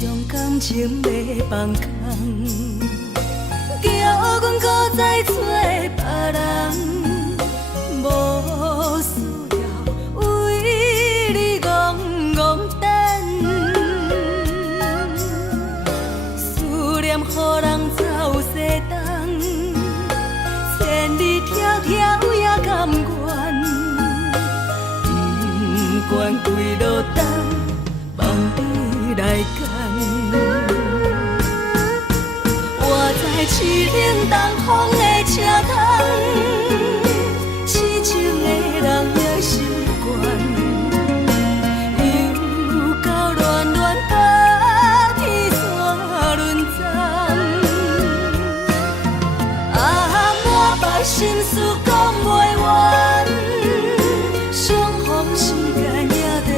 伤感情袂放空，叫阮搁再找别人，无需要为你戆戆等，思念予人走西东，千里迢迢也甘愿，不管几落冬。放你来干，我在市冷东风的车窗，痴情的人也习惯，又到恋恋把天线轮转，啊，满腹心事讲袂完，相逢时间也在。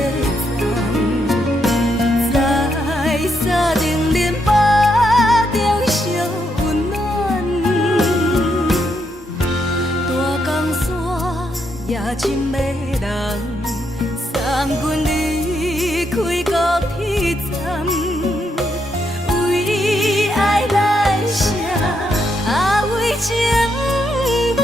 沙定恁巴中烧温暖，大江山也深的人，送阮离开高铁站，为爱来写啊为情单。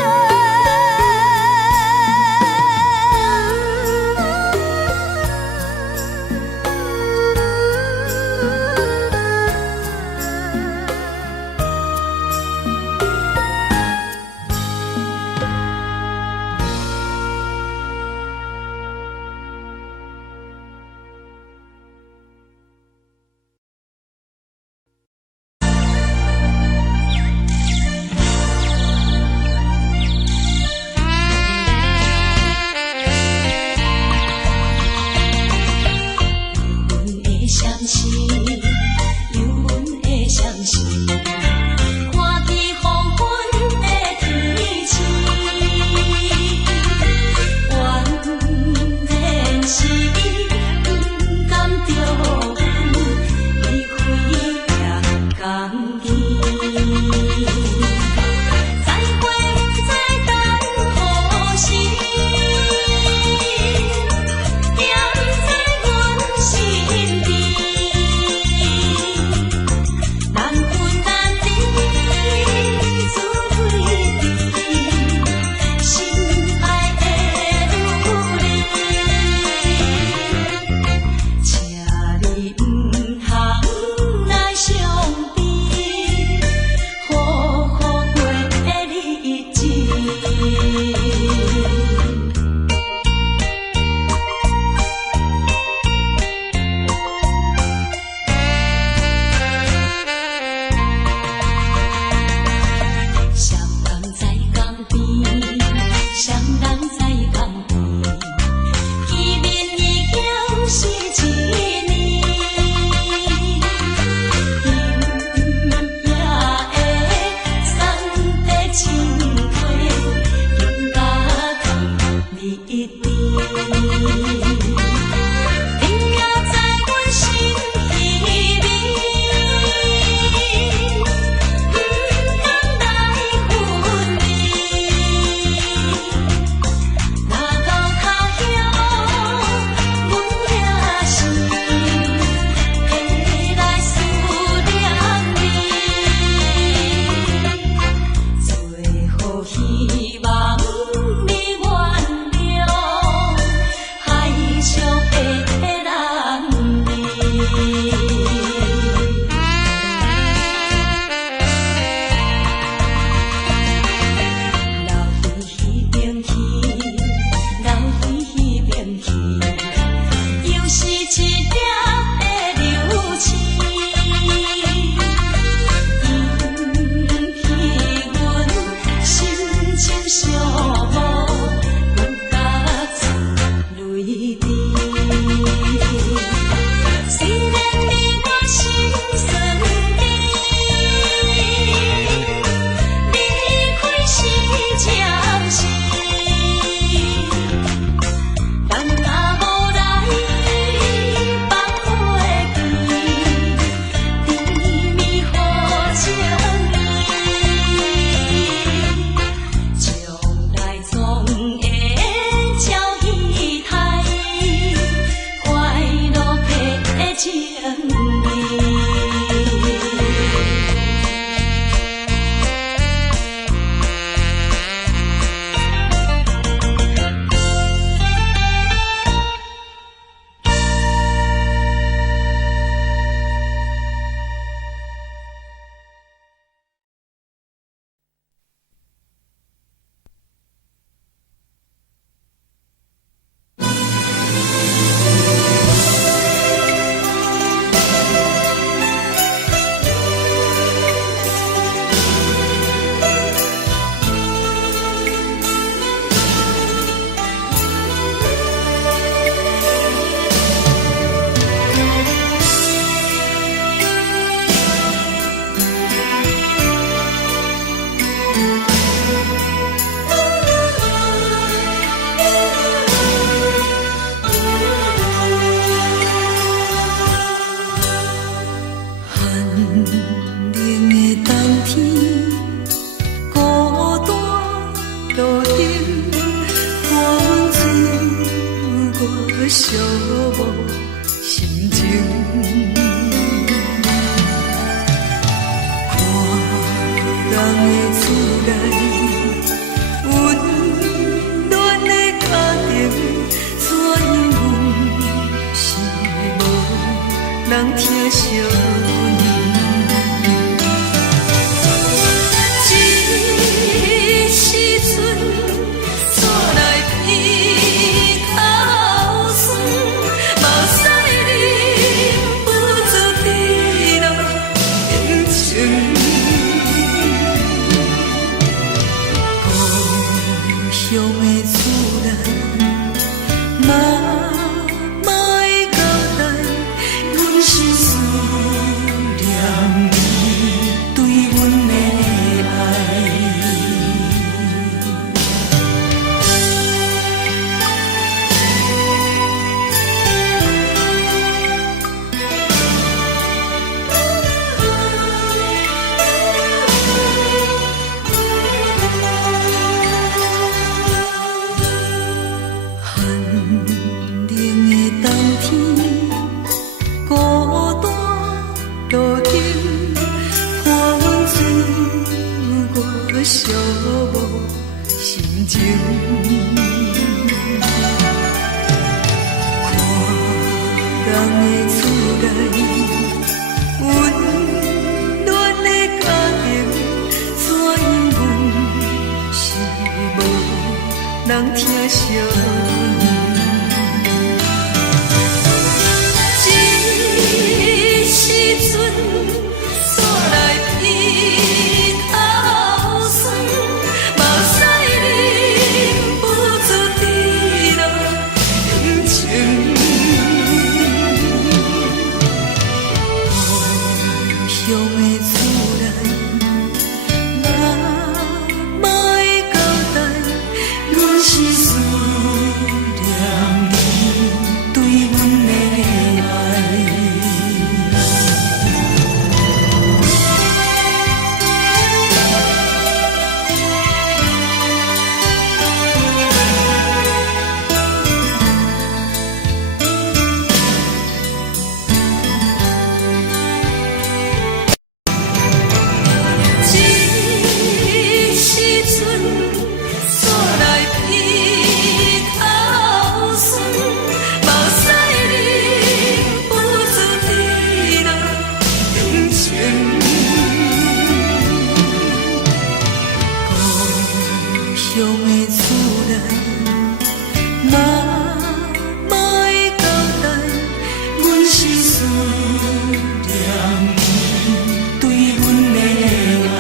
情。看人的厝内，温暖的家庭，怎因阮是无人疼惜？时阵煞来鼻头酸，目屎忍不住滴落眼睛。故乡的厝内，嘛会交代，阮是思念你对阮的爱。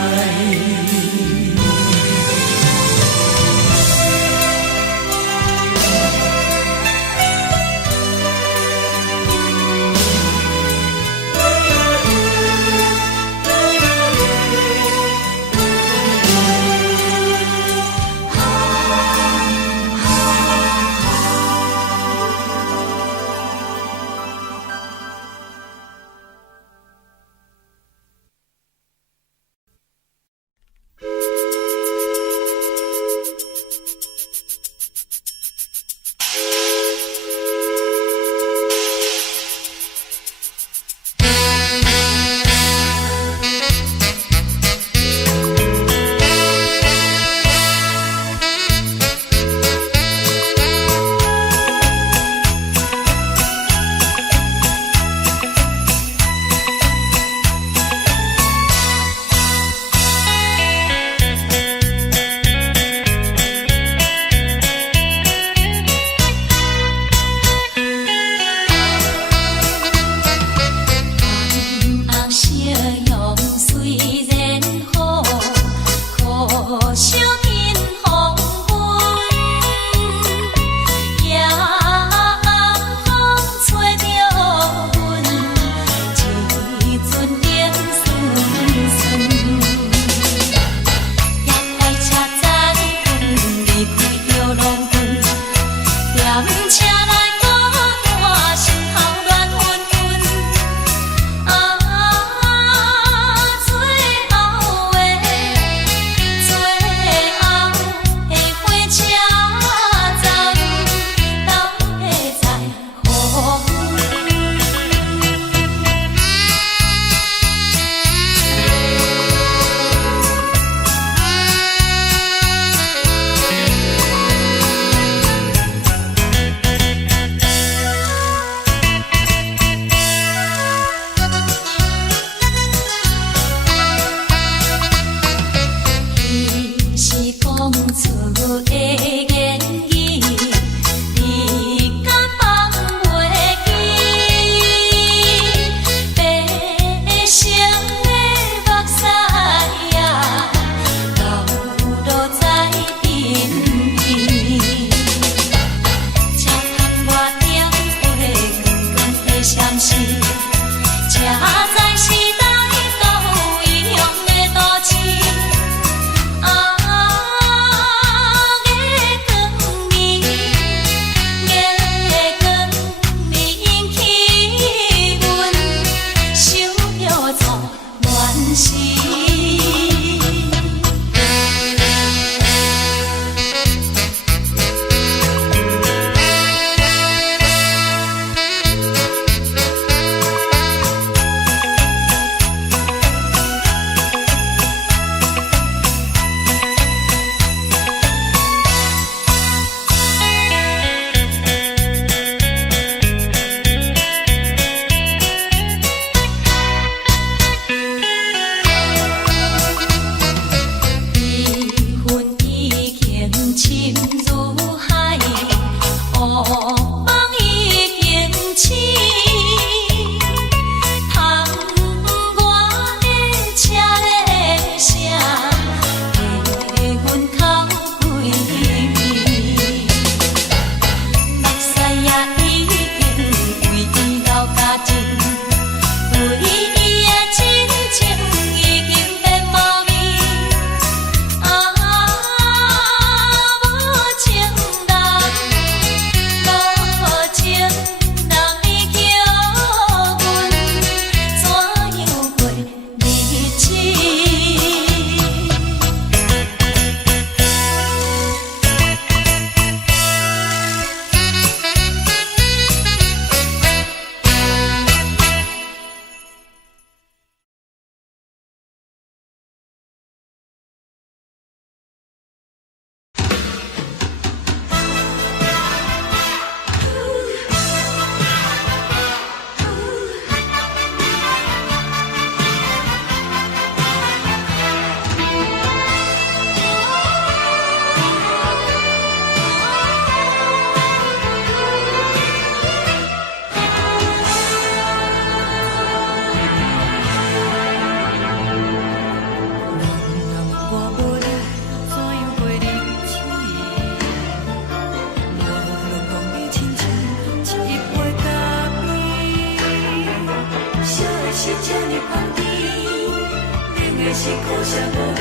的是苦涩无味，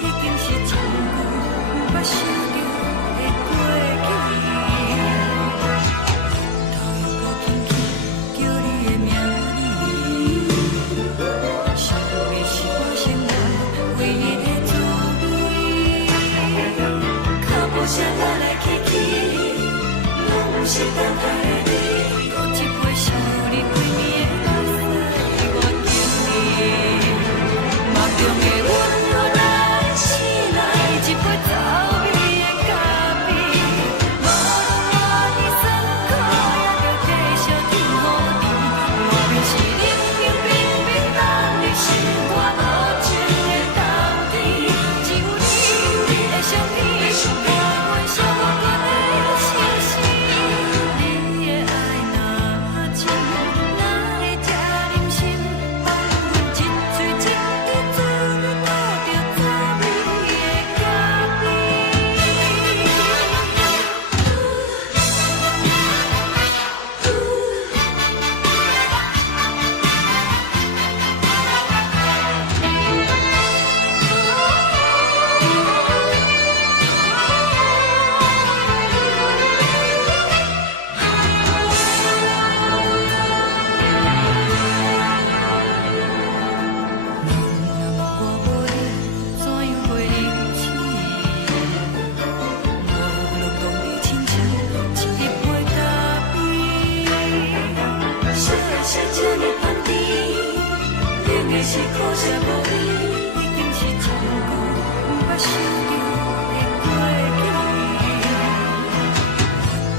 已经是千古不朽的过去。头又搁轻轻叫你的名字，想的是我生活唯一的滋味。脚步声来来去去，拢不是等待的你，搁一杯想你几年的目屎，我敬你。梦中的阮，后来醒来，一杯走味的咖啡，无论我的酸苦，也着继续甜予你。莫名是冷冰冰冰冷的心肝，无情的冬天，只有你的相片，陪阮烧我阮的心事。你的爱若真，哪会这忍心放阮一嘴一滴珠倒着走味的咖我无你，怎样过日子？无路讲你亲像一杯咖啡，烧的是这呢香甜，冷的是苦涩无味，已经是千古不朽的过去。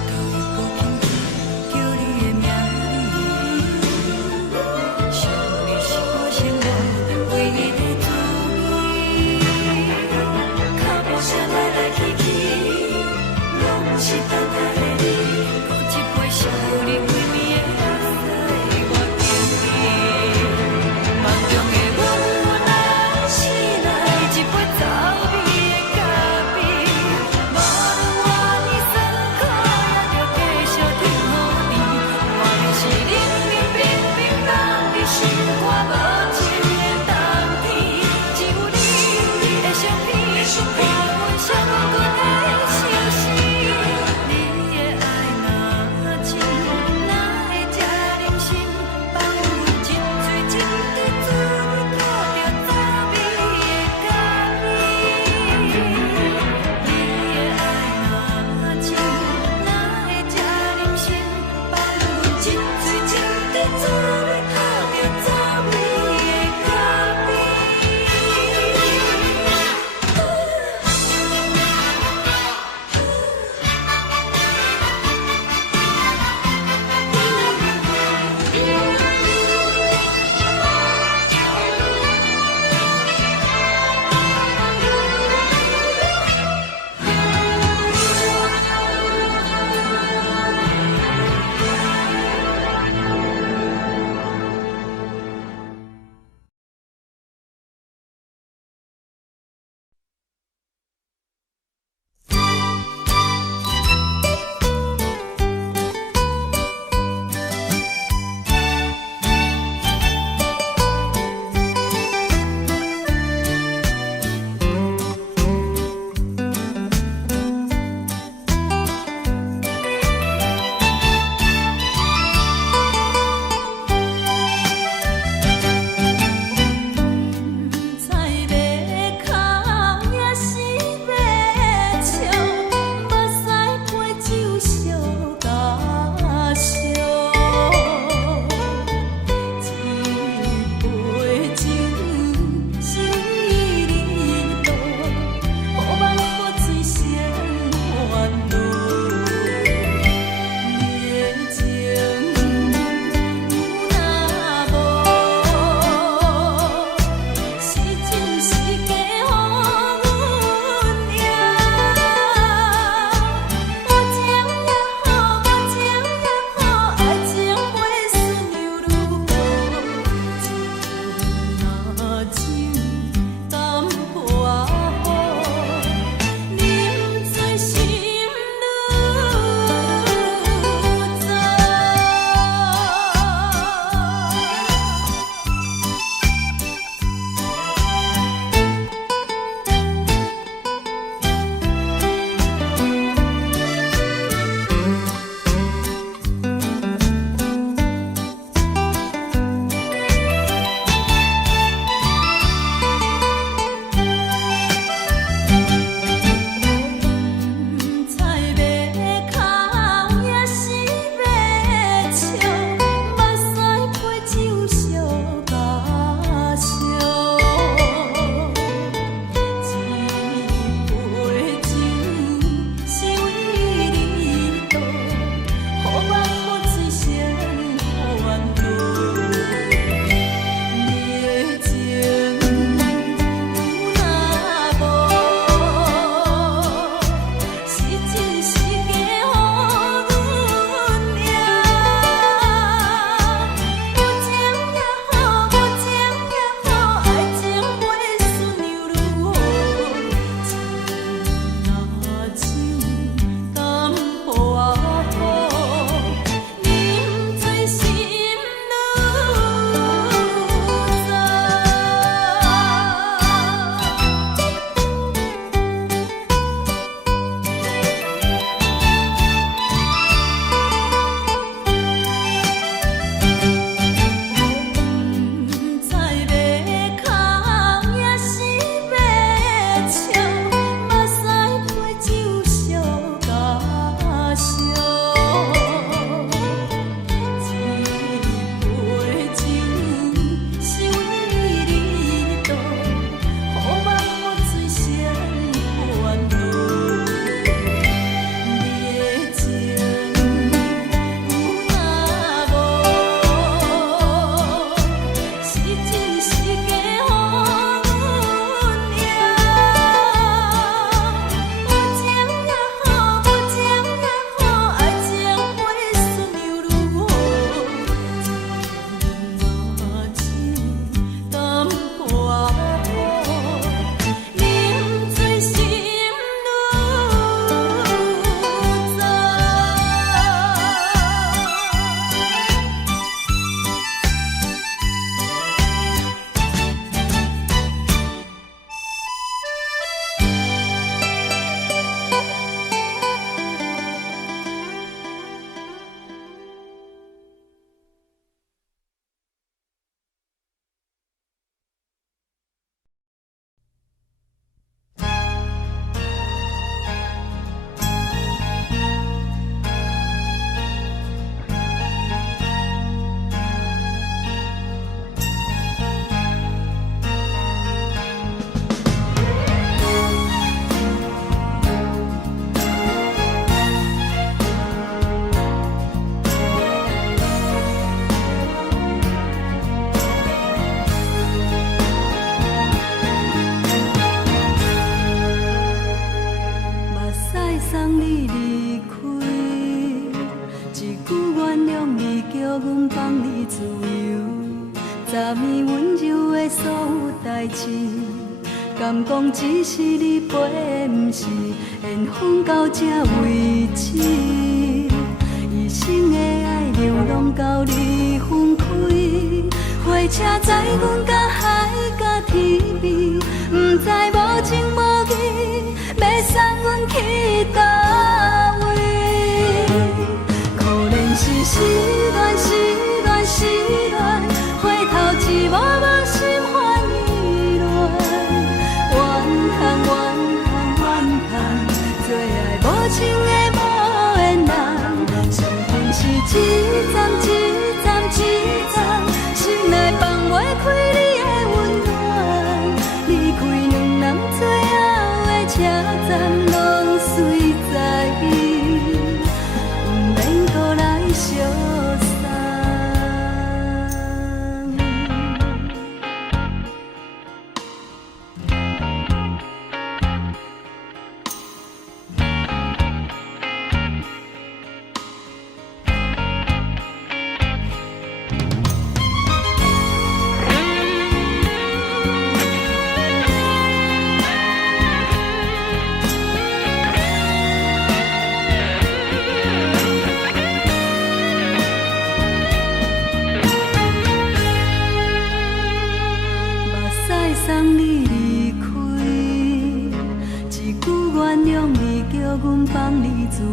头又搁轻轻叫你的名字，想的是我生活唯一的滋味。脚步声来来去去，拢不是等待的你，搁一杯想你几暝的目屎，我敬你。梦中的阮，后来醒来，一杯走味的咖代志，敢讲只是你陪，不是缘分到这为止。一生的爱流浪到你分开，火车载阮甲海甲天边，不知无情无义，要送阮去倒位？可怜是失恋，失恋，失恋，回头一幕幕心烦意乱，怨叹，怨叹，怨叹，最爱无情的无缘人，伤痕是一站一站一站，心内放袂开你的温暖，离开两人最后的车站，拢随在伊，不免搁来相送。送你离开，一句原谅你，叫阮放你自由。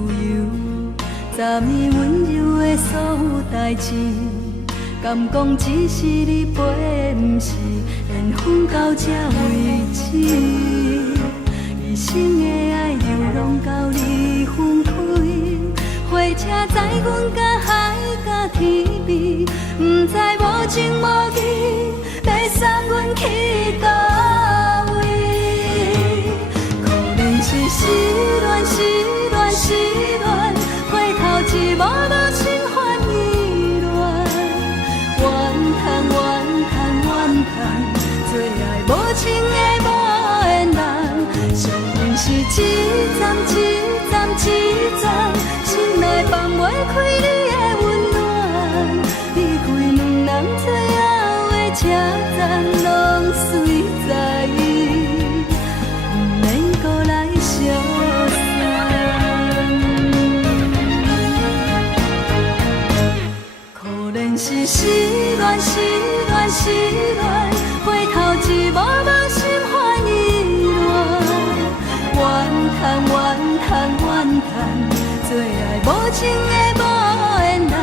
昨暝温柔的所有代志，敢讲只是你陪，不是缘分到这为止。一生的爱流浪到你分开，火车载阮甲海甲天边，不知无情无义，要送阮去倒位？可怜是失恋，失恋，失恋，回头一幕幕心烦意乱，怨叹，怨叹，怨叹，最爱无情的无缘人，伤痕是一站一站一站，心内放袂开你的温暖，离开两人最后的车站，拢随在伊，不免搁来相送。可怜是失恋，失恋，失恋，回头一幕幕心烦意乱，怨叹，怨叹，怨叹，最爱无情的无缘人，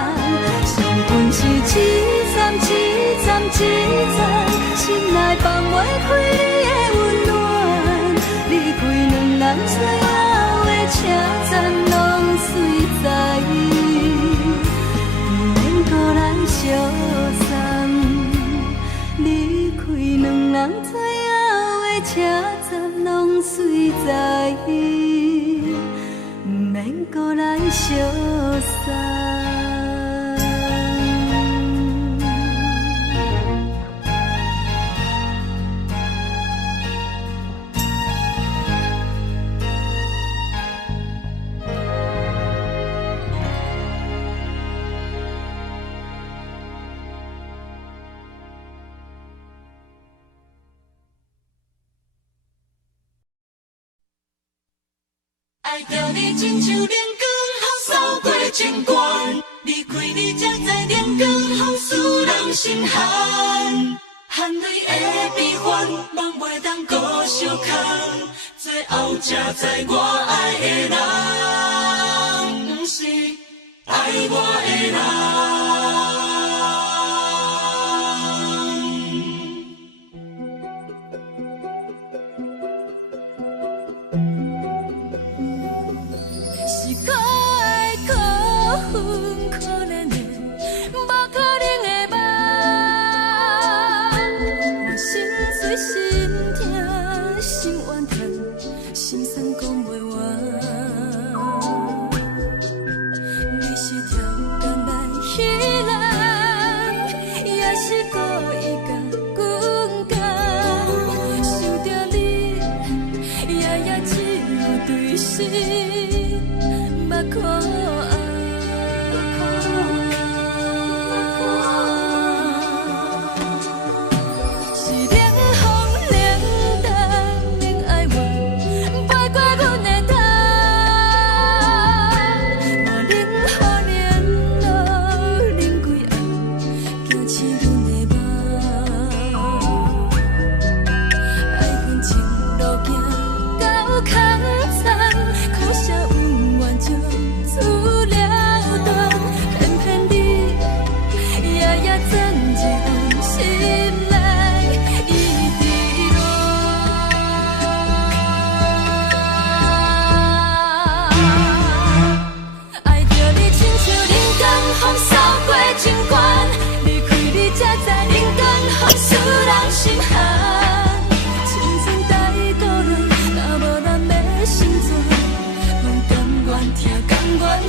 伤痕是一站一站一站，心内放袂开你的温暖，离开两人最后的车站，拢随在伊，不免搁来相送。离开两人最后的车站，拢随在伊，不免搁来相送。爱着你亲像阳光扫过情关，离开你才知阳光风使人心寒。含泪的悲欢，望袂当搁相牵，最后才知我爱的人，不是爱我的人。可怜的，无可能的梦，我心碎心痛心怨叹，心酸讲袂完。你是条干来彼人，也是故意甲阮讲，想着你，夜夜只有对视，目看。是冷风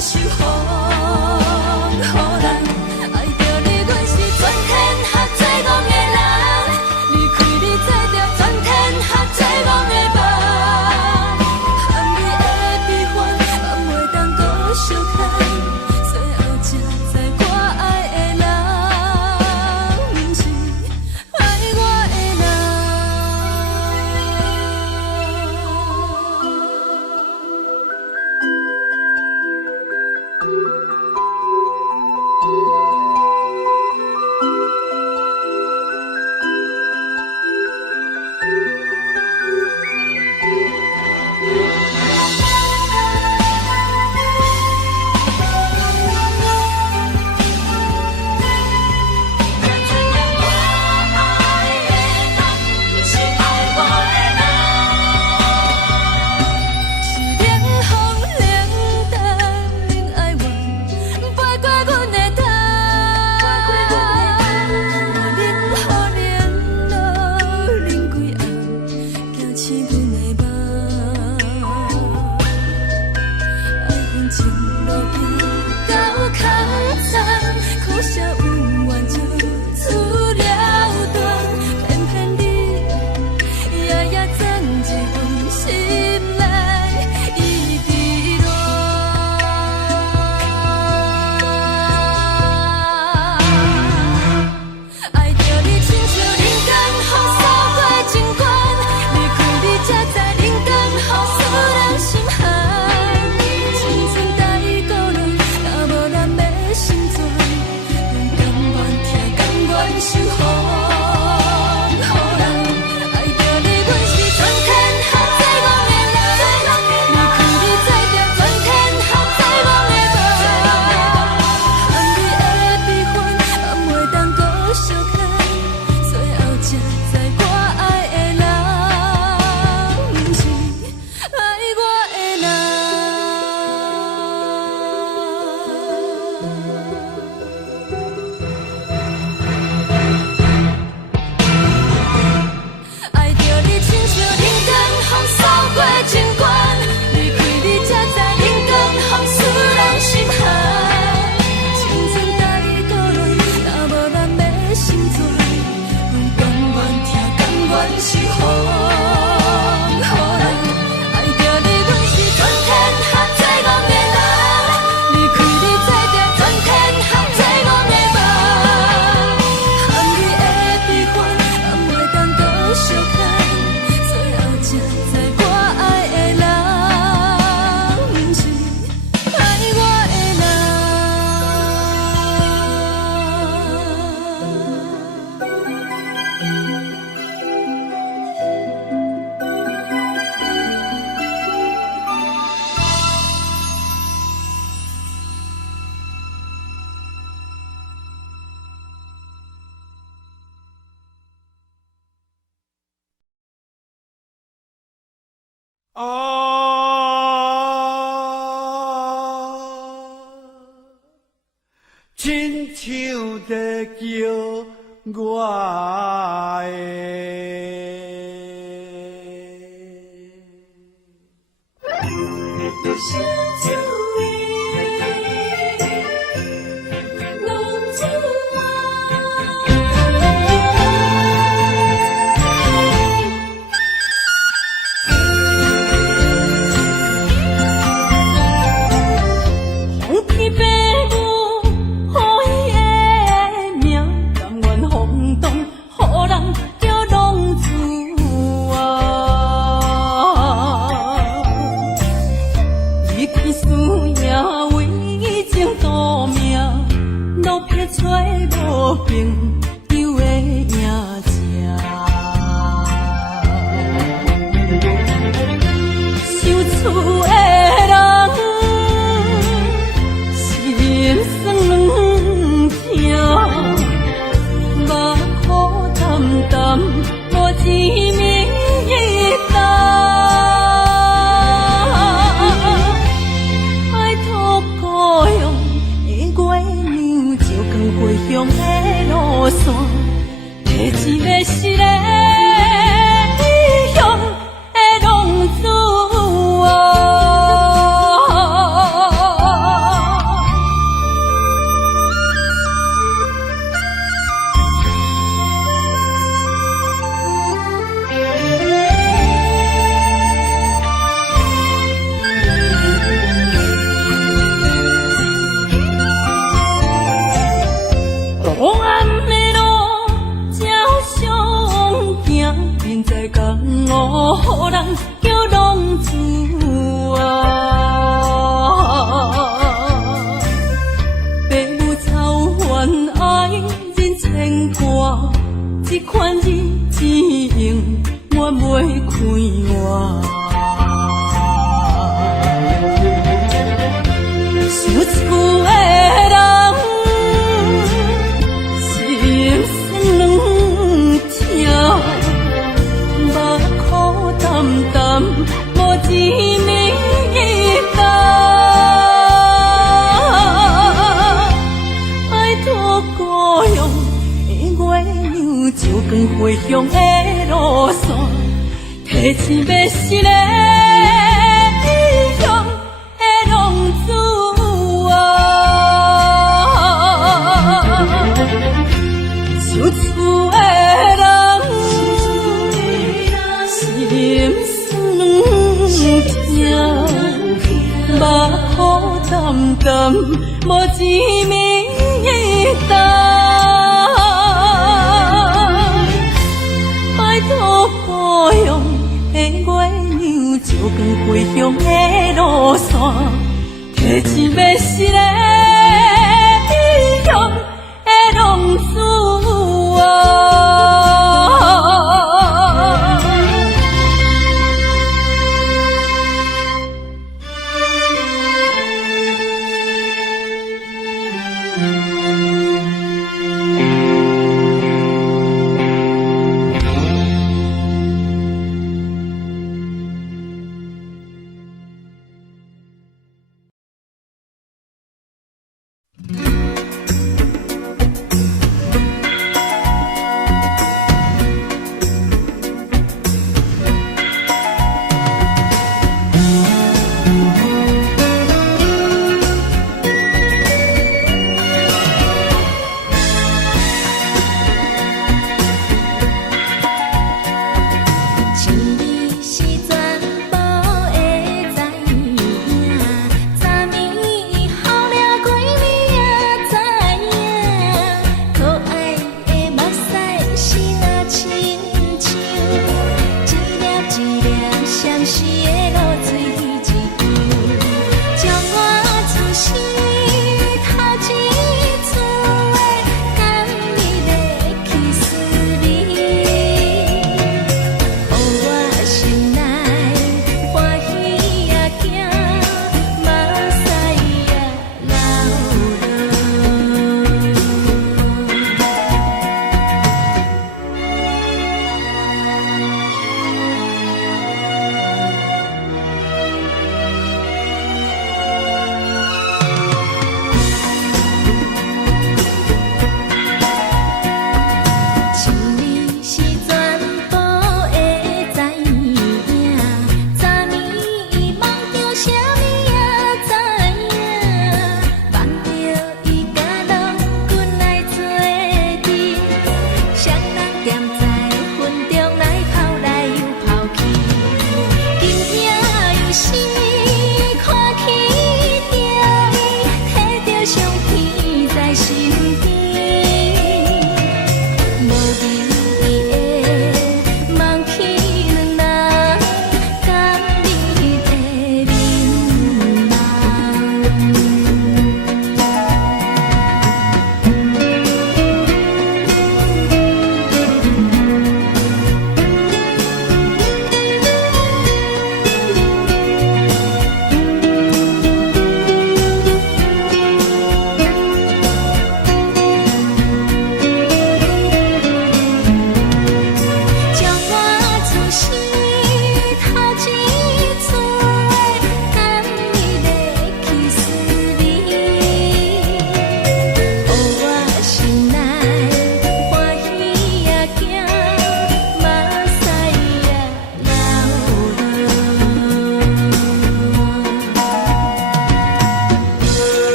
守护，予人爱着你，阮是全天下最戆的人。离开你，做着全天下最戆的梦。含你的悲欢，嘛袂当搁相牵。最后才知我爱的人，毋是爱我的人。亲像在叫我的小酒味，浓酒红天白母，好伊的命，甘愿轰动，予人着弄厝啊！予人叫浪子啊！父母操烦爱人牵挂，这款日子用我袂开换。想厝的人，心酸两条，目苦淡淡，无滋味干。拜托故乡的月亮，照光回乡的路线，提醒要是个异乡的浪子。想厝的人，心酸两条，目苦淡淡，无滋味干。拜托故乡的月亮，照光回乡的路线，提醒要是个异乡的浪子啊！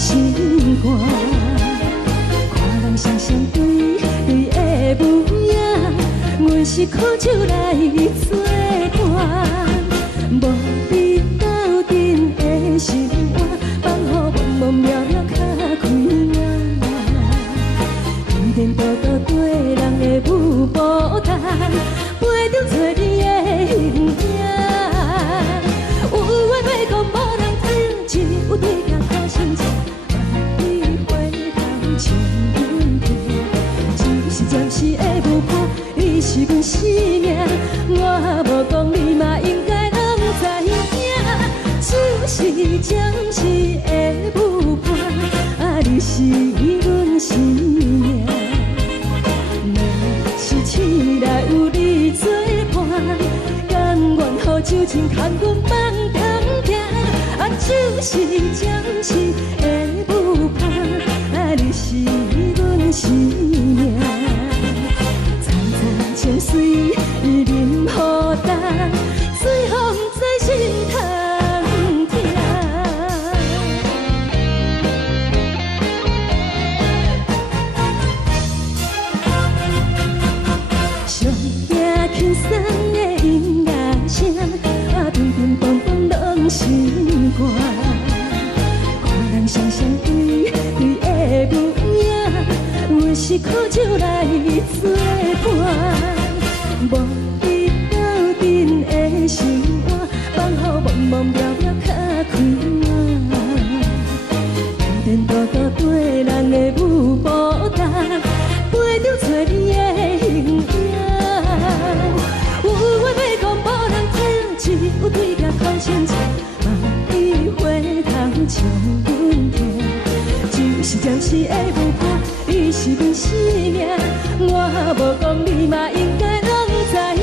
心肝。看人双双对对的模样，阮是苦酒来作伴。无你斗阵的生活，放予茫茫渺渺较开眼。颠颠倒倒对人的舞步弹，陪着找你的形影。有话要讲无人听，只有对镜靠心情，万里回头将阮听。只是暂时的舞伴，你是阮生命，我无讲你嘛应该拢知影。就是暂时的舞伴，你是阮生命。若是醒来有你作伴，甘愿予酒精牵阮梦中行。就是暂时的舞伴，你是阮生命。层层情水任何等，随风在心头。轻松的音乐声，乒乒乓乓拢心肝。看人双双对对的模样，阮是苦酒来作伴。无你斗阵的生活，放予茫茫渺渺较开眼。颠颠倒倒对人的舞步弹，陪着找你的形影。有话要讲无人听，只有对镜靠心情，万里回头将阮听。就是暂时的舞伴，你是阮生命，我无讲你嘛应该拢知影。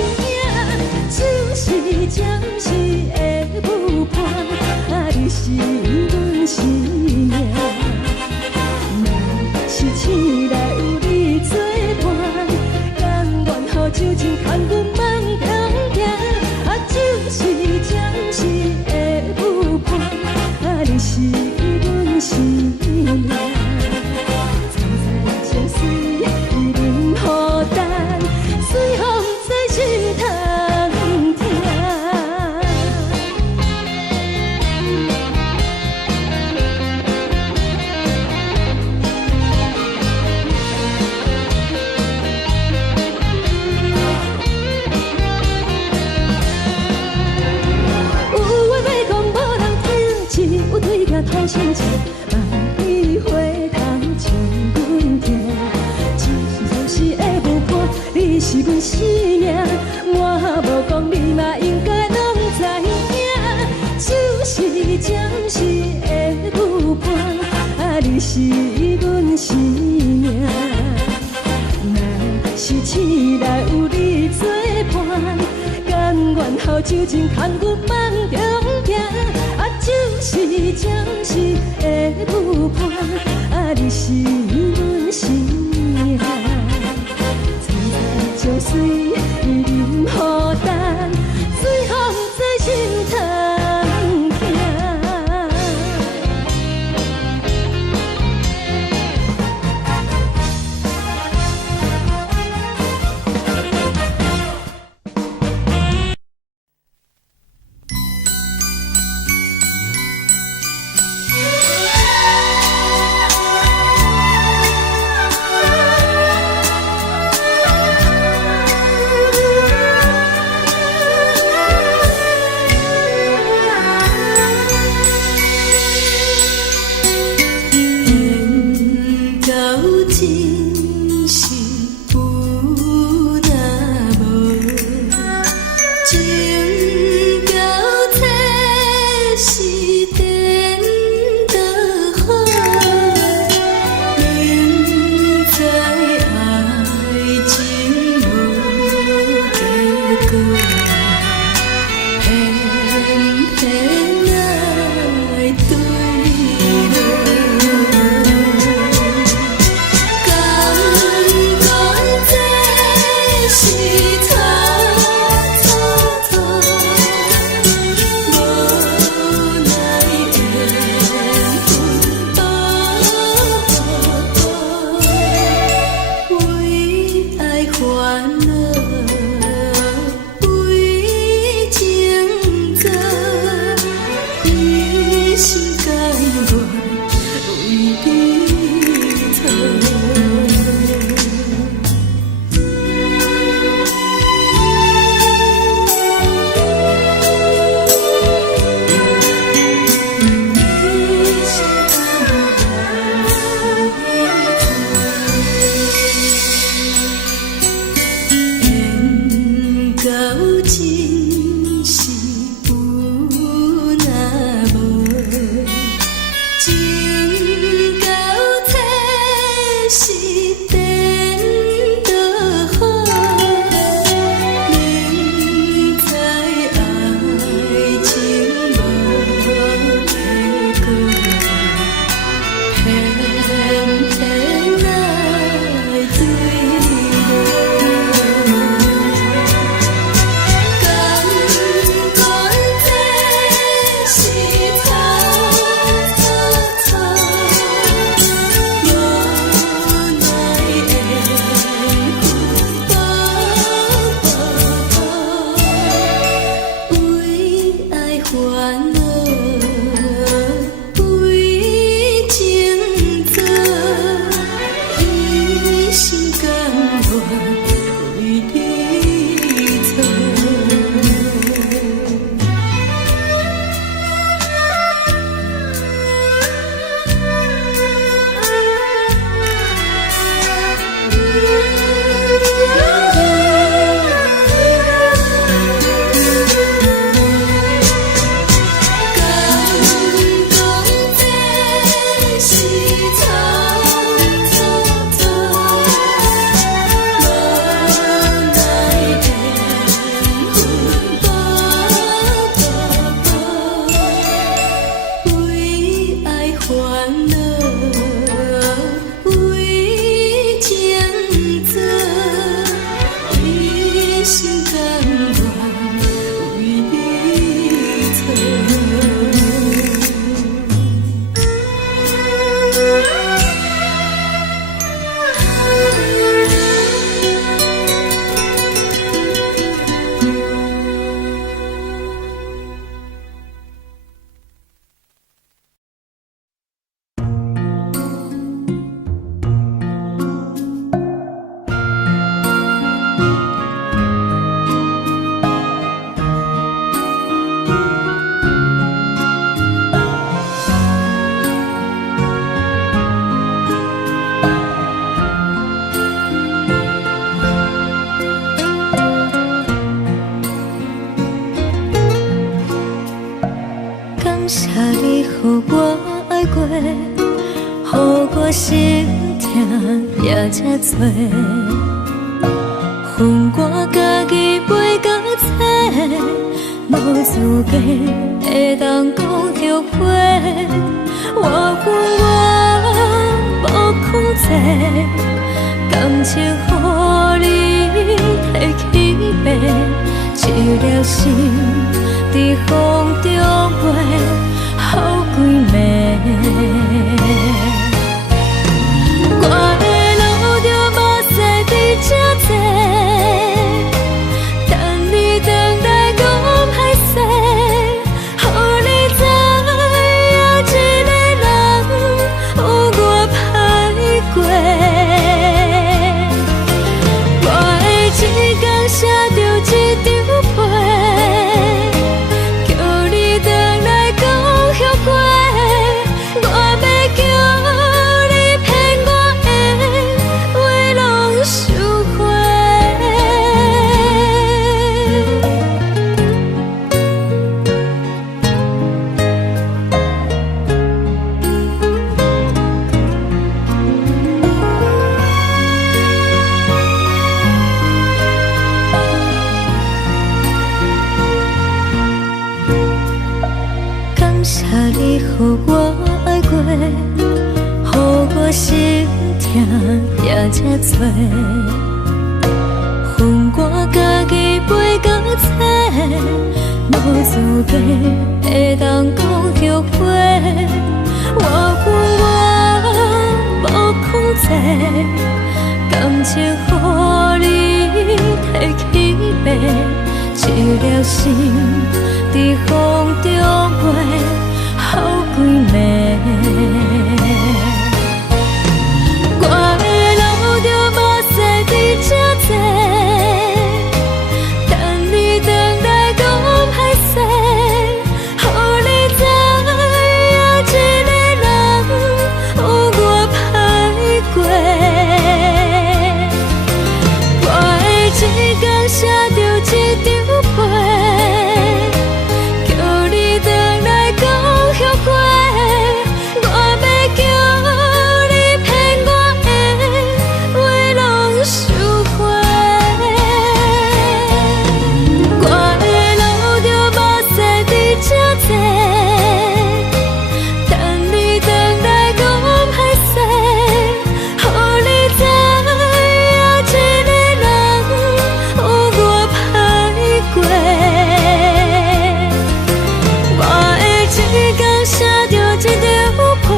就是暂时的舞伴，你是阮生命。若是醒来有你作伴，甘愿予酒精牵阮梦中行。就是暂时的舞伴，你是阮生命。层层情水任何等，随风在心头听。讨心情，万里回头将阮听。就是暂时的舞伴，你是阮生命，我无讲你嘛应该拢知影。就是暂时的舞伴，你是阮生命。若是醒来有你作伴，甘愿予酒精牵阮梦中行。就是暂时的舞伴，你是阮生命。层层情水任何等，随风在心头听。予我心痛也这多。恨我家己袂到切，无资格会当讲后悔。我恨我无控制，感情予你摕去卖，一粒心在风中飞，好几暝。我的路着目屎在这多。你予我爱过，予我心痛也这多。恨我家己袂到切，无资格会当讲后悔。我恨我无控制，感情予你摕去卖，一粒心在风中飞。好几暝，我的路着目屎在这多，等你回来讲歹势，予你知影一个人有我歹过。我的一天写着一张被，叫你回来讲。我要叫你骗我的话拢收回。我的路着目屎在这多，等你回来讲歹势，予你知影一个人有我歹过。我的一天写着一张被，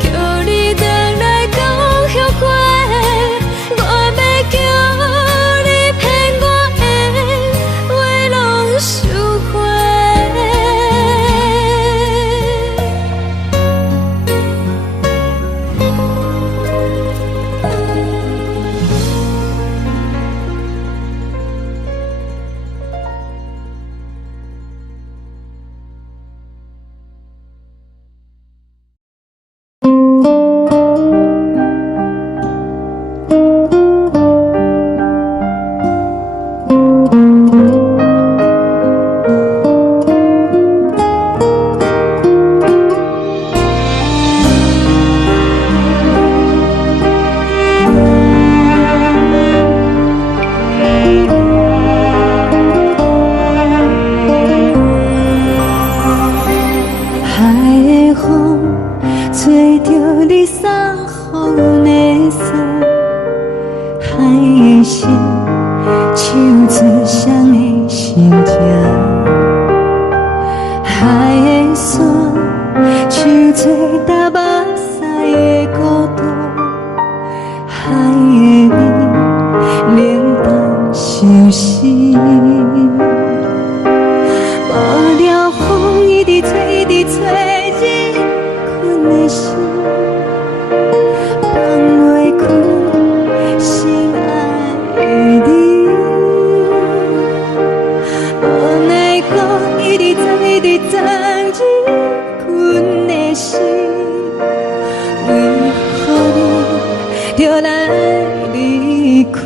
叫你回来讲后悔。我要叫你骗我的话拢收回。就来离开，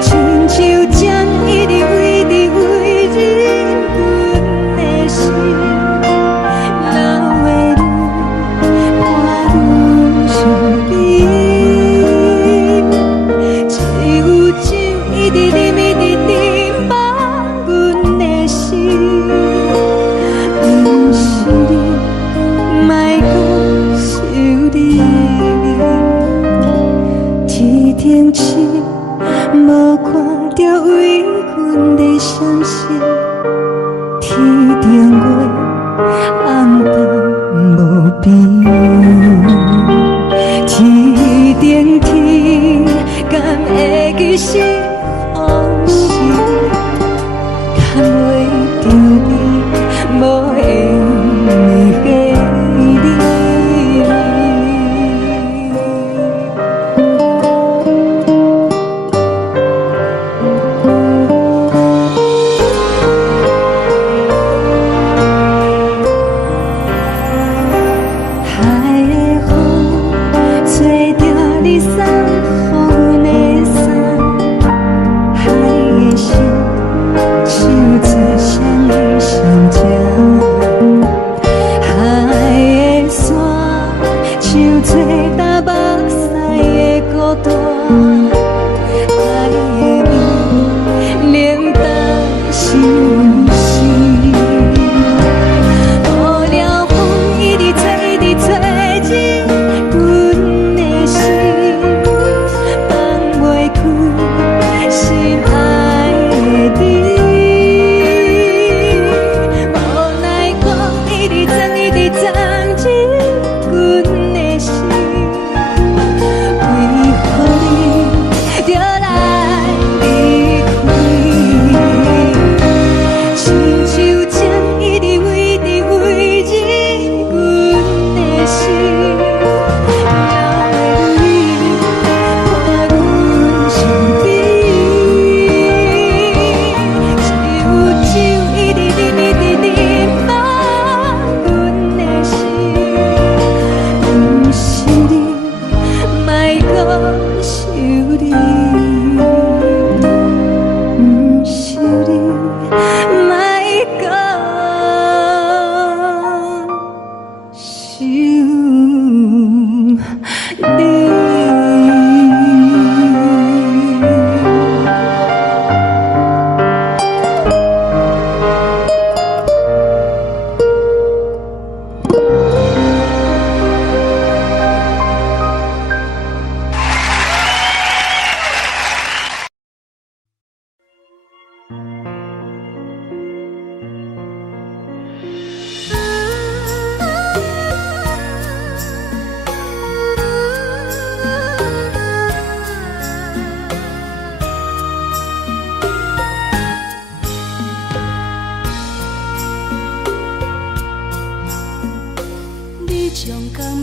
亲像针一直为你为忍阮的心。边，天顶天，敢会记是往事？牵袂着你，无缘的你。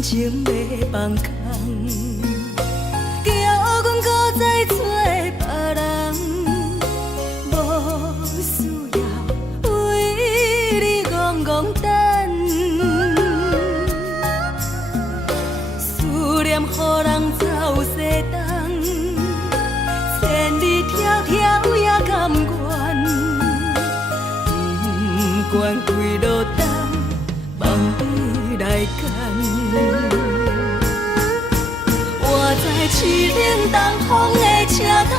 情袂放空，叫阮搁再找别人，无需要为你戆戆等。思念予人走西东，千里迢迢也甘愿，不管几路灯，望你来牵。我在凄冷东风的车窗，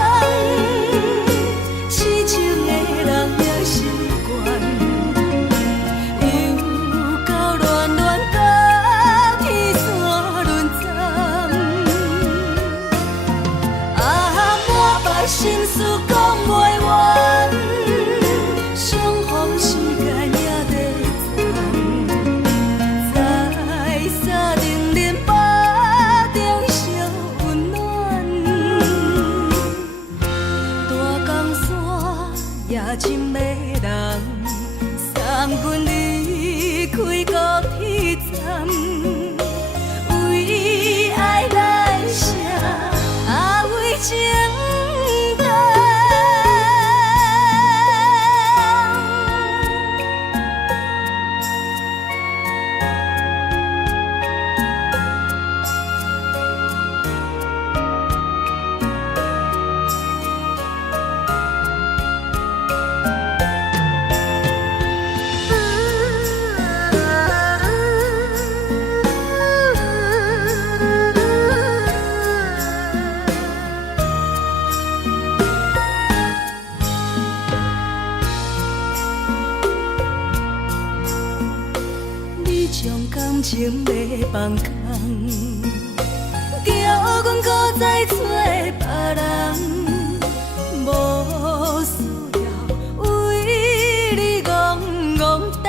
痴情的人也习惯，又到恋恋甲天山论战。满腹心事讲袂完，相逢时间也在站，在沙冷冷巴中烧温暖。大江山也深的人，送阮离开高铁站，为爱来写为情。感情袂放空，叫阮搁再找别人，无需要为你戆戆等。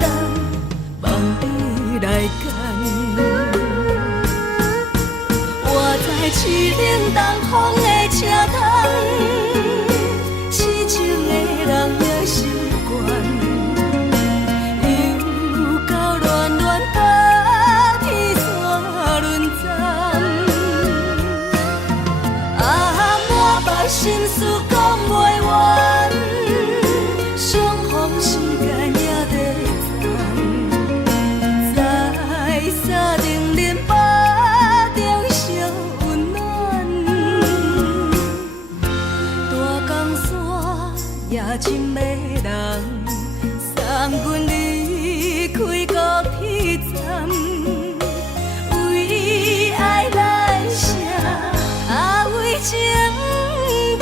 等，望你来赶。我在凄冷东风的车头，痴情的人也习惯，又到乱乱把天线轮站。啊，满腹心事讲袂完，双方心间也在站，在沙定林巴中相温暖。大江山也深的人，送阮离开高铁站，为爱来写，为情等。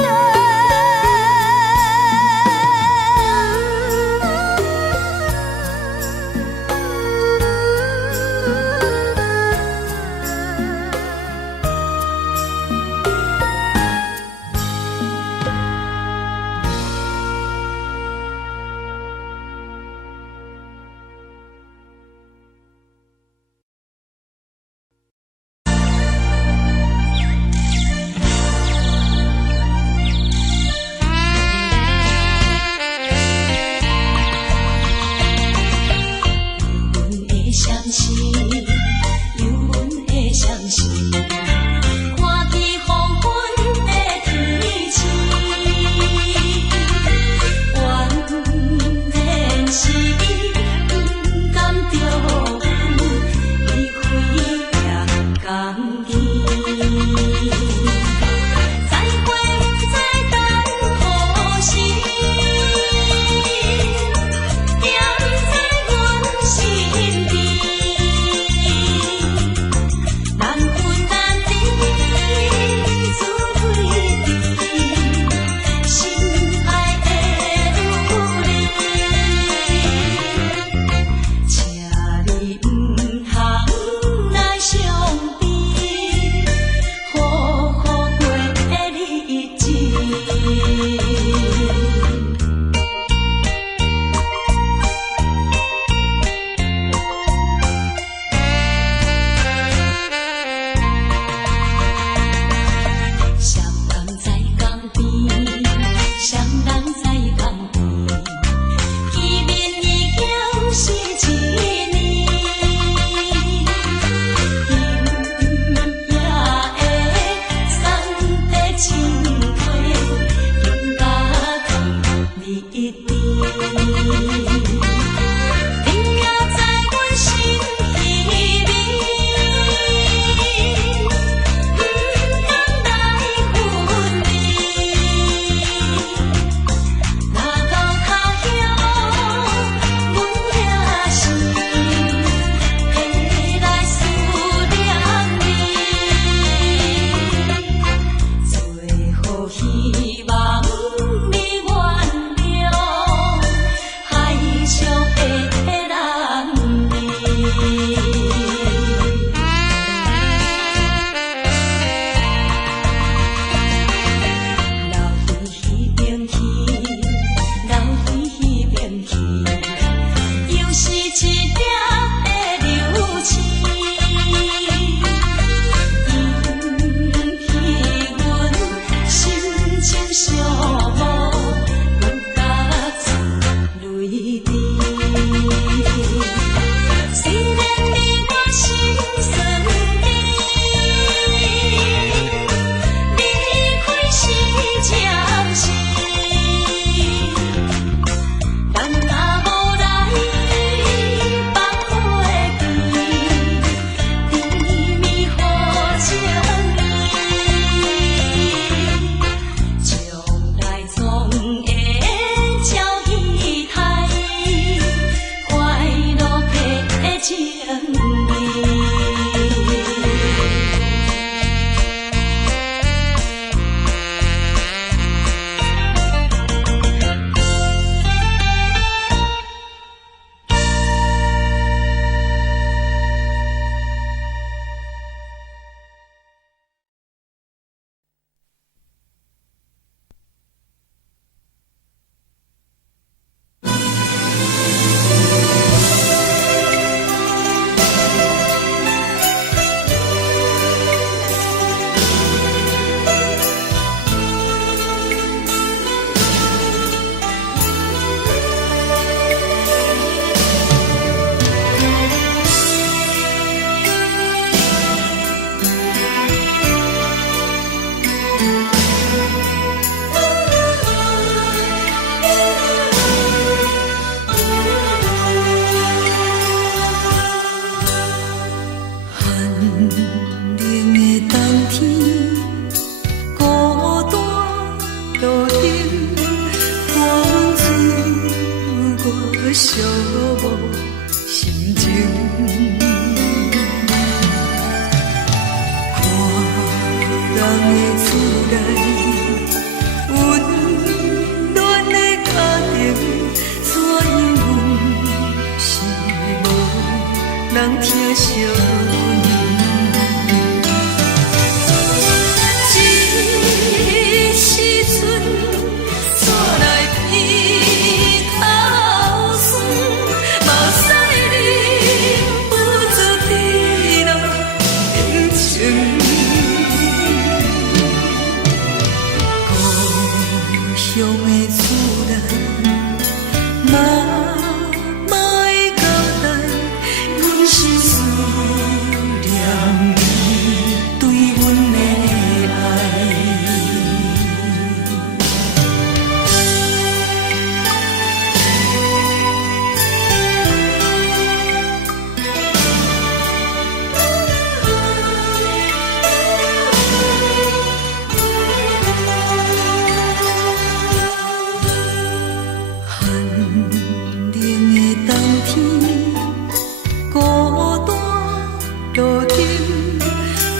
途中，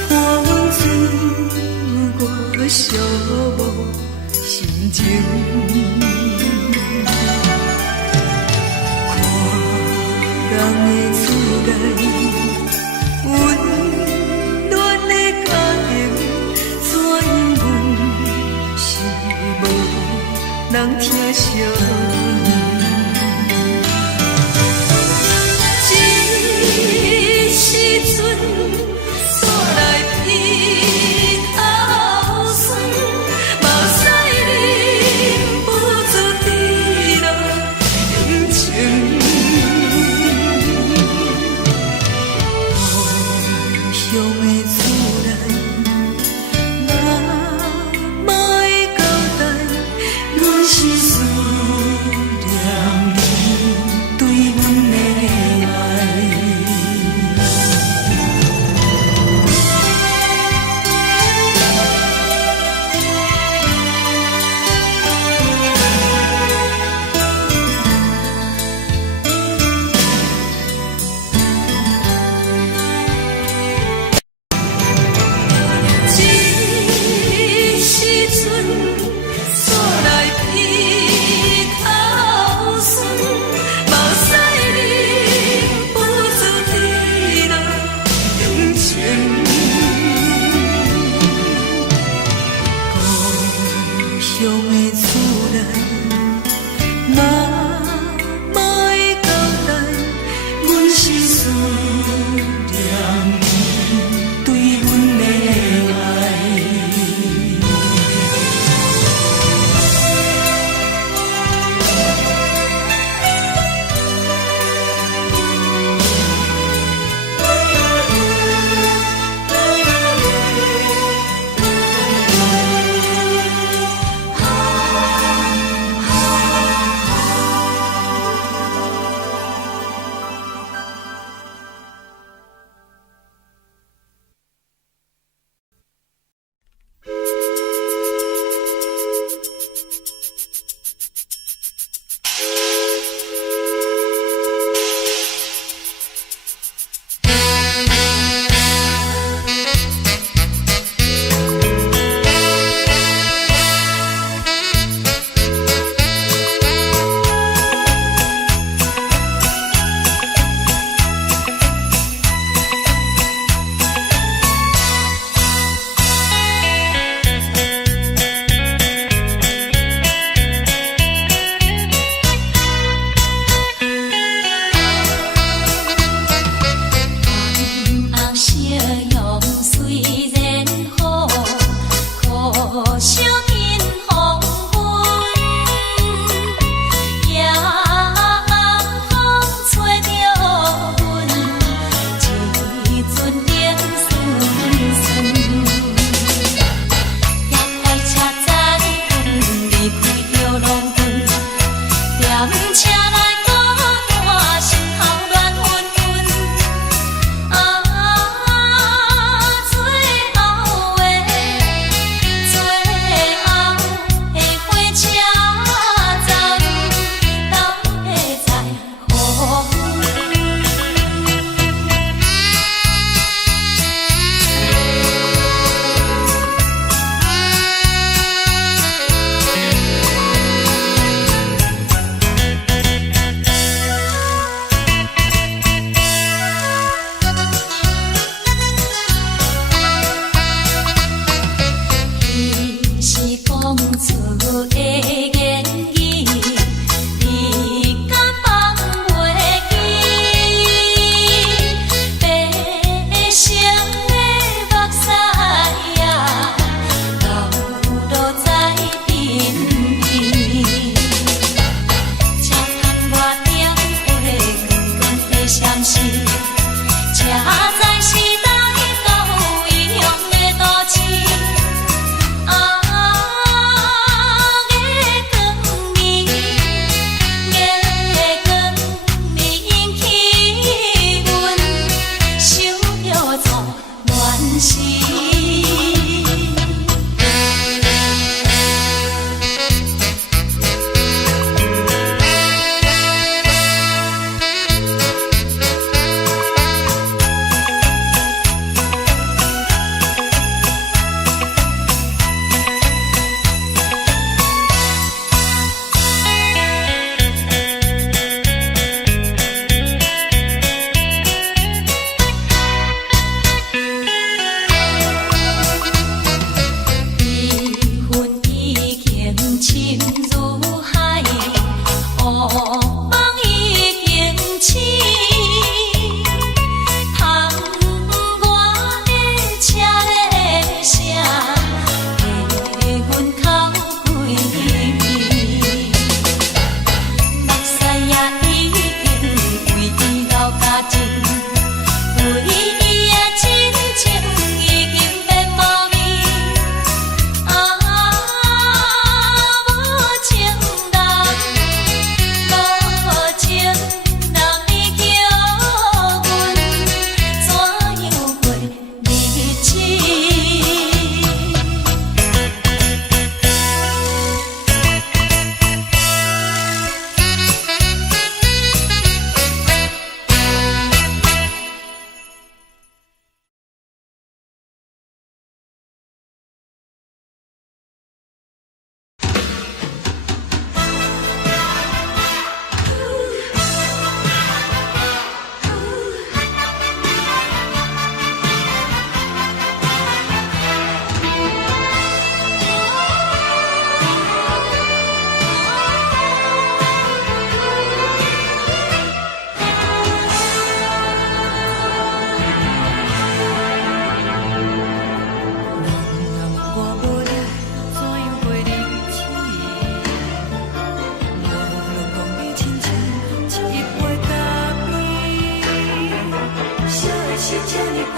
看阮自我寂寞心情。看人的厝内温暖的家庭，怎因阮是无人疼惜？时阵煞来鼻口酸，目屎啉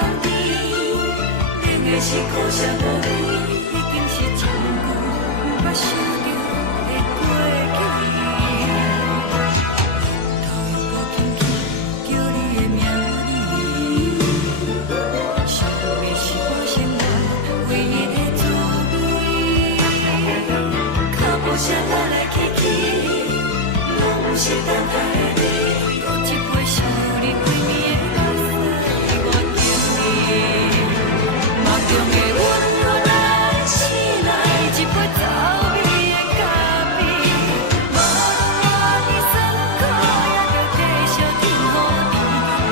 芳甜，冷的是苦涩无味，已经是真久毋捌想着的过去。头又搁轻轻叫你的名字，想的是我生活唯一的滋味。脚步声来来去去，拢不是等待的你，搁一杯想你几暝的目屎，我等你。梦中的阮何来醒来，一杯走味的咖啡，无论我的酸苦，也着继续甜予你。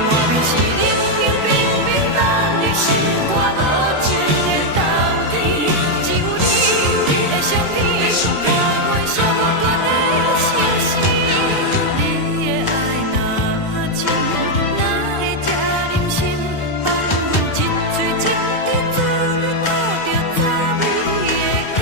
外面是冷冷冰冰，冷你心肝无情的冬天，只有你的相片，陪阮寂寞过的星星。你的爱若真，哪会这忍心放阮一嘴一滴水，吐着滋味的咖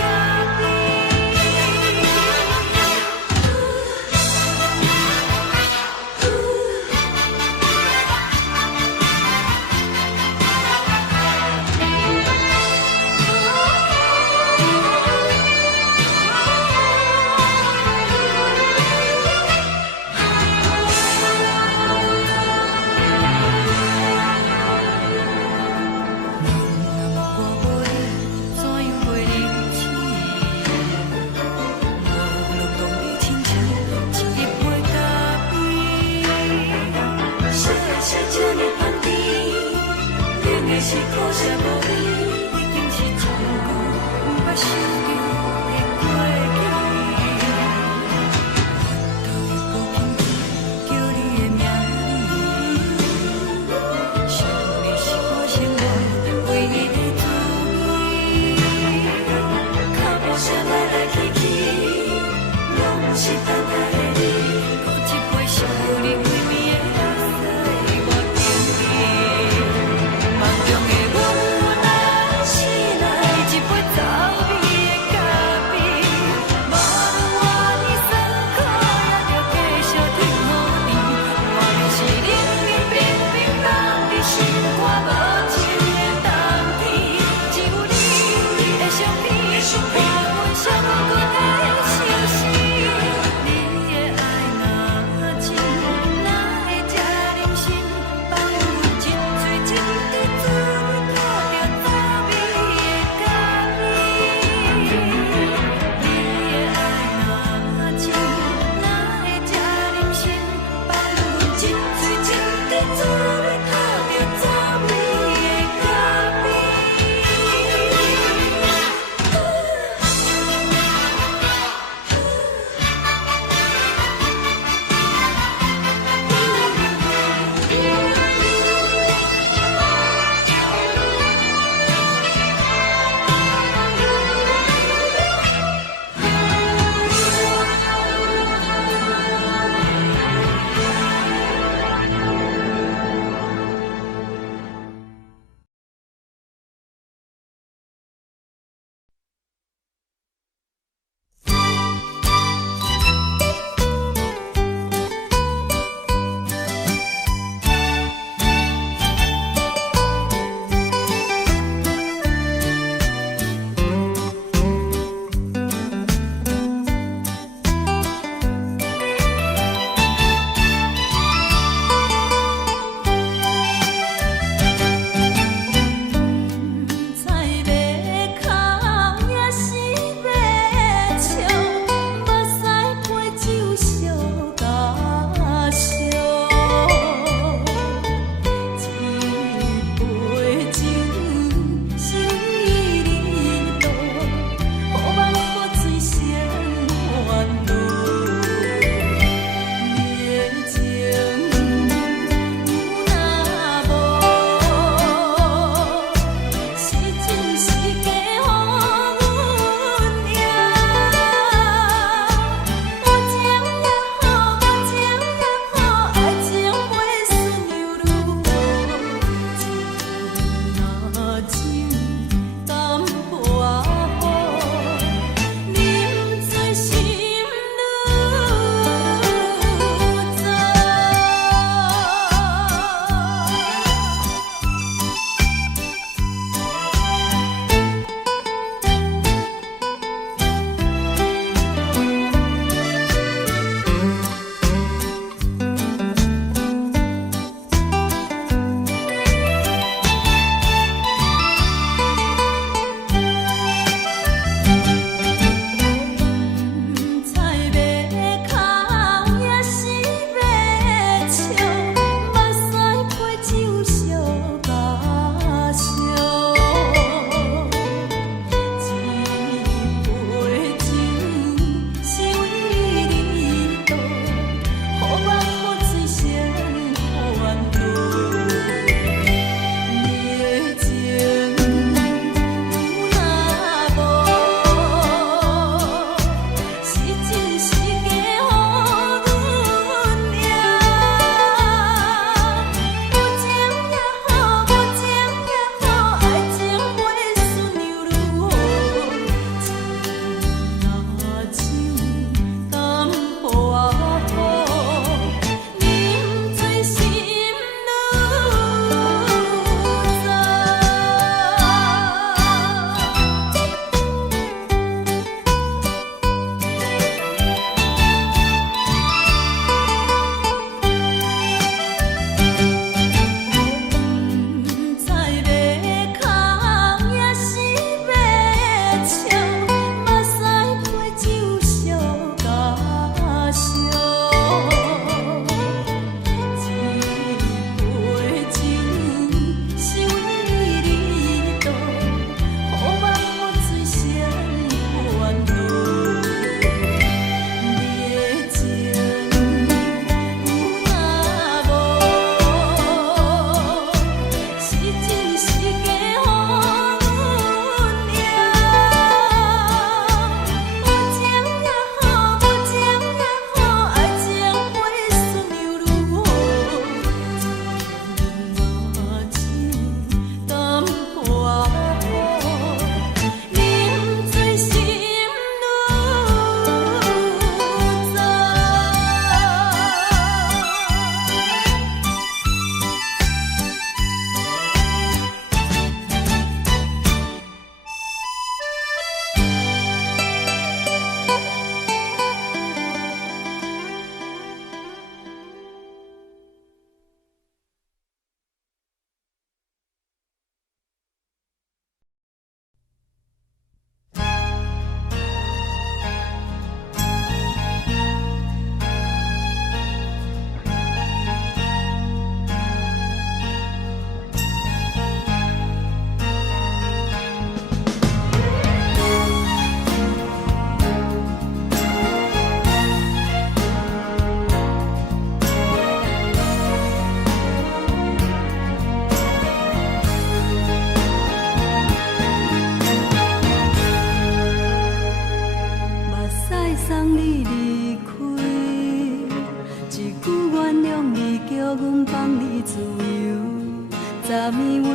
是苦涩无味，已经是真久毋捌想着的过去。头又搁轻轻叫你的名字，想你是我生活唯一的滋味。脚步声来来去去，拢不是等待的你，搁一杯想你几暝的目屎，我等你。梦中的阮，我来醒来，一杯走味的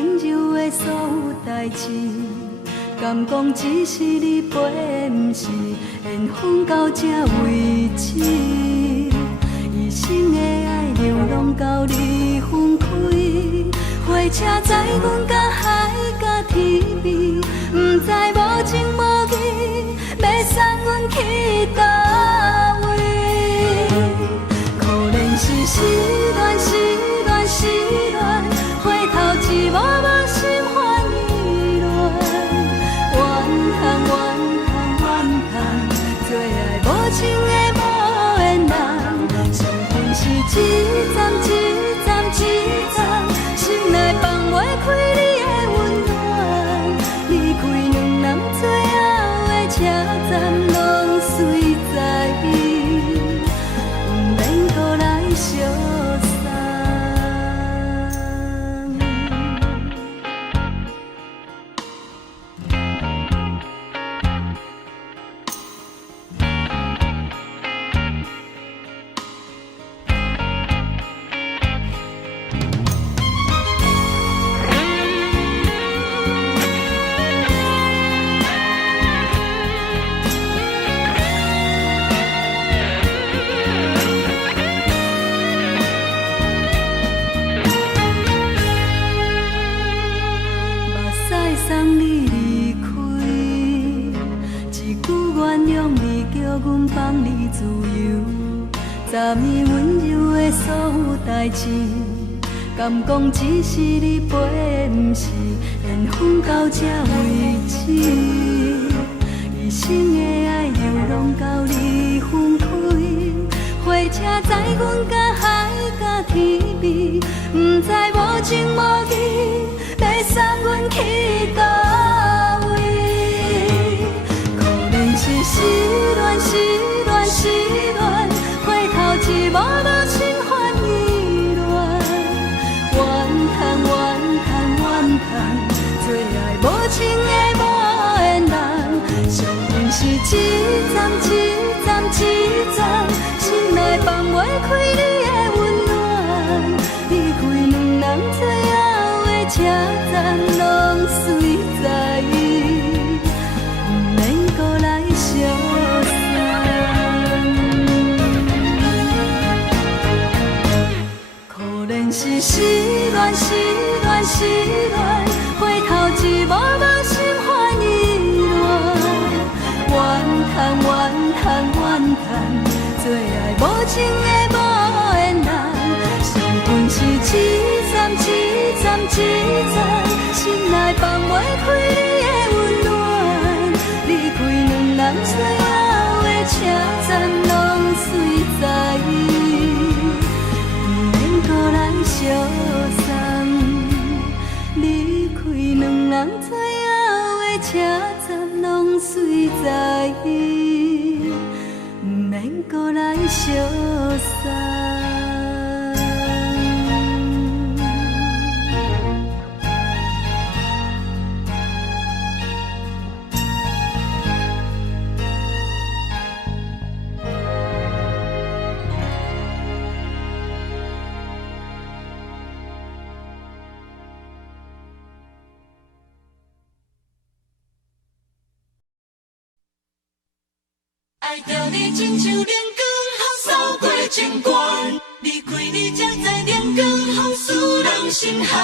温柔的所有代志，敢讲只是你陪，不是缘分到这为止。一生的爱流浪到你分开，火车载阮到海角天边，不知无情无义，要送阮去倒位？可怜是失恋，失恋，失恋，回头一幕幕心烦意乱，怨叹，怨叹，怨叹，最爱无情的无缘人，伤痕是一站一站一站，心内放袂开你的温暖，离开两人最后的车站，拢随在伊，不免搁来相送。送你离开，一句原谅你，叫阮放你自由。昨暝温柔的所有代志，敢讲只是你陪，不是缘分到这为止。一生的爱流浪到你分开，火车载阮到海角天边，不知无情无义，要送阮去倒位？可怜是失恋，失恋，失恋，回头一幕幕心烦意乱，怨叹，怨叹，怨叹，最爱无情的无缘人，伤痕是一站一站一站，心内放袂开你的温暖，离开两人最后的车站，拢随在伊，不免搁来相送。可怜是失恋，失恋，失恋，回头一幕幕心烦意乱，怨叹，怨叹，怨叹，最爱无情的无缘人，伤痕是一站一站一站，心内放袂开你的温暖，离开两人最后的车站，拢随在伊，不免搁来相送。离开两人最后的车站，拢随在伊，不免搁来相送。爱着你亲像阳光扫过情关，离开你才知阳光风使人心寒。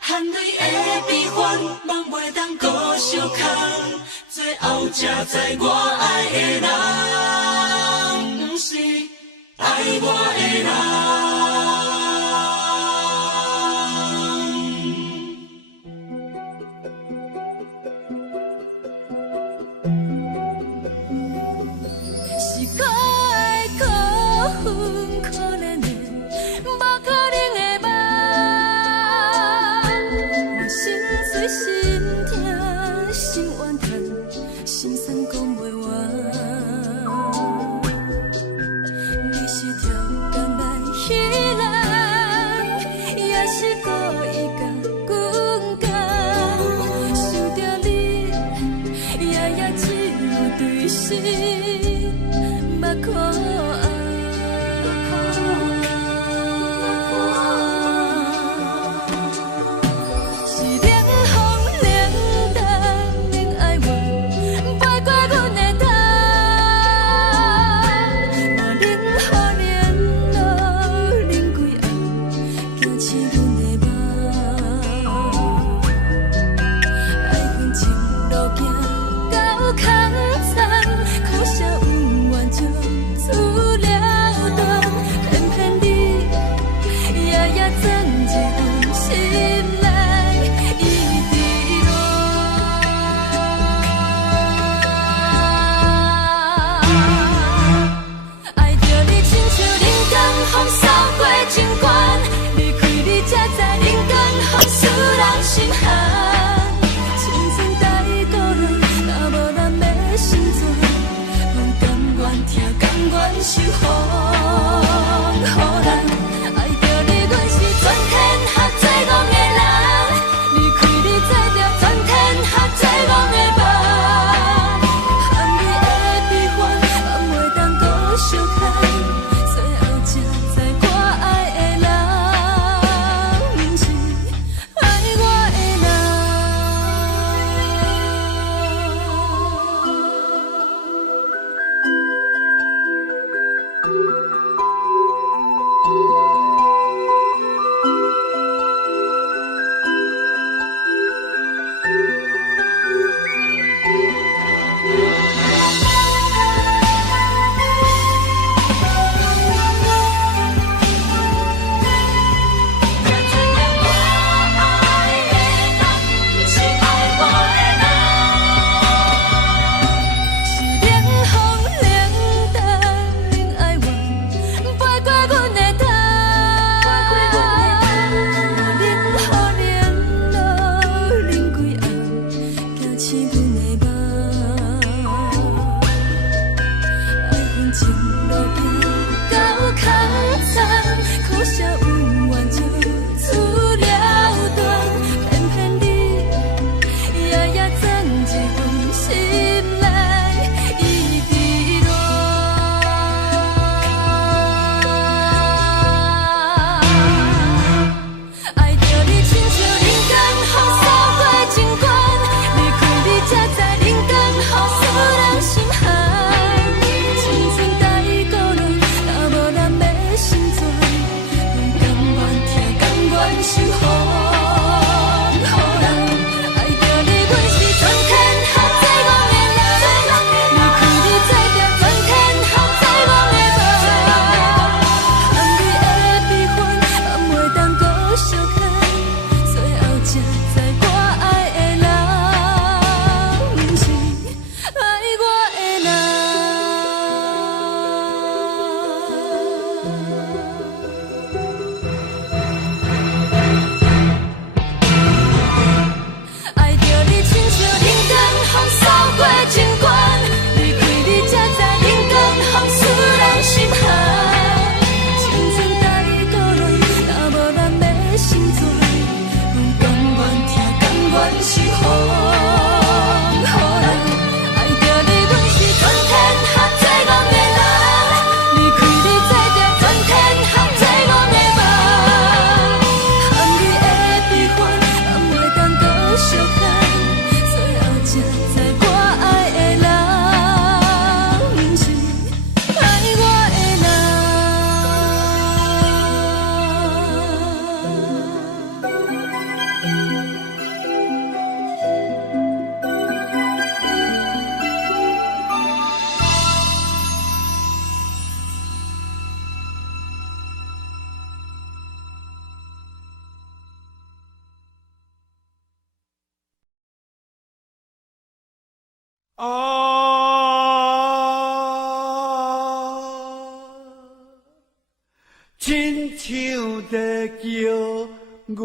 含泪的悲欢，望袂当搁相牵，最后才知我爱的人，不是爱我的人。可怜的，无可能的梦，我心碎心痛心怨叹，心酸讲袂完。你是条工来彼。愿是风，予人爱着你，阮是全天下最戆的人。离开你做着全天下最戆的梦，含你的悲欢，也袂当搁相牵。最后才知我爱的人，不是爱我的亲像在叫我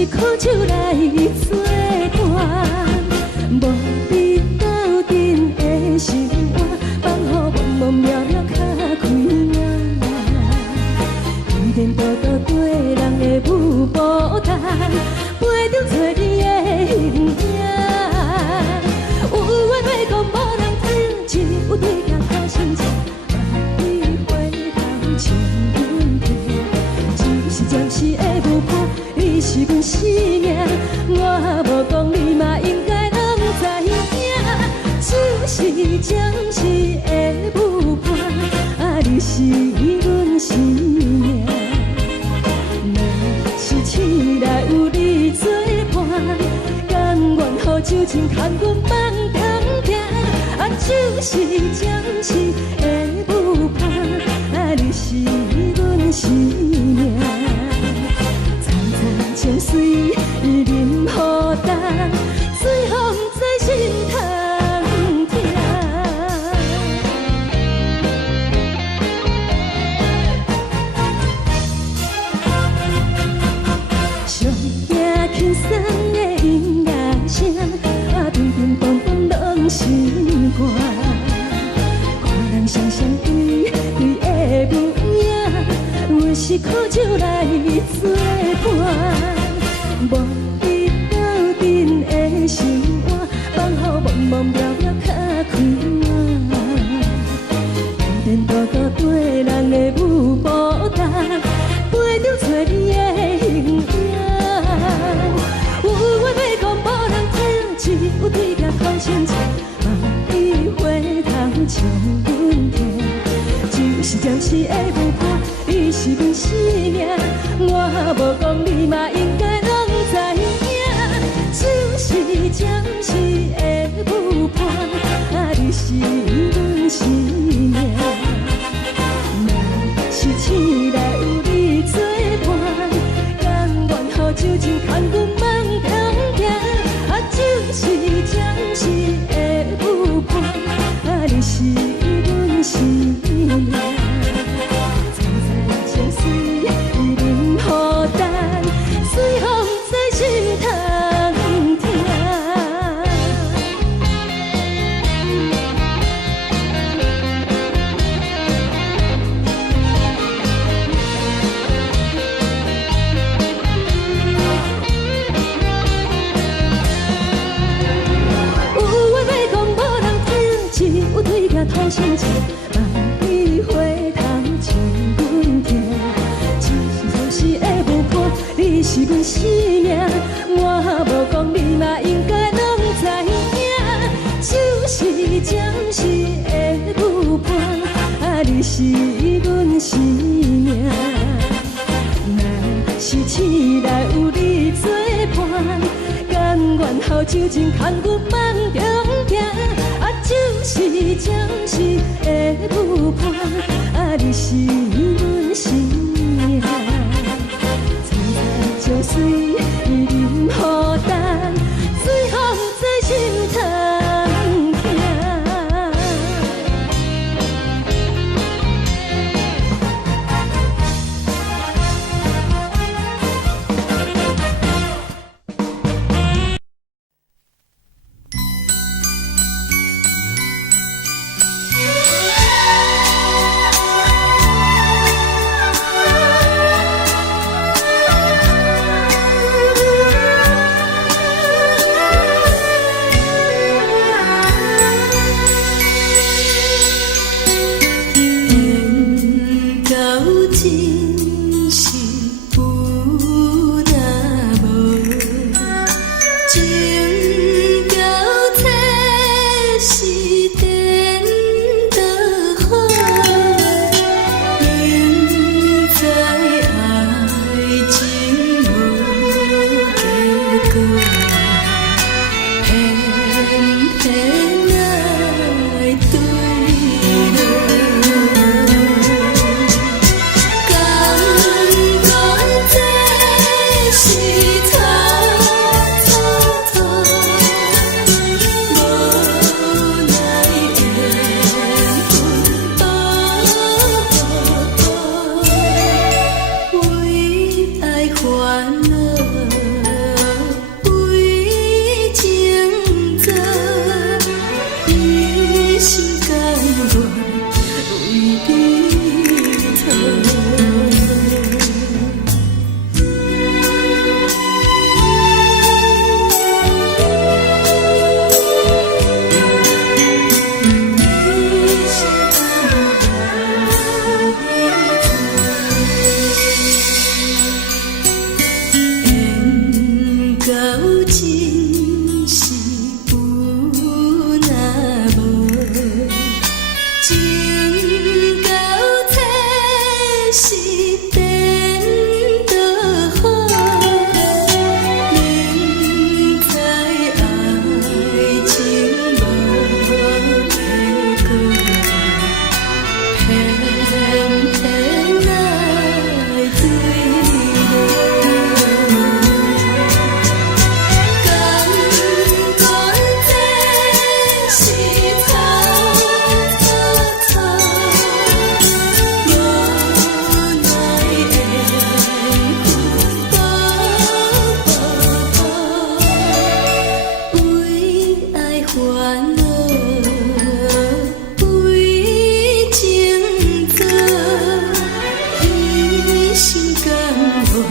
是苦酒来作伴，无你斗阵的生活，放予茫茫渺渺较开眼。颠颠倒倒对人的舞步单，陪着找你的形影。有话要讲无人听，只有对镜讨心情，万里回头将阮听。只是暂时的舞伴，你是阮生命，我无讲你嘛应该拢知影。只是暂时的舞伴，你是阮生命。若是醒来有你作伴，甘愿予酒精牵阮放通行。就是暂时的舞伴，你是阮生命。层层情水任何等，随风在心头听。上惊轻松的音乐声，乒乒乓乓拢心肝。看人双双对对的舞影，我是苦酒来作伴。无你斗阵的生活，放予茫茫渺渺较开眼。颠颠倒倒对人的舞步单，陪着找你的形影。有话要讲无人听，只有对镜讨心情，万里回头将阮听。就是暂时的舞伴，你是阮生命，我无讲你嘛应该拢知影。就是暂时的舞伴，你是阮生命。若是醒来有你作伴，甘愿予酒精牵阮放通行。就是暂时的舞伴，你是阮生命。层层情水任何等，随风在心头听。有话要讲无人听，只有对镜讨心情，万里回头将阮听。只是暂时的舞伴，你是阮生命，我无讲你嘛应该拢知影。就是暂时的舞伴，你是阮生命。若是醒来有你作伴，甘愿予酒精牵阮放中行。就是暂时的舞伴，你是阮生命。层层情水任何等，随风在心头听。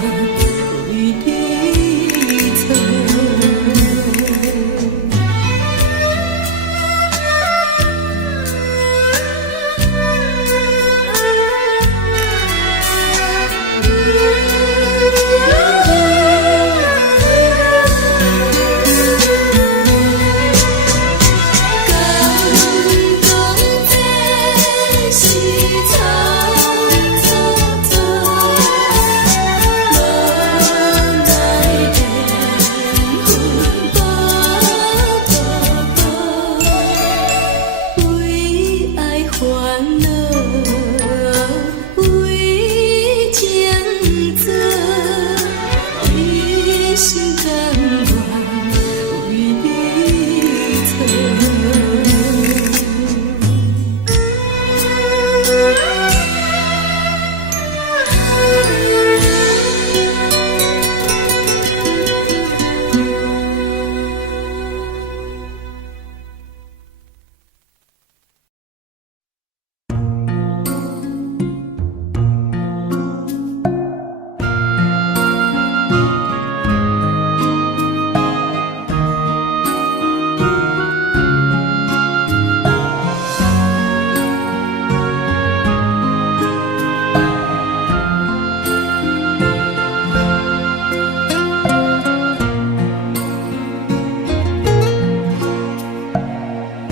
为你做。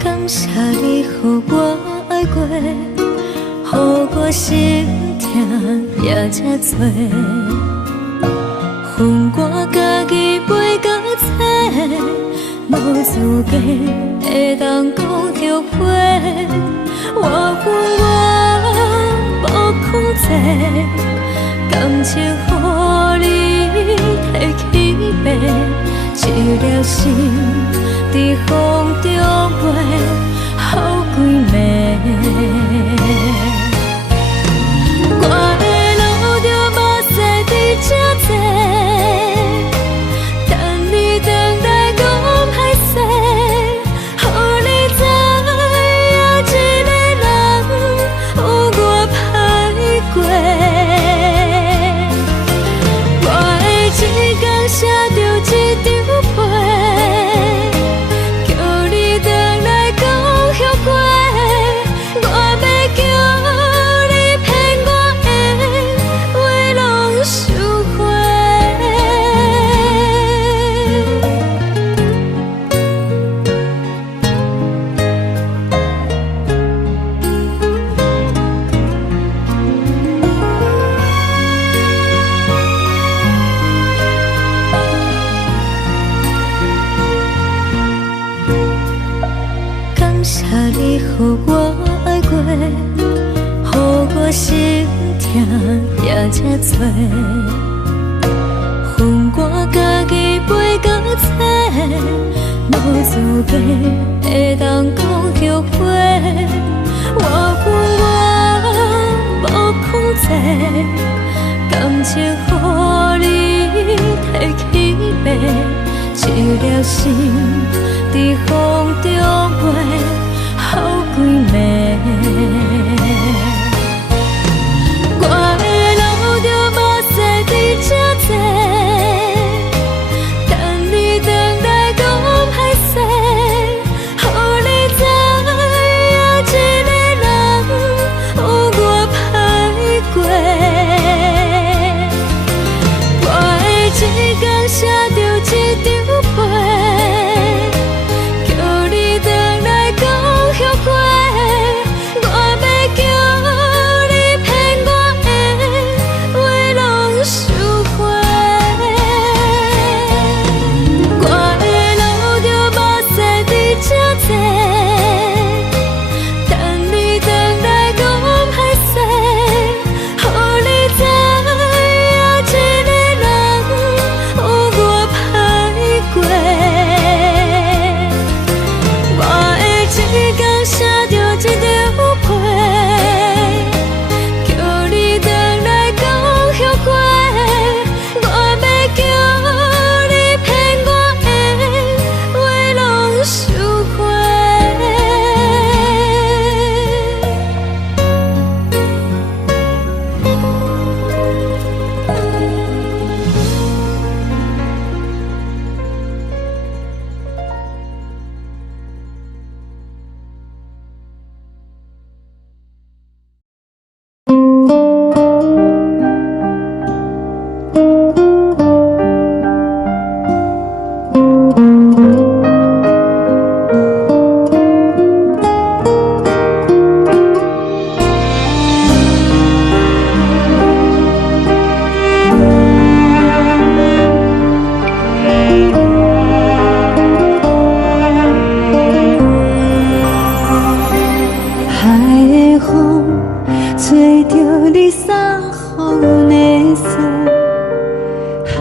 感谢你，予我爱过，予我心痛也这多。恨我家己袂到切，无资格会当讲后悔。我恨我无控制，感情予你提起白，一粒心在风中飞，好几暝。我的路着目屎伫这多，等你回来讲歹势，予你知影一个人有我歹过。我的一天写着一张被，叫你回来讲后悔。我要叫你骗我的话拢收回。感谢你，予我爱过，予我心痛也这多。恨我家己袂到切，无资格会当讲后悔。我恨我无控制，感情予你提起白，一粒心在风中飞，好几暝。我的路着目屎伫这多，等你回来讲歹势，予你知影一个人有我歹过。我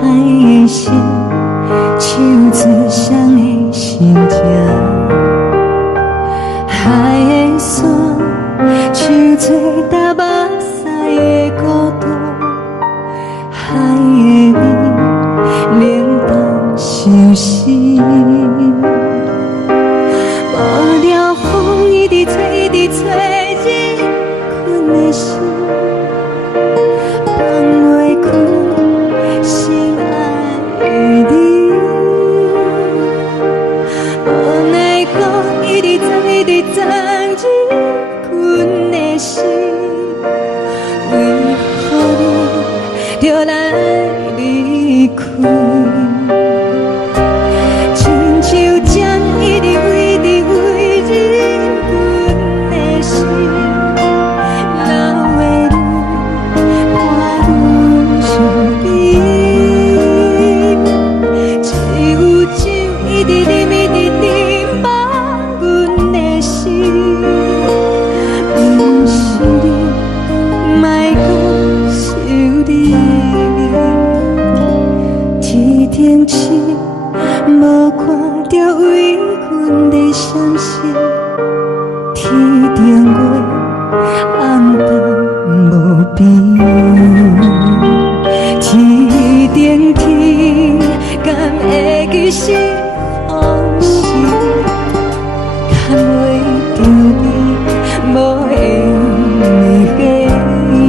的心，手指双的心情，海的山，像做搭目屎的孤独，海的味，冷淡伤心。无聊风一直吹，一直吹，日困的心。就来离开，亲像针一直围日阮的心，流的泪伴阮伤悲，只有酒一直啉饱阮的心，不是你，莫讲想你。天星无看到为阮的闪烁，天顶月暗淡无边，天顶天敢会记是往事，敢会着你无缘的你。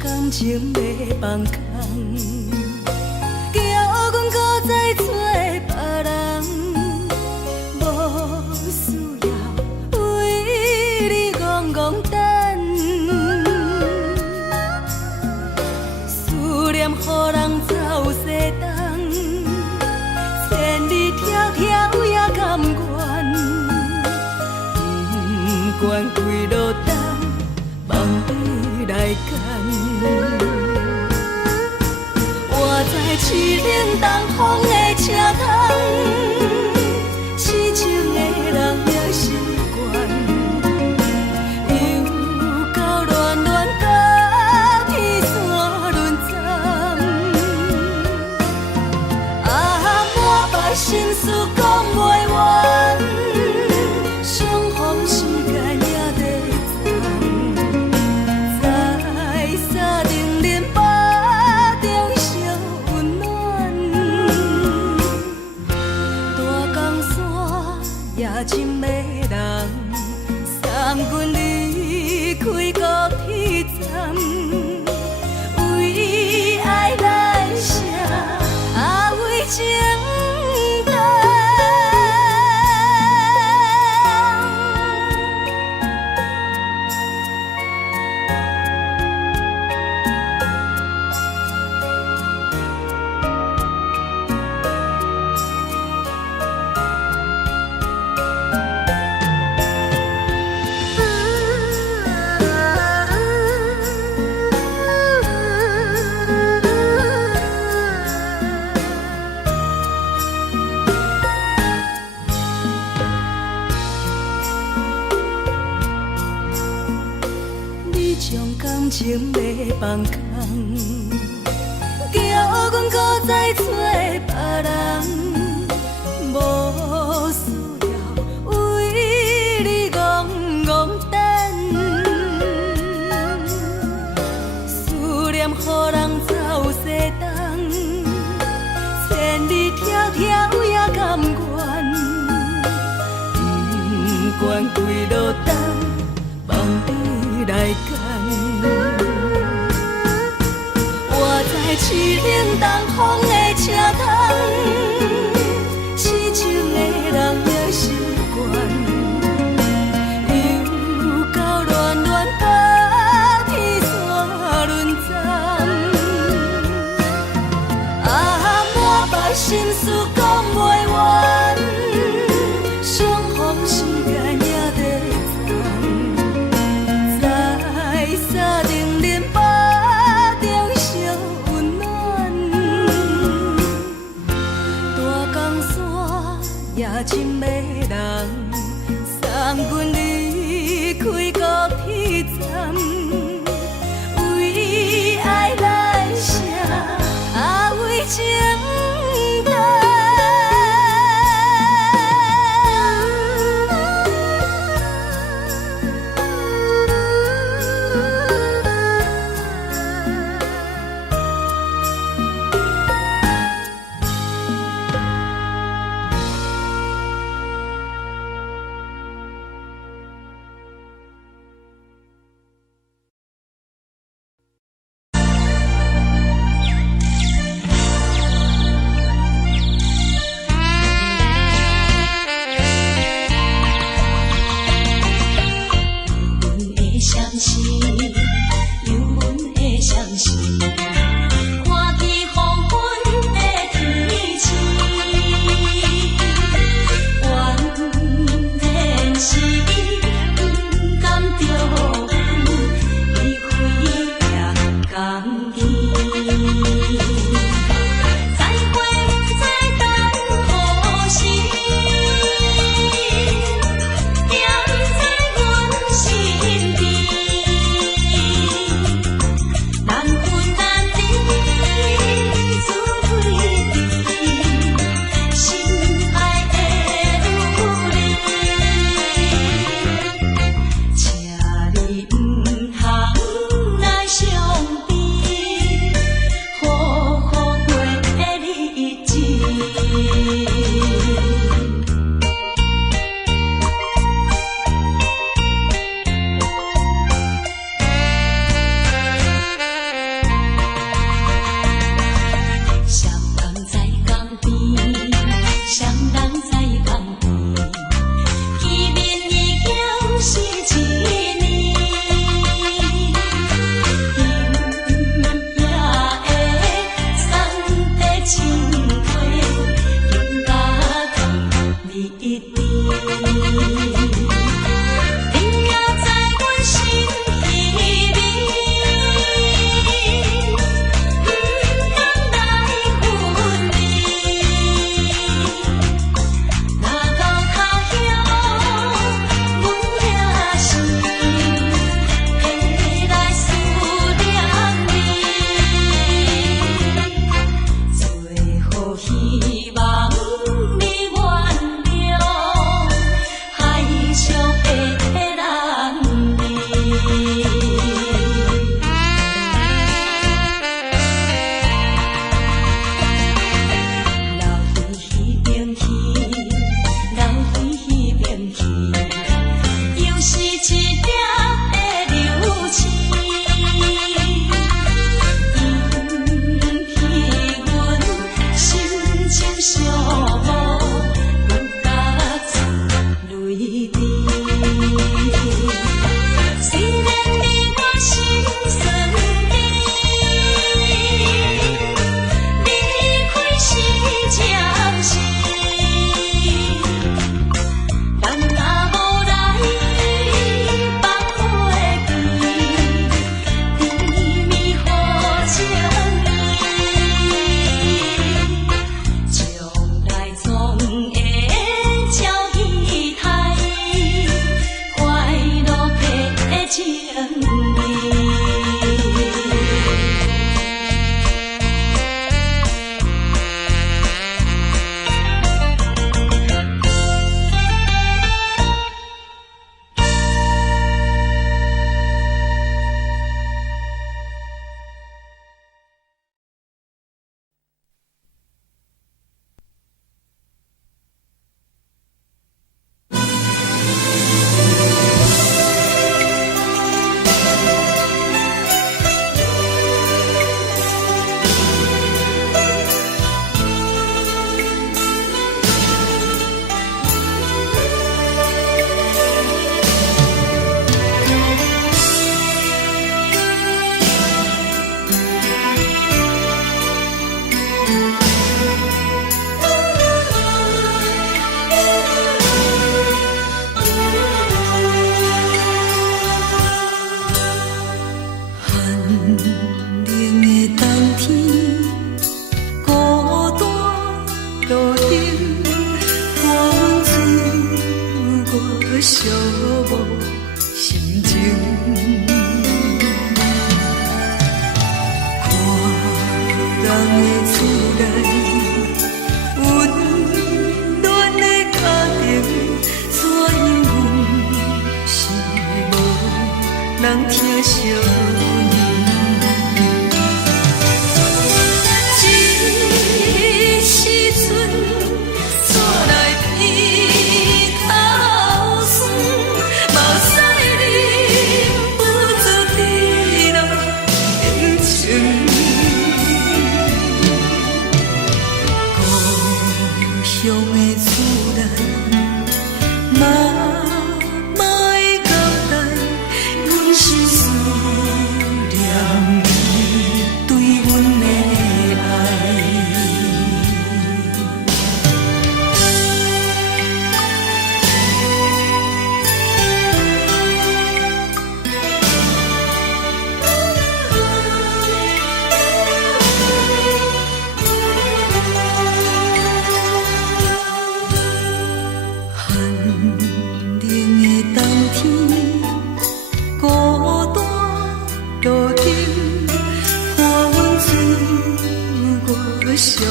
感情要放空，叫阮搁再找别人，无需要为你戆戆等。思念予人走西东，千里迢迢也甘愿，不管几路灯，望你来牵。我在凄冷东风的车窗，痴情的人也习惯，又到乱乱甲天线轮转。心事讲袂完，相逢时间也在藏，在沙丁林巴中相温暖。大江山也真迷人，送阮离开高铁站，为爱来写，为情重。你将感情要放空，叫阮搁再找别人，无需要为你戆戆等。思念予人走西东，千里迢迢也甘愿，不管几路灯，望你来赶。我在凄冷东风的车窗，痴情的人也习惯，又到恋恋把天线轮站。满腹心事讲袂完，相逢时间也在藏，在沙丁林巴中相温暖。大江山也真迷人，送阮离开高铁站，为爱来写，为情重。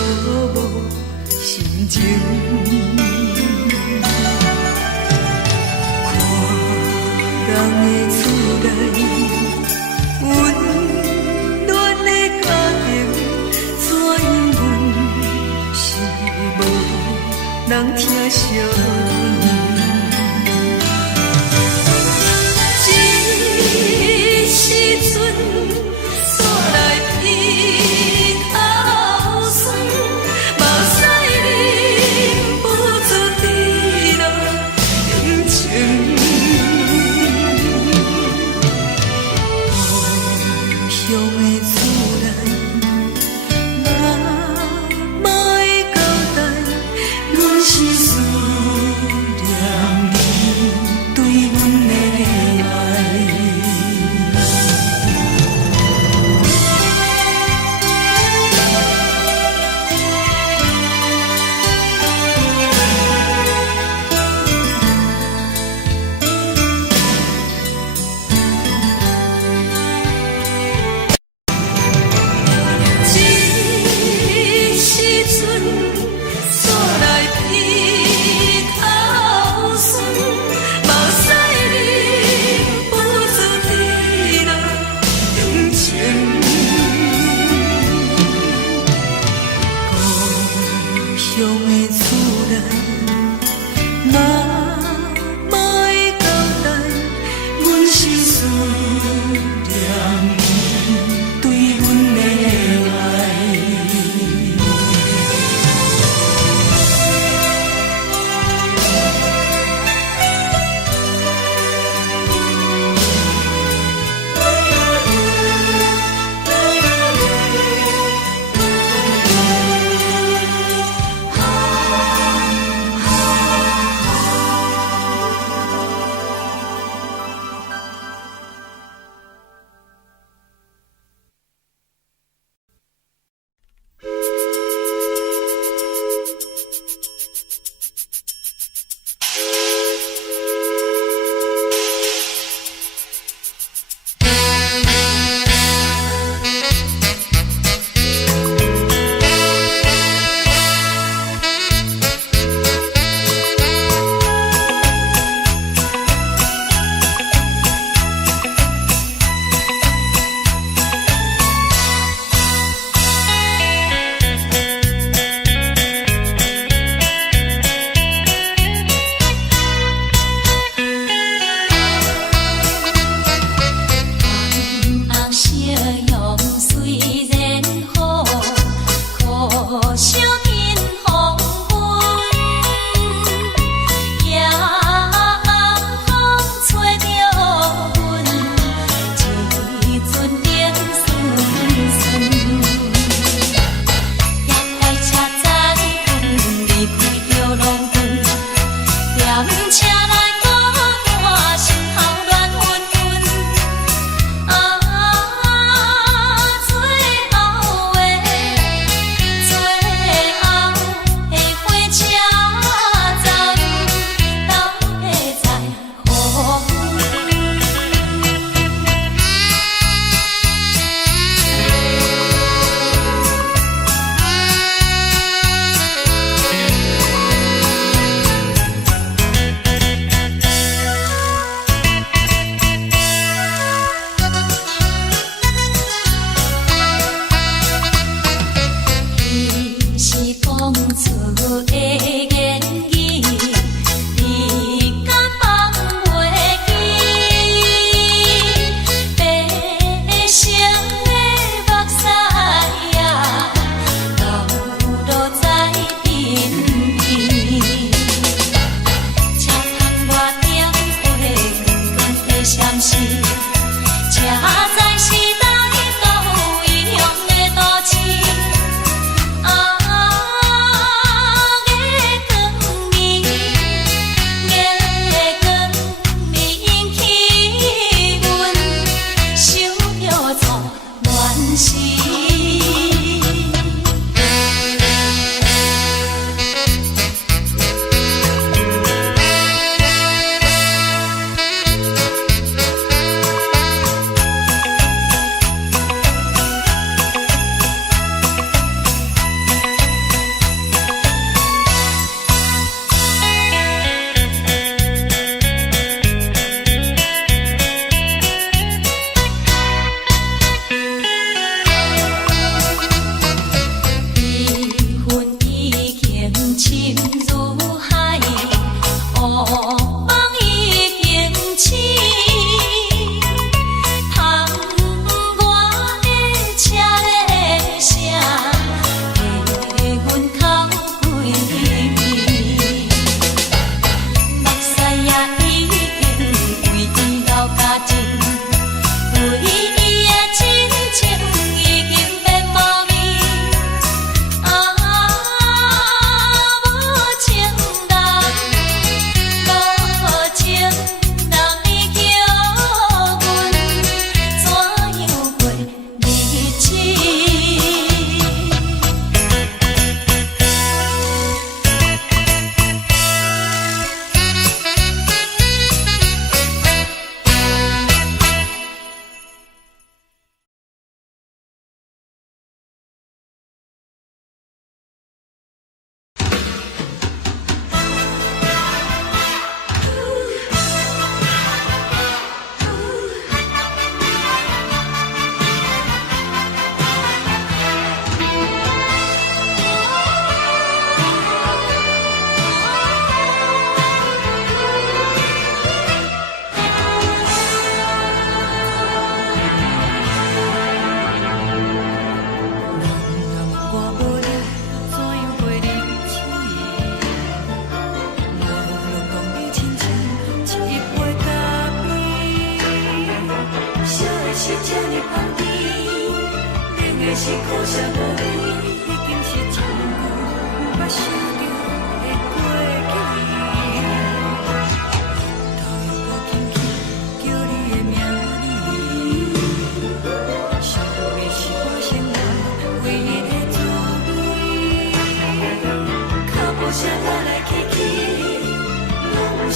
无心情。看人的厝内温暖的家庭，怎因阮是无人疼惜？这时阵煞来鼻口酸，目屎忍不住滴落眼睛。故乡的厝内，哪会交代？阮是思念你对阮的爱。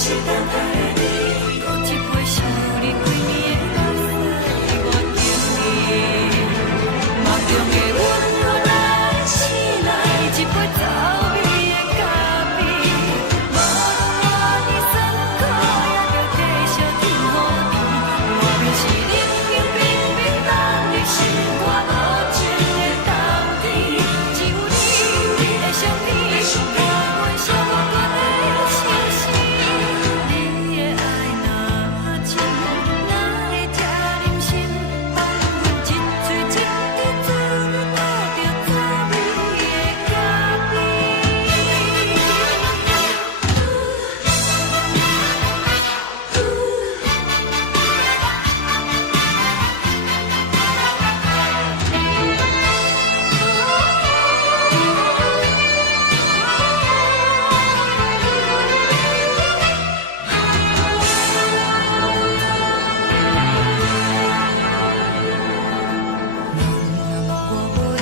是等待的你。搁一杯想你几年的目屎，我敬你。梦中的阮予咱醒来，一杯走味的咖啡。无论多年酸苦，也着继续甜予甜。外面是冷冷冰冰，当你心肝无情的冬天。只有你的相片，陪阮相伴的星星。你的爱若真，哪会这忍心？放阮一嘴一滴珠，倒着走味的咖啡。我无你，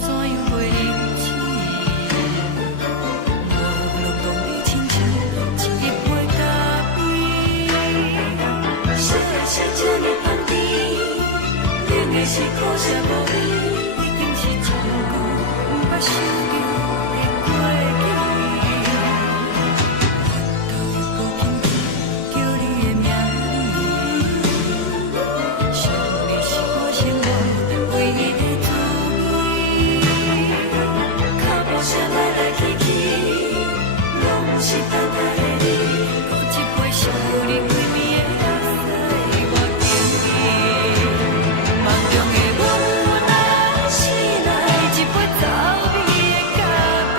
怎样袂忍心？无论当你亲像一杯咖啡。说的是这呢香甜，冷的是苦涩无味。已经是从古不捌想着的过去。倒又搁轻轻叫你的名字，想你是我生活唯一的滋味。脚步声来来去去，拢是等待的你。搁一杯想你几暝的目屎，我敬你。梦中的阮，若醒来，一杯走味的咖啡。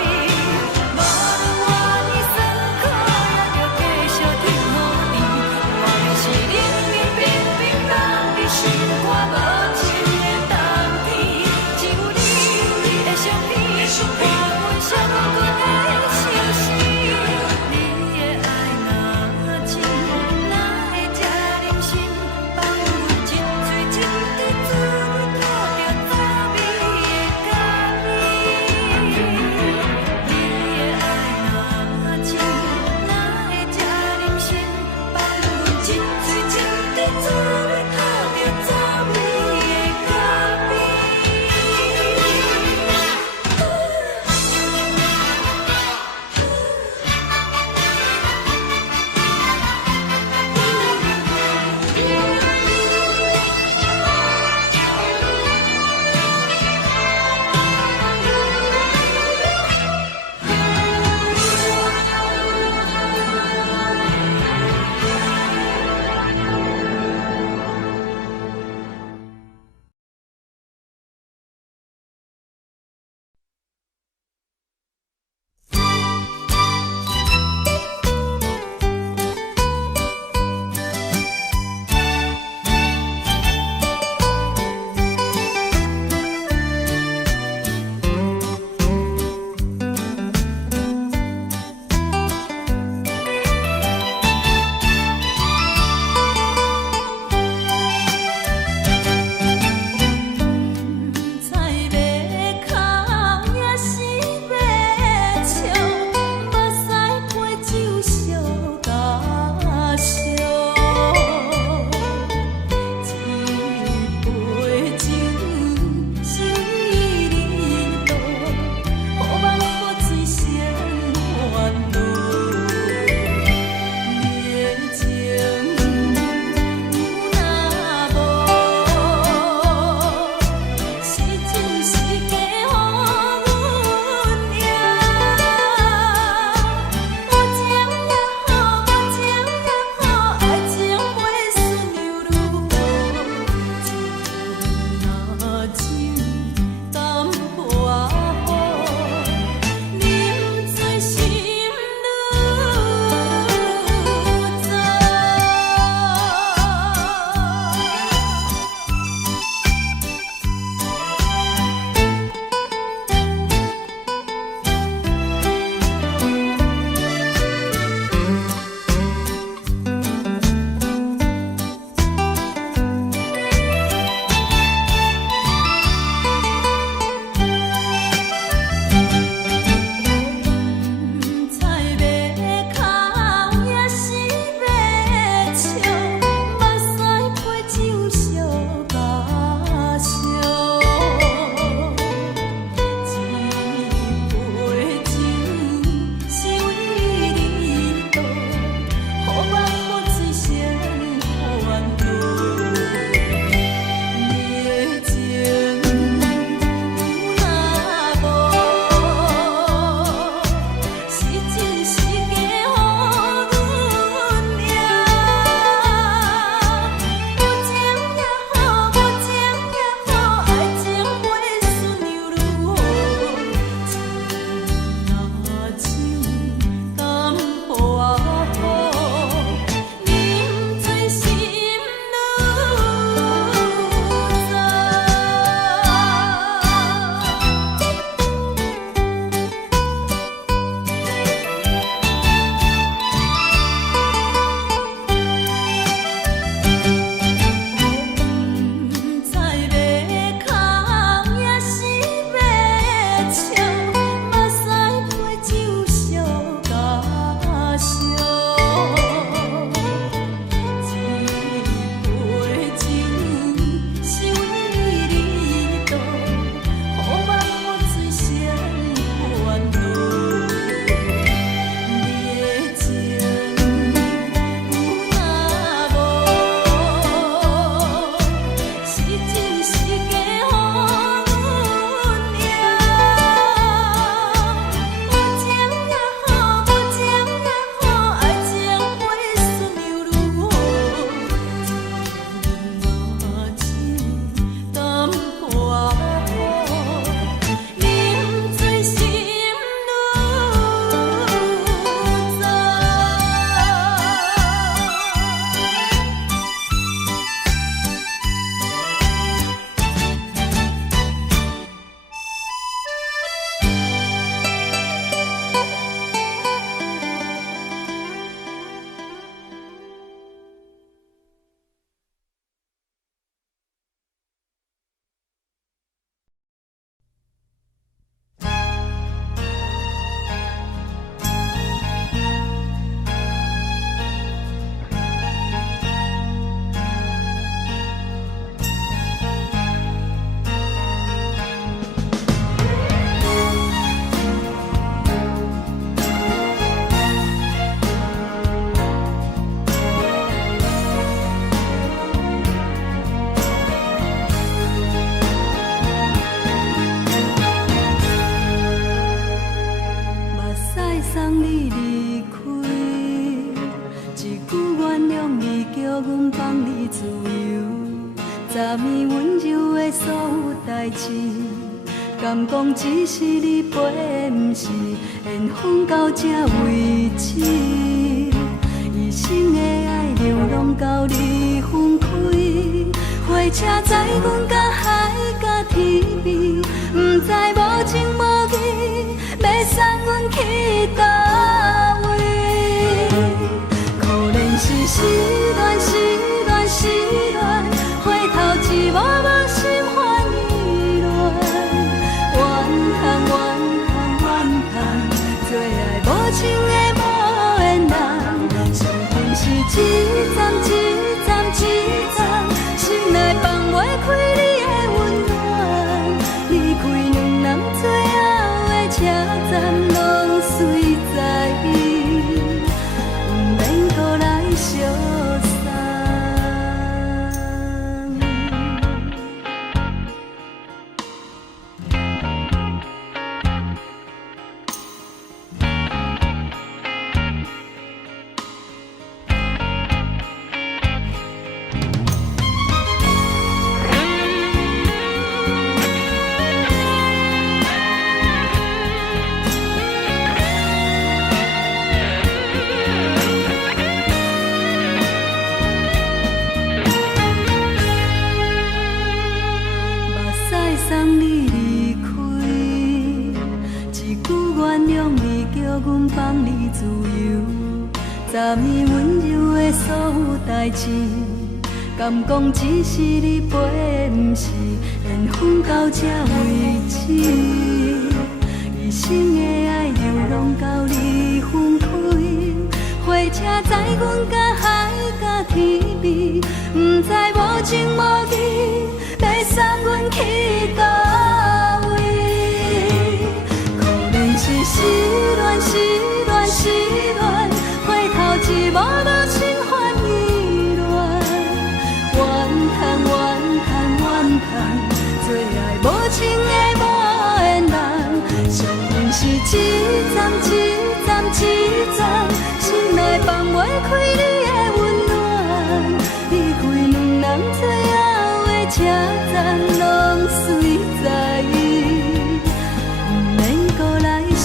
送你离开，一句原谅你，叫阮放你自由。昨暝温柔的所有代志，敢讲只是你陪，不是缘分到这为止。一生的爱流浪到你分开，火车载阮到海角天边，不知无情无义，要送阮去倒位？可怜是失恋，失恋，失恋，回头一幕幕心烦意乱，怨叹，怨叹，怨叹，最爱无情的无缘人，伤痕是一站一站一站，心内放袂开你的温暖，离开两人最后的车站，拢随在伊，不免搁来相送。送你离开，一句原谅你，叫阮放你自由。昨暝温柔的所有代志，敢讲只是你陪，不是缘分到这为止。一生的爱流浪到你分开，火车载阮到海角天边，不知无情无义，要送阮去倒位？可怜是失恋，失恋，失恋，回头一幕幕心烦意乱，怨叹，怨叹，怨叹，最爱无情的无缘人，伤痕是一站一站一站，心内放袂开你的温暖，离开两人最后的车站，拢随在伊，不免搁来相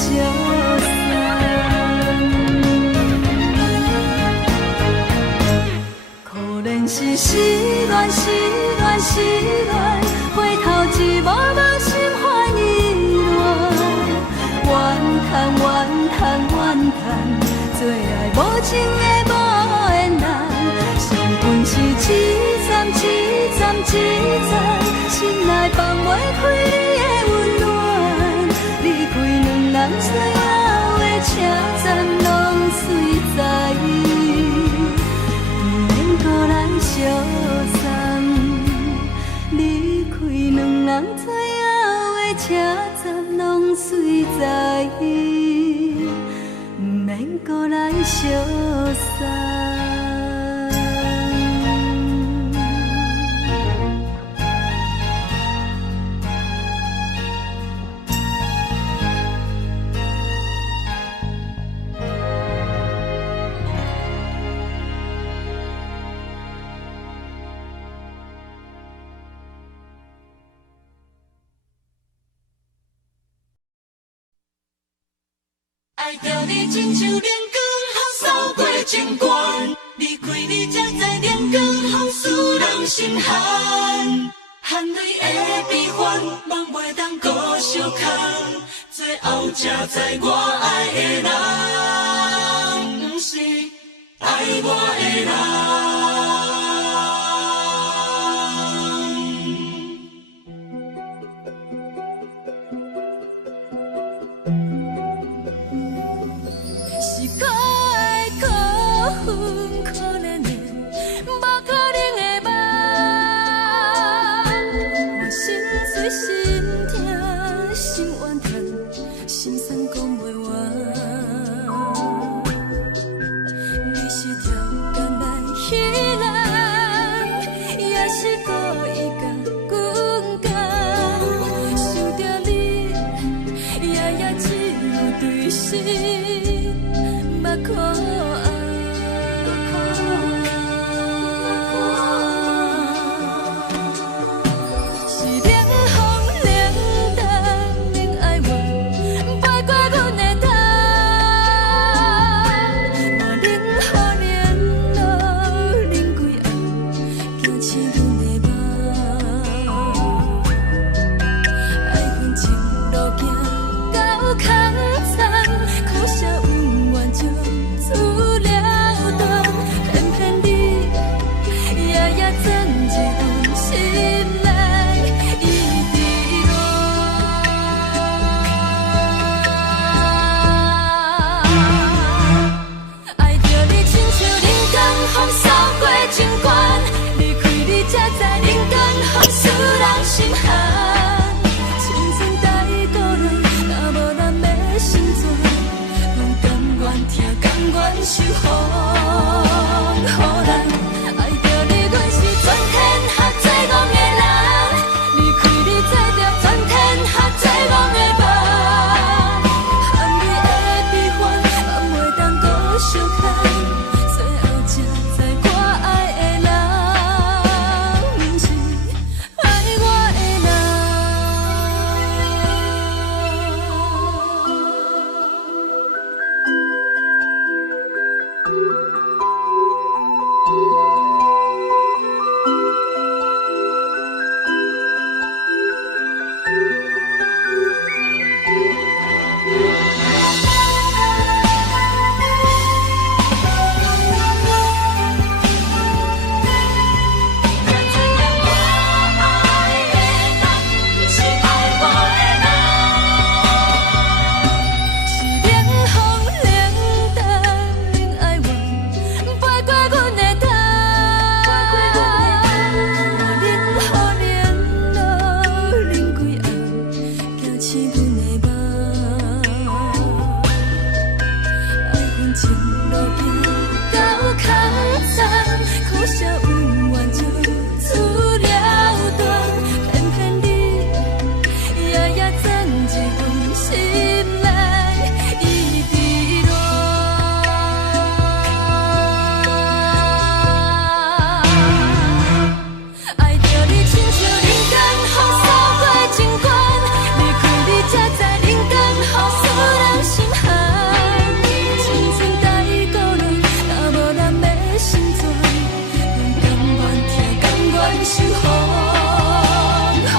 送。可怜是失恋，失恋，失恋，回头一幕幕心烦意乱，怨叹，怨叹，怨叹，最爱无情的无缘人，伤痕是一站一站一站，心内放袂开你的温暖，离开两人最后的车站，拢随在伊，不免搁来相送。离开两人最后的车站，拢随在伊，不免搁来相送。爱着你亲像阳光扫过情关，离开你才知阳光风使人心寒，含泪的悲欢，望袂当搁相牵，最后才知我爱的人，不是爱我的人。是可爱可恨可怜的，无可能的梦。我心碎心痛心怨叹，心酸讲袂完。你是条工来彼人，也是故意甲阮讲，想着你夜夜只有对心目眶红。是冷风冷淡，冷爱阮飞过阮的头，我冷雨连落冷几暗，惊醒阮的梦。爱恨情路行到空残，可惜有缘就此了断，偏偏你夜夜钻入阮心内。爱着你，亲像冷光风扫过情关，离开你才知冷光风使人心寒。青春待孤单，若无咱要成全，阮甘愿听，甘愿受风予咱。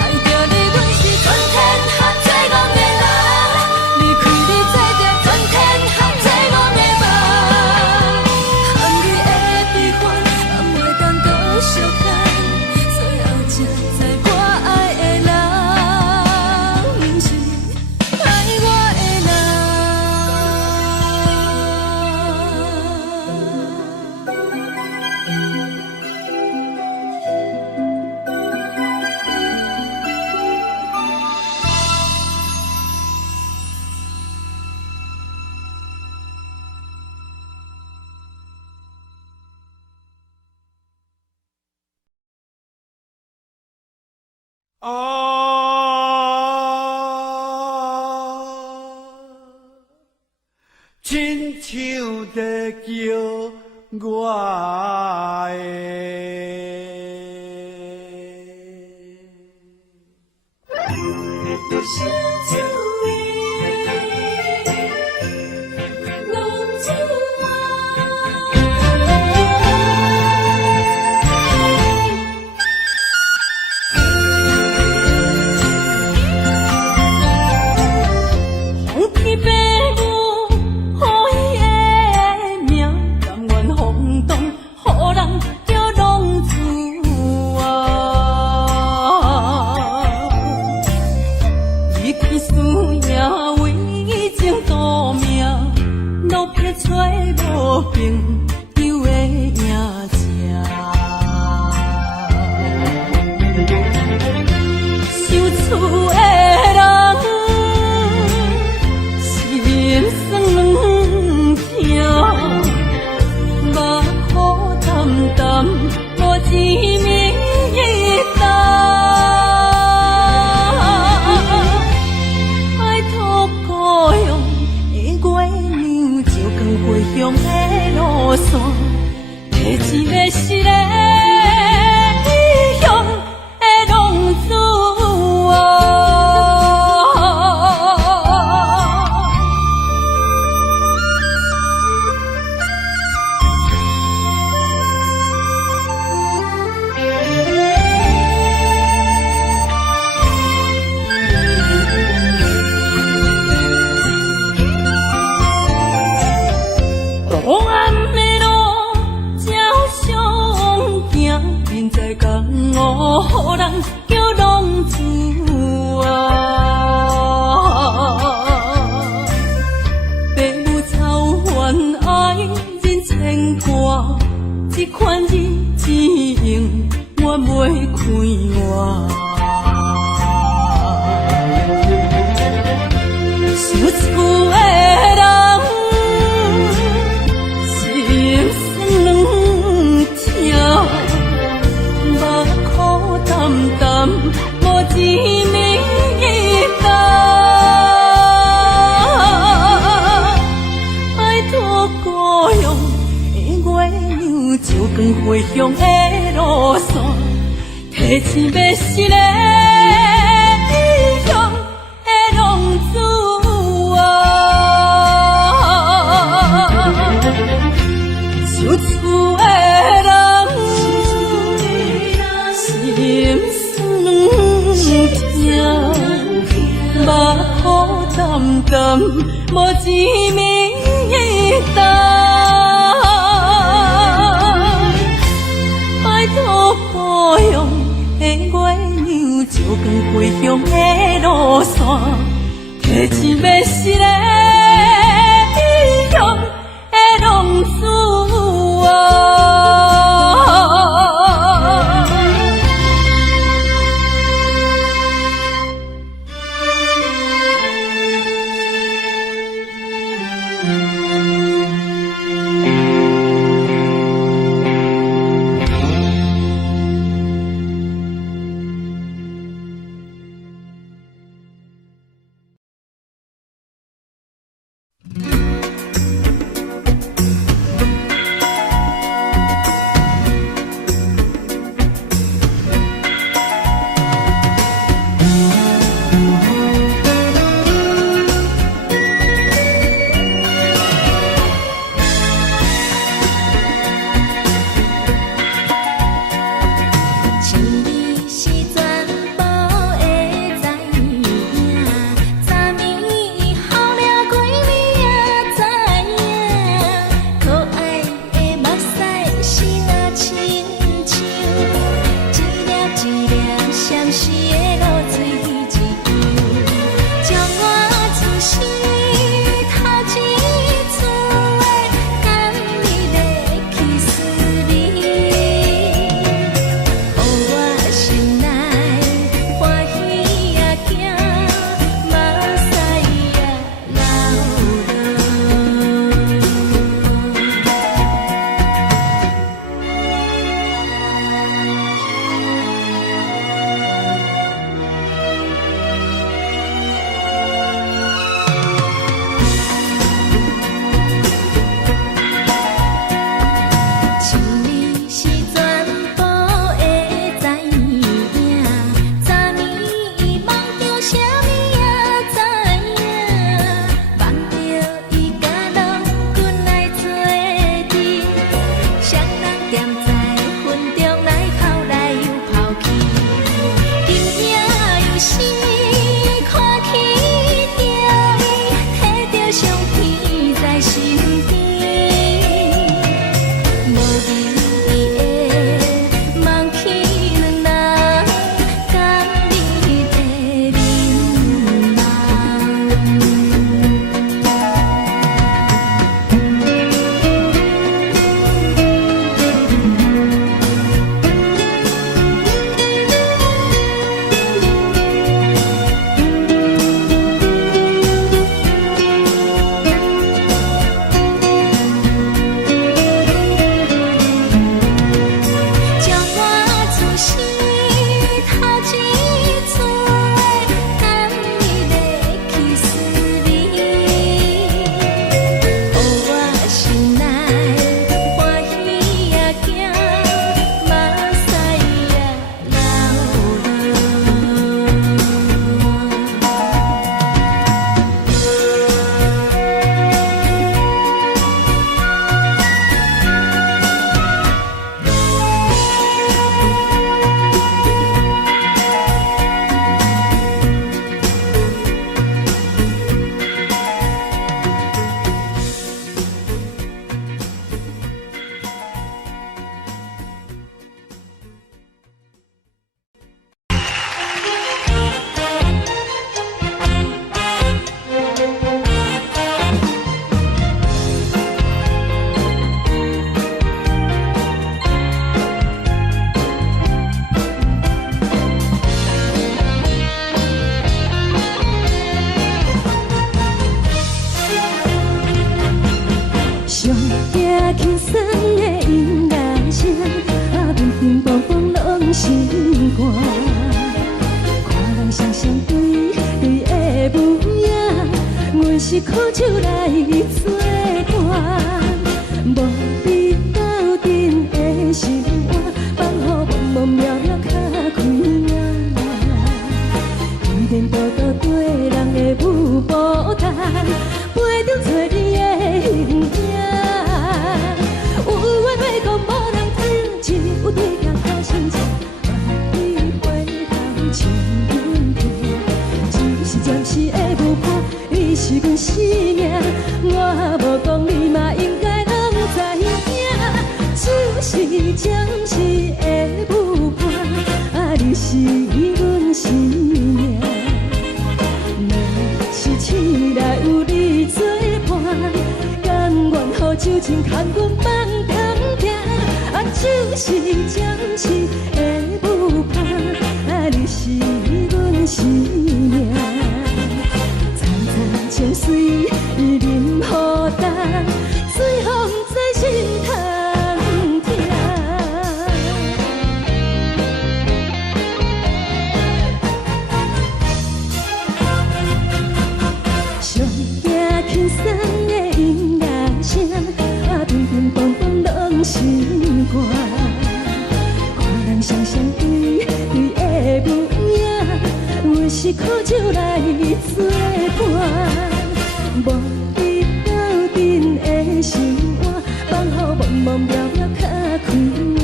爱着你，阮是全天下最戆的人，离开你才着全天下最戆的梦。含泪的悲欢，嘛袂当搁相牵，最后才知我爱的人，不是爱我的人。亲像在叫我找无朋友的影子。受厝的人心酸软痛，目雨淡淡无一明一暗。爱托故乡的月亮，照光回乡的路线，提一个失个异乡的浪子啊。黑暗的路，照常行，人在江湖，予人叫浪子啊。父母操怨爱人牵挂，这款日子用我袂开换。受厝的人，心酸软痛，目苦淡淡，无一明一暗。爱托故乡的月亮，照光回乡的路线，提一要失个异乡的浪子啊。受厝的人，心酸软痛，目雨淡淡，无一明一暗。爱托故乡的月亮，照光回乡的路线，提一要失个双双对对的模样，阮是苦酒来作伴，无比斗阵的心肝，放乎茫茫渺渺较开眼。一点多多对人的舞步弹，陪着做你的形影。有话要讲无人听，只有对镜头先前，万里回头像阮听。只是暂时的舞伴，你是阮生命，我无讲你嘛应该拢知影。就是暂时的舞伴，你是阮生命。是醒来有你作伴，甘愿予酒精牵阮放空行，就是暂时的舞伴，你是阮生命。层层情水任何等，水风在心通听。上惊轻松的音乐声，乒乒乓乓拢心肝。看人双双对对的模样，阮是苦酒来作伴，无比斗阵的心肝，放乎茫茫渺渺较开眼。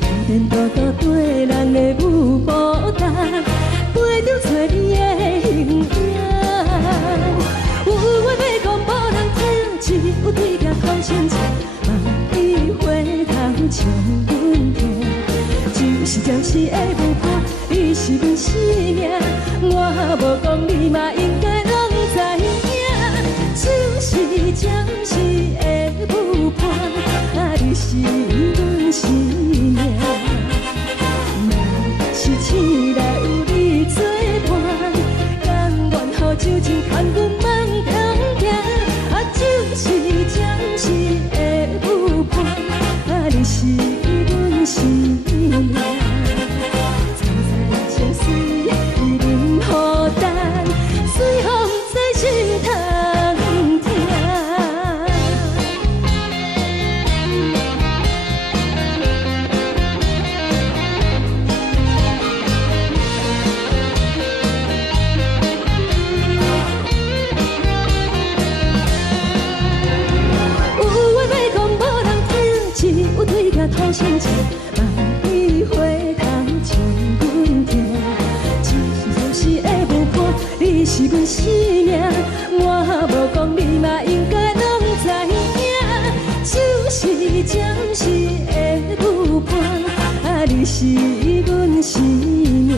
一点多多对人的舞步弹，陪着做你的形影。有话要讲无人听，只有对镜头先前，万里回头像阮听。就是暂时的舞伴，你是阮生命，我无讲你嘛应该拢知影。就是暂时的舞伴，你是阮生命。若是醒来有你作伴，甘愿予酒精牵阮放空行，就是暂时的舞伴，你是阮生命。层层情水任何等，随风在心通听。有话要讲无人听，只有对镜头先前，万里回头像阮听。就是暂时的舞伴，你是阮生命，我无讲你嘛应该拢知影。就是暂时的舞伴，你是阮生命。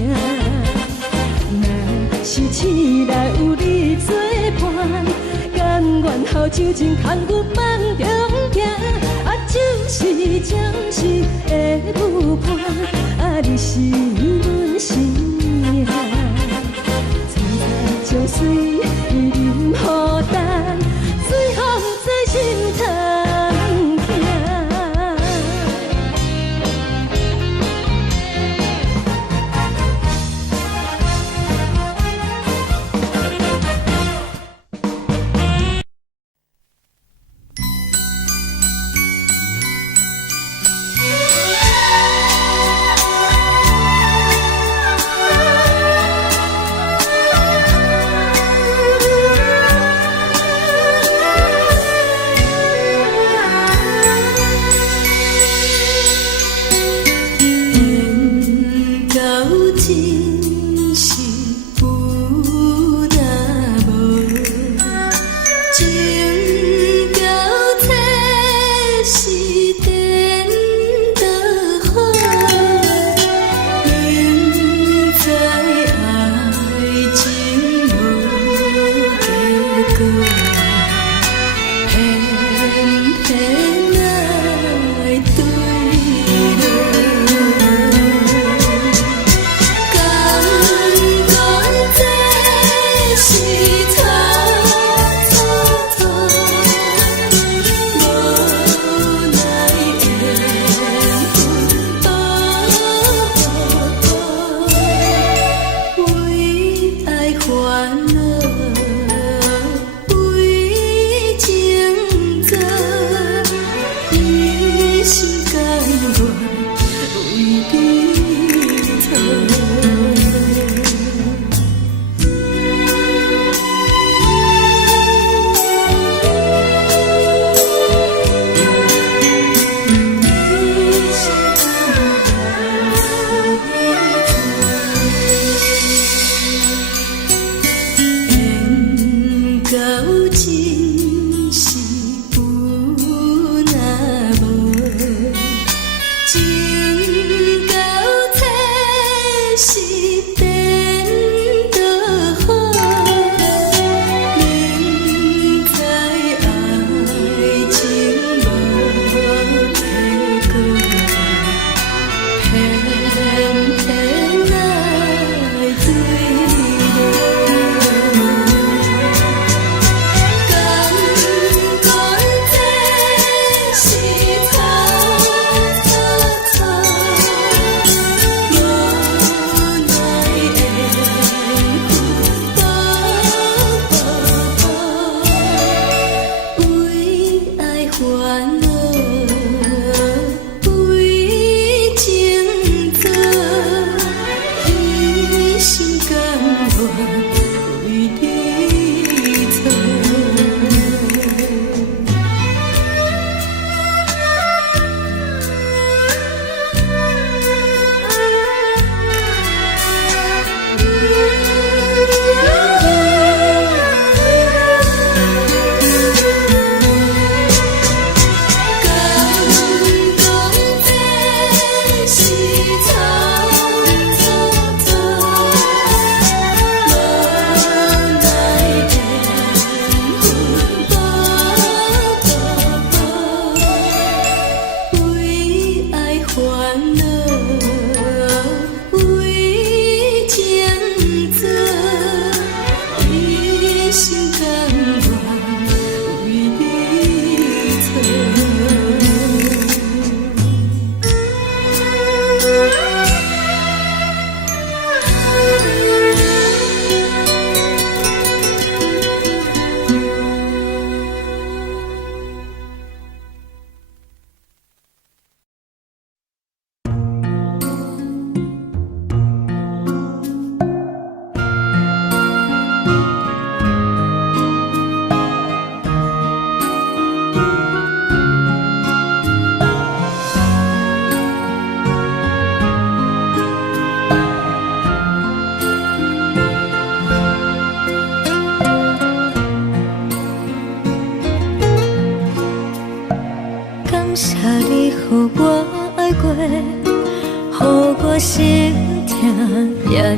若是醒来有你作伴，甘愿予酒精牵阮放中行，就是暂时的舞伴，你是阮生命。层层情水任何等，随风在心通听。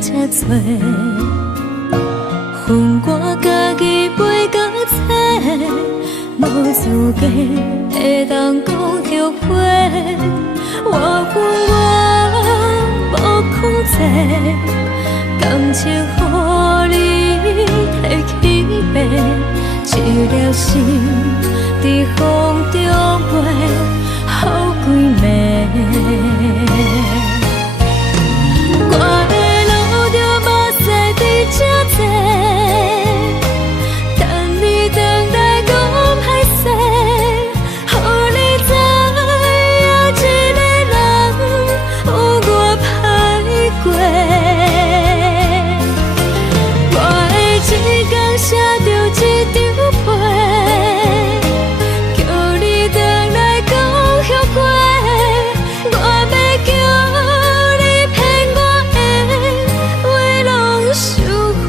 才多，恨我家己袂够切，无资格会当讲后悔。我恨我无控制，感情予你摕去卖，一粒心伫风中飞，好几暝。我的路着目屎伫这多，等你回来讲歹势，予你知影一个人有我歹过。我的一天写着一张被，叫你回来讲后悔。我要叫你骗我的话拢收回。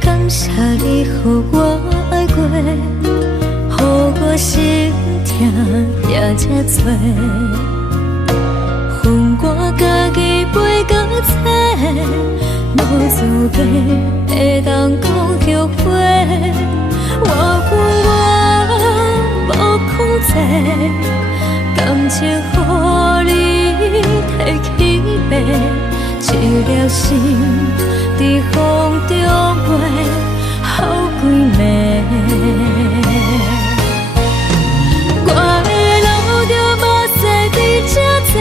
感谢你，予我爱过，予我心痛也这多，恨我家己袂够切，无资格会当讲后悔。我恨我无控制，感情予你摕去卖，一粒心伫风中飞，好几暝。我的路着目屎伫这多，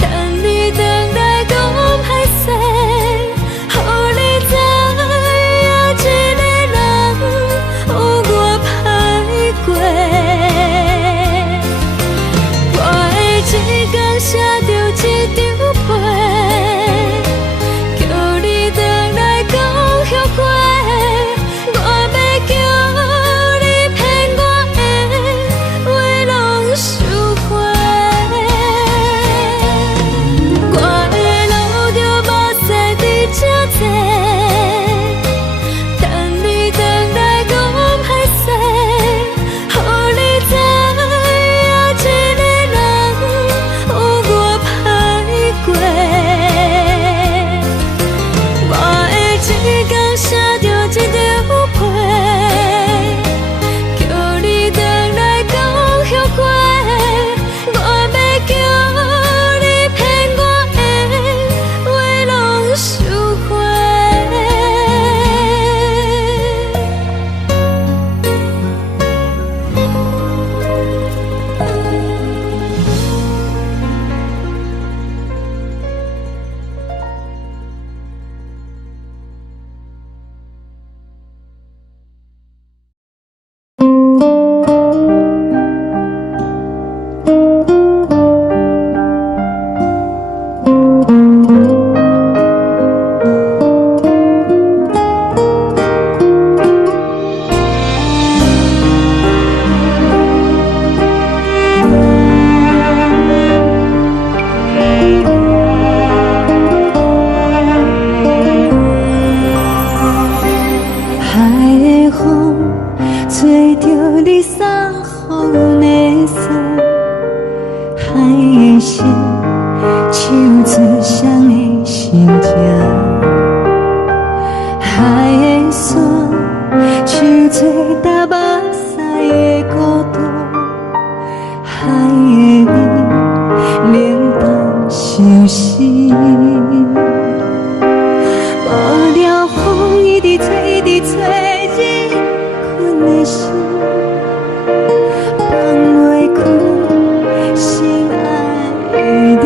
等你回来讲歹势，予你知影一个人有我歹过。我的一天写着一张被，叫你回来讲后悔。我要叫你骗我的话拢收回。我的路着目屎伫这多，等你回来讲歹势，予你知影一个人有我歹过。我的一天写着一张被，叫你回来讲后悔。我要叫你骗我的话拢收回。海的风吹着你送予的伞，海的心唱出双的心情，海的山唱出搭目屎的孤独，海的味冷淡伤心。无聊风一直吹，一直吹，日困的心放袂开，心爱的你。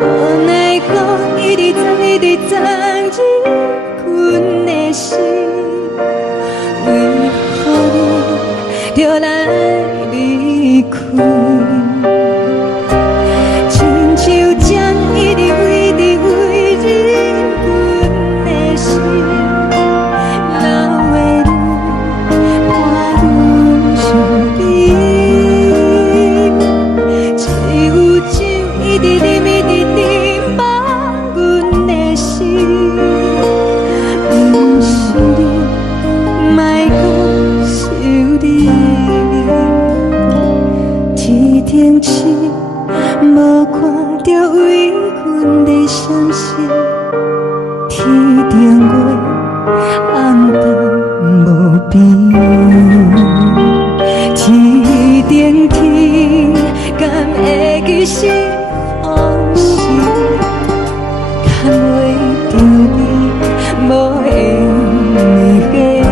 无奈何一直走，一直走，日困的心，为何你就来离开？亲像江一直飞，一直飞，日困的心，流的泪，汗天星，无看到为阮的闪烁，天顶月暗淡无边，天顶天，敢会记是往事，敢袂着你，无缘给你。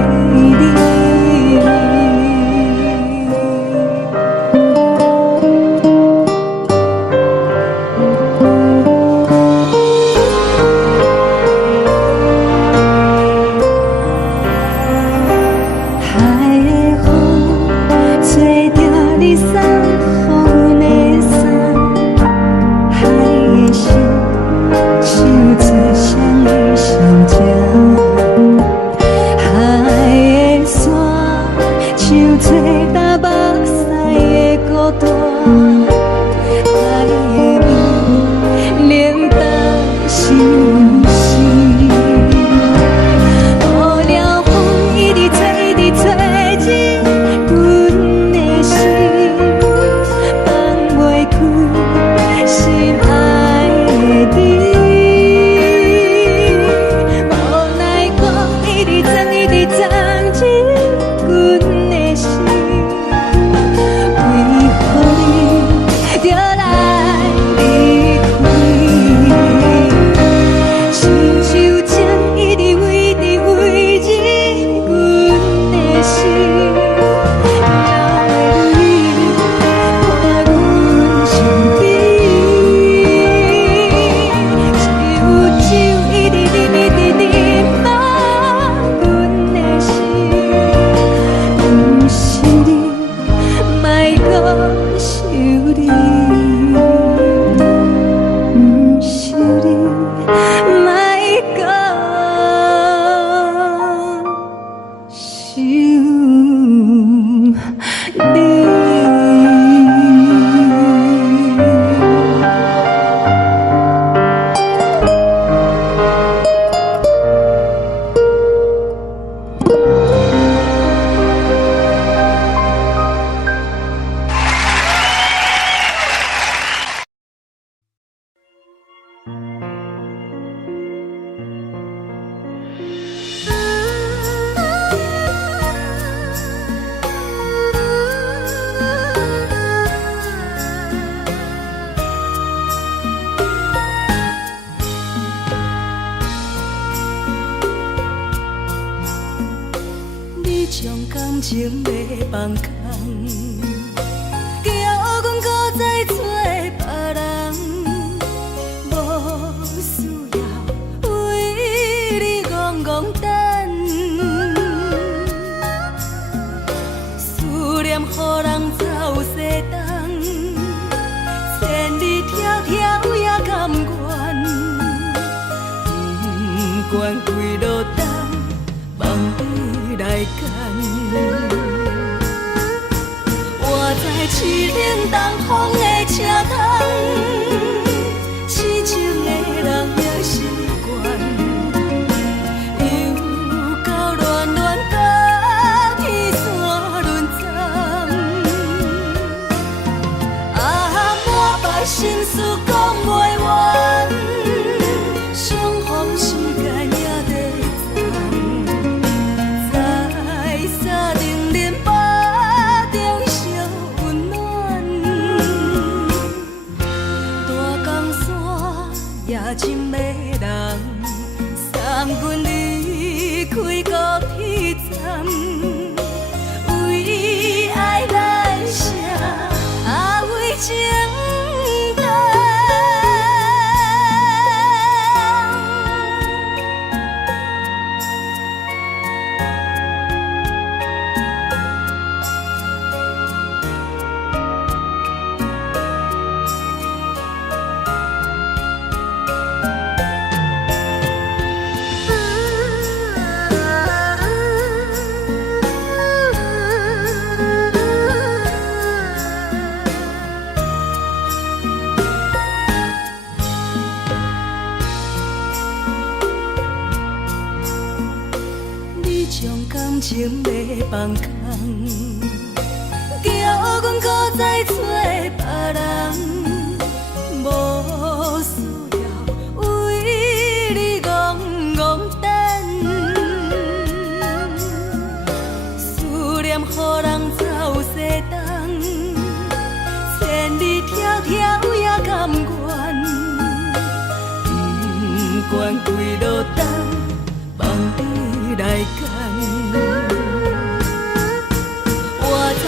感情要放空，叫阮搁再找别人，无需要为你戆戆等。思念予人走西东，千里迢迢也甘愿，不管几落冬，望你来干。我在凄冷东风的车窗，痴情的人也习惯，又到恋恋甲天山论战。啊，满腹心事讲袂完，相逢时间也在站，在沙丁林巴中烧温暖。大江山夜深的人，送阮离开高铁站，为爱来写，啊为情。将感情要放空，叫阮搁再找别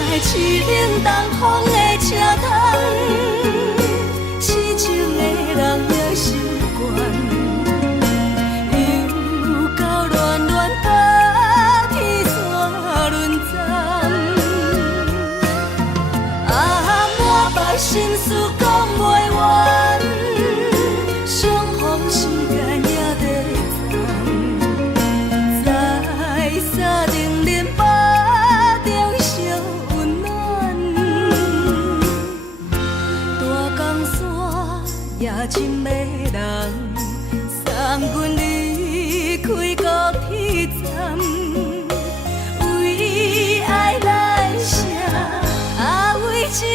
在市冷东风的车窗，痴情的人也习惯，又到恋恋到天山沦陷。满腹心事讲袂完，相逢时间也在站，在沙冷冷巴中烧温暖。大江山夜深的人，送阮离开高铁站，为爱来写为情。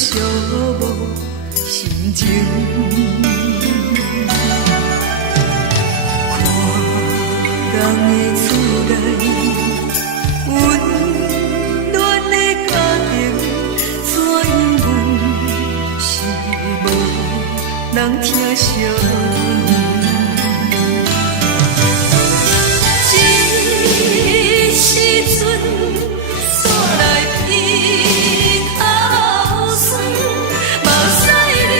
寂寞心情。看人的厝内温暖的家庭，怎因阮是无人疼惜？时阵，煞来鼻口酸，目屎忍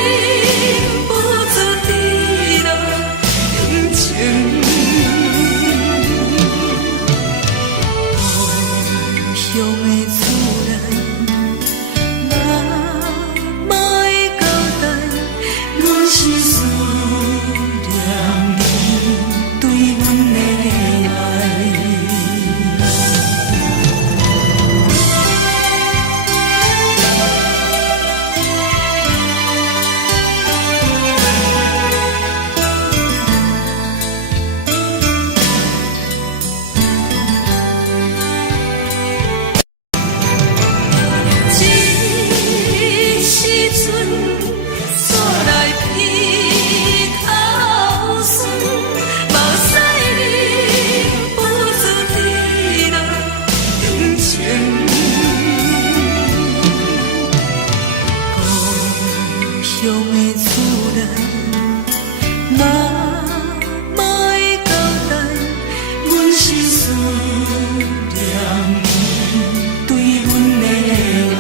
不住滴落感情。故乡的厝内，妈妈的交代，阮是思念你对阮的爱。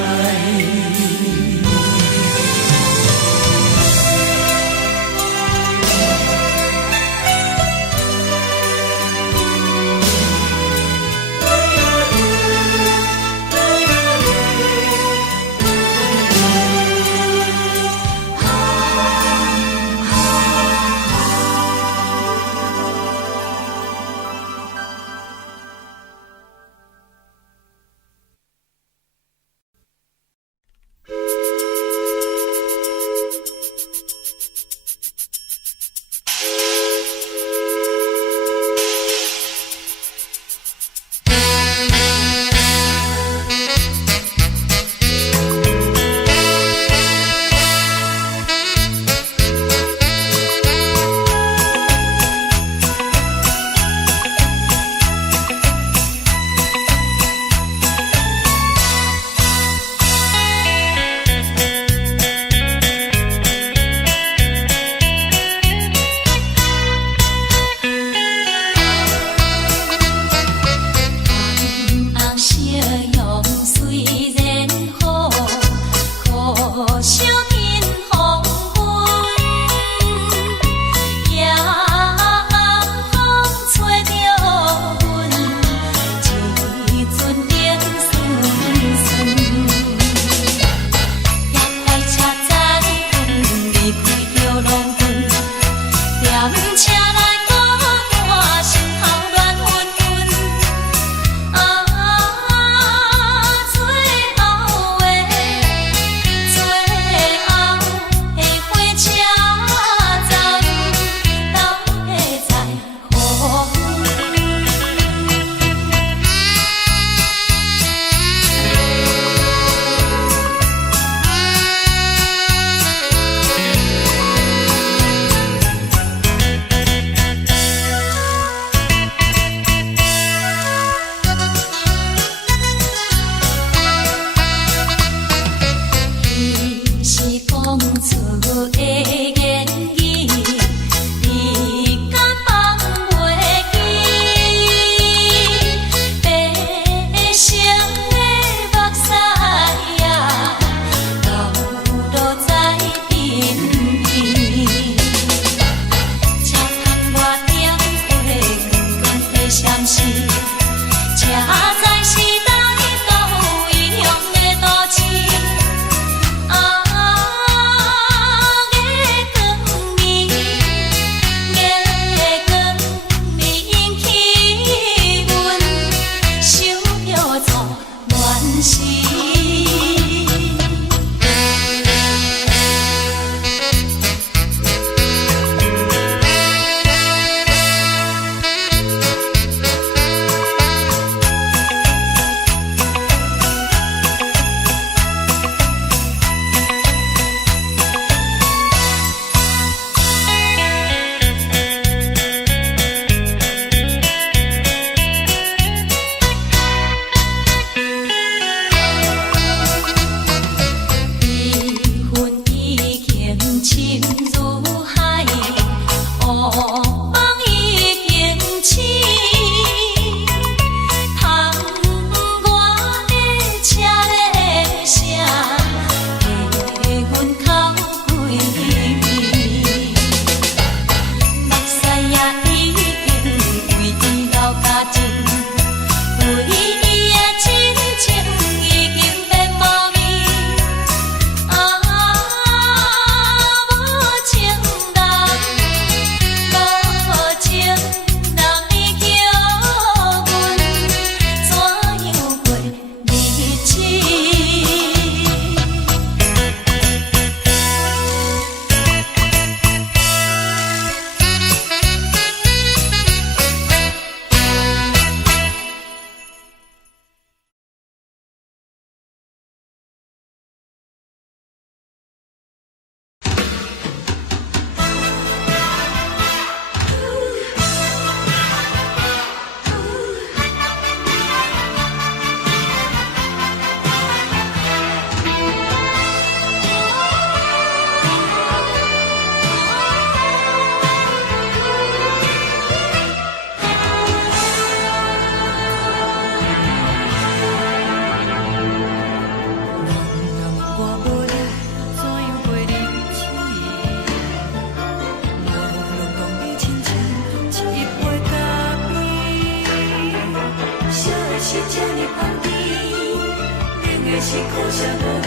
是苦涩无味，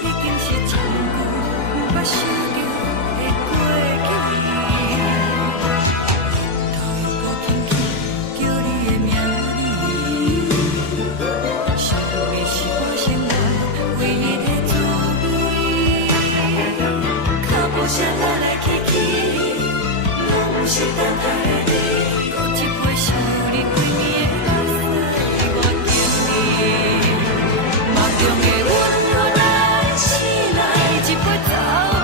已经是千古不捌想着的过去。头又搁轻轻叫你的名字，想的是我生活唯一的滋味。脚步声来来去去，拢是等待的你，搁一杯想你几年的目屎，我敬你。梦中的阮我来醒来，一杯走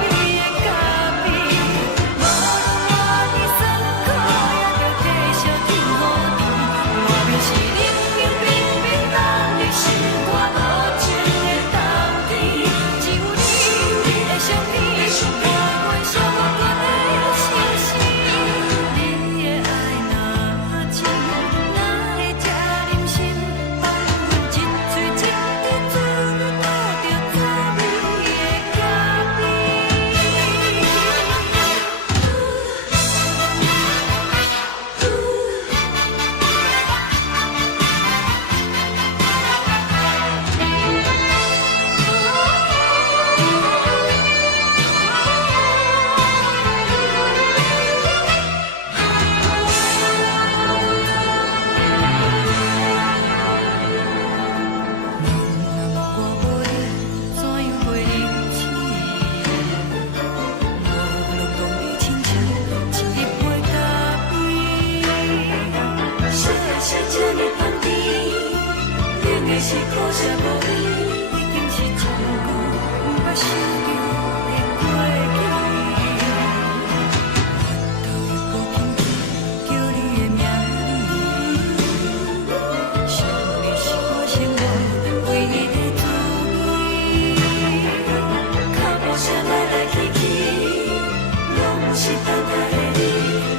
味的咖啡，无论我的酸苦，也着继续甜予你。我明是冷冷冰冰当你心肝无情的冬天，只有你的相片，陪阮相共的心事。你的爱若真，哪会这忍心放阮一嘴一滴水，倒着滋味的咖是苦涩无味，已经是千古不捌想着的过去。头又搁轻轻叫你的名字，想你是我生活唯一的滋味。脚步声来来去去，拢是等待的你，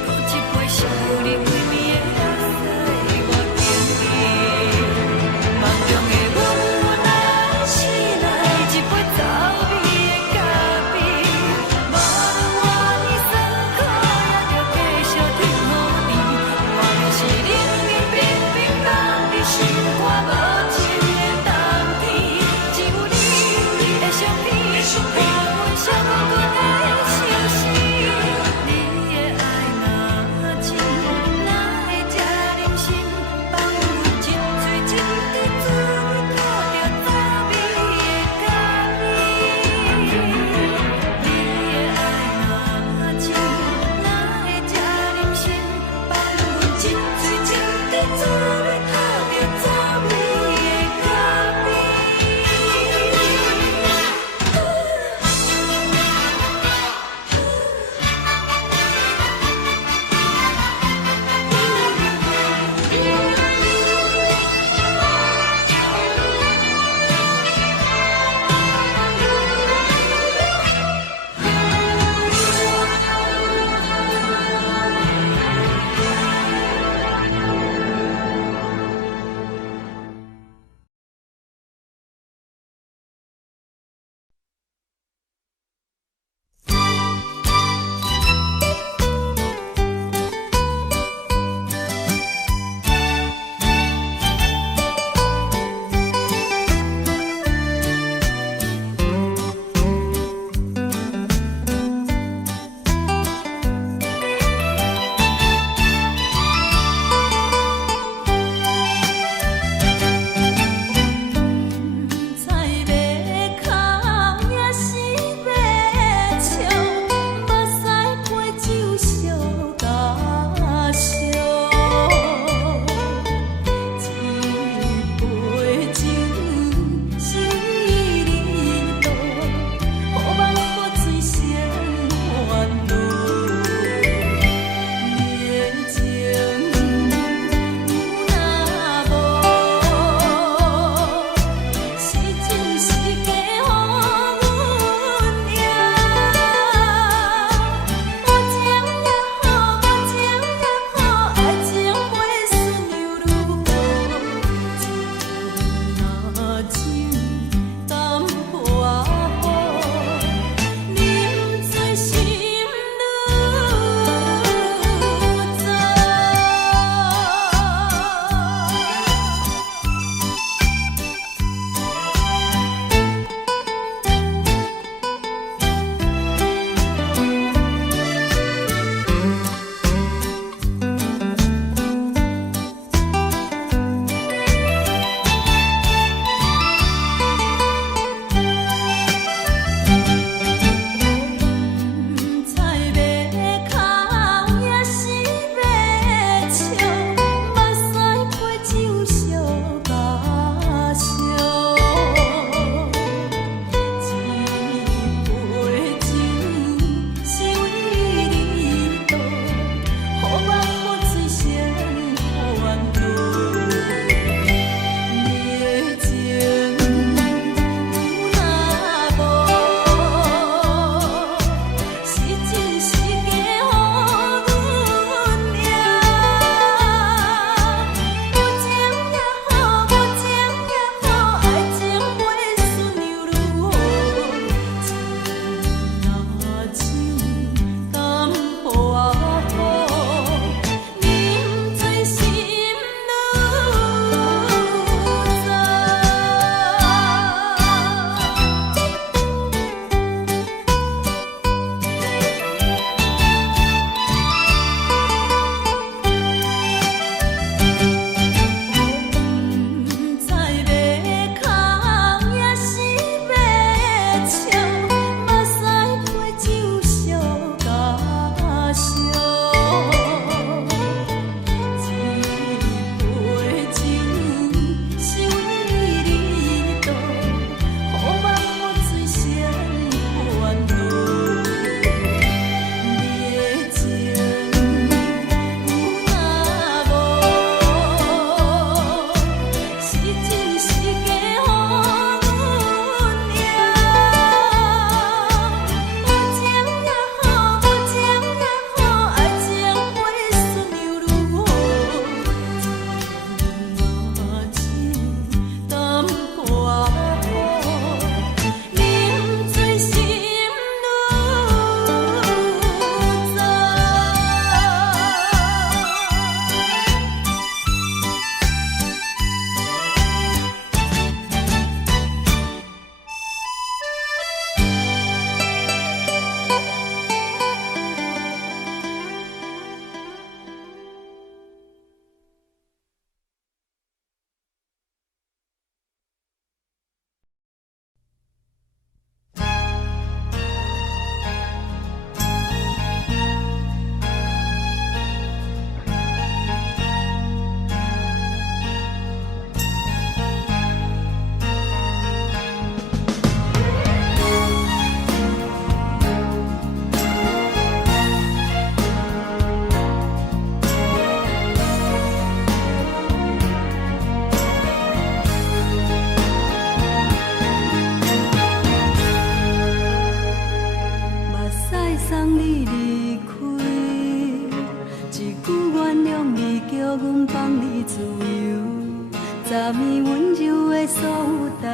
搁一杯想你几暝的目屎，我敬你。梦中的阮我来醒来，一杯走味的咖啡，无论我的酸苦，也着继续甜予你。我明是冷冷冰冰放伫心肝无情的冬天，只有你的相片，陪阮相共的心事。你的爱若真，哪会这忍心放阮一嘴一滴水，倒着滋味的咖啡。你的爱若真，哪会这忍心放阮一嘴一滴水，倒着滋味的咖啡。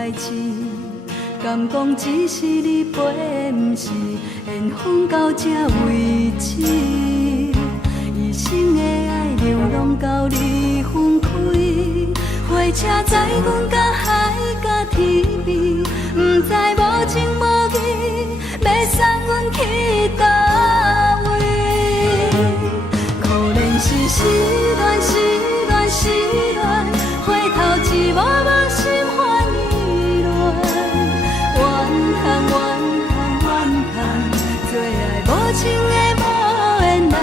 代志，敢讲只是你陪，不是缘分到这为止。一生的爱流浪到你分开，火车载阮甲海甲天边，不知无情无义，要送阮去倒位？可能是失恋，失恋，失恋，回头一幕幕心烦意乱，怨叹，怨叹，怨叹，最爱无情的无缘人，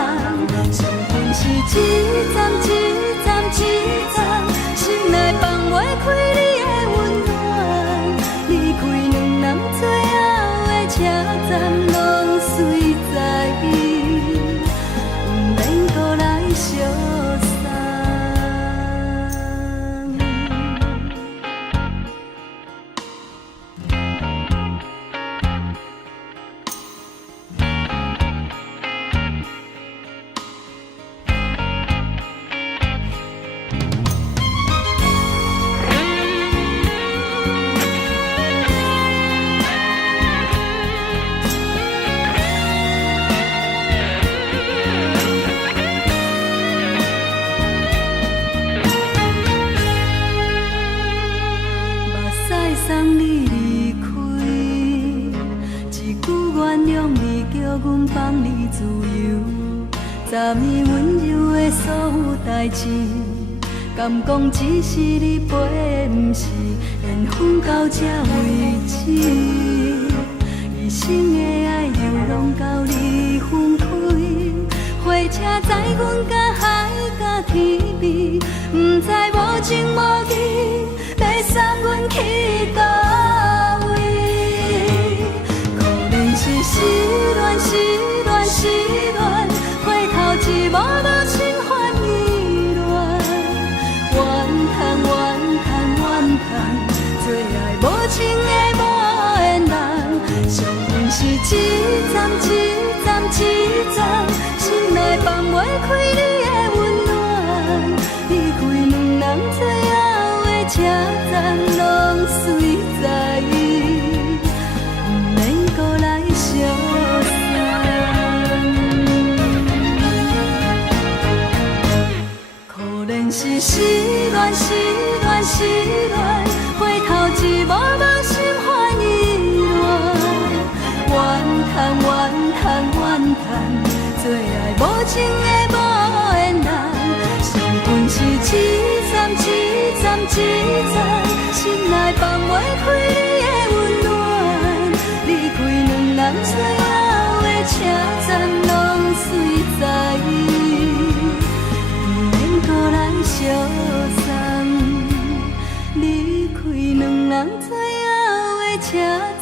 上恨是一站一站一站，心内放袂开你的温暖，离开两人最后的车站，拢随在伊，不免搁来相送。送你离开，一句原谅你，叫阮放你自由。昨暝温柔的所有代志，敢讲只是你陪，不是缘分到这为止。一生的爱流浪到你分开，火车载阮甲海甲天边，不知无情无义，要送阮去倒位？可能是失恋，失恋，失恋，回头一幕幕心烦意乱，怨叹，怨叹，怨叹，最爱无情的无缘人，上恨是一站一站一站，心内放袂开你的温暖，离开两人最后的车站，拢随在伊，不免搁来相送。可能是失恋，失恋，失恋，回头一幕幕心烦意乱，怨叹，怨叹，怨叹，最爱无情的无缘人，上恨是一站一站一站，心内放袂开你的温暖，离开两人最后的车站，拢随在伊，不免搁来相送。离开两人最后的车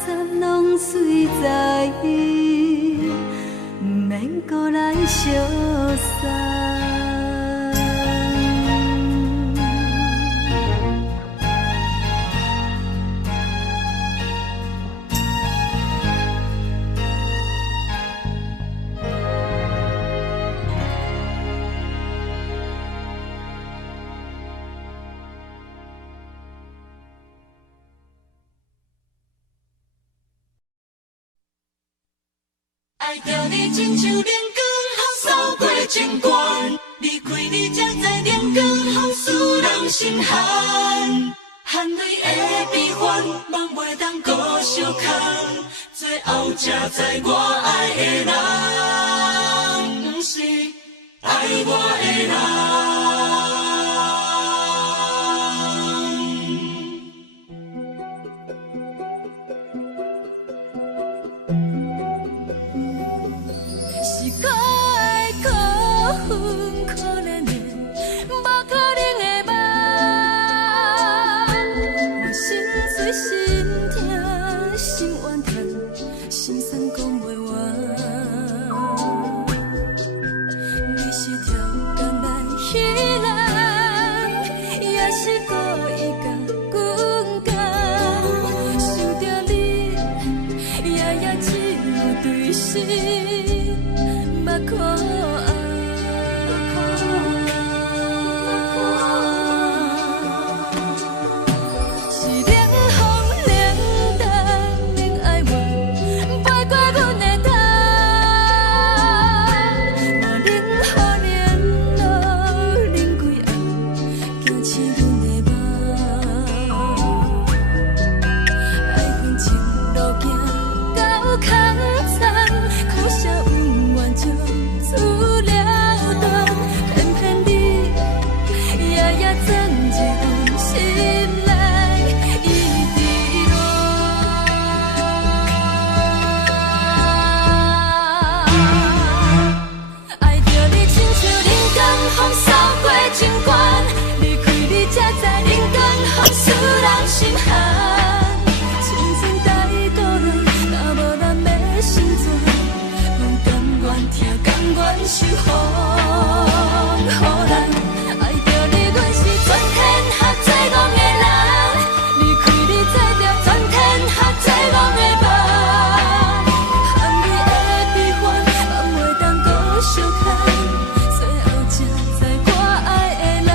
站，拢随在伊，不免搁来相送。爱着你亲像阳光扫过情关，离开你才知阳光风使人心寒。含泪的悲欢，望袂当搁相牵，最后才知我爱的人，不是爱我的人。是可爱可恨可怜的，无可能的梦。我心碎心痛心怨叹，心酸讲袂完。你是挑工来彼人，也是故意甲阮讲，想着你夜夜只有对视。目看爱，是冷风守护，予人爱着你，阮是全天下最戆的人。离开你才着全天下最戆的梦。含泪的悲欢，嘛袂当搁相牵。最后才知我爱的人，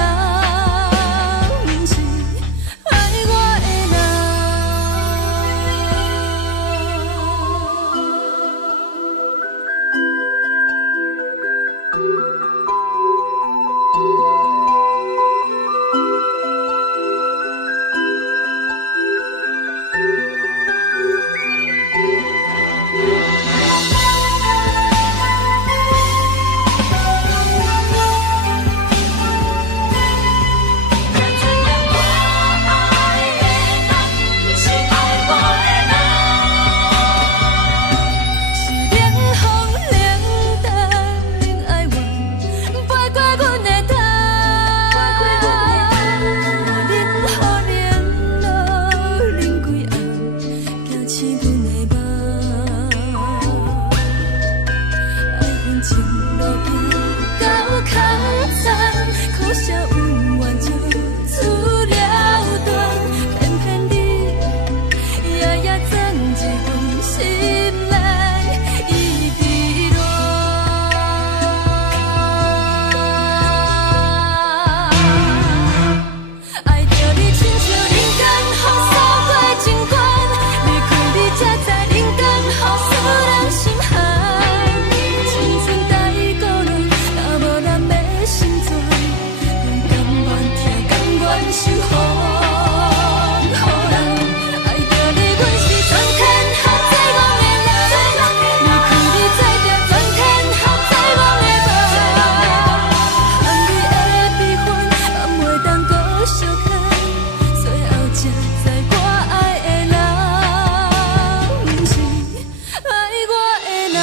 不是爱我的人。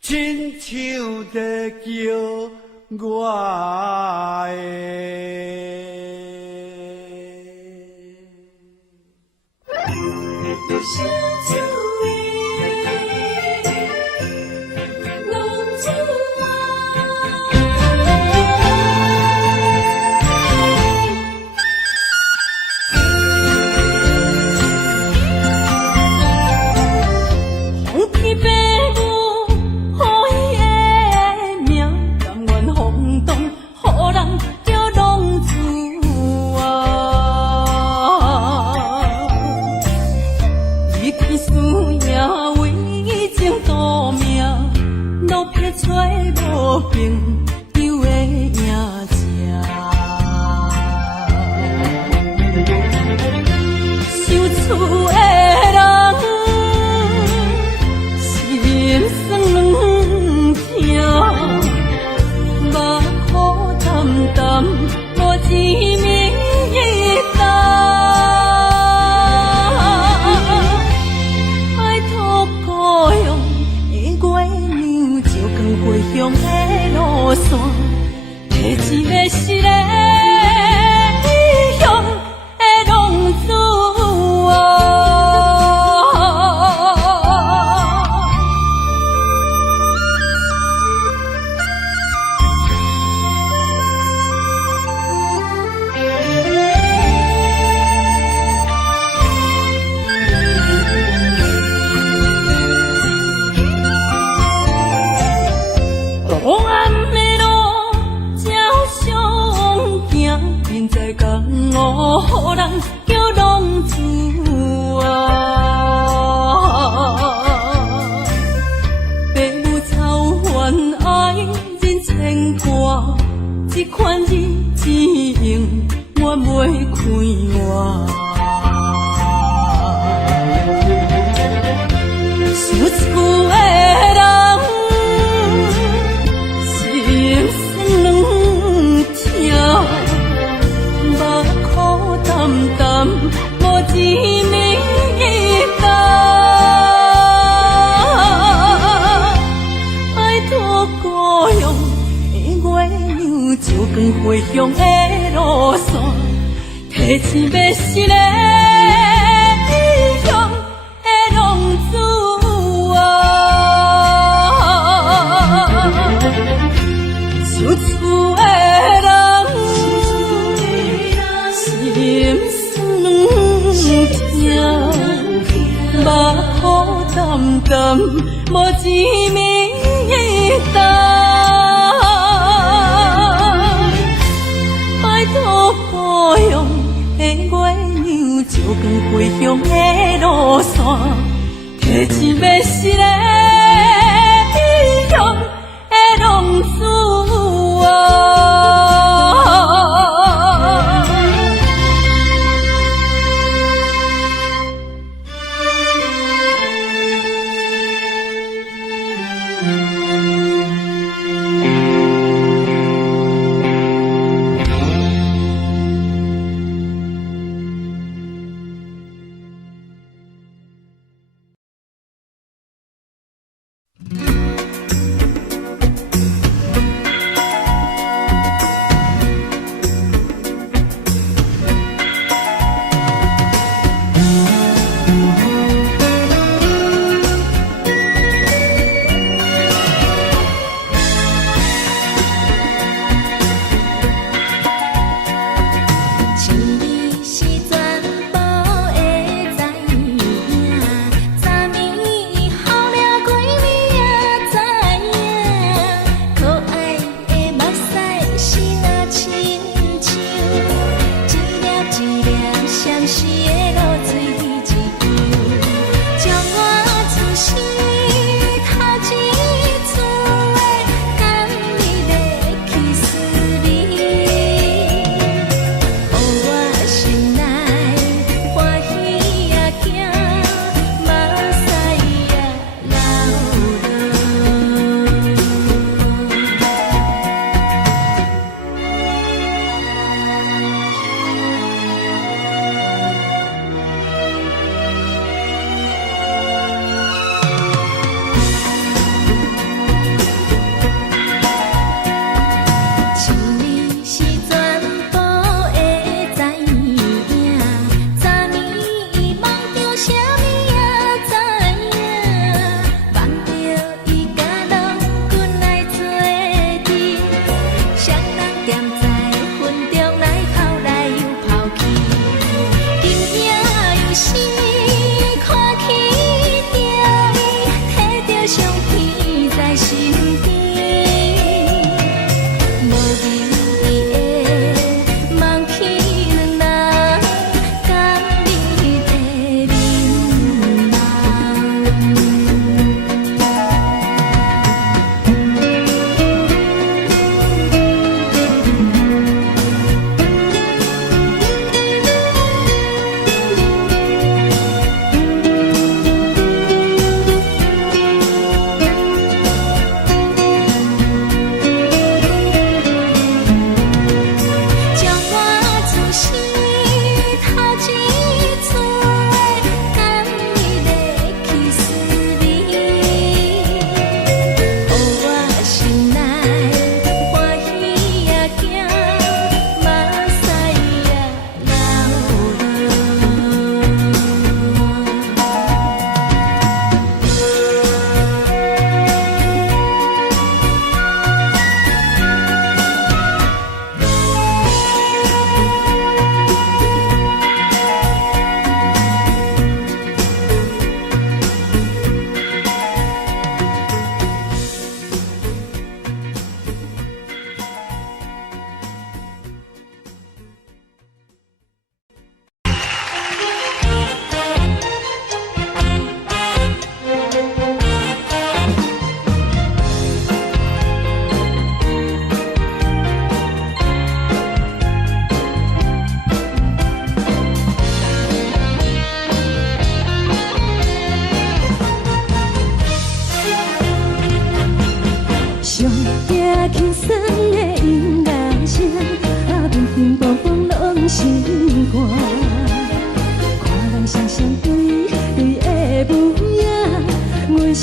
亲像在叫我一个是个异乡的浪子啊。叫浪子啊！父母操烦爱人牵挂，这款日子用我袂开我。想厝的人心酸两条，目苦淡淡无滋味甘。拜托故乡的月亮，照光回乡的路线，提醒要是个异乡的浪子。想厝的人，心酸两条，目苦淡淡，无滋味甘。拜托故乡的月亮，照光回乡的路线，提醒要是个异乡的浪子啊！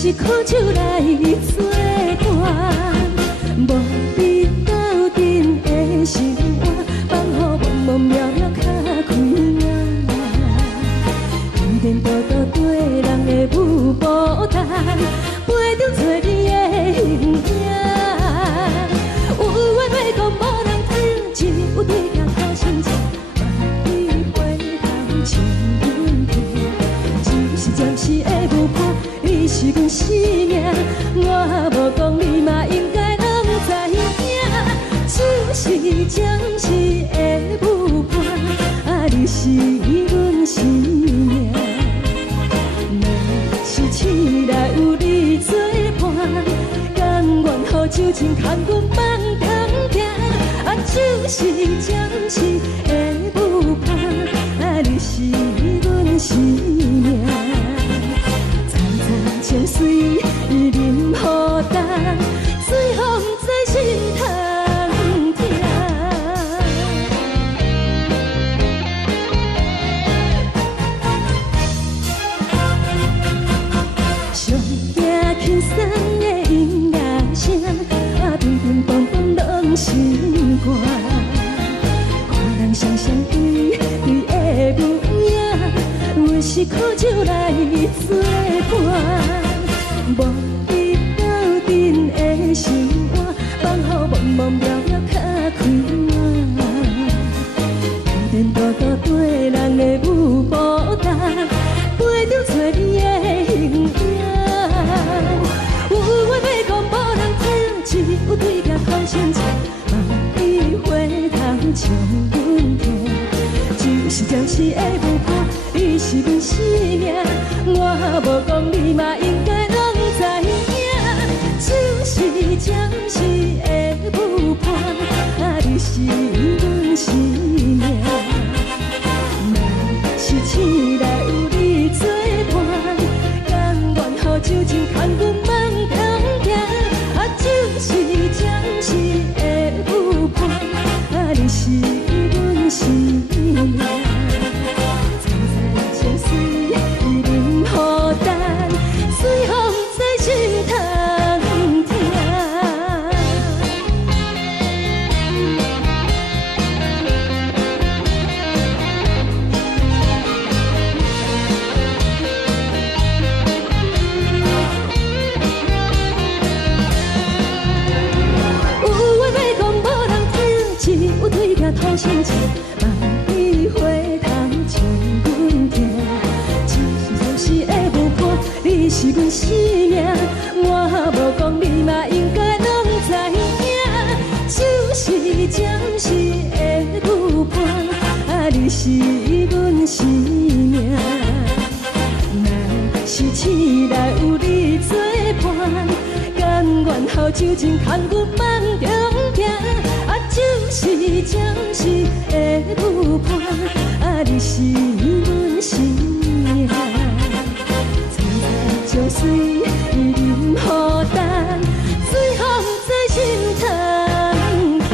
是苦酒来作伴，无你斗阵的生活，放乎茫茫渺渺较开眼。颠颠倒倒对人的舞步弹，陪着做你的形影。有话要讲无人听，只有对镜头心情，万里回头唱阮听。只是暂时的舞伴，你是阮生命，我无讲你嘛应该拢知影。就是暂时的舞伴，啊，你是阮生命。若是醒来有你作伴，甘愿予酒精牵阮放通行。啊，就是暂时的舞伴，啊，你是阮生命。层层情水任何等，随风在心头。轻松的音乐声，啊，乒乒乓乓拢心肝。看人双双对对的模样，我是苦酒来作伴。无你斗阵的生活，放乎茫茫渺渺较开眼。颠颠倒倒对人的舞步弹，陪着做你的形影。有话要讲无人听，只有对镜头心情，万里回头唱阮听。就是暂时的舞伴，你是阮生命，我无讲你嘛应该拢知影。就是暂时的舞伴，啊，你是阮生命。若是醒来有你作伴，甘愿予酒精牵阮放通行。啊，就是暂时的舞伴，啊，你是阮生命。层层情水任何等，随风在心头听。有对镜头心情，万里回头唱阮听。就是暂时的舞伴，你是阮生命，我无讲你嘛应该拢知影。就是暂时的舞伴，啊，你是阮生命。若是醒来有你作伴，甘愿予酒精牵阮放中行。啊，就是暂时的舞伴，啊，你是阮生命。层层情水任何等，随风在心头听。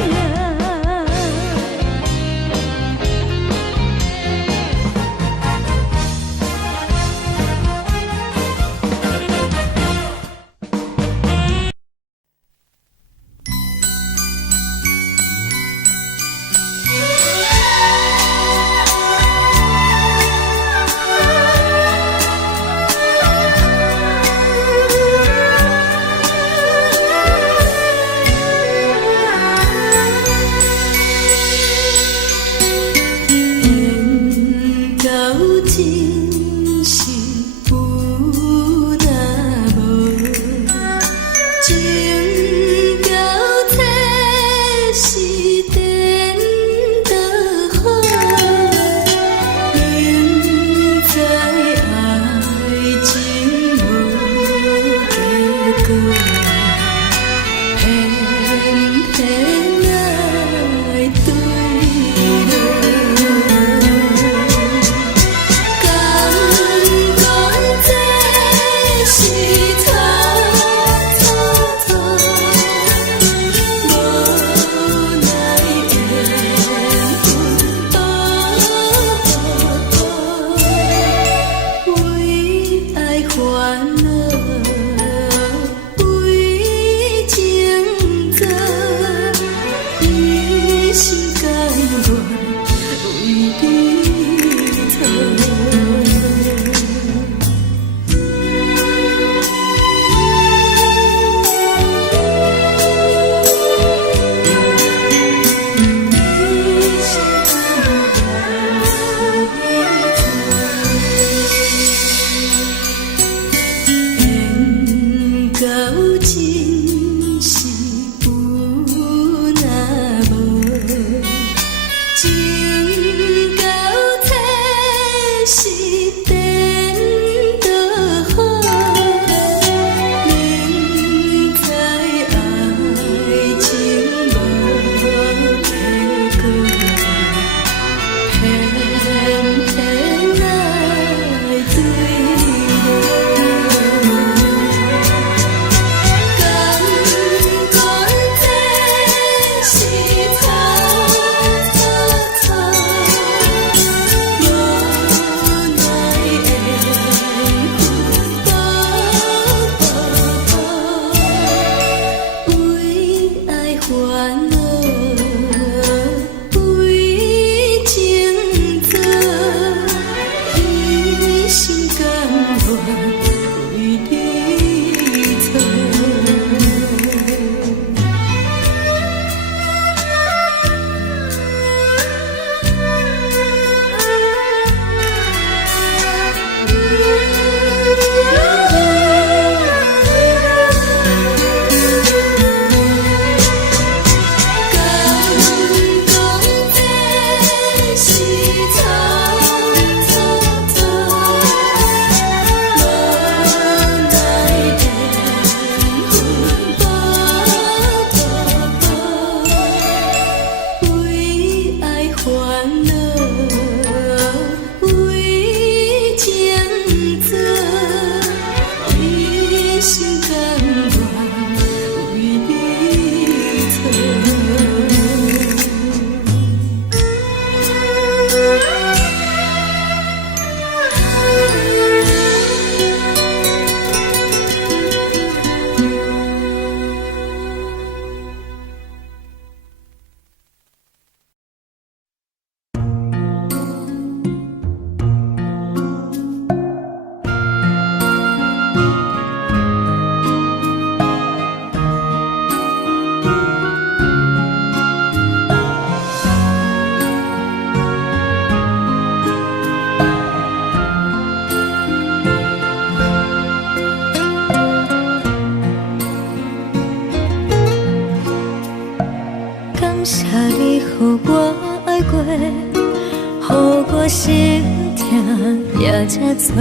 这多，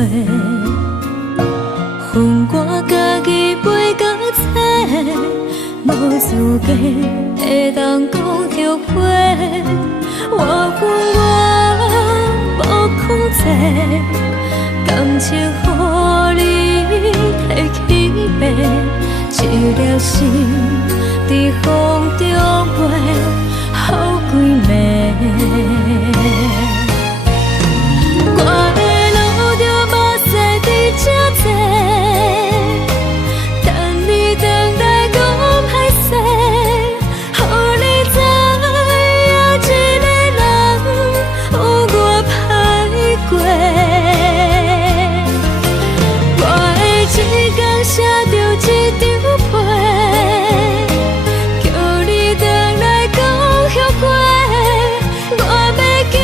恨我家己袂到切，无资格会当讲后悔。我恨我无控制，感情予你摕去卖，一粒心伫风中飞，好几暝。我的路就目屎伫这多，等你回来讲歹势，予你知影一个人有我歹过。我的一天写着一张被，叫你回来讲后悔。我要叫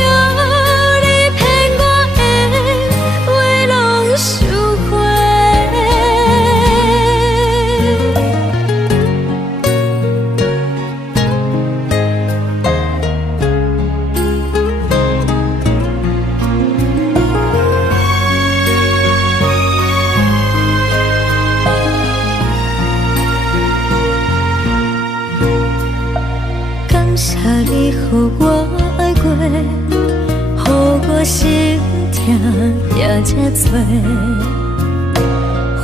你骗我的话拢收回。感谢你，予我爱过，予我心痛也这多，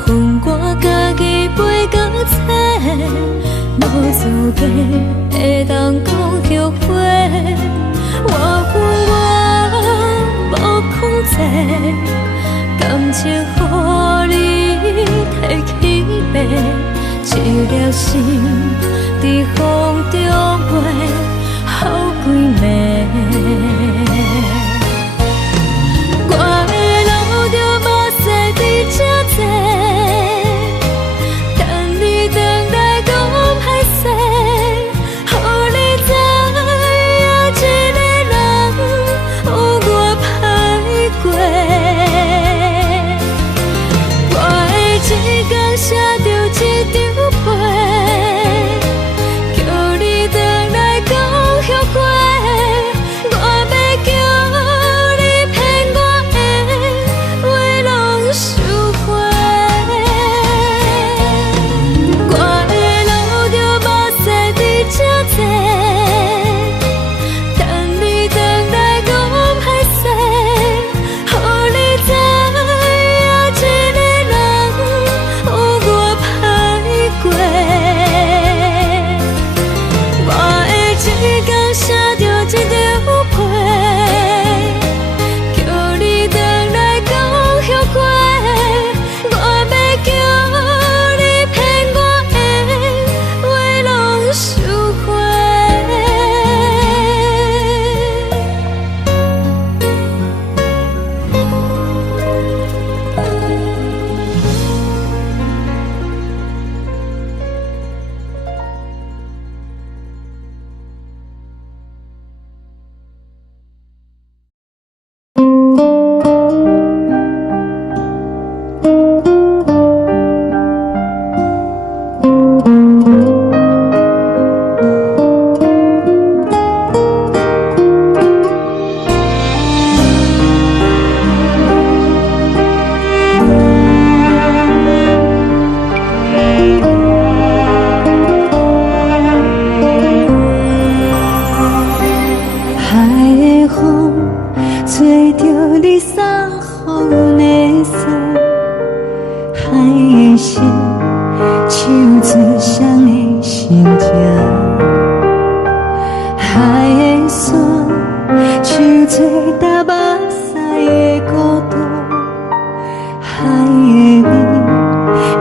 恨我家己袂到切，无资格会当讲后悔。我恨我无控制，感情予你摕去卖，一粒心伫风中飞，好几暝。我的路就目屎伫这多，等你回来讲歹势，予你知影一个人有我歹过。我的一天写着一张被，叫你回来讲后悔。我要叫你骗我的话拢收回。我的路就目屎伫这多，等你回来讲歹势，予你知影一个人有我歹过。我的一天写着一张被，叫你回来讲后悔。我要叫你骗我的话拢收回。海的风吹着你送予的伞，海的心唱最伤的心情，海的山唱最打目屎的孤独，海的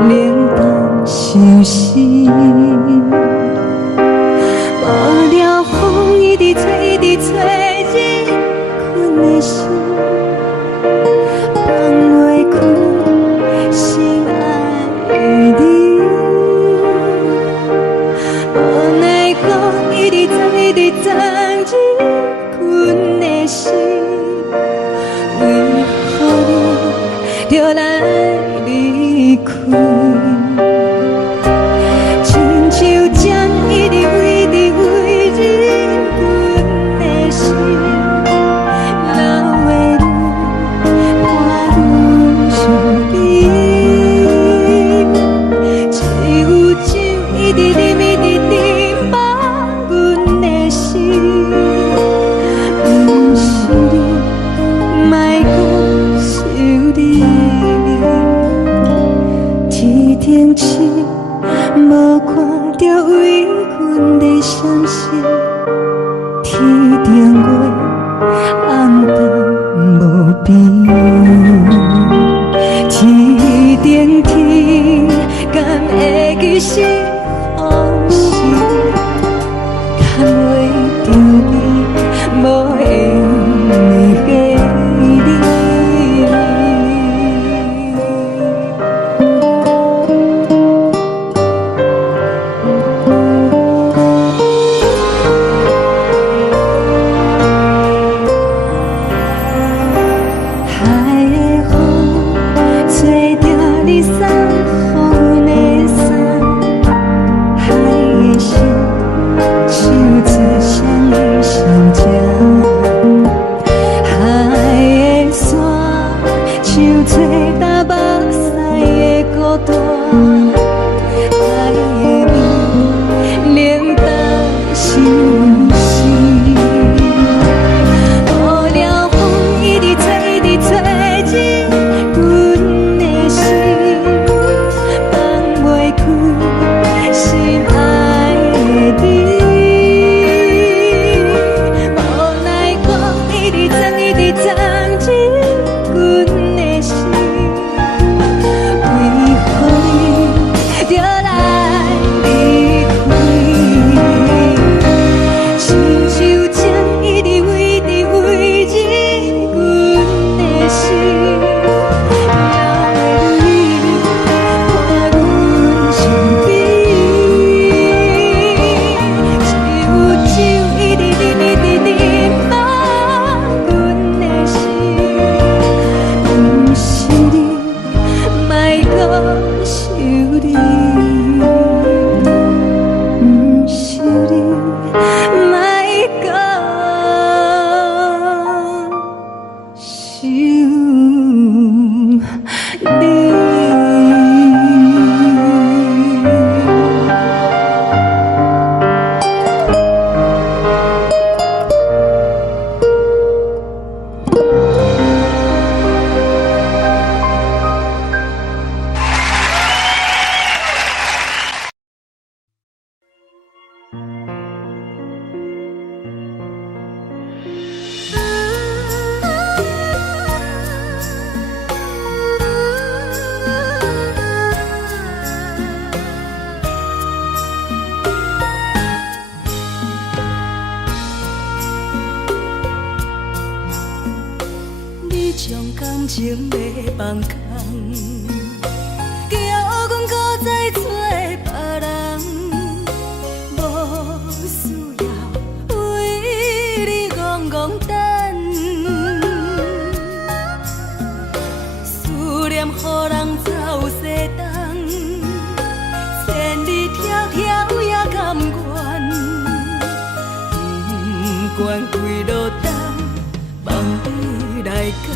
你冷淡伤心。无聊风一直吹，一直吹，日困的心，放袂开心爱的你。无奈何一直走，一直走，日困的心，为何你就来离开？亲像针一直飞，一直飞，日困的心，流的泪，汗天顶星无看到为阮的闪烁，天顶月暗淡无边，天顶天敢会记是往事，敢袂着你无缘的你。将感情的放空，叫阮搁再找别人，无需要为你戆戆等，思念予人走西东，千里迢迢也甘愿，不管几路灯，望你来干。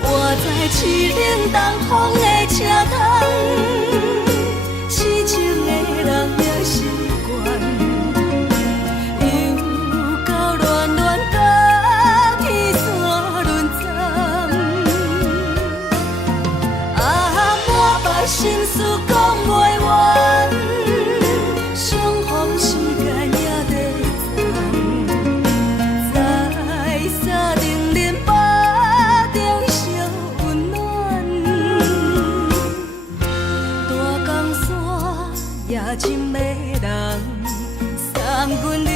我在凄冷东风的车窗，痴情的人也习惯，又到乱乱甲天线轮站。满腹心事讲袂完，相逢时间也在站，在沙丁林巴中相温暖。大江山也深的人，送阮离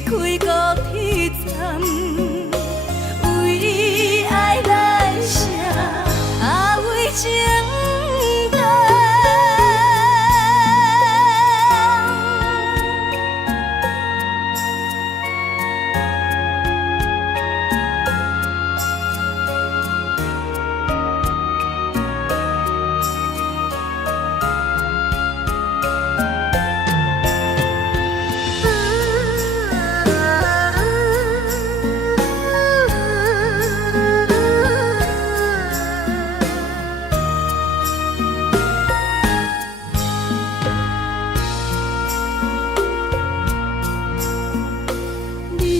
开高铁站，为爱来写为情。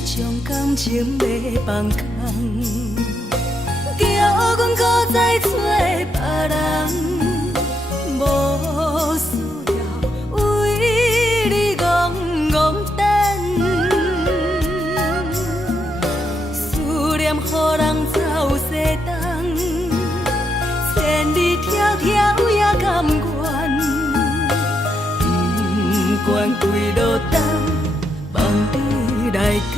将感情的放空，人走西东，千里迢迢也甘愿，不管归落东，望你来牵。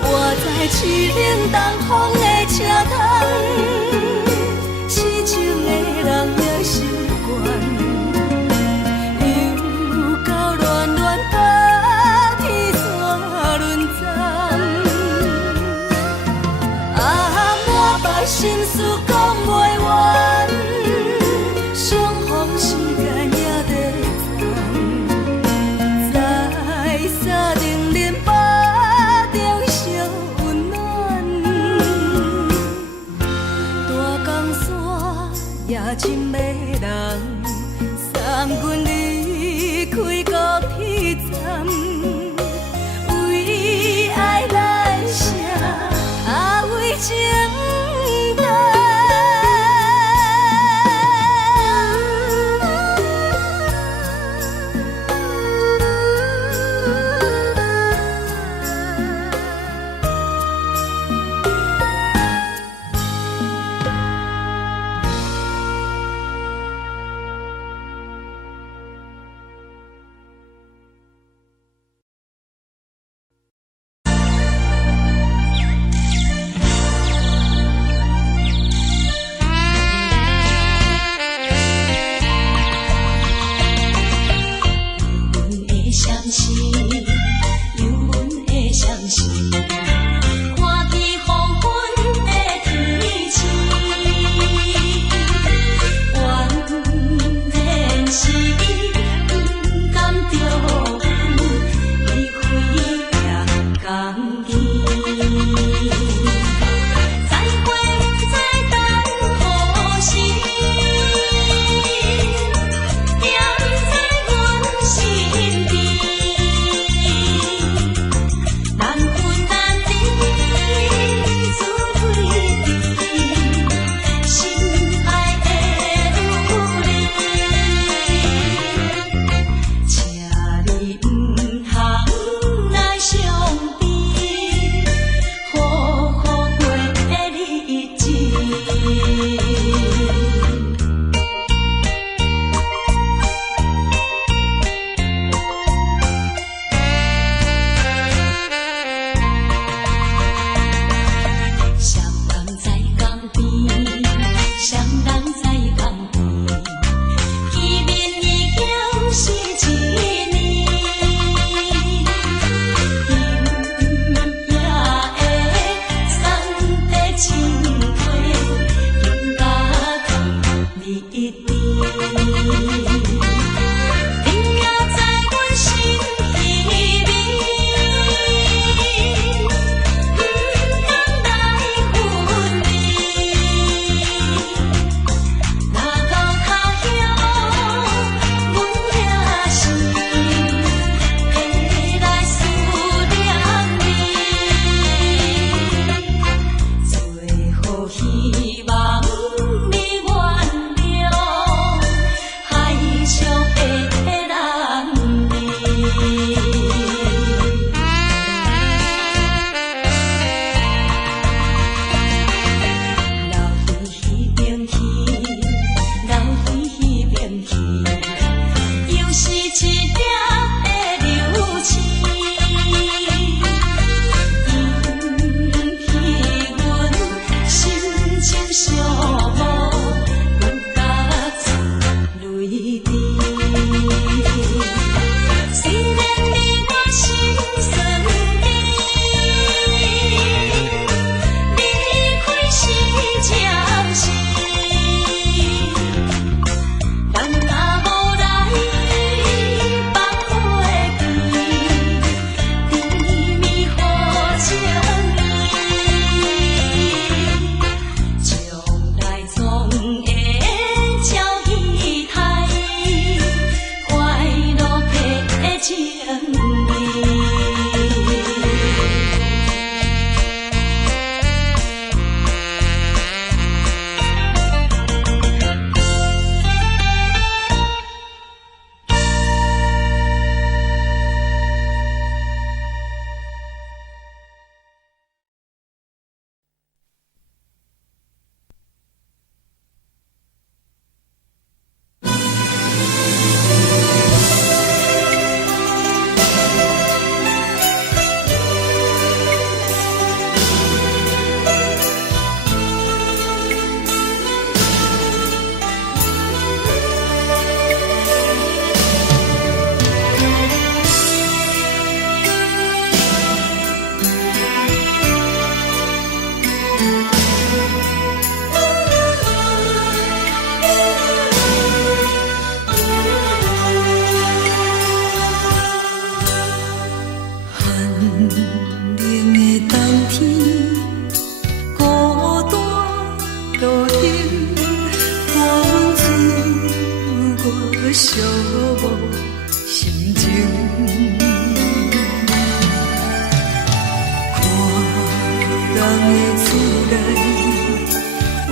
我在凄冷东风的车窗，痴情的人也习惯。心事讲袂完，相逢时间也在站，在沙冷冷巴中相温暖。大江山也深迷人，送阮离开高铁站，为爱来写，为情。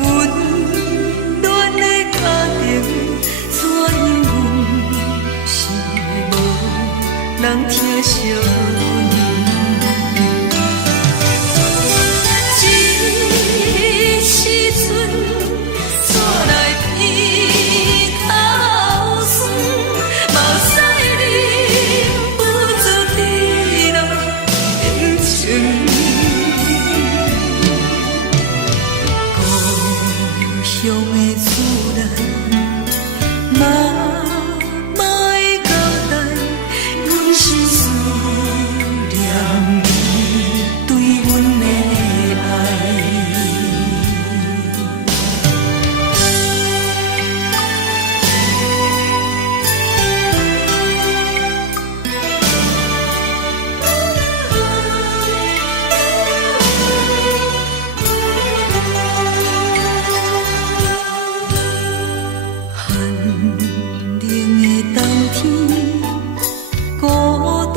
温暖的家庭，怎因是无人疼惜？这时阵怎来鼻头酸？目屎忍不住滴落眼睛。故乡的厝内，妈妈的交代，阮是思念你对阮的爱。寒冷的冬天，孤单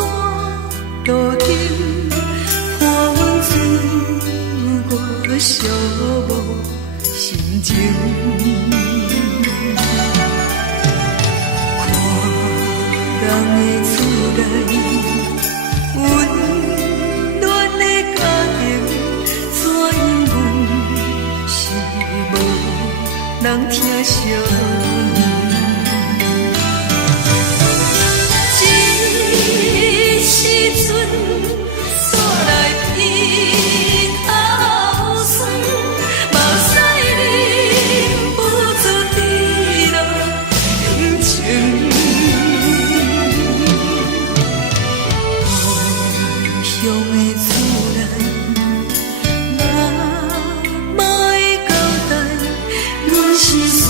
路灯，看阮自我寂寞心情。看人的厝内，温暖的家庭，怎因阮是无人疼惜？这时阵怎来鼻头酸？目屎忍不住滴落眼睛。故乡的厝内，妈妈的交代，阮是思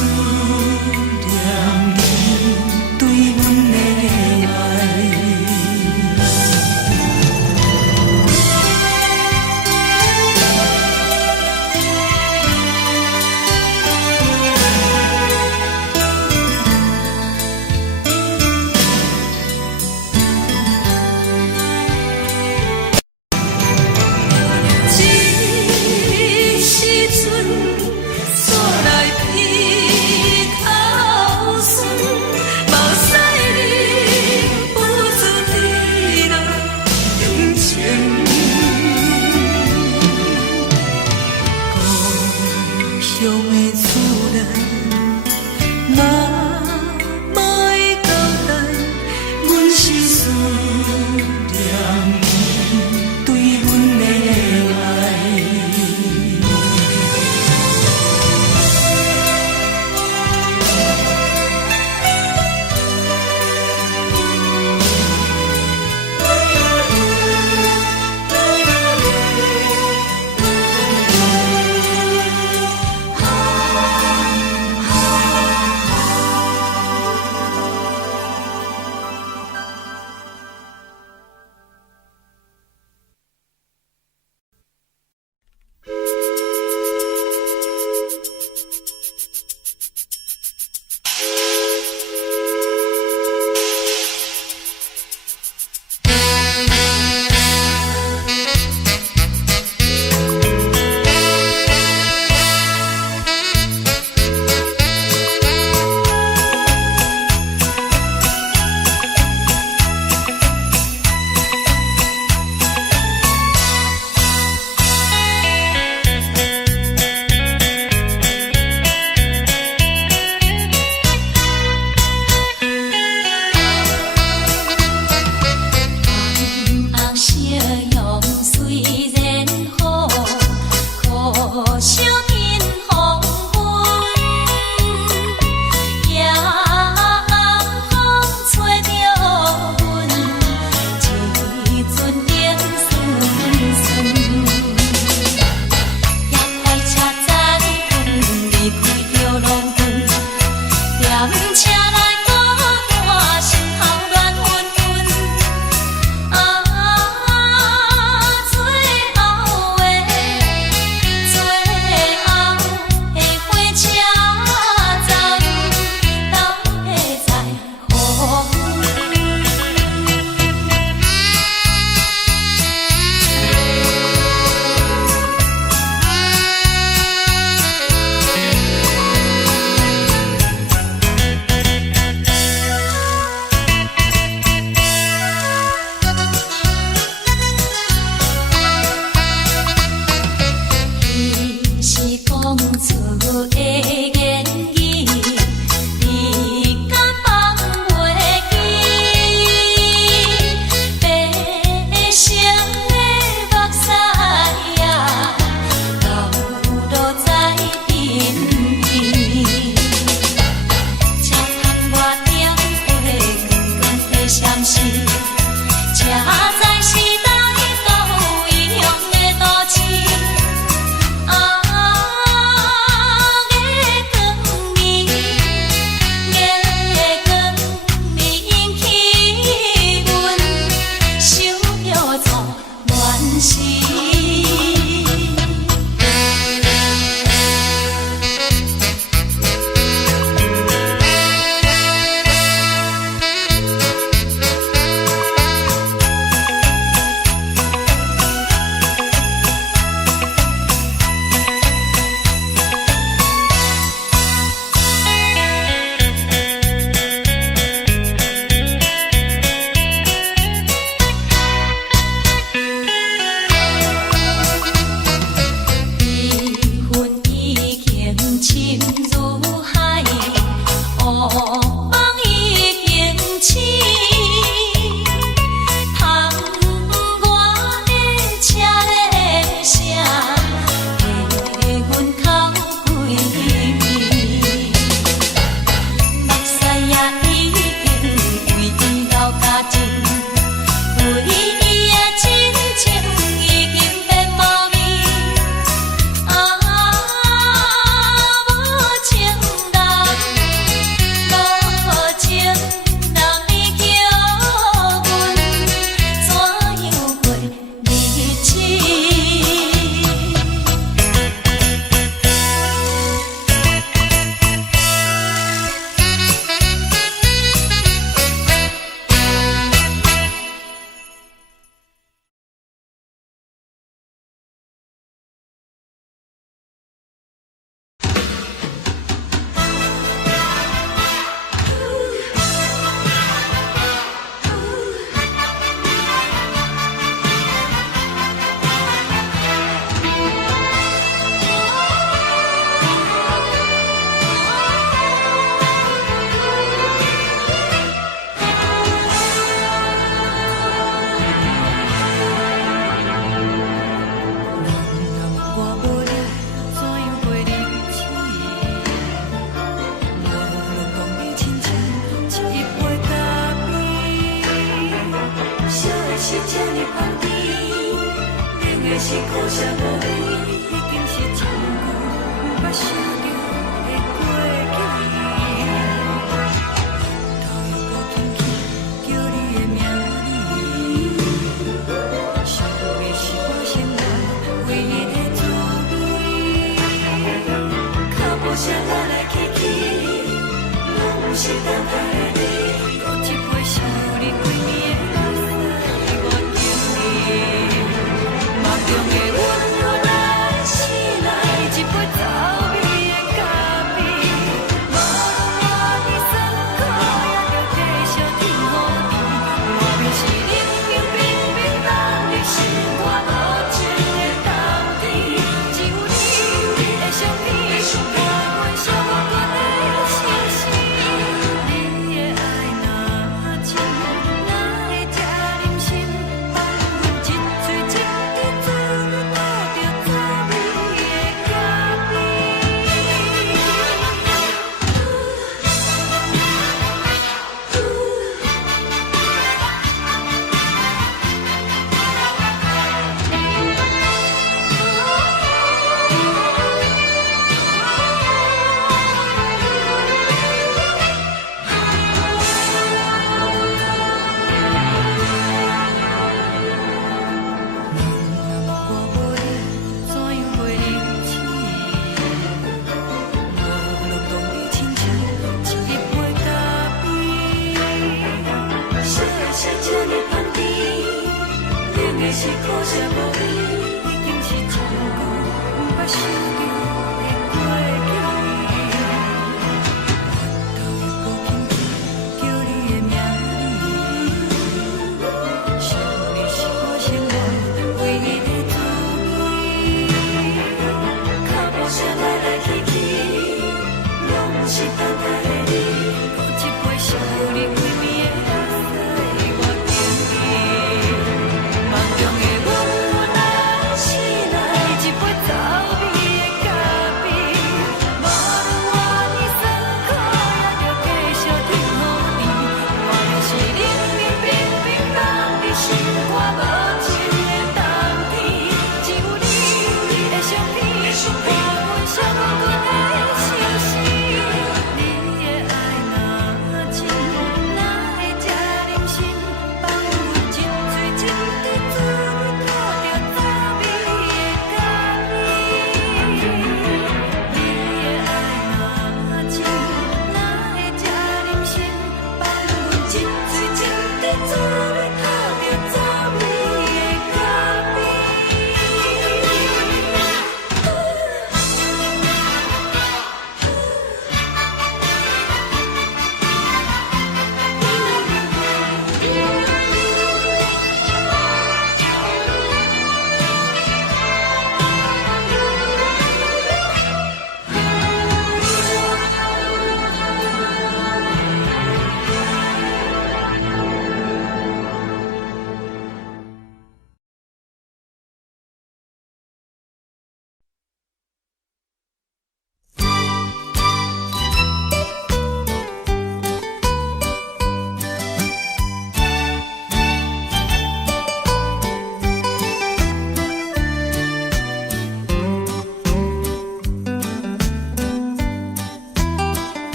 啥无味，已经是真久不捌想着的过去。头又搁轻轻叫你的名字，想的是我生活唯一的滋味。脚步声来来去去，拢是等待的你。搁一杯想你几暝的目屎，我求你。梦中的阮何来醒来，一杯走味的咖啡。无论我的酸苦，也着继续甜予你。我便是冷冰冰冰冷的心，我无情的斗阵。只有你的相片，来燃烧我阮的心事。你的爱若真，哪会这忍心？放阮一嘴一滴水，倒着滋味的咖啡。是苦涩无味，已经是真久不捌想着的过去。头又搁轻轻叫你的名字，想你是我生活唯一的滋味。脚步声来来去去，拢是等待的你。搁一杯想你几暝的目屎，我求你。梦中的阮，我来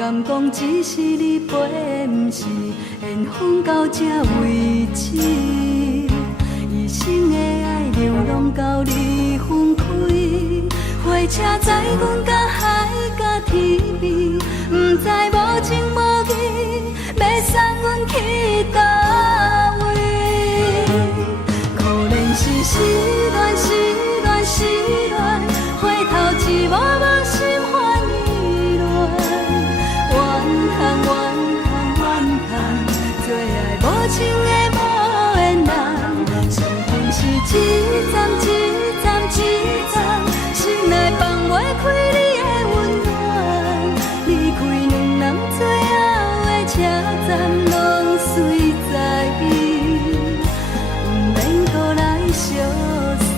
敢讲只是你陪，不是缘分到这为止。一生的爱流浪到你分开，火车载阮到海甲天边，不知无情无义，要送阮去倒位？可怜是失恋，失恋，失恋，回头一幕幕心烦意乱。怨叹，最爱无情的无缘人，上恨是一站一站一站，心内放袂开你的温暖。离开两人最后的车站，拢随在伊，不免搁来相送。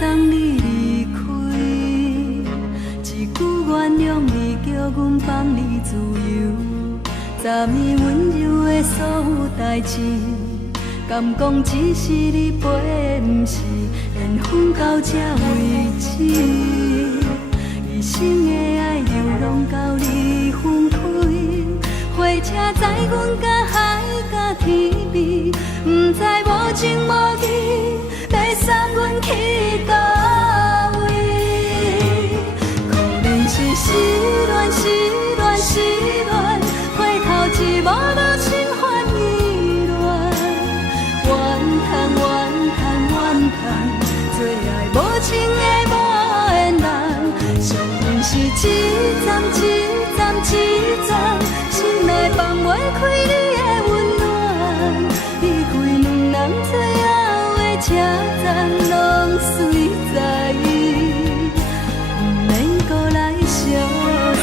送你离开，一句原谅你，叫阮放你自由。昨暝温柔的所有代志，敢讲只是你陪，不是缘分到这为止。一生的爱流浪到你分开，火车载阮到海甲天边，不知无情无义，要送阮去倒位？可怜是失恋，失恋，失恋，回头一幕幕心烦意乱。怨叹，最爱无情的无缘人，上恨是一站一站一站，心内放袂开你的温暖。离开两人最后的车站，拢随在伊，不免搁来相送。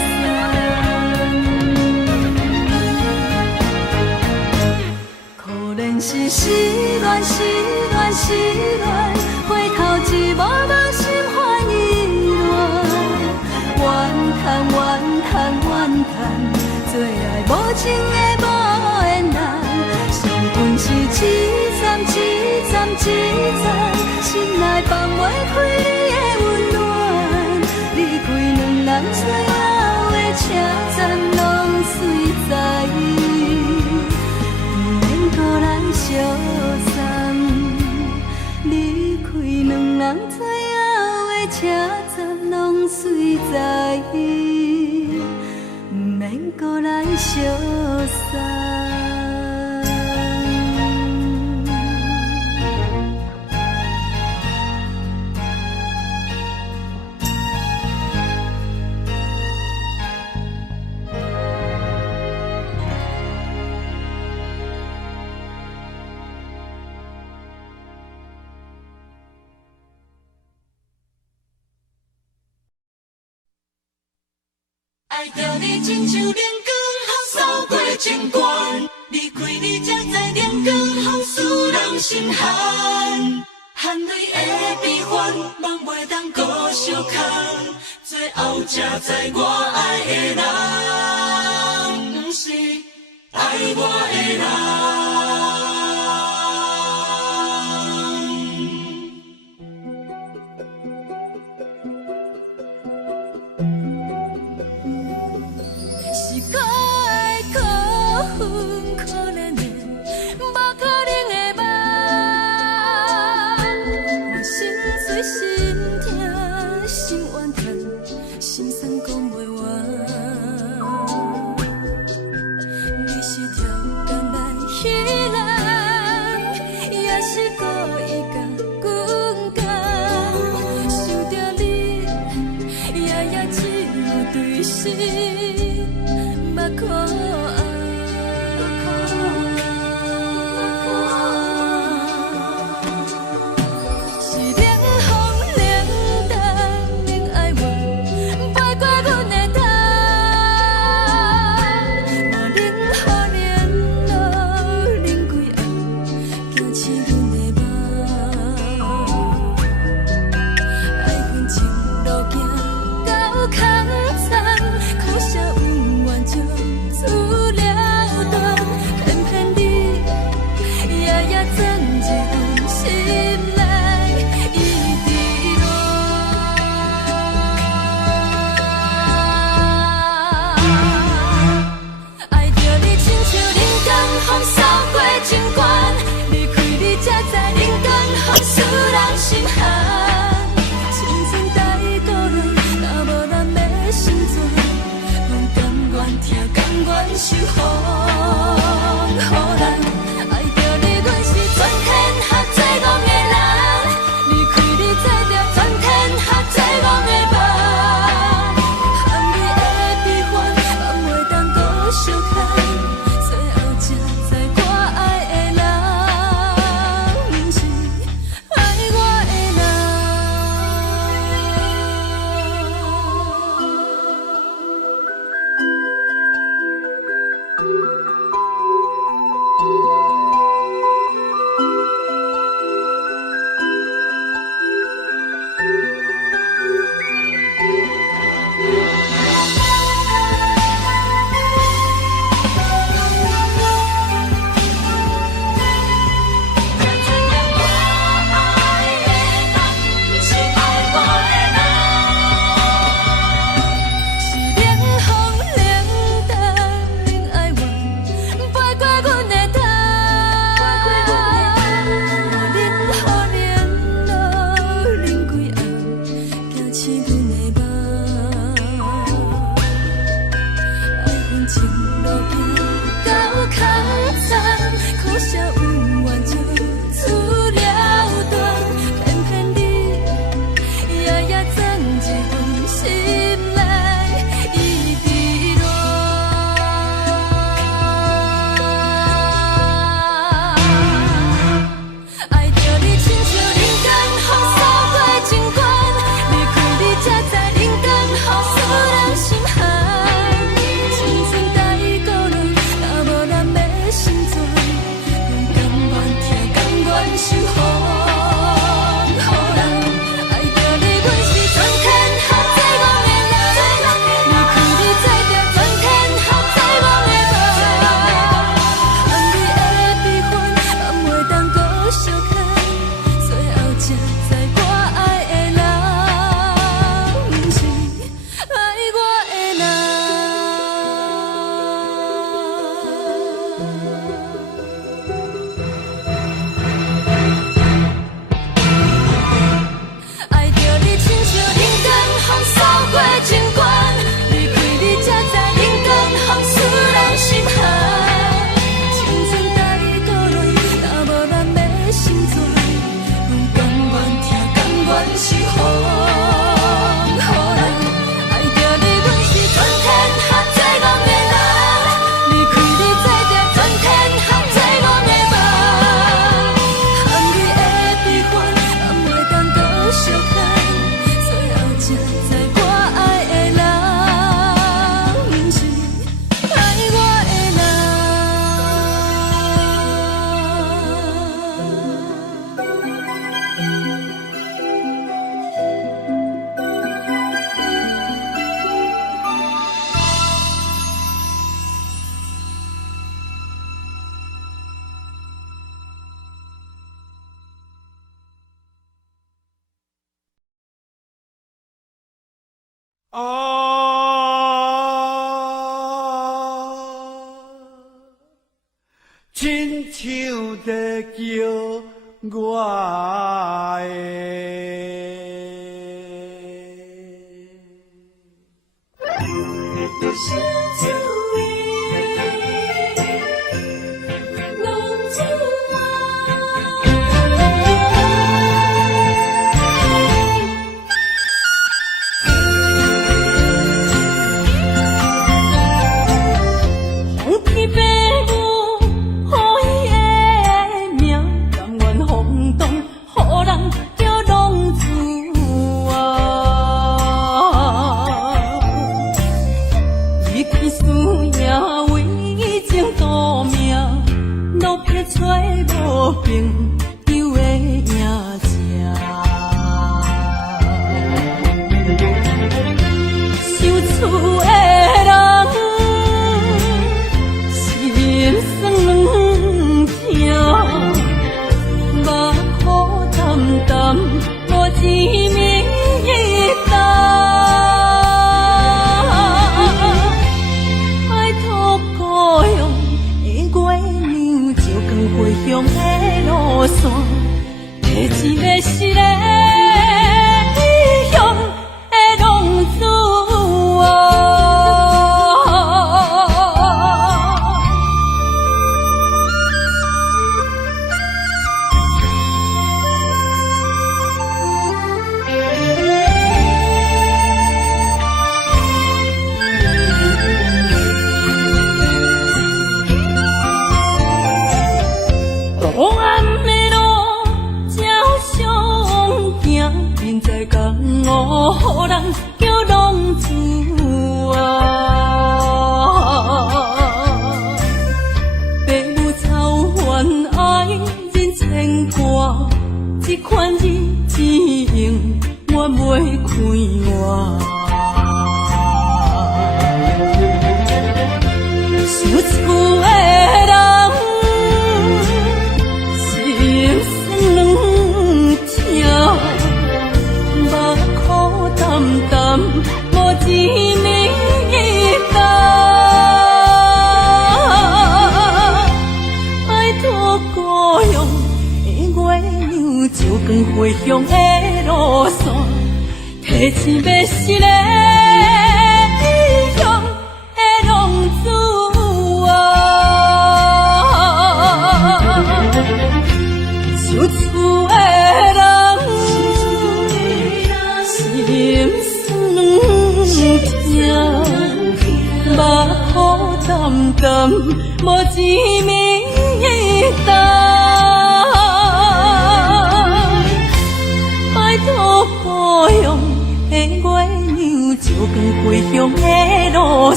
可怜是失恋，失恋，失恋，回头一幕幕心烦意乱。怨叹，最爱无情的无早拢随在伊，毋免搁来相送。爱着你亲像阳光扫过情关，离开你才知阳光风使人心寒。含泪的悲欢，望袂当搁相牵，最后才知我爱的人，不是爱我的人。苦涩有缘就亲像在叫我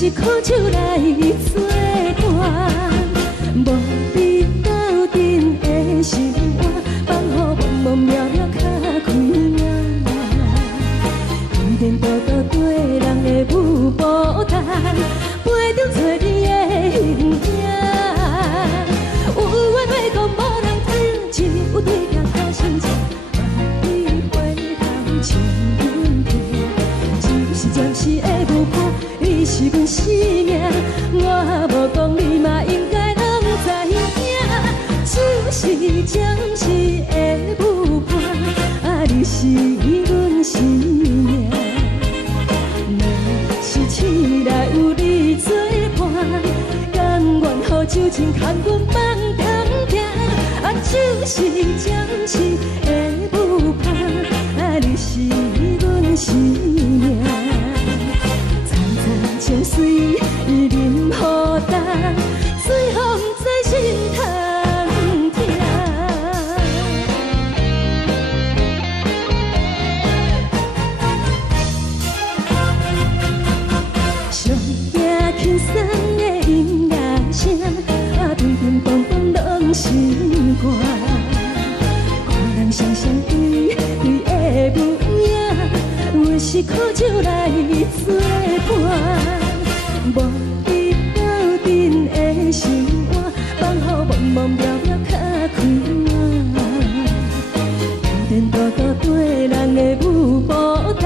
是苦酒来作伴，无你斗阵的心肝，放予茫茫渺渺较开眼。颠颠倒倒对人的舞步弹，陪着找你的形影。有缘要讲无人知，只有对镜头先前，万里回头冲阮行。就是暂时的舞伴，你是阮生命，我无讲你嘛应该拢知影。就是暂时的舞伴，啊，你是阮生命。若是醒来有你作伴，甘愿予酒精牵阮梦中行。啊，就是暂时的舞伴，啊，你是阮生命。层层情水已淋雨淡，水风在心头痛。上惊轻松的音乐声，啊，乒乒乓乓拢心肝。看人双双对对的舞影，有的是苦酒来作伴，无你斗阵的心肝，放予茫茫渺渺较开眼。颠颠倒倒对人的舞步弹，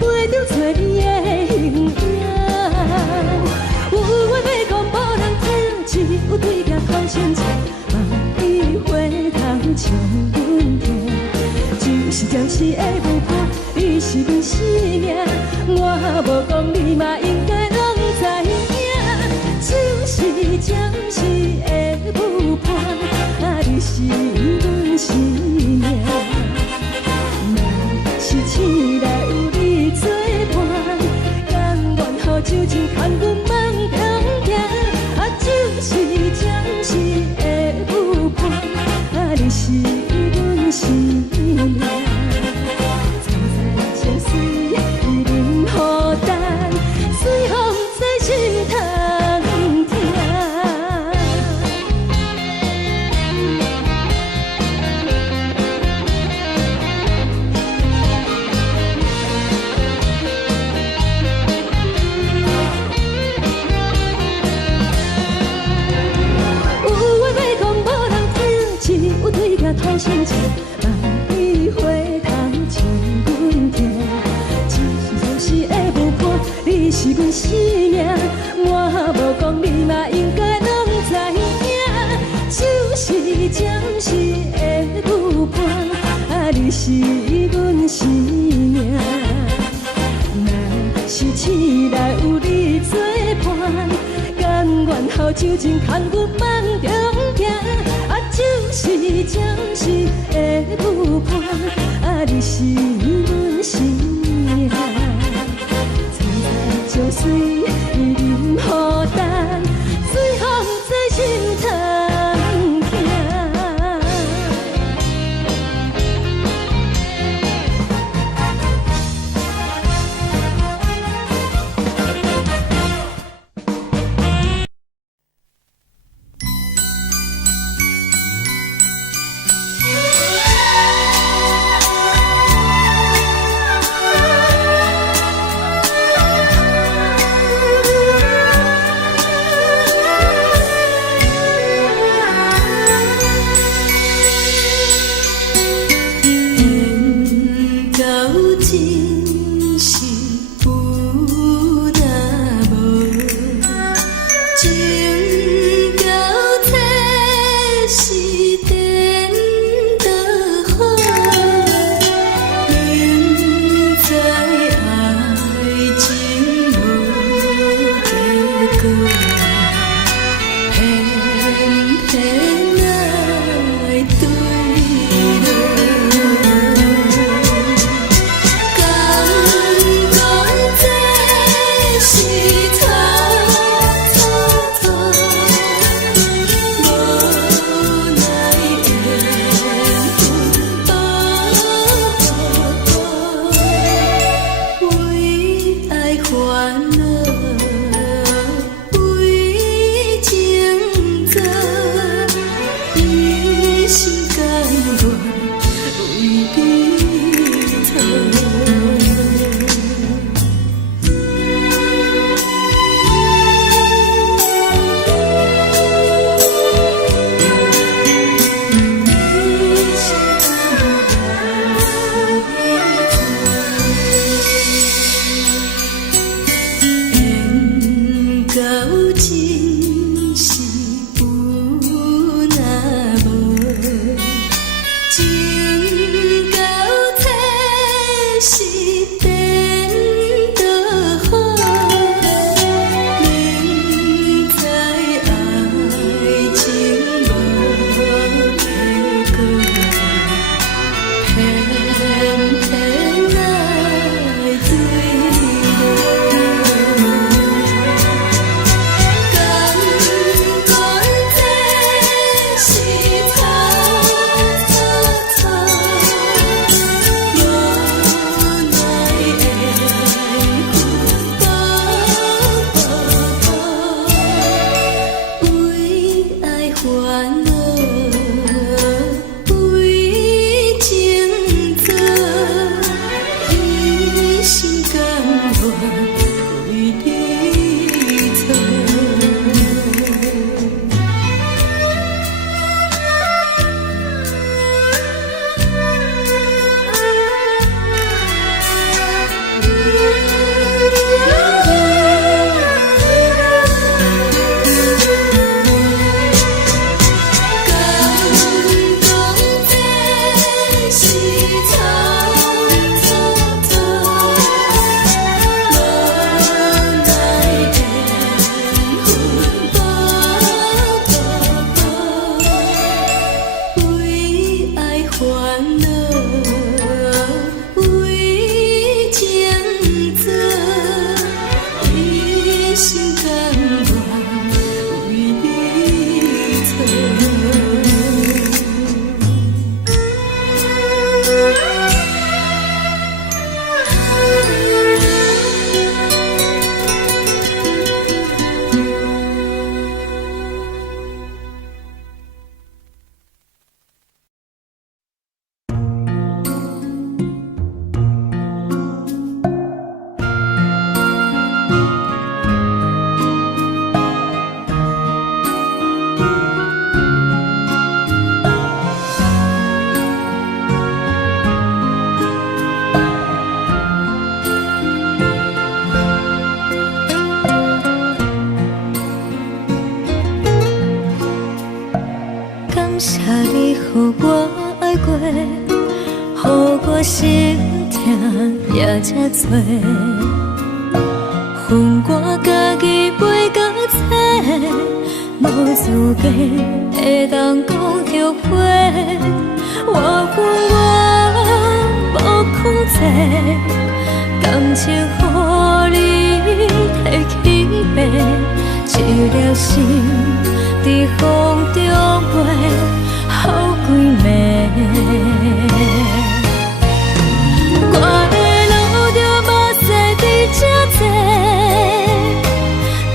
陪着找你的形影。有缘要讲无人知，只有对镜头先前，万里回头冲阮行。就是暂时的舞伴，你是阮生命，我无讲你嘛应该拢知影。就是暂时的舞伴，啊，你是阮生命。若是醒来有你作伴，甘愿予酒精牵阮梦中行。啊，就是暂时的舞伴，啊，你是阮生命。层层情水已淋雨淡，水风在心头痛。有缘要讲无人知，只有对镜头先前，万里回头冲阮行。就是暂时的舞伴，你是阮生命，我无讲你嘛应该拢知影。就是暂时的舞伴，啊，你是阮生命。若是醒来有你作伴，甘愿予酒精牵阮梦中行。啊，就是暂时的舞伴，啊，你是阮生命。层层情水已淋雨淡，水风在心头痛。也这多，恨我家己袂到切，无资格会当讲后悔。我无控制，感情予你提起白，一粒心伫风中飞，好几暝。我的路着目屎伫这多，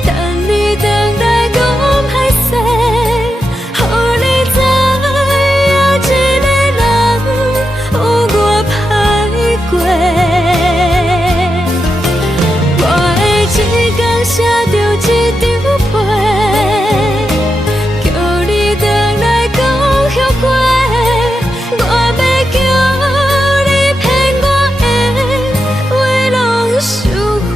等你回来讲歹势，予你知影一个人有我歹过。我的一天写着一张被，叫你回来讲后悔。我要叫你骗我的话拢收回。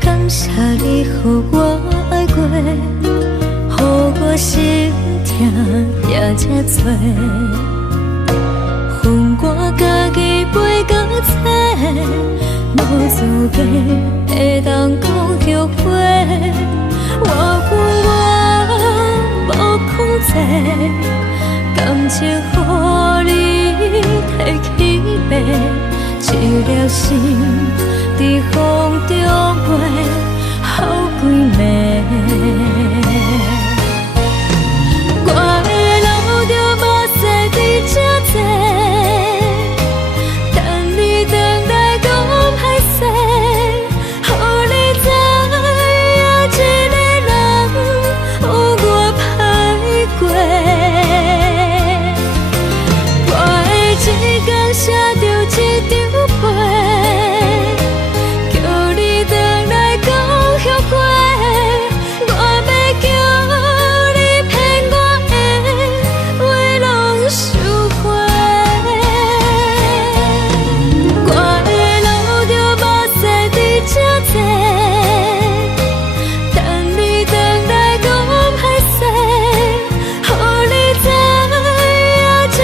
感谢你予我爱过，予我心痛也这多，恨我家己袂到切，无资格会当讲后悔。我无控制，感情予你提起白，一粒心伫风中飞，好几暝。我的路着目屎伫这多，等你回来讲歹势，予你知影一个人有我歹过。我的一天写着一张被，叫你回来讲后悔。我要叫你骗我的话拢收回。我的路着目屎伫这多，等你回来讲歹势，予你知影一个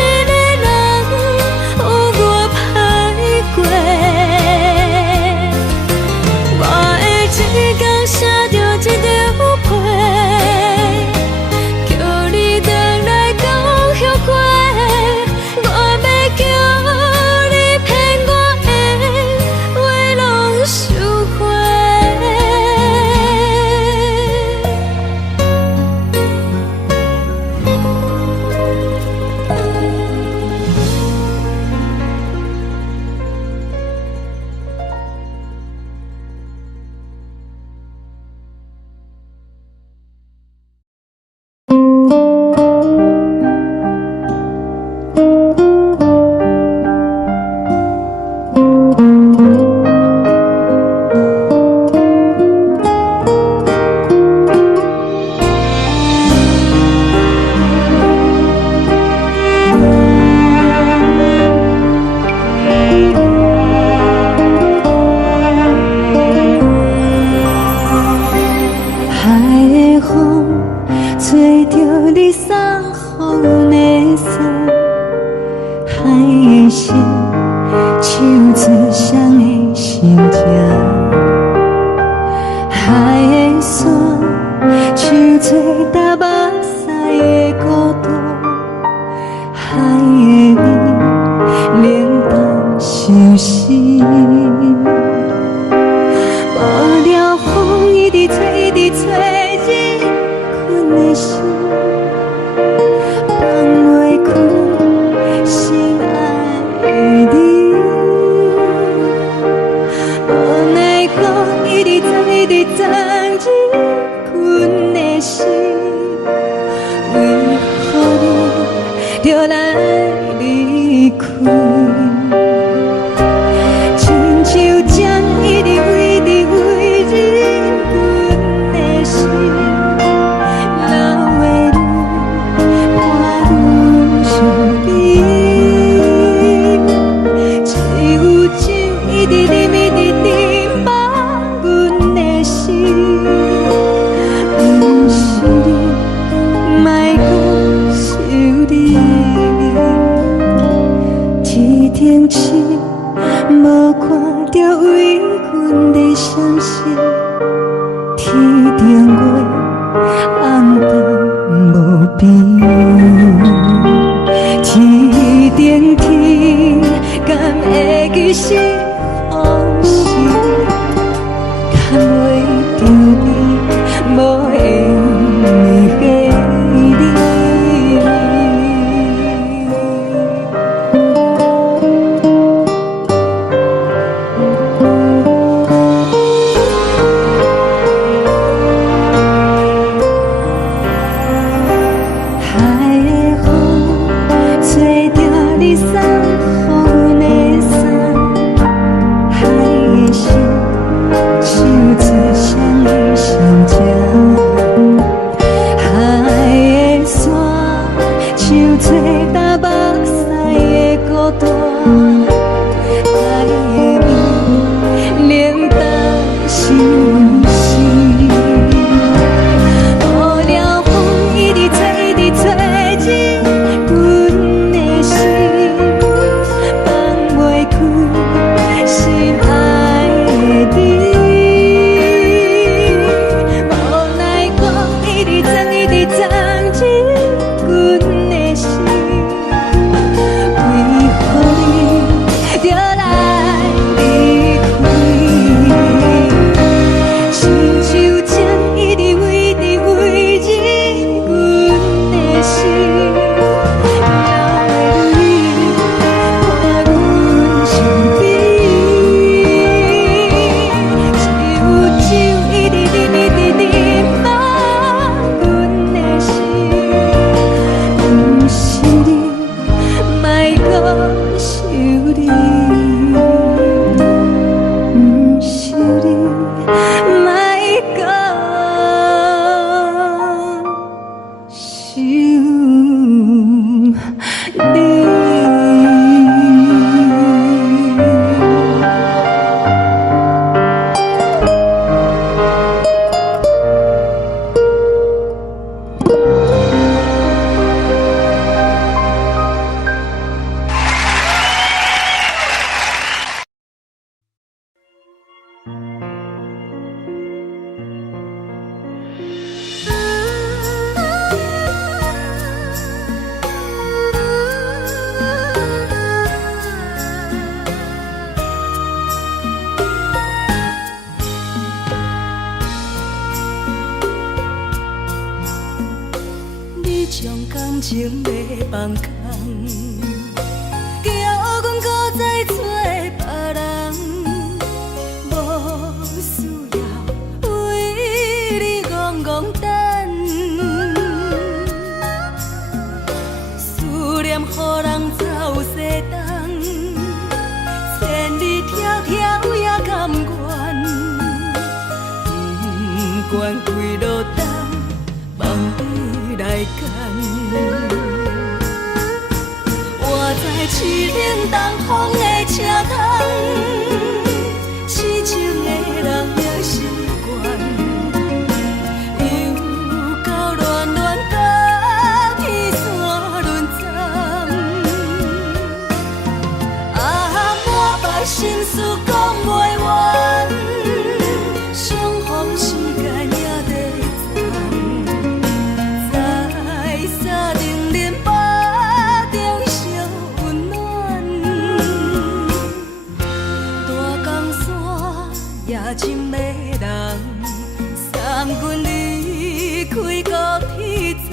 人有我歹过。我的一天写着一张被，叫你回来讲后悔。我要叫你骗我的话拢收回。海的风吹着你送予的伞，海的心唱出双的心情，海的山唱出搭目屎的孤独，海的味冷淡伤心。无聊风一直吹，一直吹，日困的心放袂开，心爱的你。无奈何一直藏，一直藏，日困的心，为何你就来离开？亲像将一直为你为日困的心，流的泪。风，吹着你送予阮的衫，海的心像做双鱼相正，海的山像做大目屎的孤单，海的美冷冻心事。雨了风一直吹，一直吹进阮的心，放袂开心爱的你。无奈我一直装，一直装进阮的心，为何你就来离开？心像针一直围着围入阮的心，了的你看阮伤悲，只有酒一直啉一直啉满阮的心，不是你，莫搁想你，不是你，莫搁想你。你将感情卖放空，叫阮搁再找别人，无需要为你戆戆等，思念予人走西东，千里迢迢也甘愿，不管几落冬。放你来干，我在凄冷东风的车窗，痴情的人也习惯，又到恋恋甲天山论斩，满腹心事讲袂完，相逢时间也在站。沙定连巴中烧温暖，大江山夜深的人，送阮离开高铁站，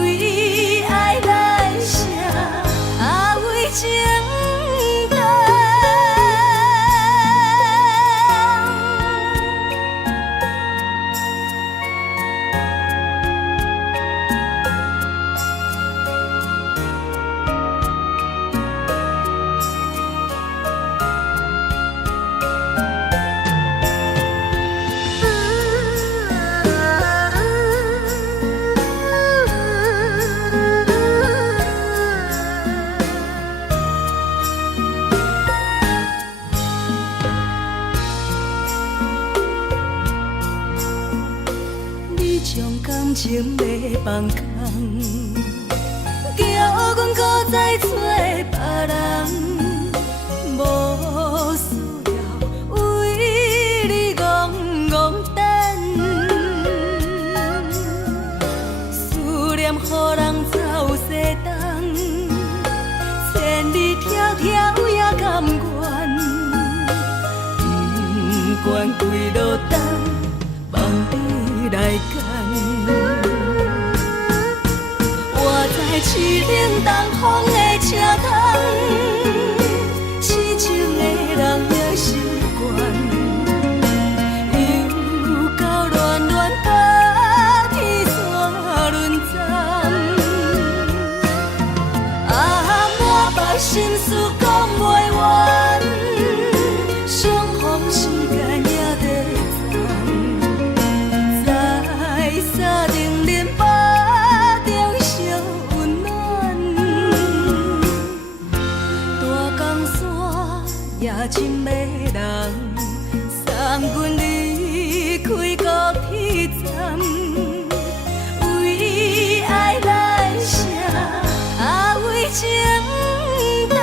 为爱来写为情长。将感情卖放空，叫阮搁再找别人，无需要为你戆戆等，思念予人走西东，千里迢迢也甘愿，不管几落冬，放你来干。我在凄冷东风的车窗，痴情的人也习惯，又到恋恋甲天山论斩，心事讲袂完，相逢时间也在站，在沙冷冷巴中烧温暖。大江山夜深的人，送阮离开高铁站。为爱来城，啊为情重。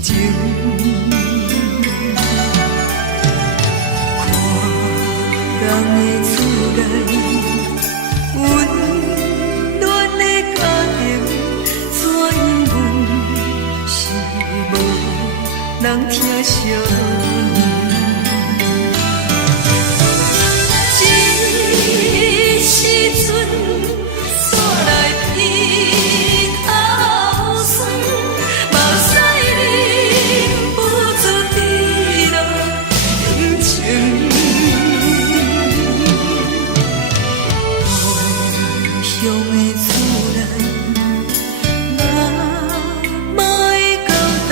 情。看人的厝内，温暖的家庭，怎因阮是无人疼惜？这时阵，煞来鼻头酸，目屎忍不住滴落眼睛。故乡的厝内，妈妈的交代，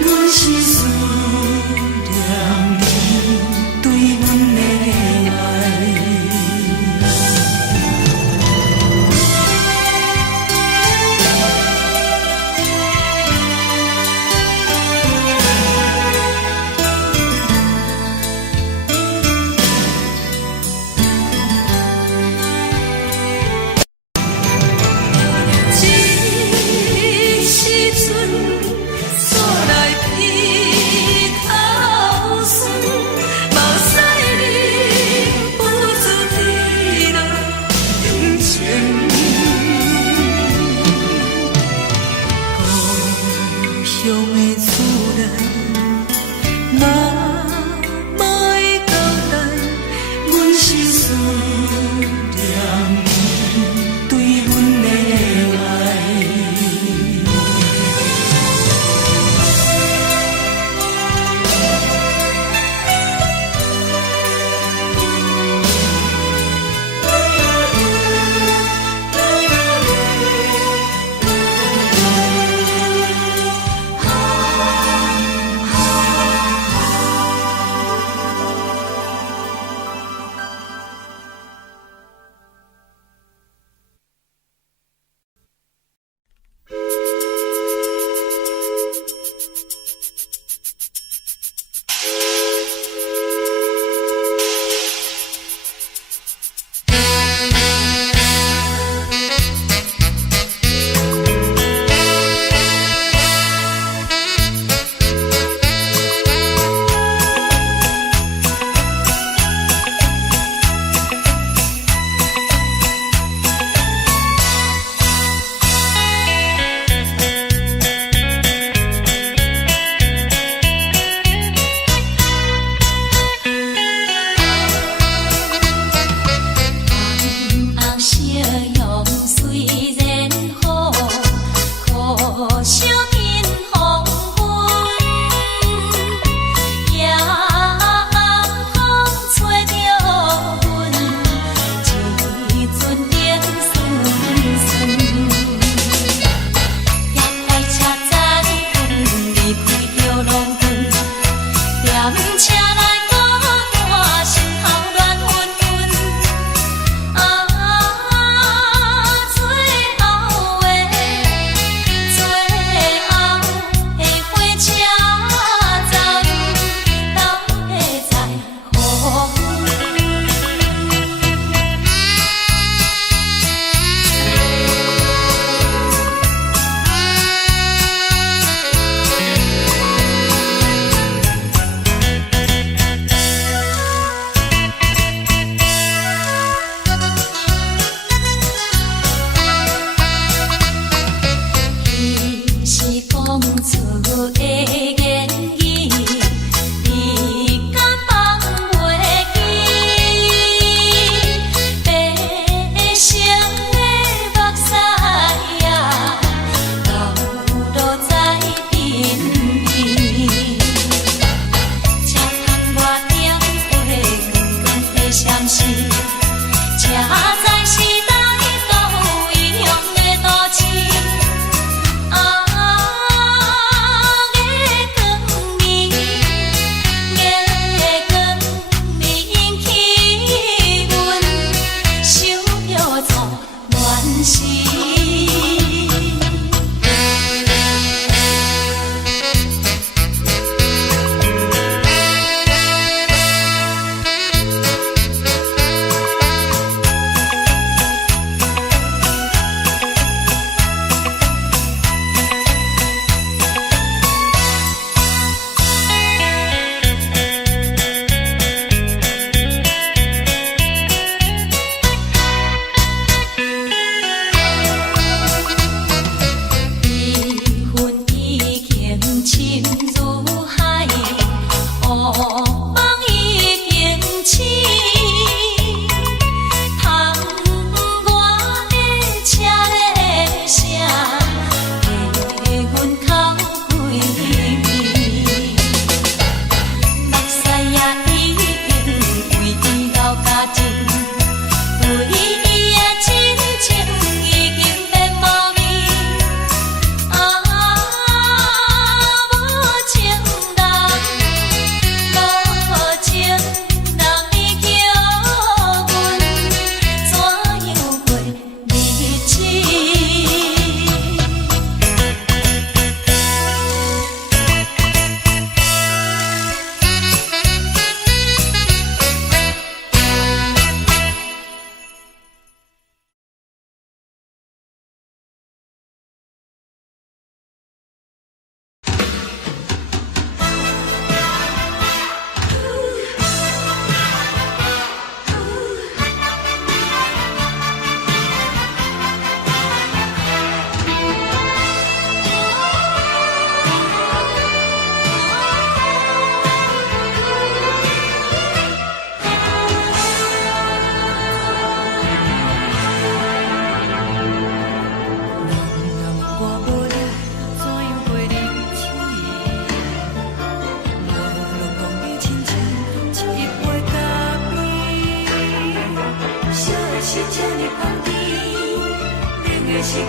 阮是输。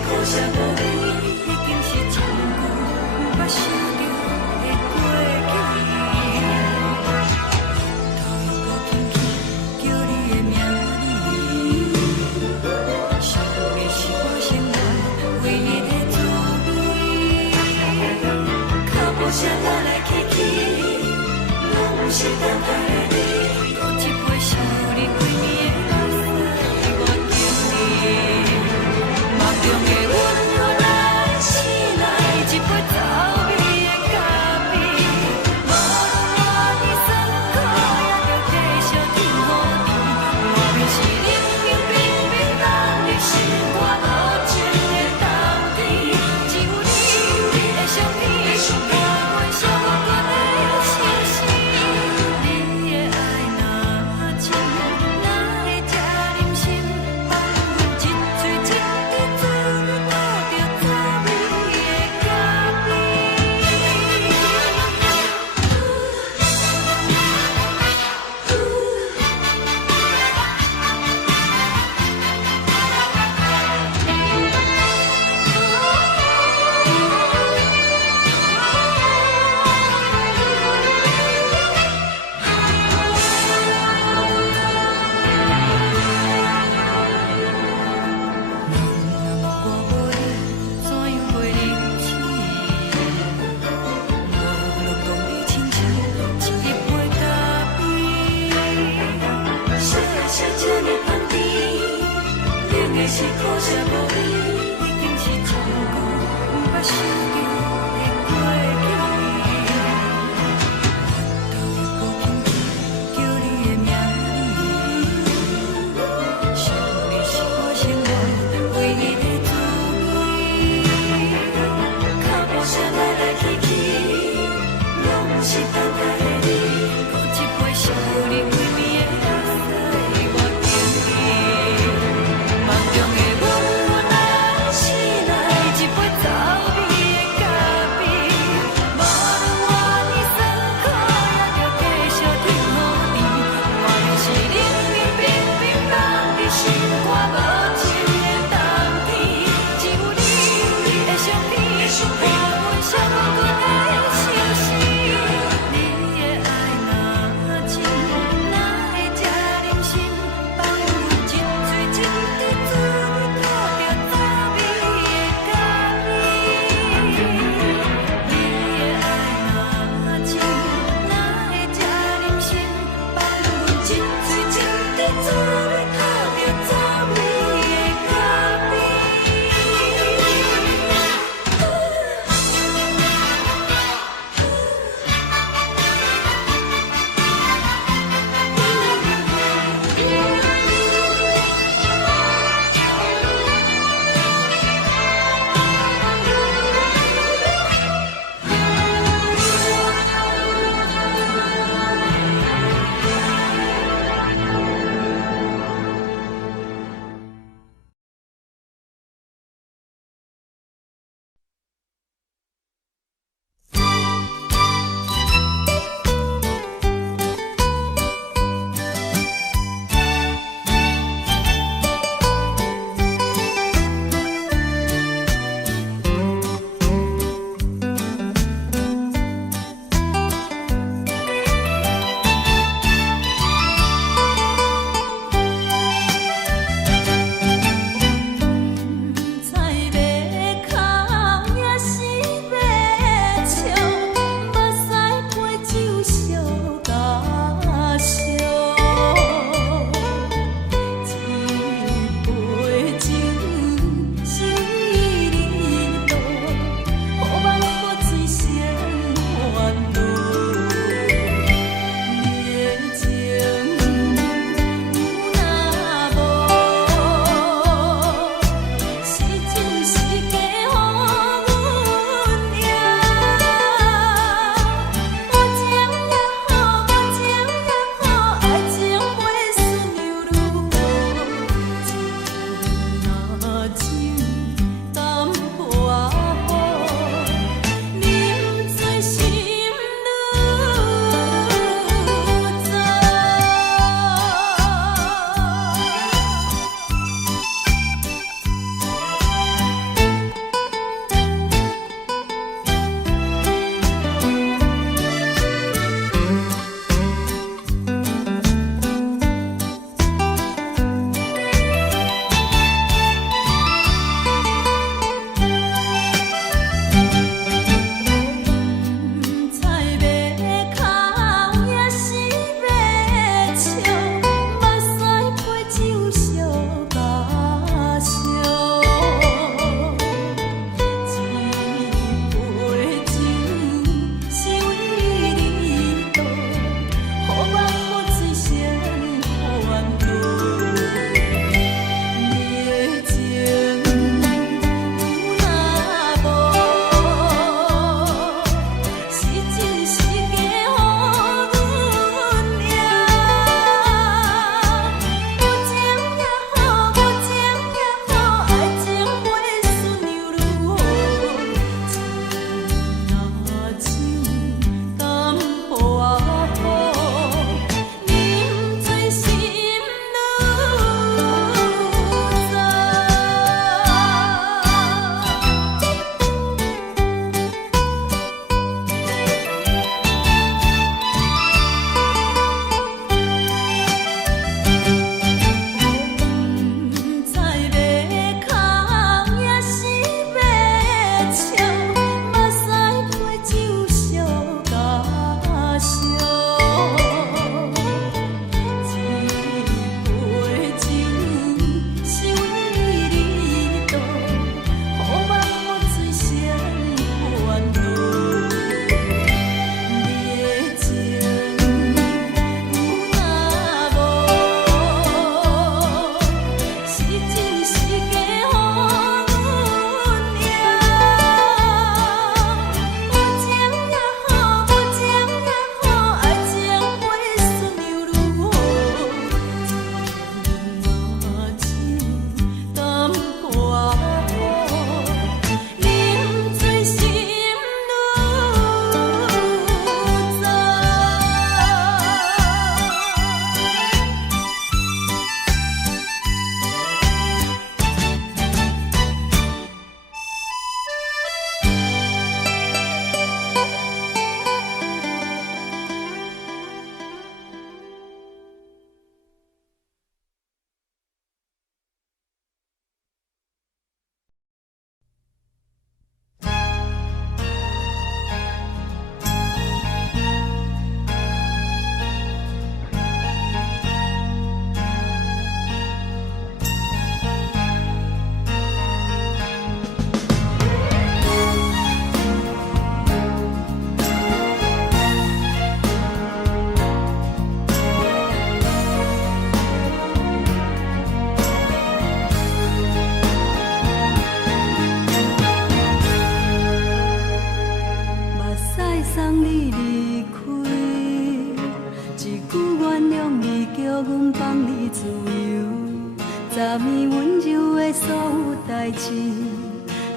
可惜无你，已经是一句毋捌想着的过去。头又搁轻轻叫你的名字，想的是我生活唯一的滋味。脚步声来来去去，拢是等待的你，搁一杯想你几暝的目屎，我叫你。梦中的阮何来醒来，一杯走味的咖啡，无论偌呢酸苦，也着继续甜予甜。莫名是冷冷冰冰放入心肝无情的冬天，只有你的相片，伴阮相关的清醒。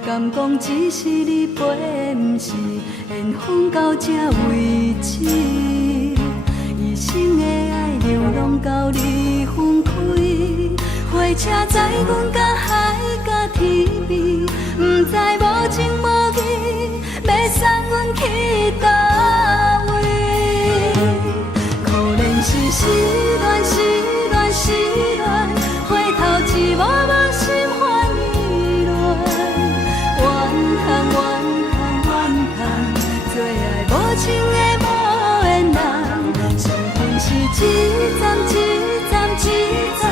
敢讲只是你陪，不是缘分到这为止。一生的爱流浪到你分开，火车载阮甲海甲天边，不知无情无义，要送阮去倒位？可怜是失恋，失恋，失恋，回头一幕幕心烦意乱，怨叹，怨叹，怨叹，最爱无情的无缘人，伤痕是一站一站一站，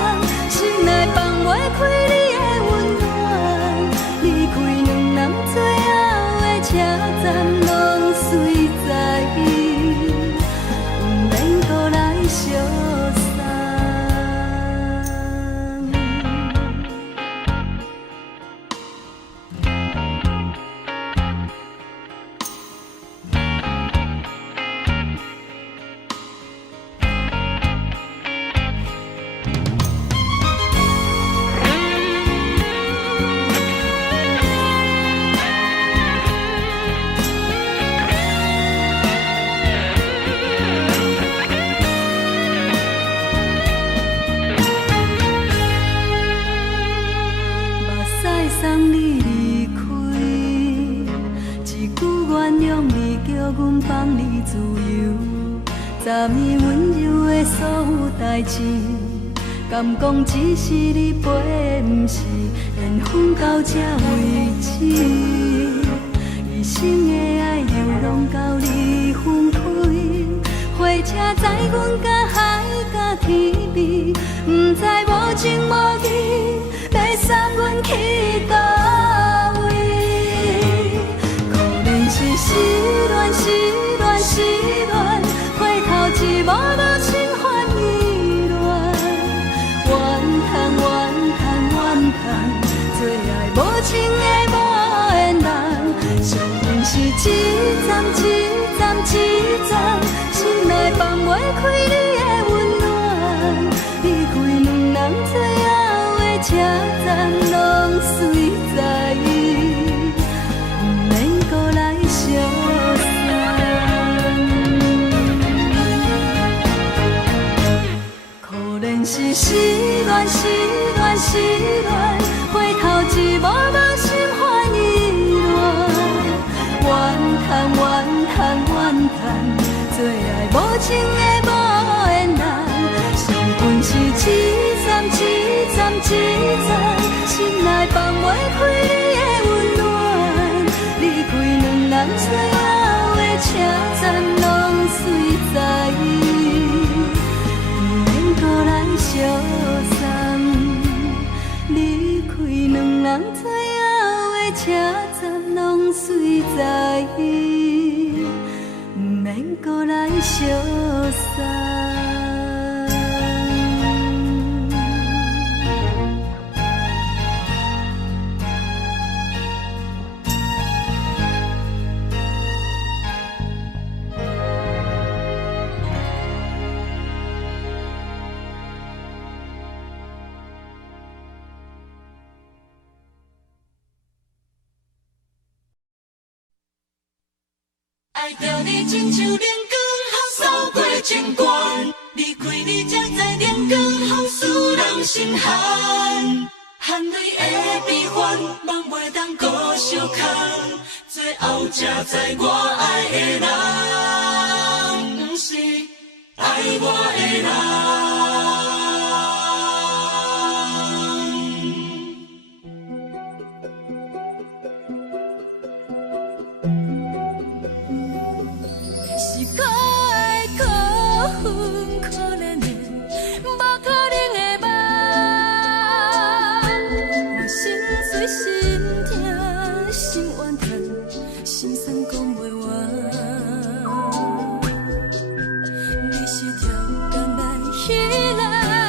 心内放袂开你的温暖，离开两人最后的车站，拢随在伊，不免搁来相送。送你离开，一句原谅你，叫阮放你自由。昨暝温柔的所有代志，敢讲只是你陪，不是缘分到这为止。一生的爱流浪到你分开，火车载阮甲海甲天边，不知无情无义，要送阮去倒位？可怜是失恋，失恋，失恋，回头一幕幕心烦意乱，怨叹，怨叹，怨叹，最爱无情的无缘人，伤痕是一站一站一站，心内放袂开你的温暖，离开两人最后的车站，拢随在伊，不免搁来相送。可怜是失恋，失恋，失恋，回头一幕幕心烦意乱，怨叹，怨叹，怨叹，最爱无情的无缘人，伤痕是一站一站一站，心内放袂开你的温暖，离开两人最后的车站，拢随在伊，不免搁来相送。离开两人最后的车站，拢随在伊，不免搁来相送。爱着你亲像阳光扫过情关，离开你才知阳光风使人心寒。含泪的悲欢，望袂当搁相牵，最后才知我爱的人，不是爱我的人。你是条工来彼来。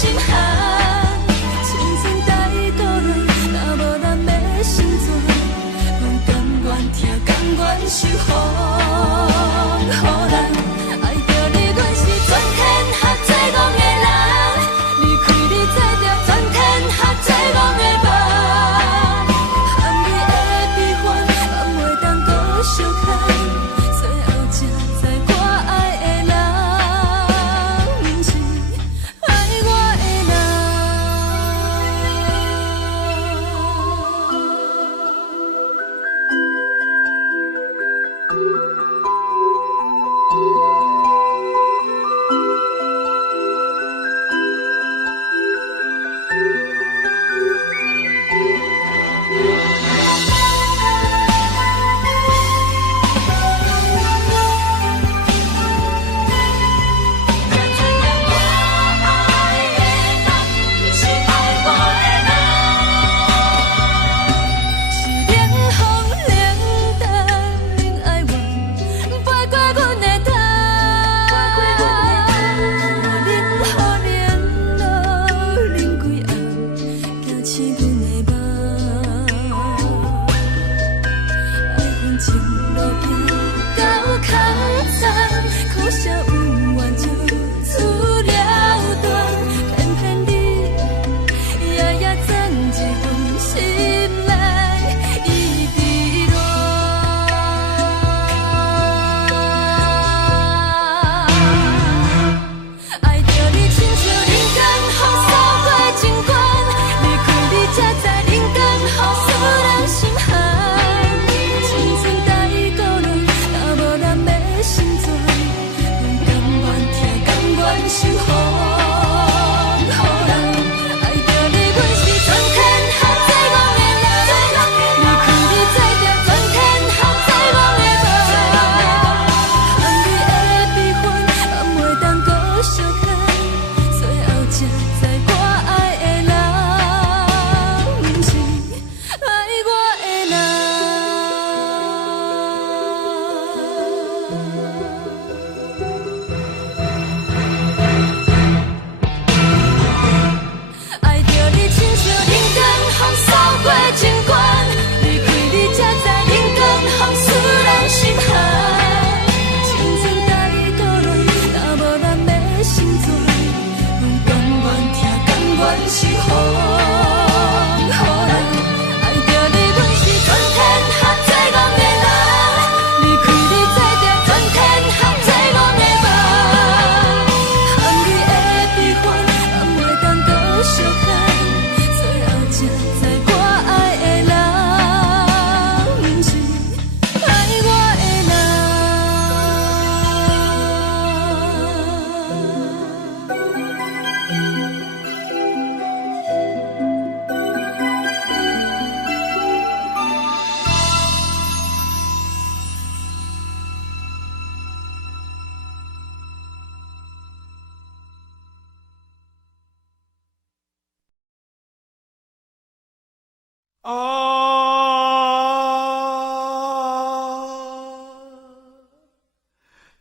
心寒。青春待倒落，若无咱要生怎？阮甘愿听，甘愿受风雨人。爱着你，阮是全天下最戆的人。离开你，才着全天下最戆的梦。含你的悲欢，敢袂当搁相牵？最后才知我爱的人，不是爱我的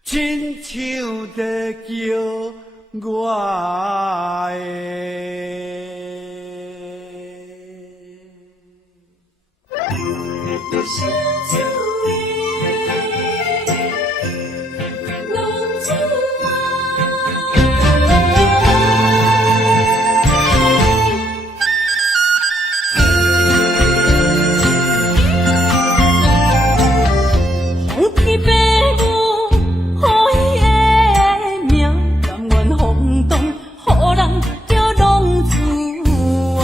亲像在叫我的小酒味，浓酒红天白我，好伊的命，甘愿风动，予人着浪子啊。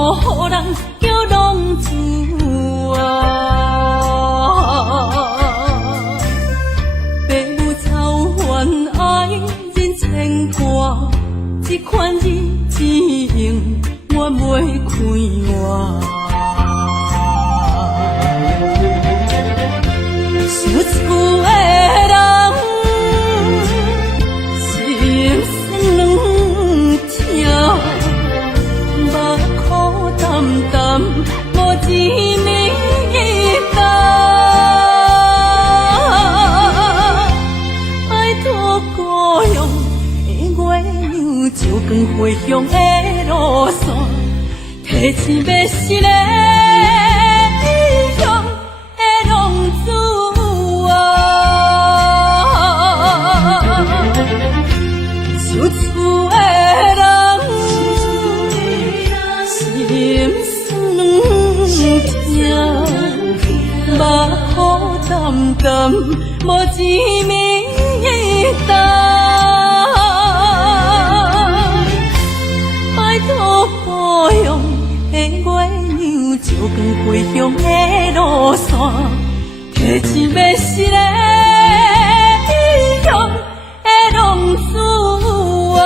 予人叫浪子啊！父母操烦爱人牵挂，这款日子用我袂开换。想厝的人，心酸两条，目苦淡淡，无滋味干。拜托故乡的月亮，照光回乡的路线，提醒要是个异乡的浪子。想厝的人，心酸两条，目苦淡淡，无滋味干。拜托故乡的月亮，照光回乡的路线，提醒要是个异乡的浪子啊！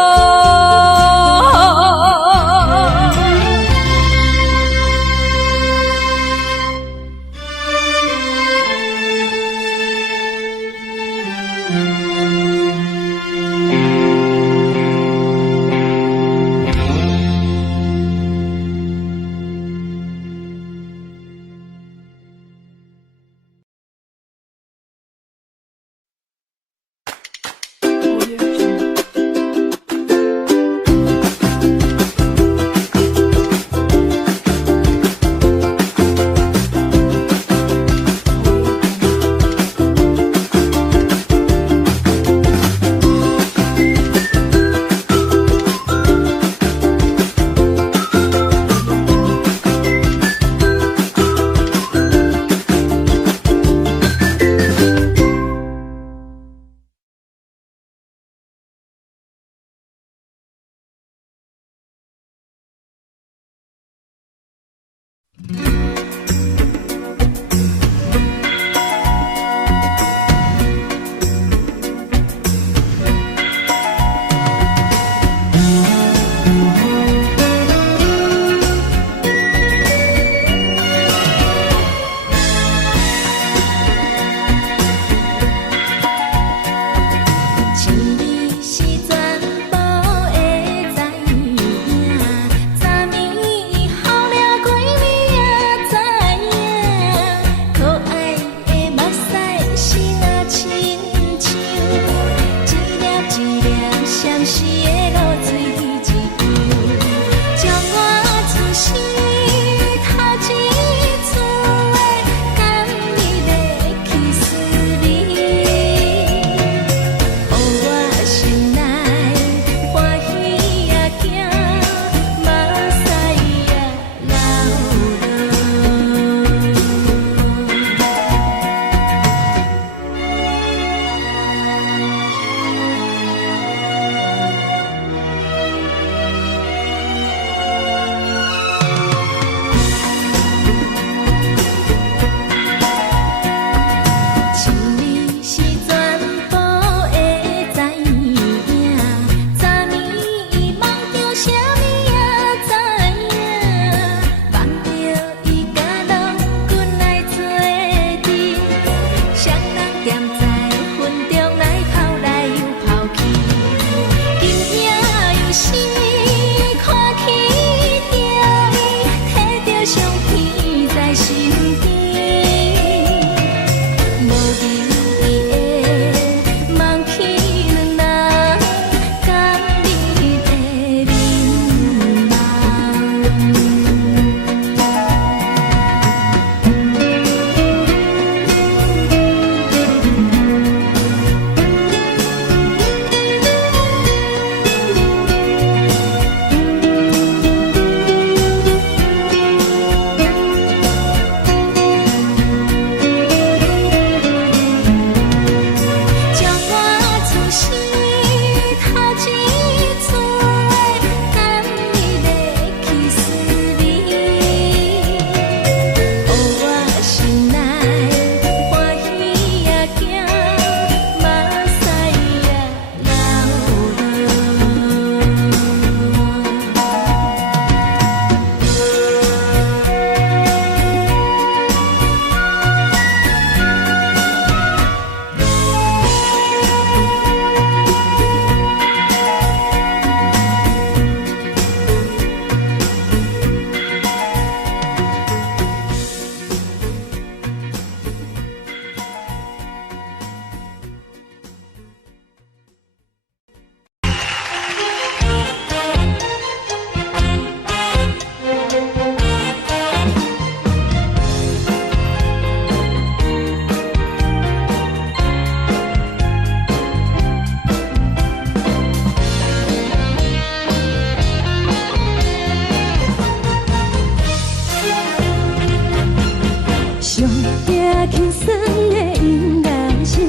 轻松的音乐声，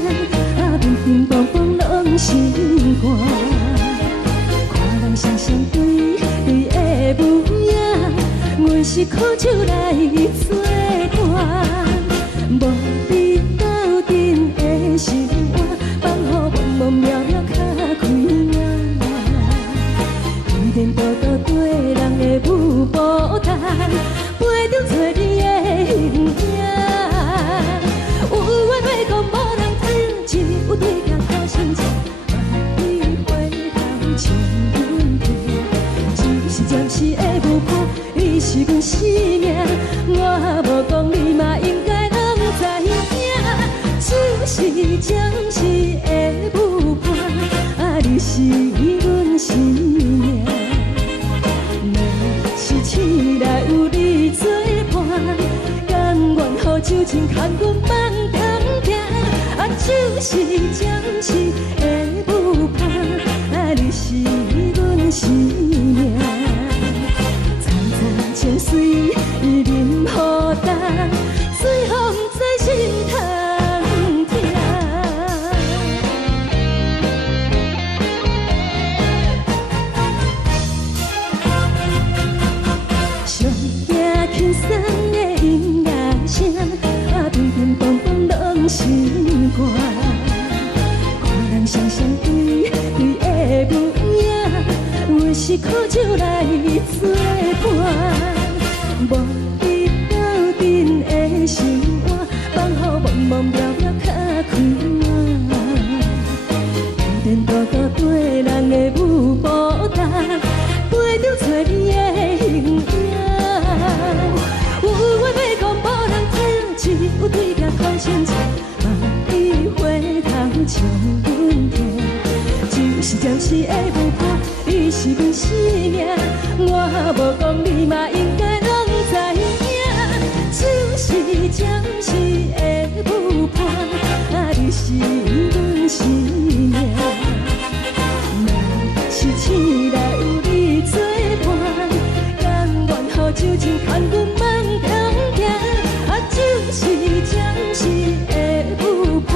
乒乒乓乓拢心肝。看人双双对的舞影，阮是苦酒来作伴。无你斗阵的心肝，放予茫茫渺渺较开眼。颠颠倒倒对人的舞步弹，陪着做你的形影。有话要讲无人听，只有对镜头心情，万里回头唱阮听。只是暂时的舞伴，你是阮生命，我无讲你嘛应该拢知影。只是暂时的舞伴，你是阮生命。若是醒来有你作伴，甘愿予酒精牵阮梦中行。就是暂时的舞伴，你是阮生命。层层情水任雨淡，水风在心头听。上听轻松的音乐声，乒乒乓乓拢心肝。看人双双对的舞影，阮是苦酒来作伴。无你斗阵的心肝，放予茫茫渺渺较开眼。颠颠倒倒对人的舞步弹，陪着做你的形影。有话要讲无人听，只有对镜头心情，万里回头唱阮听。就是暂时的舞伴，你是阮生命，我无讲你嘛应该拢知影。就是暂时的舞伴，你是阮生命。若是醒来有你作伴，甘愿予酒精牵阮梦中行。就是暂时的舞伴，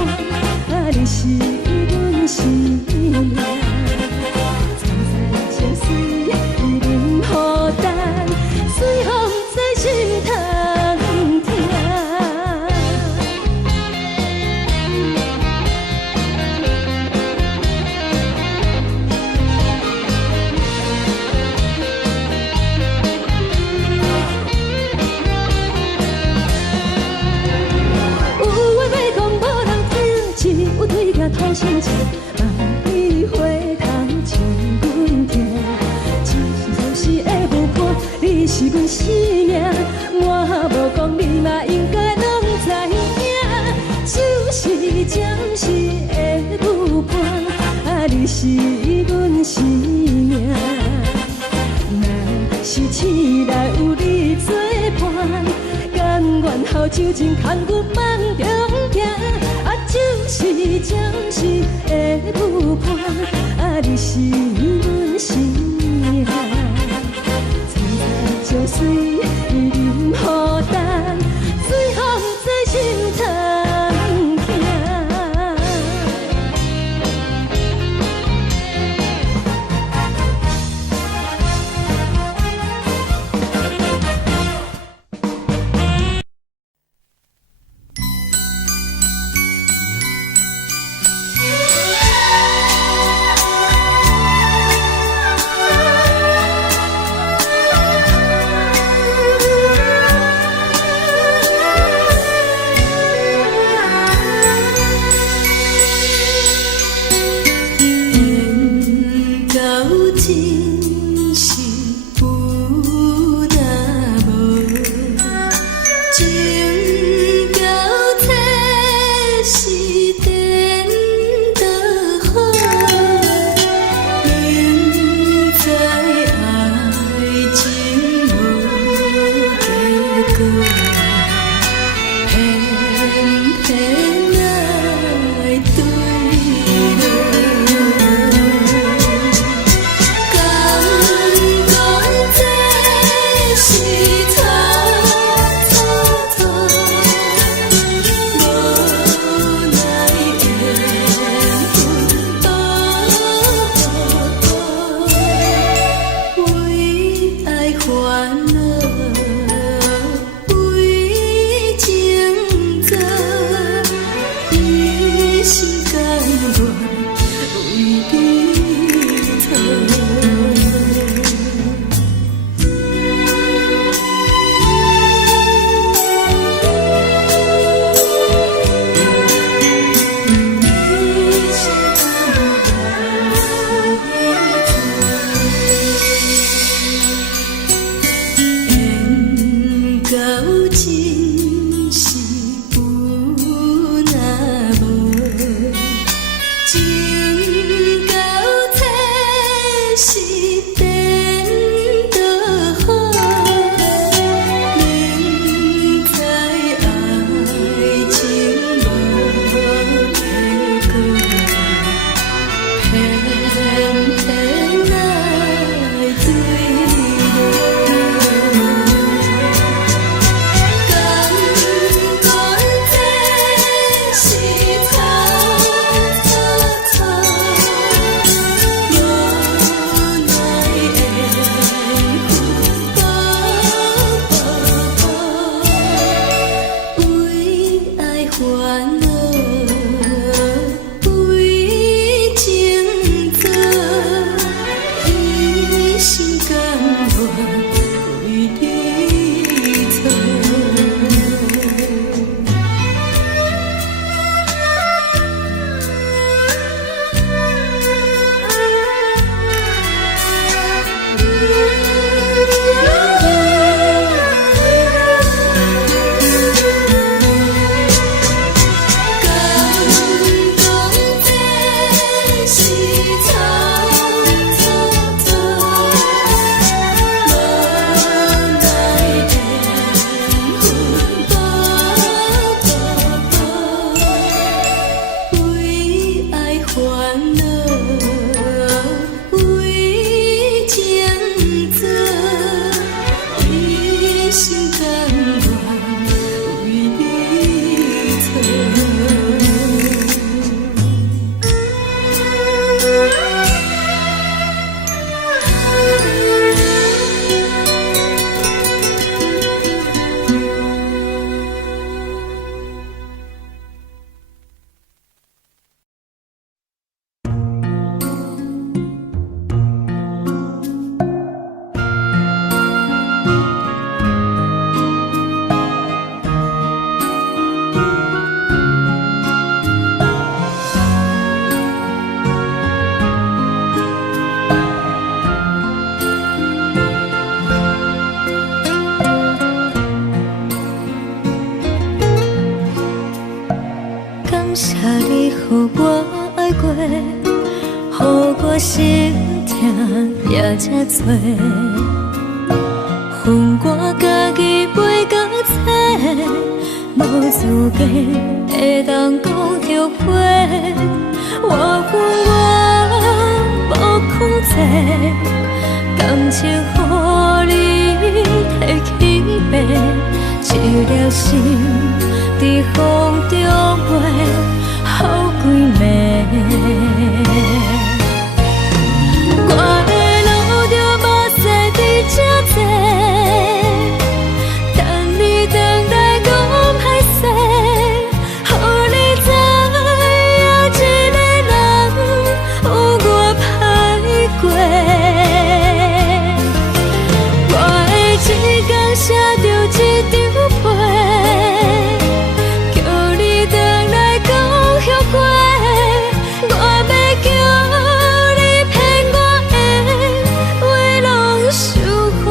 你是阮生命。层层情水任雨淡，水风在心头听。头心情，万里回头唱阮听。只是暂时的舞伴，你是阮生命，我无讲你嘛应该拢知影。就是暂时的舞伴，你是阮生命。若是醒来有你作伴，甘愿予酒精牵阮梦中行。就是暂时的舞伴，你是阮生命。层层情水任雨淡，水风在心头听。也这多，恨我家己袂到切，无资格会当讲后悔。我无控制，感情予你提起白，一粒心在风中飞，好几暝。我的路着目屎在这多，等你回来讲歹势，予你知影一个人有我歹过。我的一天写着一张被，叫你回来讲后悔。我要叫你骗我的话拢收回。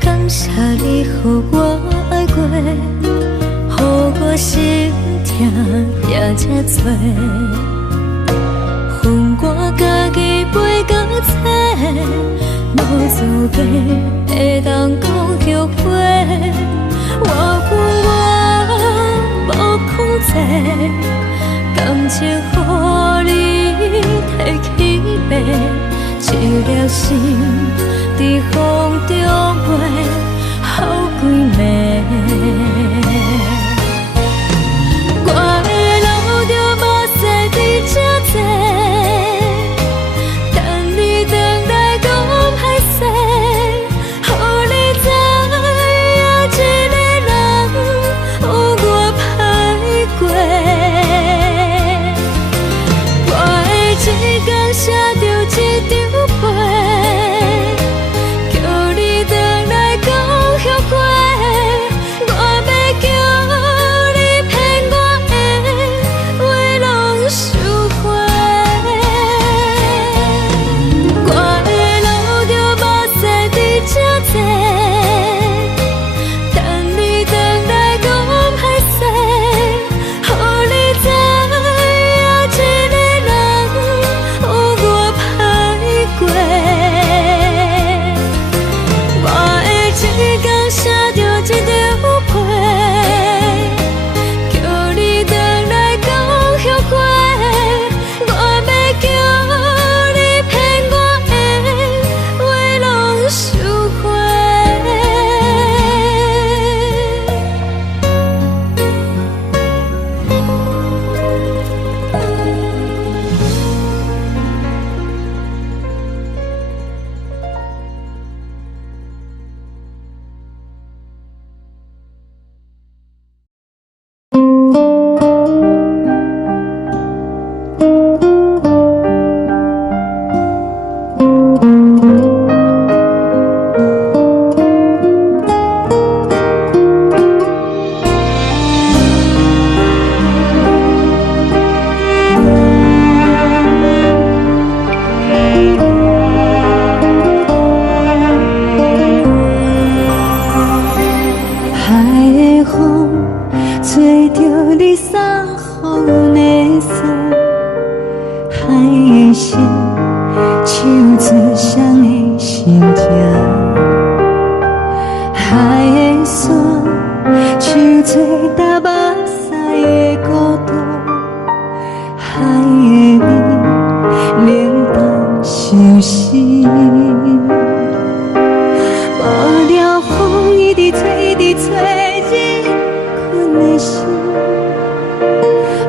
感谢你予我爱过，予我心痛也这多，恨我家己袂到切，无资格会当讲后悔。我无控制，感情予你提起白，一粒心在风中飞，好几暝。我的路着目屎在这多，等你回来讲歹势，予你知影一个人有我歹过。我的一天写着一张被，叫你回来讲后悔。我要叫你骗我的话拢收回。我的路着目屎在这多，等你回来讲歹势，予你知影一个人有我歹过。我的一天写着一张被，叫你回来讲后悔。我要叫你骗我的话拢收回。海的风吹着你送予的伞，海的心唱出双的心情，海的山唱出搭目屎的孤独，海的味冷淡伤心。无聊风一直吹，一直吹，日困的心，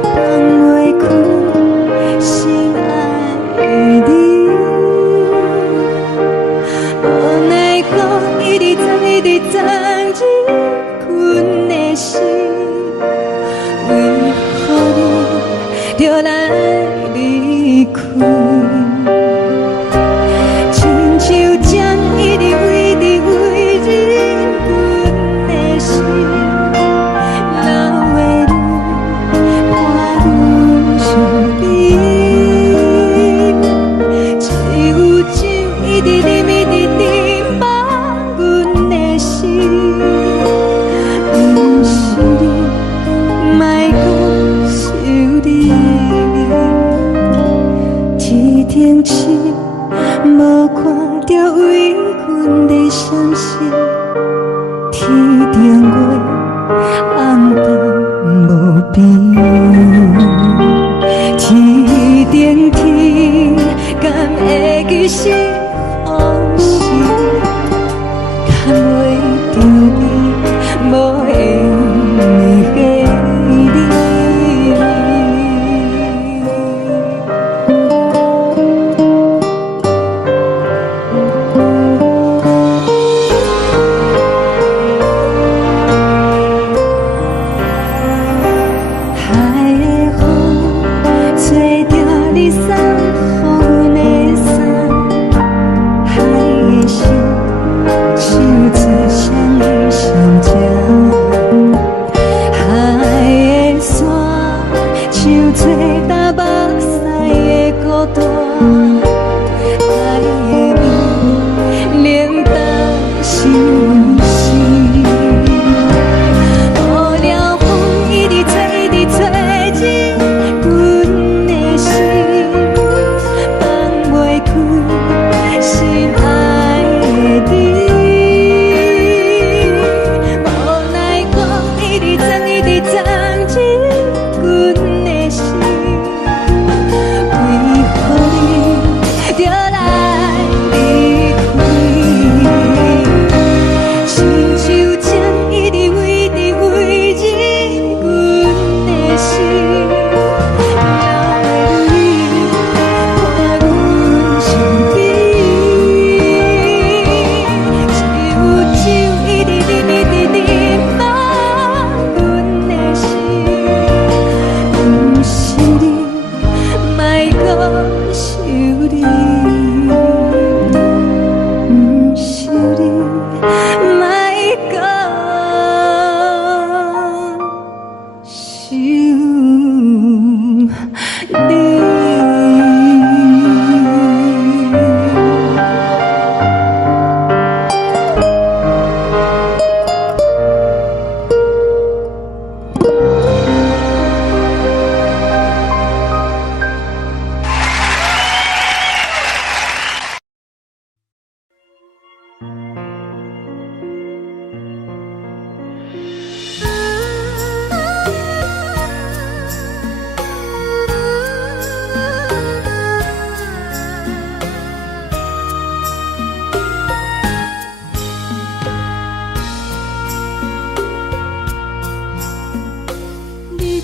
放袂开心爱的你。无奈何一直藏，一直藏，日困的心，为何你就来离开？亲像一直念一直念望阮的心，不是你，莫讲是你。一顶星无看到为阮的伤心，天顶月红淡无边，天顶天敢会记是往事，敢袂着你无缘的你。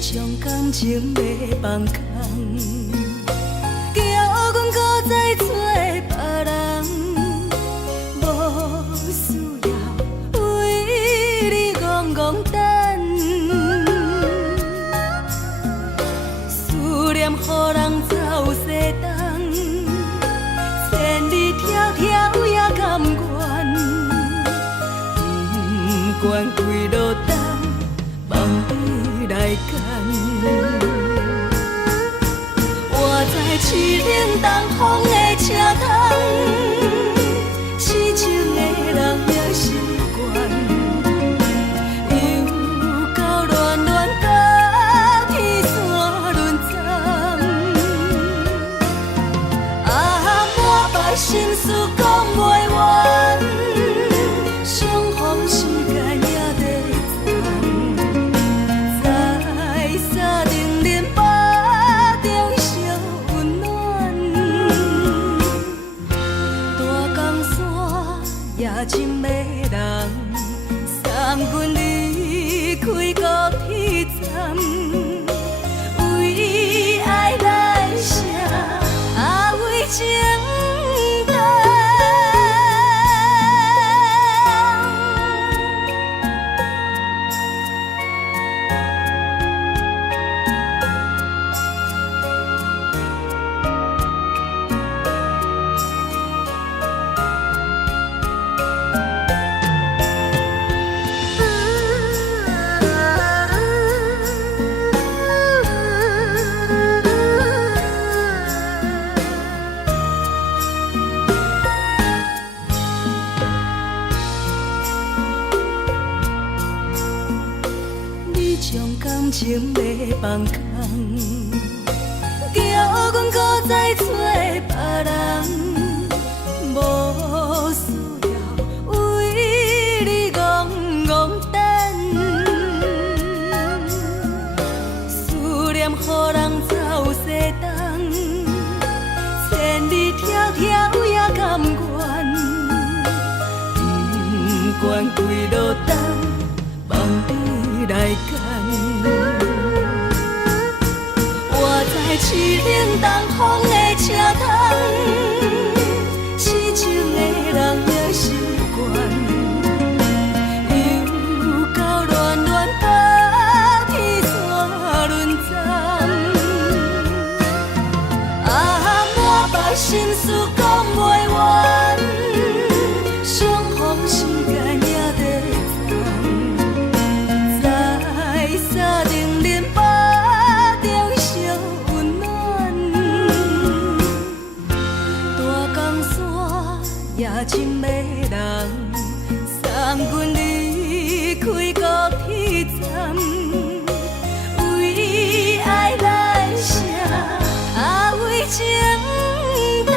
将感情要放空，叫阮搁再找别人，无需要为你戆戆等，思念予人走西东，千里迢迢也甘愿，不管几落冬，梦伊来干。我在凄冷东风的车窗，痴情的人也习惯，又到恋恋甲天线轮转。啊，满腹心事讲袂完，相逢时间也在转。在沙定连巴中烧温暖，大江山夜深的人，送阮离开高铁站，为爱来写，为情等。情要放空，叫阮搁再找别人，无需要为你戆戆等，思念予人走西东，千里迢迢也甘愿，不管几落冬，望你来干。我在凄冷东风的车窗，痴情的人也习惯，又到乱乱把天线轮转。啊，满腹心事讲袂完，相逢时间也在站，在沙定林巴中相温暖。大江山夜深的人，送阮离开高铁站，为爱来写为情重。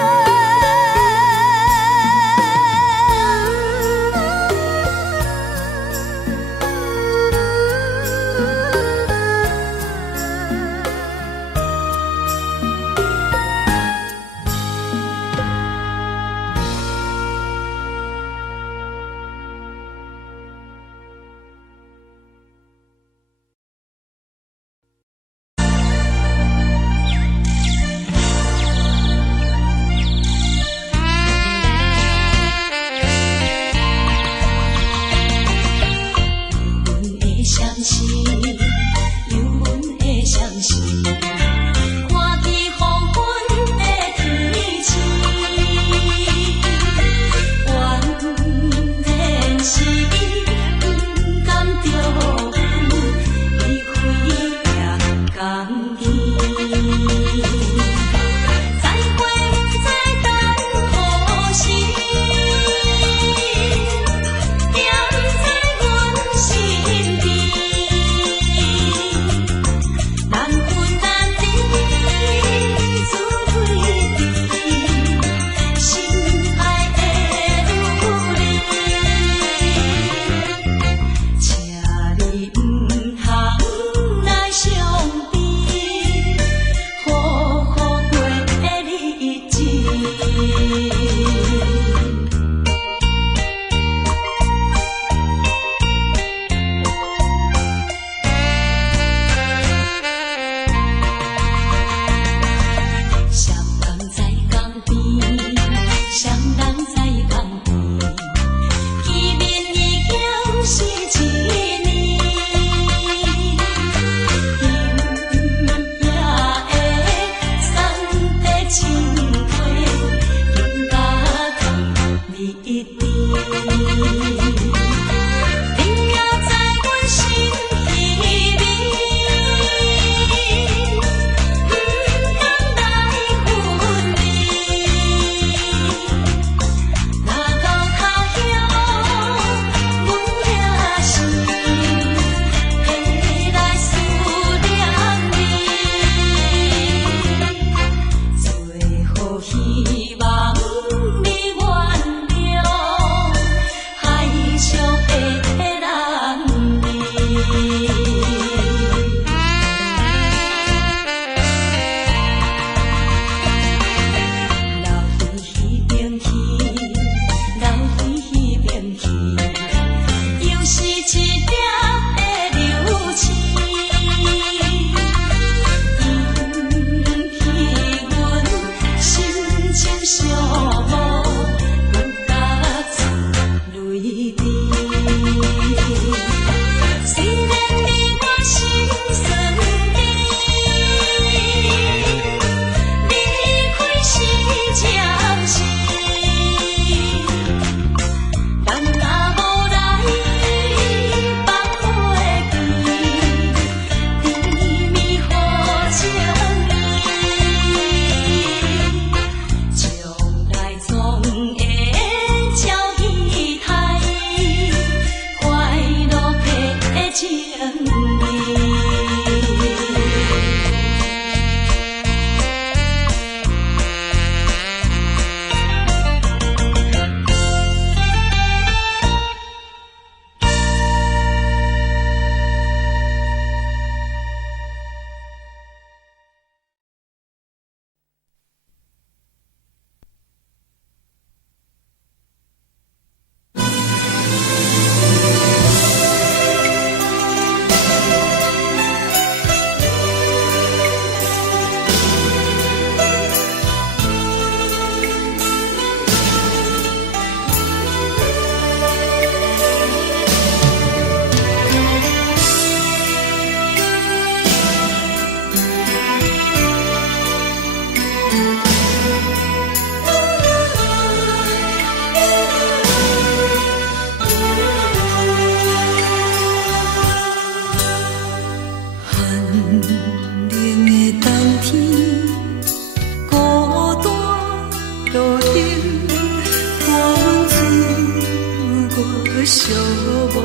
寂寞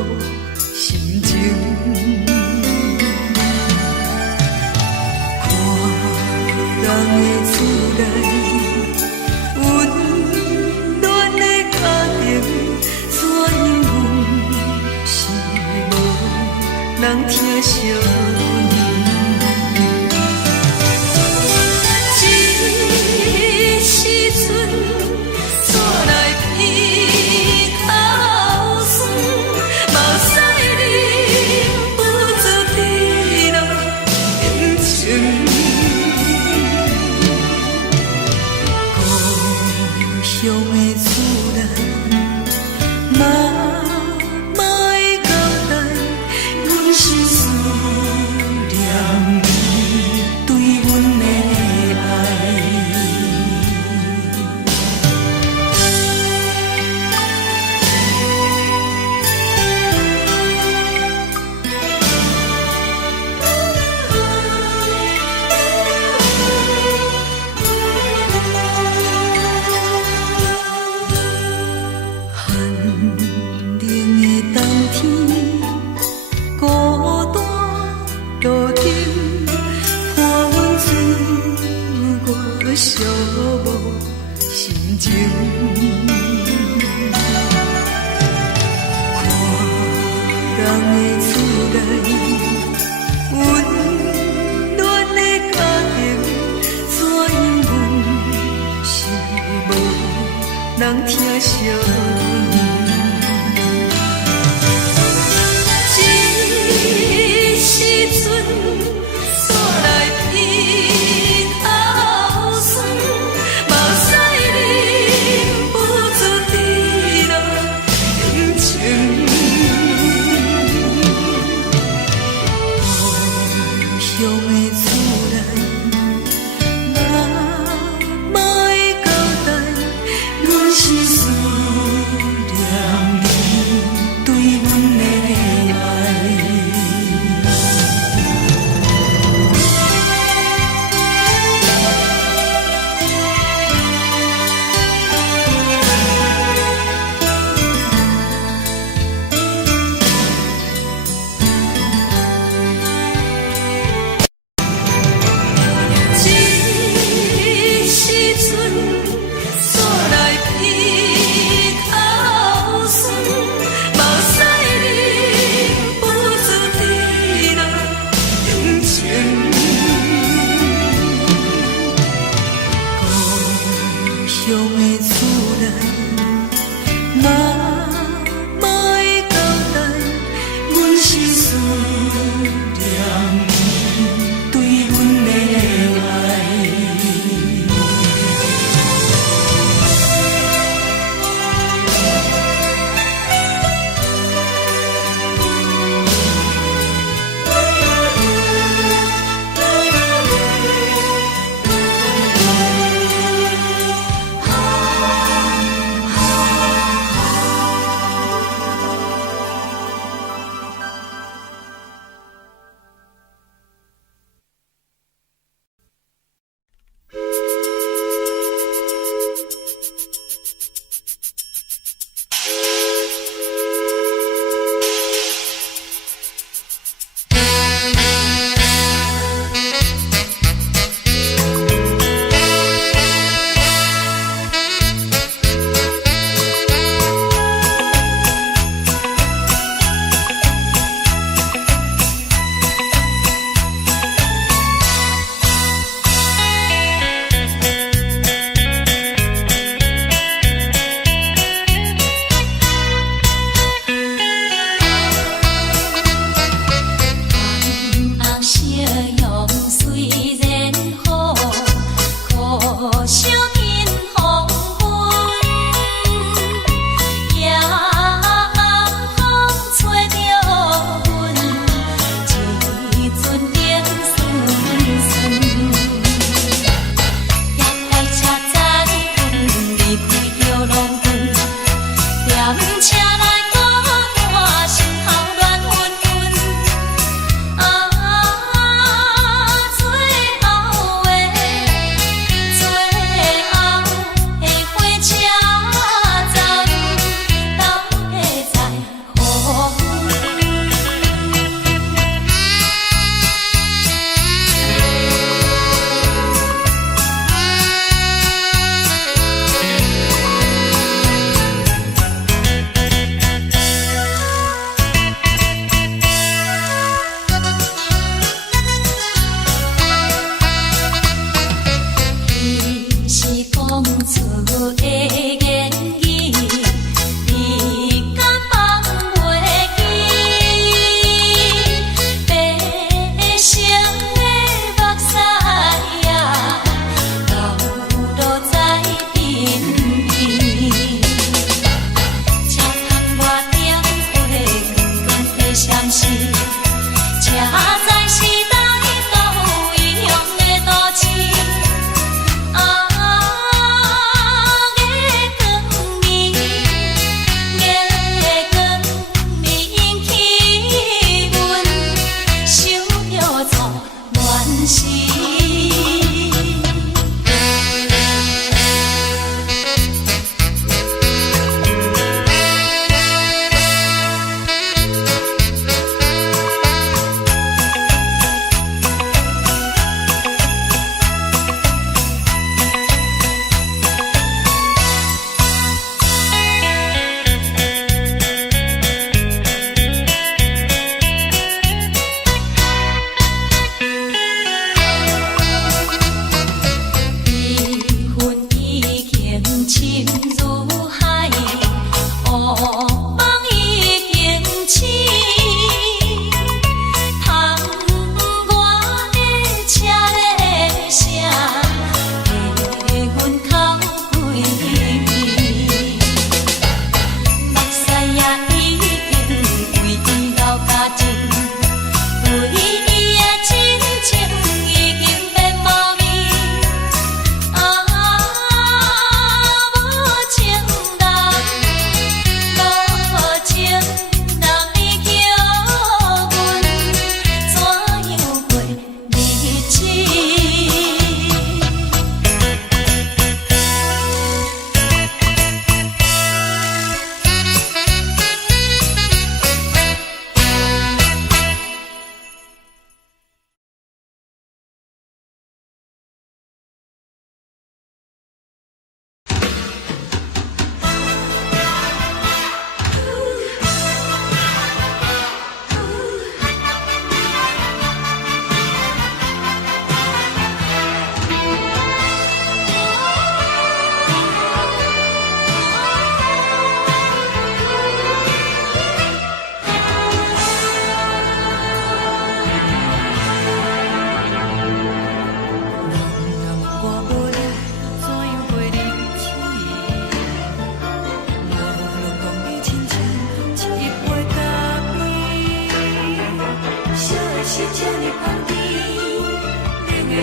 心情。看人的厝内温暖的家庭，怎样是无人疼惜。寂寞心情，看人的厝内温暖的家庭，怎样是无人疼惜。这时阵煞来鼻头酸，目屎忍不住滴落眼睛。故乡的厝内，妈会交代，阮是思念你对阮的爱。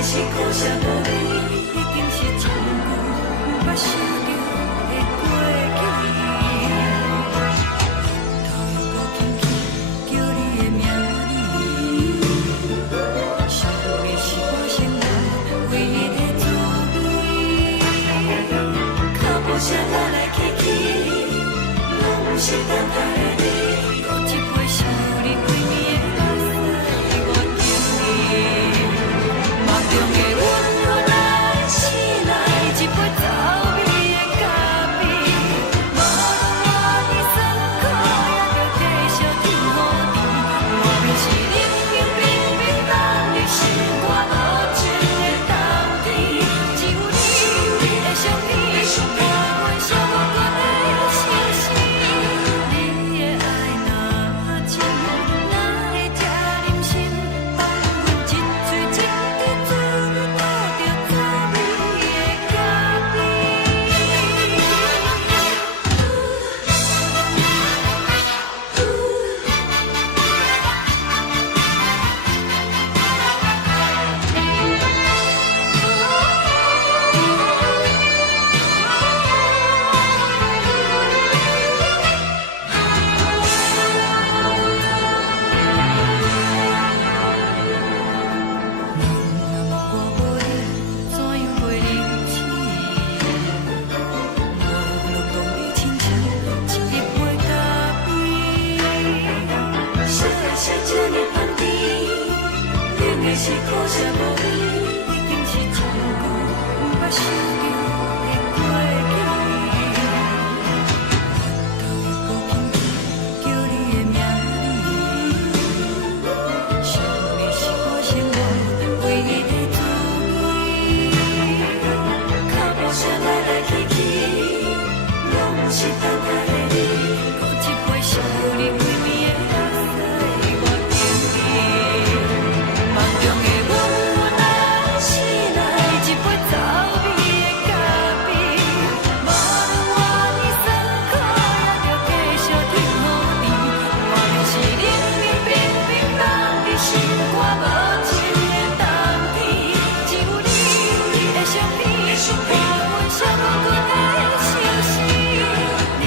是苦涩无味，已经是千古不捌想着的过去。头又搁轻轻叫你的名字，想的是我生来唯一的滋味。脚步声来来去去，拢不是等待的你，搁一杯想你几年的目屎，我敬你。梦中的阮，原来醒来一杯走味的咖啡，无论我的酸苦，也着继续甜予你。我便是冷冷冰冰放你心肝无情的冬天，只有你的相片，我阮寂寞阮的心事。你的爱若真，哪会这忍心放阮一嘴一滴滋味倒着走味的咖啡？我无你，怎样袂忍气？无路讲你亲像一杯咖啡，烧的是这呢香甜，冷的是苦涩无味，已经是千古不捌想着的过去。头又搁轻轻叫你的名字，想的是我生活唯一的滋味。脚步声来来去去，拢不是等待的你，搁一杯想你几暝的目屎，我敬你。梦中的阮，原来醒来一杯走味的咖啡，无论我的酸苦，也着继续甜予你。我便是冷冷冰冰放你心肝无情的冬天，只有你的相片，我阮寂寞阮的心事。你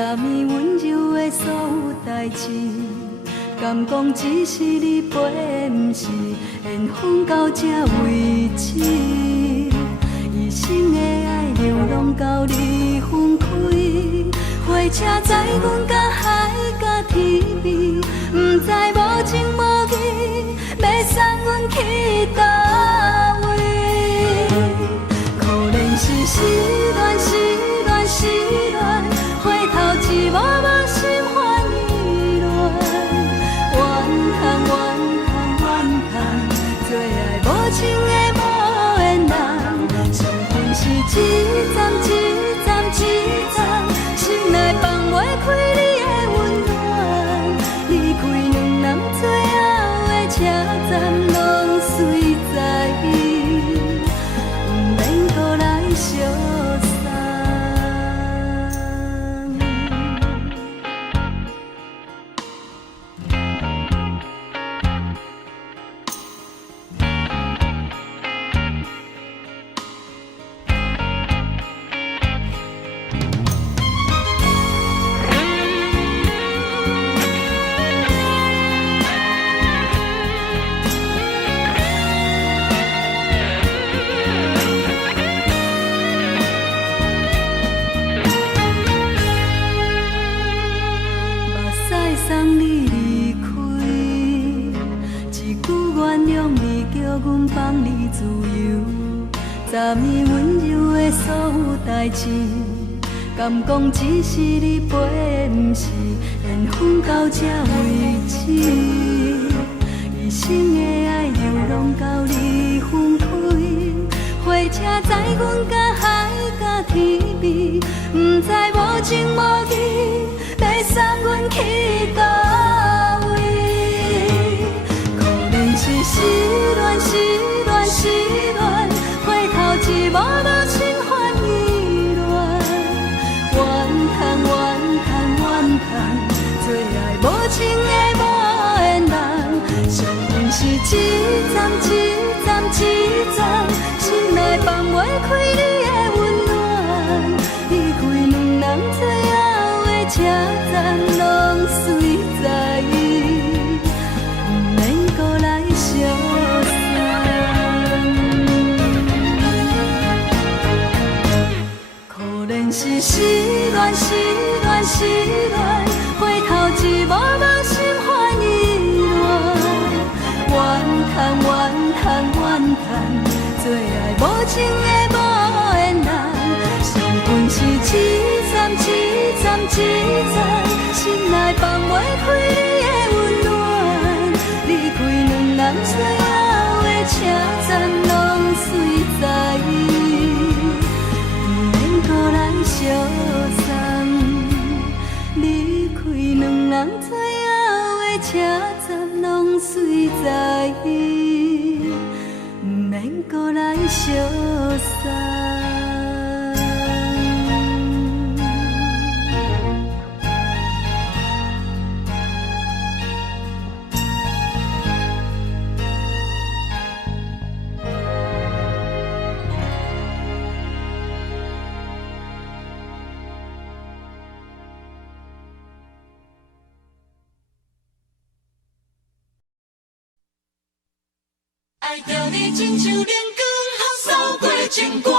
昨暝温柔的所有代志，敢讲只是你陪，不是缘分到这为止。一生的爱流浪到你分开，火车载阮到海甲天边，不知无情无义，要送阮去倒位？可能是失恋，失恋，失恋，回头一幕幕心烦意乱，怨叹，怨叹，怨叹，最爱无情的无缘人，上恨是一站一站一站，心内放袂开你的温暖，离开两人最后的车站，拢随在意，不免搁来相送。送你离开，一句原谅你，叫阮放你自由。昨暝温柔的所有代志，敢讲只是你陪，不是缘分到这为止。一生的爱流浪到你分开，火车载阮到海甲天边，不知无情无义，要送阮去倒位？可能是失恋，失恋，失恋，回头一幕幕心烦意乱，怨叹，怨叹，怨叹，最爱无情的无缘人，上恨是一站一站一站，心内放袂开你的温暖，离开两人最后的车站，拢随在意，不免搁来相送。可能是失恋，失恋，失恋，回头一幕幕心烦意乱，怨叹，怨叹，怨叹，最爱无情的无缘人，上恨是一站一站一站，心内放袂开你的温暖，离开两人最后的车站，拢随在意，不免搁来相送。离开两人最后的车站，拢随在意，不免搁来相送。爱着你亲像阳光透扫过情关，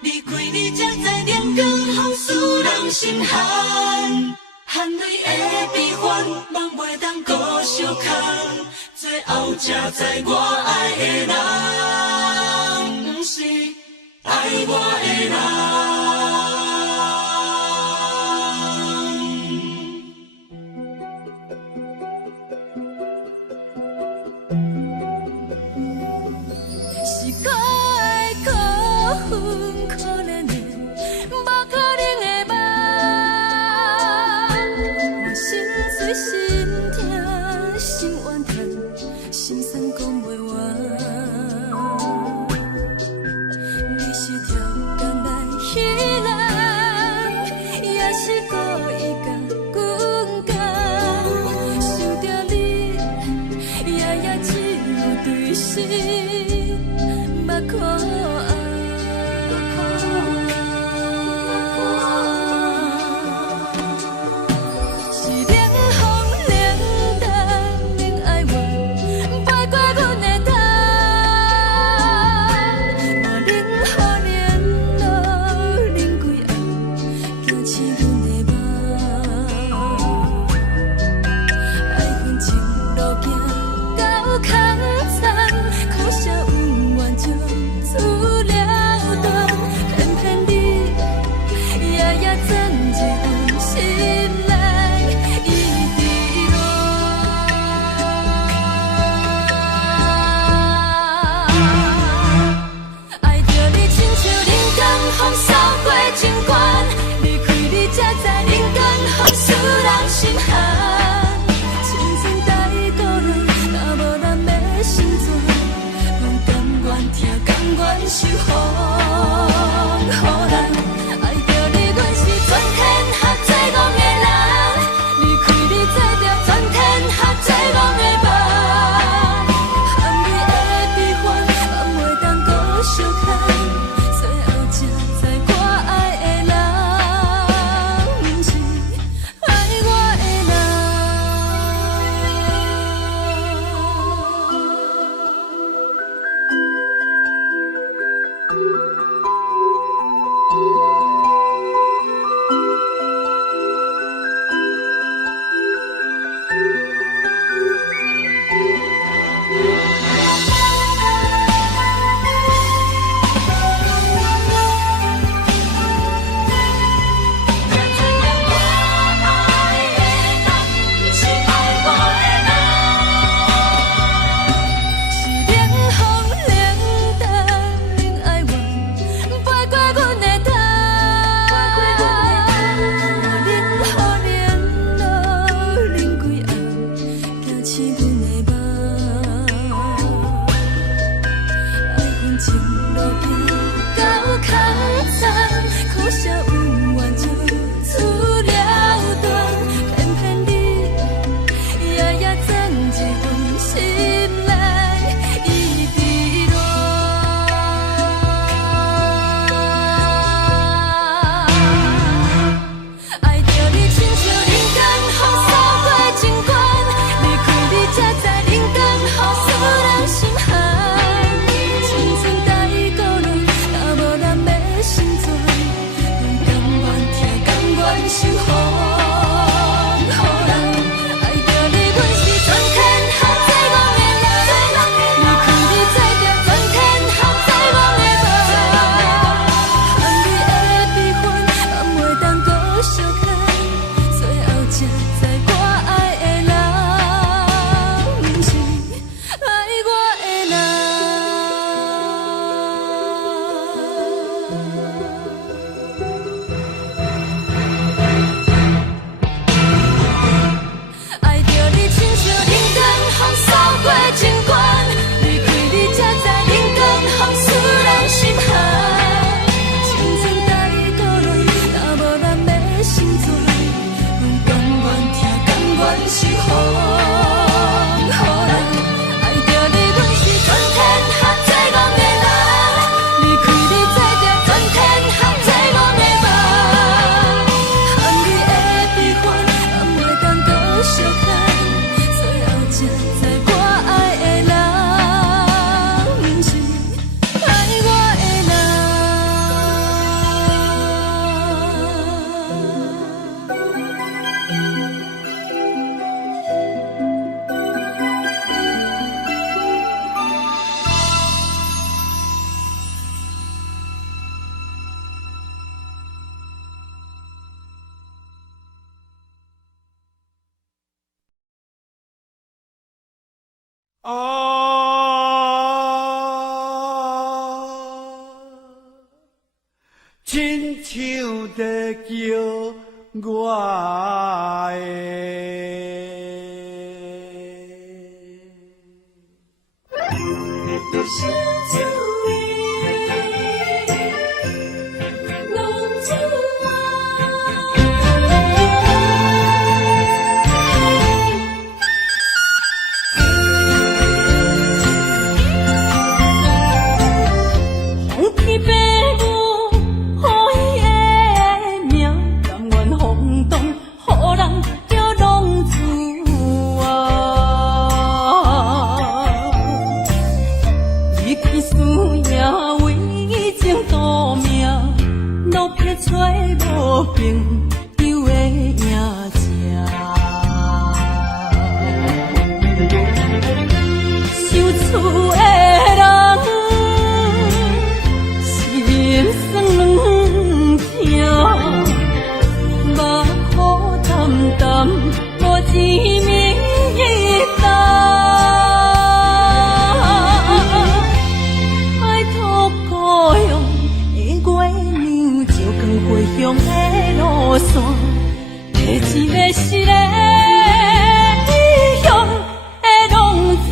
离开你才知阳光风使人心寒。含泪的悲欢，望袂当搁相牵，最后才知我爱的人，不是爱我的人。可怜的，无可能的梦，我心碎心痛心怨叹，心酸讲袂完。你是条工来彼人，也是故意甲阮讲，想着你夜夜只有对视，目眶。愿守护，予人爱着你，阮是全天下最戆的人。离开你做着全天下最戆的梦，含你的悲欢，嘛袂当搁相牵。最后才知我爱的人，不是爱我的人。亲像在叫我的小酒味，浓酒红旗白舞，好伊的名，甘愿轰动，予人叫浪子离开思念，为情赌命，路撇找无朋友的影子，受厝的人心酸两痛，目苦淡淡，无一面一担。回乡的路线，摕一个是个异乡的浪子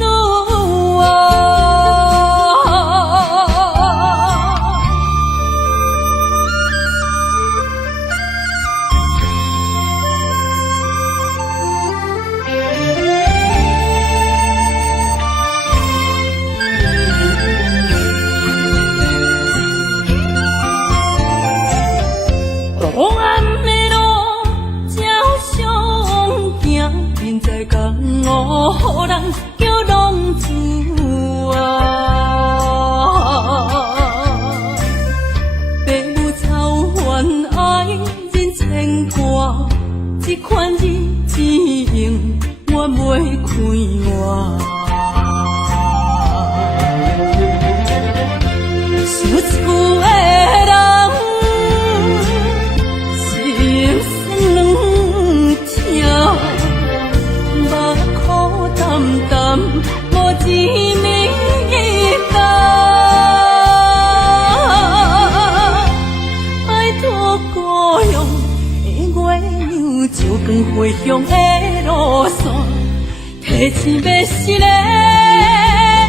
钱要是个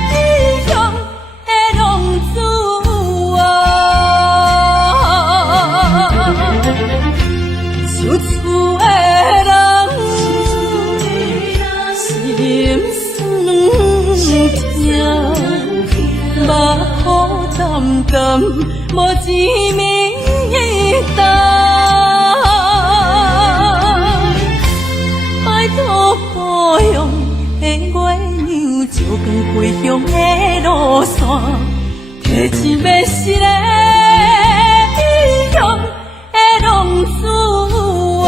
理想的浪子啊，厝厝的人心酸痛，目雨淡淡，无一面答。保养的月亮，照光归乡的路线，提钱要是个理想的浪子啊。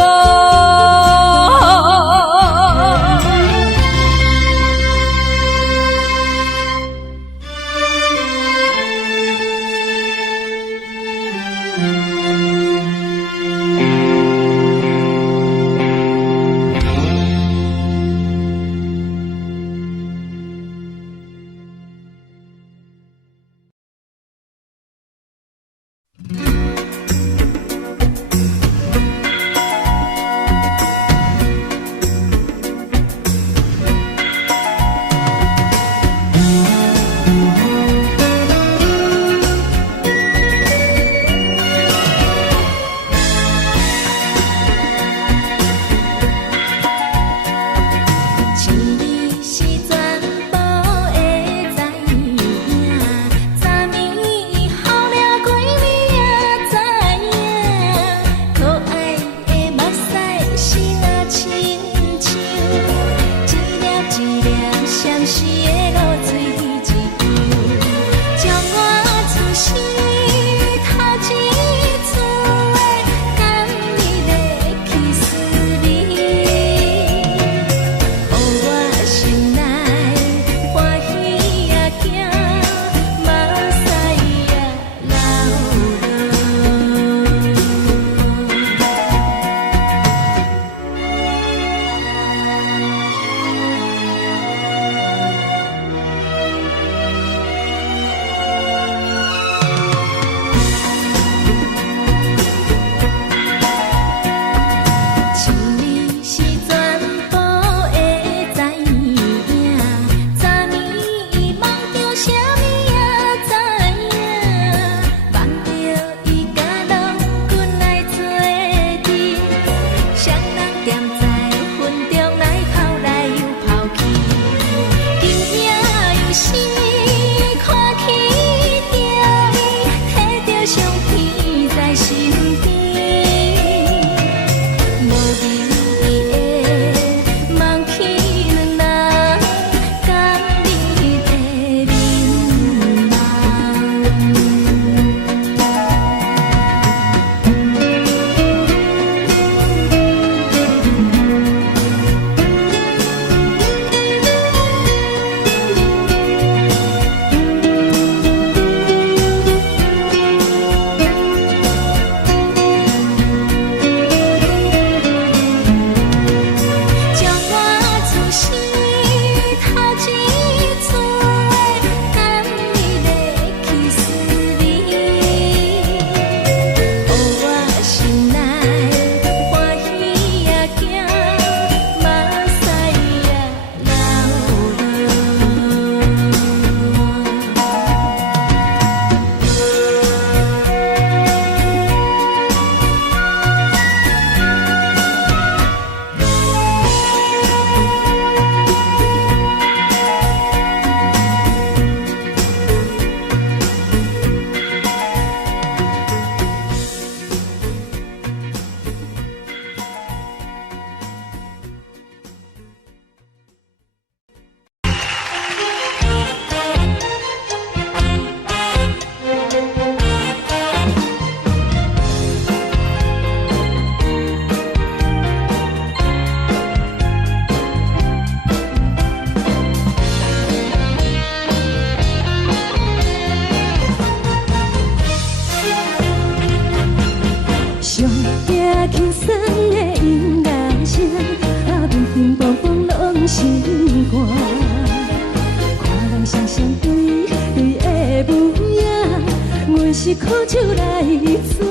是苦酒来作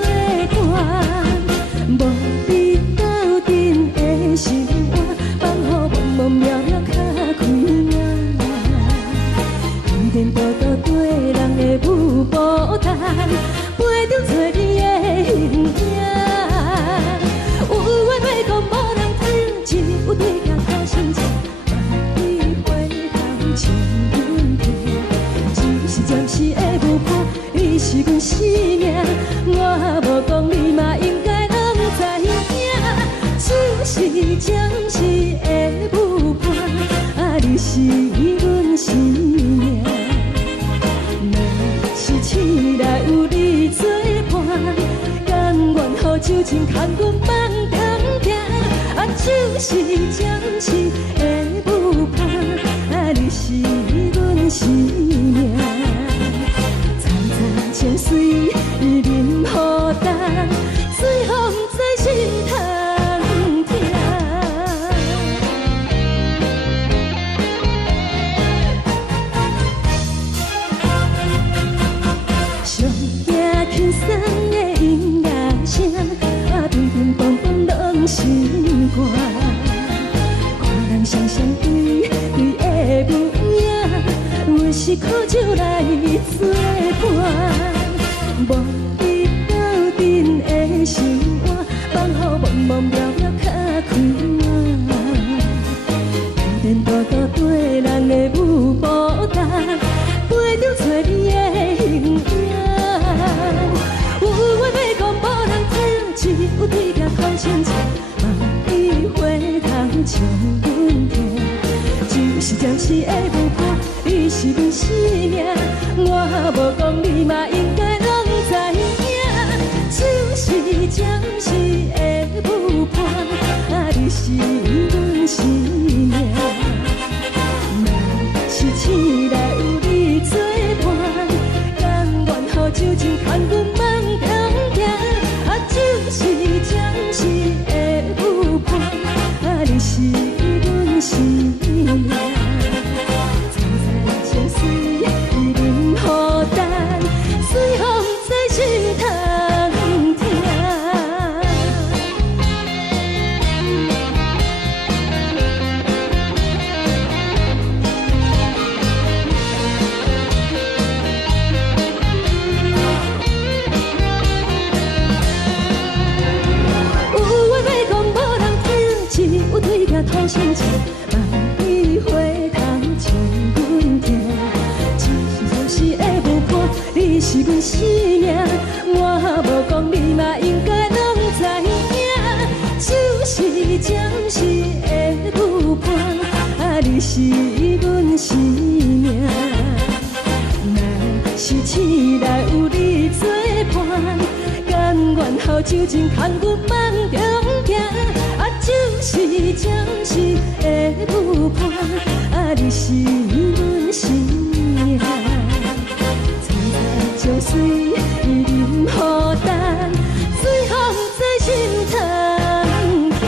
伴，无你斗阵的生活，放予茫茫渺渺脚开。陪着做你的形影。有话要讲无人听，只有对镜头先听，万里回头将阮听。就是暂时的舞伴，你是阮生命，我无讲你嘛应该拢知影。就是暂时的舞伴，你是阮生命。若是醒来有你作伴，甘愿予酒精牵阮梦中行。就是暂时的舞伴，你是阮生命。层层泉水任雨淡，水风在心头。轻松的音乐声，乒乒乓乓拢心肝。看人双双对对的模样，阮是苦酒来作伴。无你斗阵的心肝，放予茫茫渺渺较开满。颠颠倒倒对人的舞步踏，陪着做你的形影。有话要讲无人听，只有对镜头先听，万里回头将阮听。就是暂时的舞伴，你是阮生命，我无讲你嘛应该拢知影。就是暂时的舞伴，你是阮生命。若是醒来有你作伴，甘愿予酒精牵阮梦中行。就是暂时的舞伴，你是阮生命。层层泉水任雨淡，水风在心头听。对镜头先听，万里回头将阮听。就是暂时的舞伴，你是阮生命，我无讲你嘛应该拢知影。就是暂时的舞伴，你是阮生命。若是醒来有你作伴，甘愿予酒精牵阮梦中行。就是暂时的舞伴，你是阮生命。层层泉水任雨淡，水风在心头听。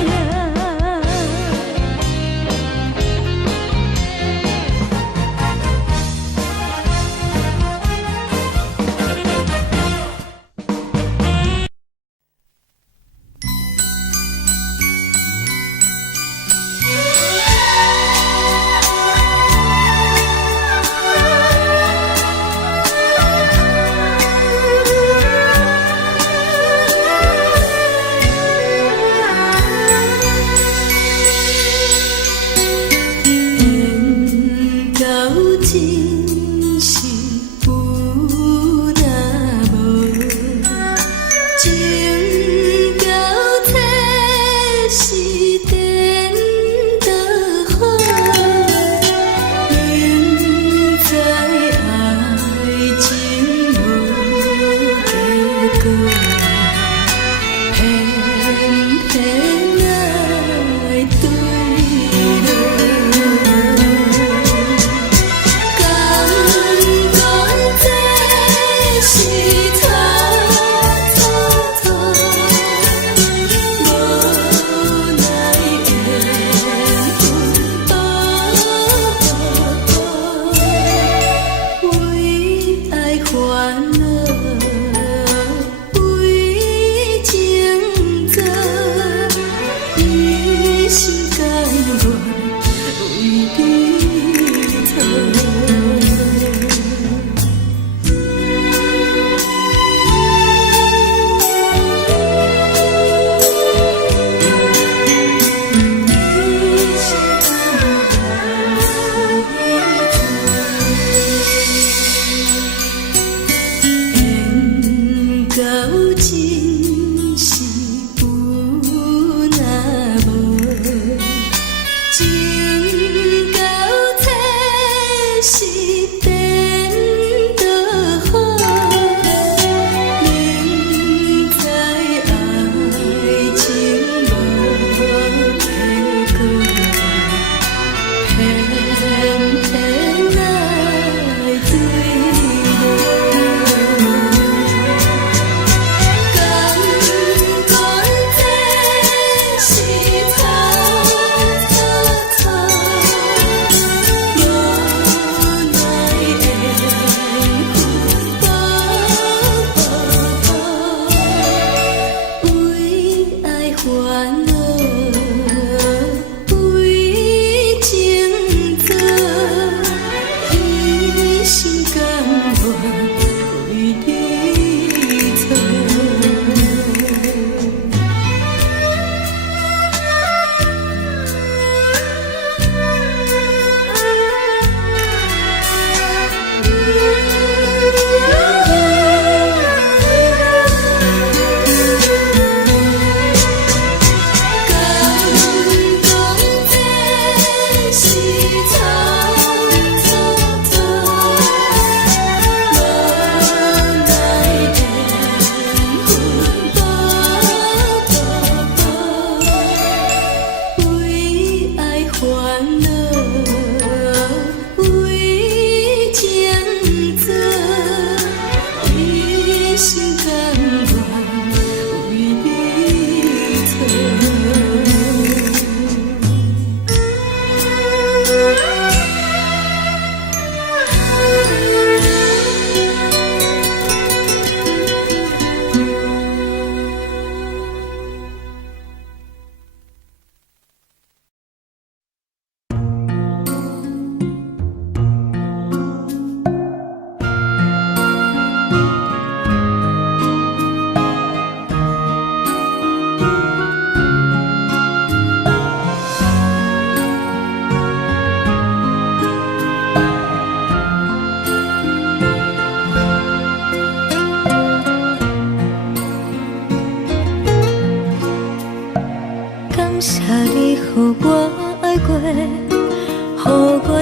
一心甘愿为你做。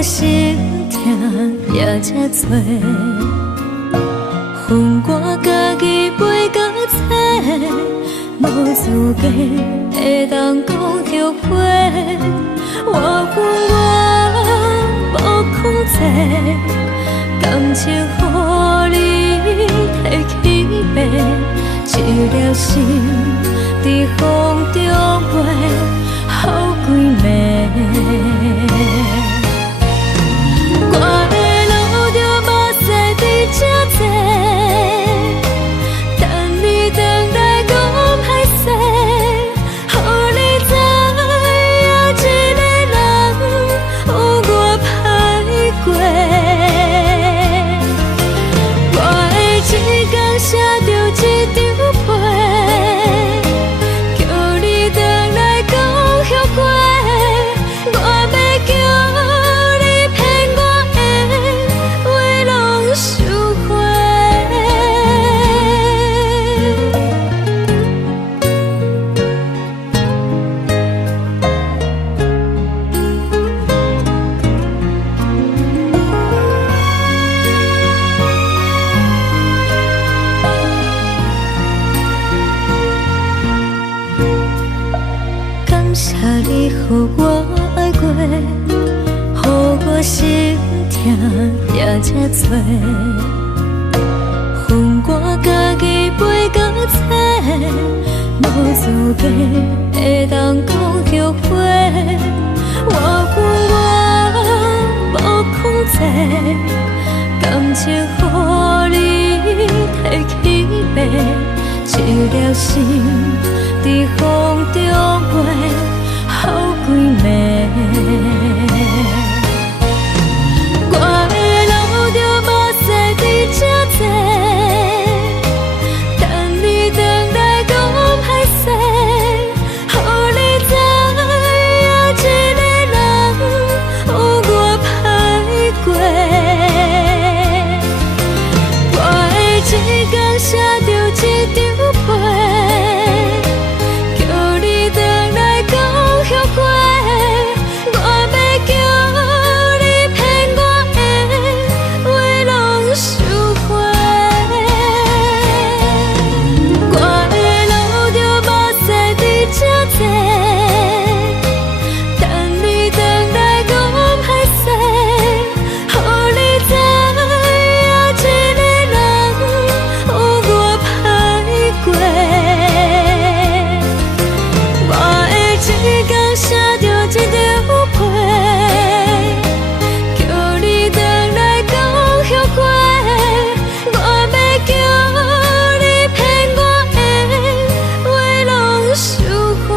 心痛也这多，恨我家己飞到切，无资格会当讲后悔。我恨我无控制，感情予你提起白，一粒心在风中飞，好几暝。我的路着目屎在这多，等你回来讲歹势，予你知影一个人有我歹过。我的一天写着一张被，叫你回来讲后悔。我要叫你予我爱过，予我心痛也这多，恨我家己飞到切，无资格会当讲后悔。我恨我无控制，感情予你提起白，一粒心在风中飞。好几暝，我的路着目屎在这多，等你回来讲歹势，予你知影一个人有我歹过。我的一天写着一张被，叫你回来讲后悔。我要叫你骗我的话拢收回。我的路着目屎在这多，等你回来讲歹势，予你知影一个人有我歹过。我的一天写着一张被，叫你回来讲后悔。我要叫你骗我的话拢收回。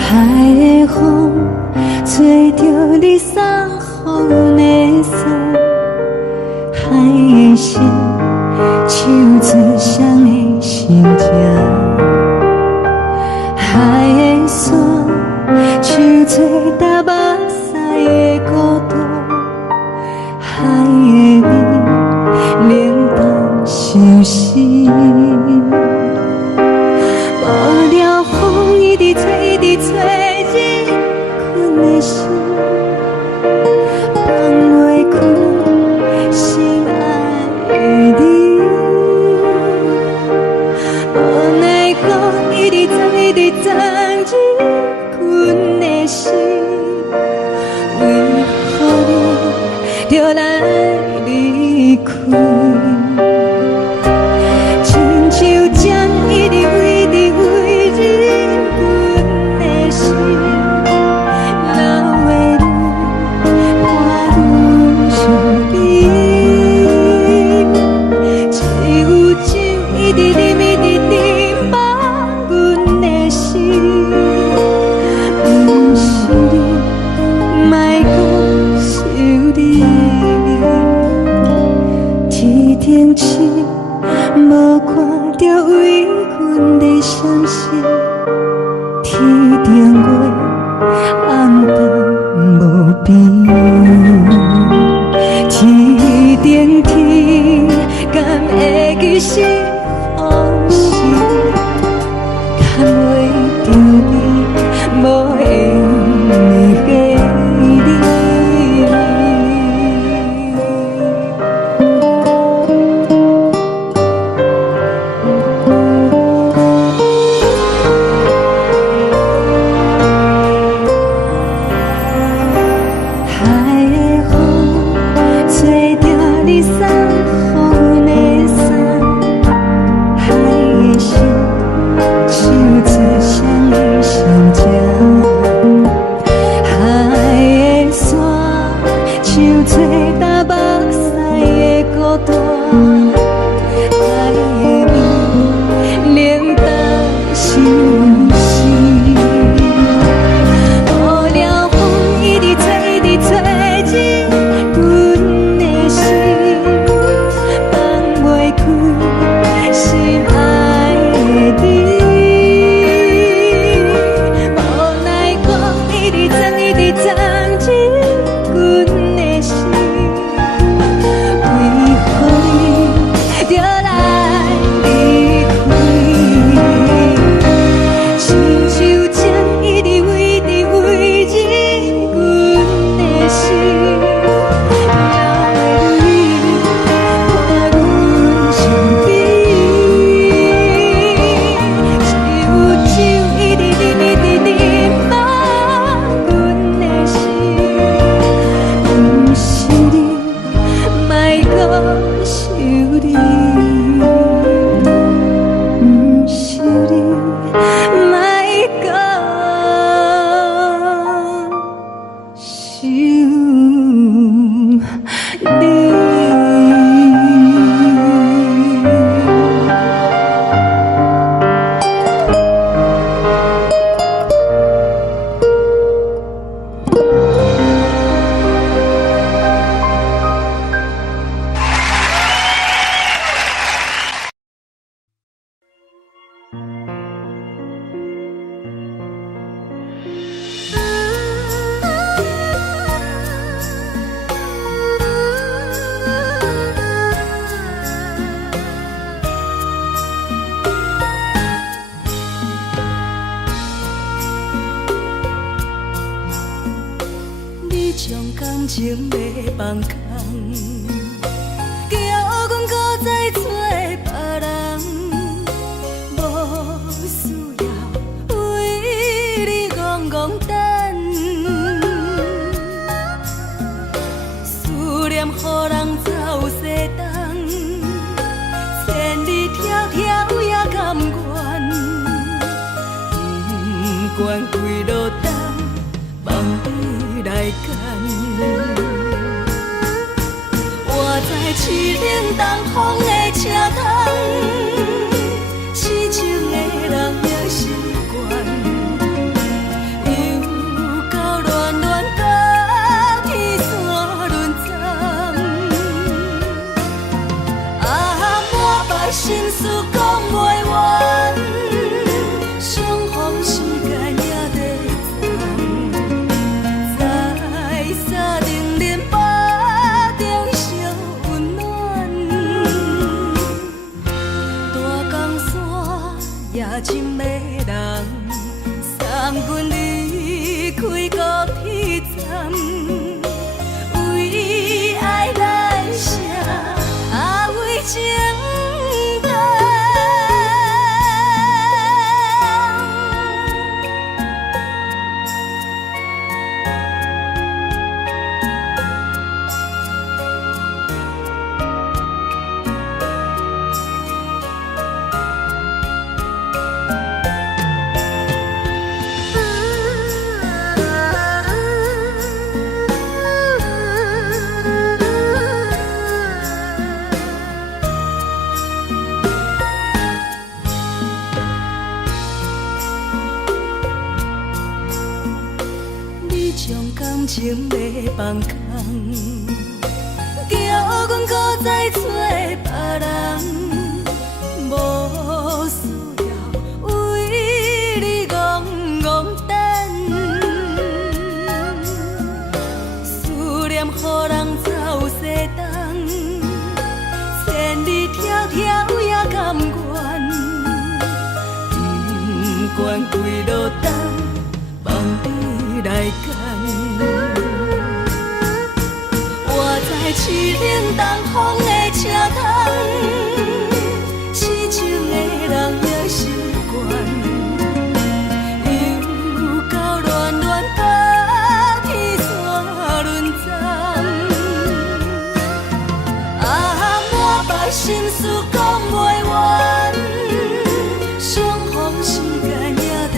海的风吹着你送风的锁，海的心手做双的心情，海的山，手做搭目屎的孤独，海的味，冷淡伤心。无聊风一直吹，一直吹，日困的心，放袂开心爱的你。无奈我一直藏，一直藏日困的心，为何你就来离开？亲像针一直围，一直围日阮的心，流的泪伴阮伤悲，只有酒一直啉，一直啉饱阮的心，不是你，莫搁想你。天顶星无看到为阮的闪烁，天顶月暗淡无边，天顶天敢会记是往事，敢袂着你无缘的回忆。将感情要放空，叫阮搁再找别人，无需要为你戆戆等。思念予人走西东，千里迢迢也甘愿，不管几落冬，梦伊来干。我在凄冷东风的车窗，痴情的人也习惯，又到恋恋到天山沦陷。啊，心事讲袂完，相逢时间也在站，在山顶林巴中相温暖。大江山也真迷人，送阮离开高铁站，为爱来写为情。情要放空，叫阮搁再找别人，无需要为你戆戆等。思念予人走西东，千里迢迢也甘愿，不管几路东，望你来干。市冷东风的车窗，痴情的人也习惯，又到恋恋甲天线轮转。满腹心事讲袂完，相逢时间也在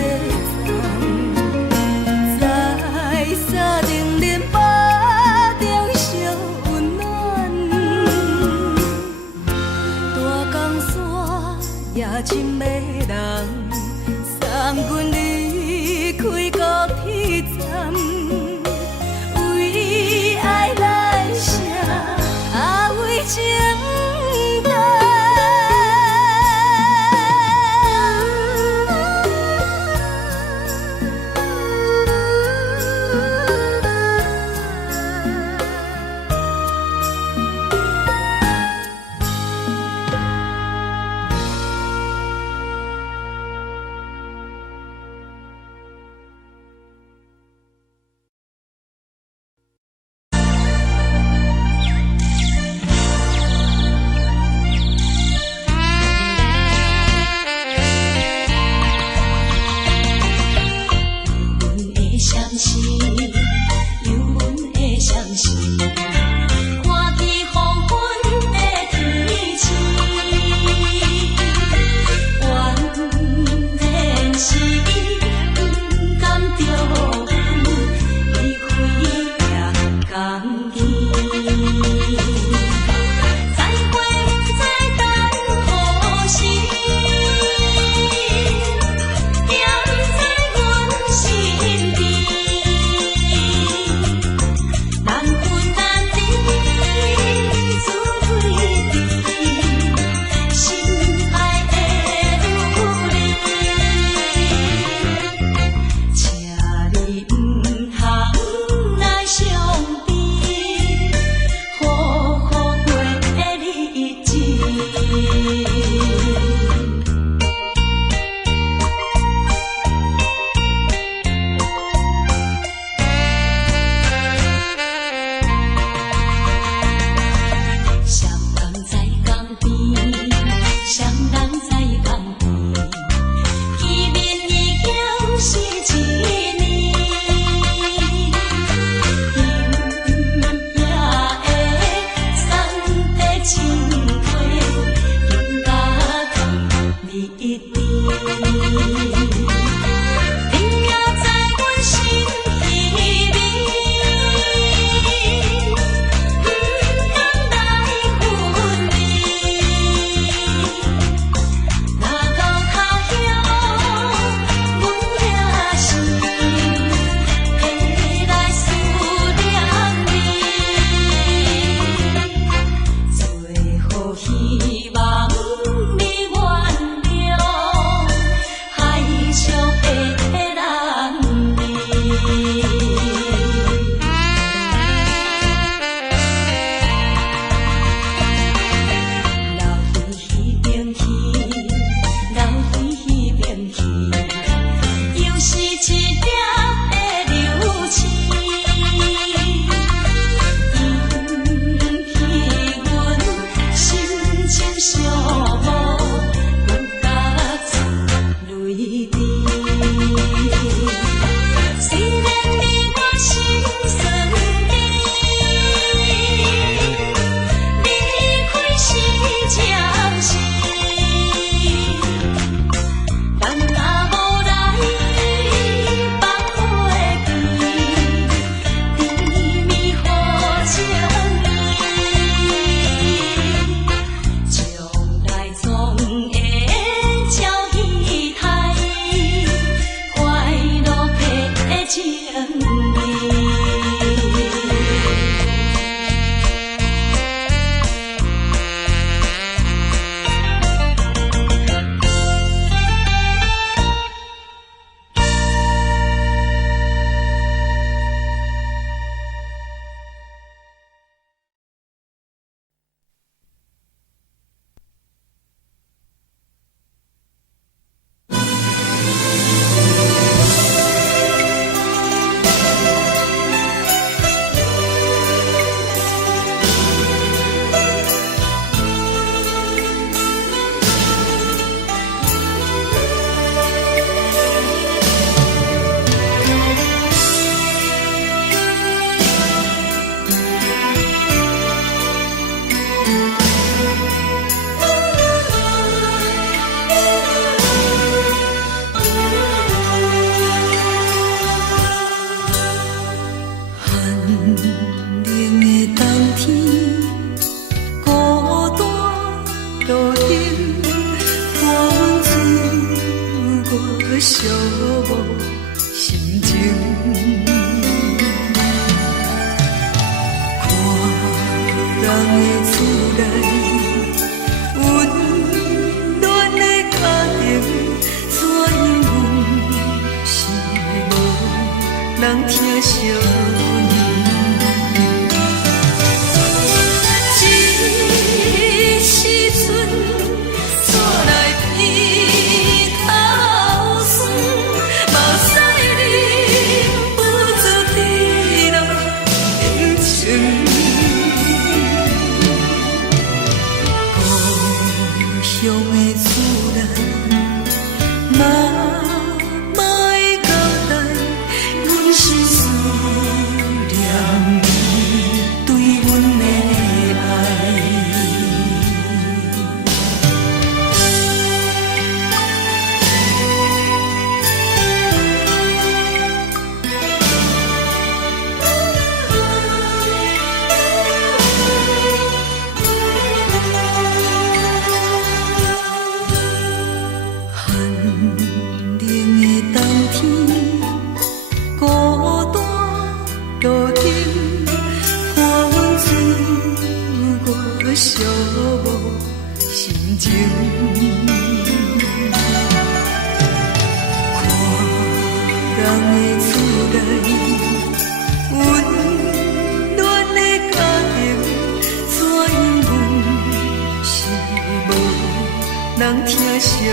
站，在山顶林巴。也真迷人，送阮离开高铁站，为爱来写为情重。希望。情。看人的厝内温暖的家庭，怎因阮是无人疼惜？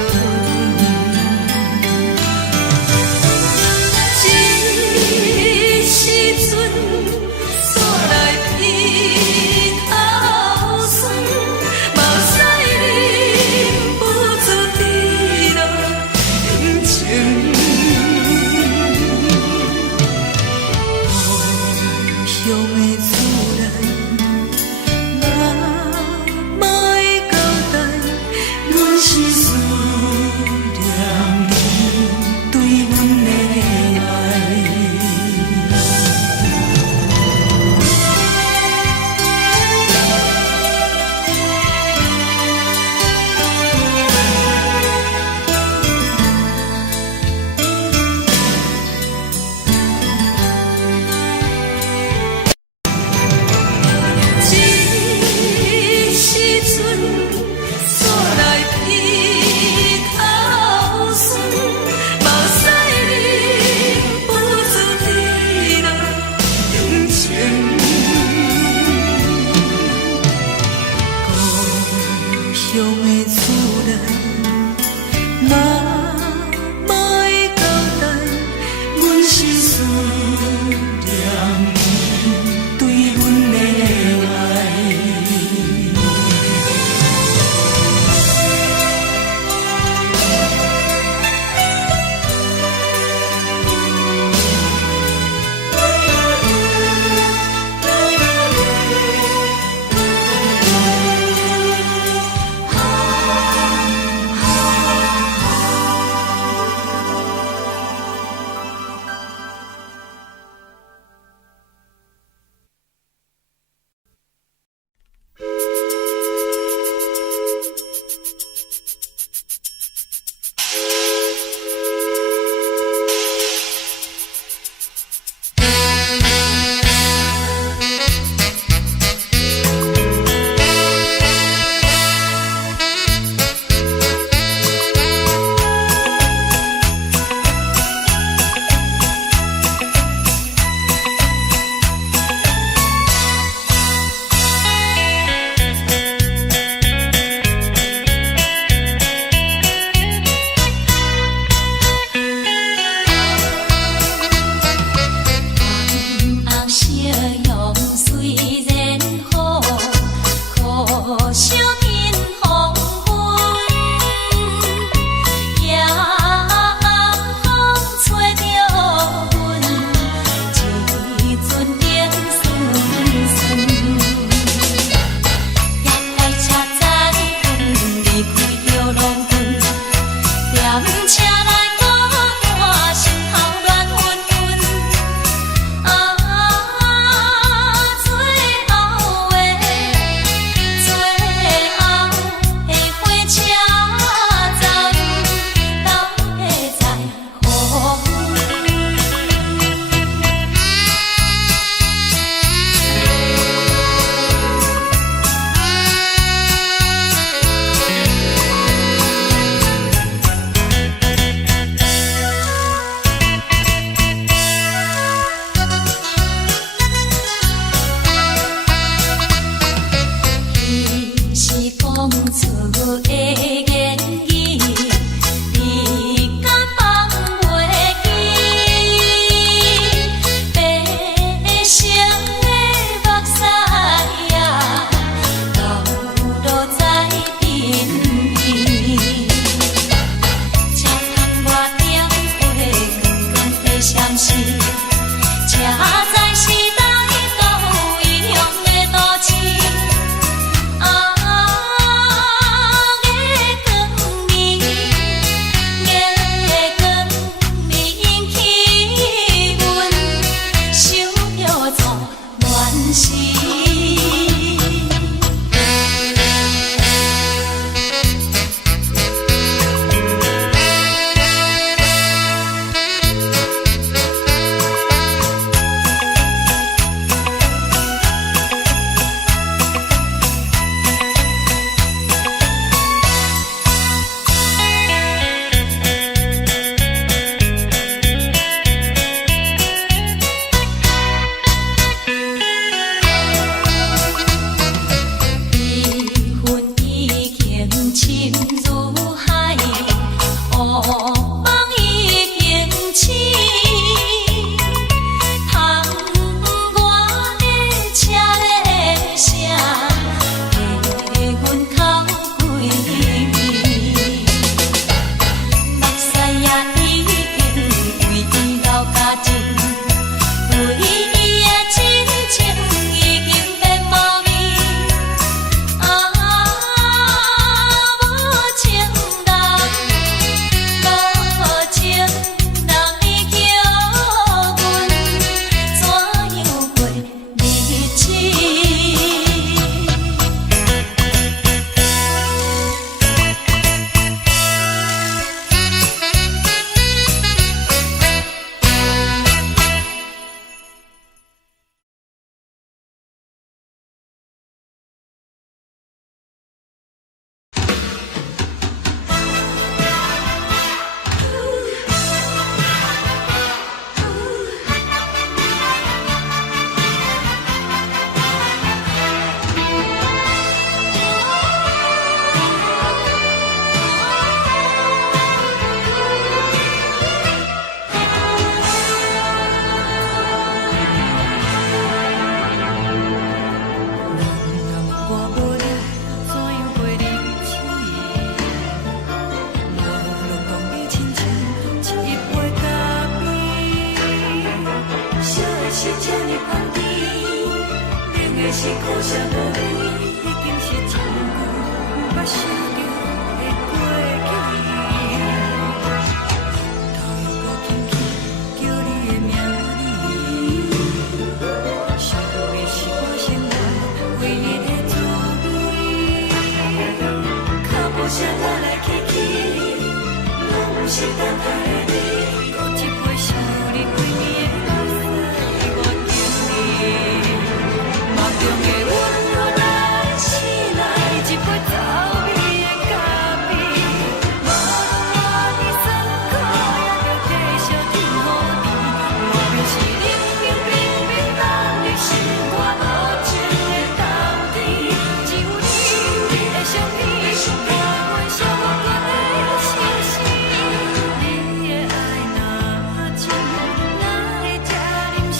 是苦涩无味，已经是真久捌想着的过去。头又搁轻轻叫你的名字，想你是我生活唯一的滋味。脚步声来来去去，拢不是等待的你，搁一杯想你几年的目屎，我敬你。梦中的阮落来醒来，一杯走味的咖啡，无论我的酸苦，也着继续甜予你。路边是冷冰冰冰冷的心，我无情的斗阵，只有你的相片，加阮烧我的心事。你的爱若真，哪会这忍心？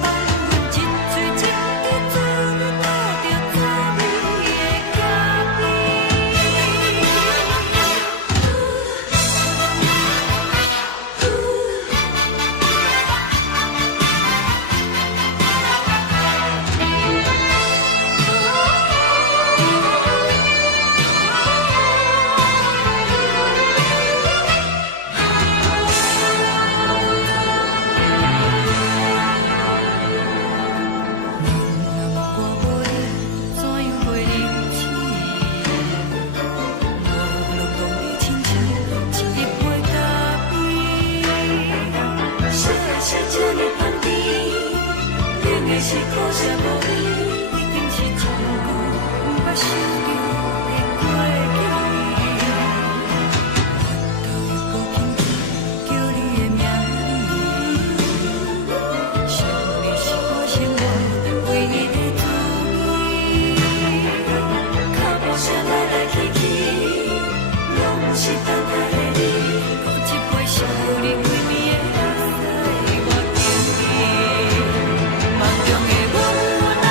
放阮一嘴一滴滋味，倒着滋味的咖啡。我无你，怎样过日子？无路讲你亲像一杯咖啡，小的是这呢香甜，冷的是苦涩无味，已经是真久捌想着的过去。头又搁轻轻叫你的名字，想你是我生活唯一的滋味。脚步声来来去去，拢不是等待的你，搁一杯想你几年的目屎，我敬你。梦中的阮落来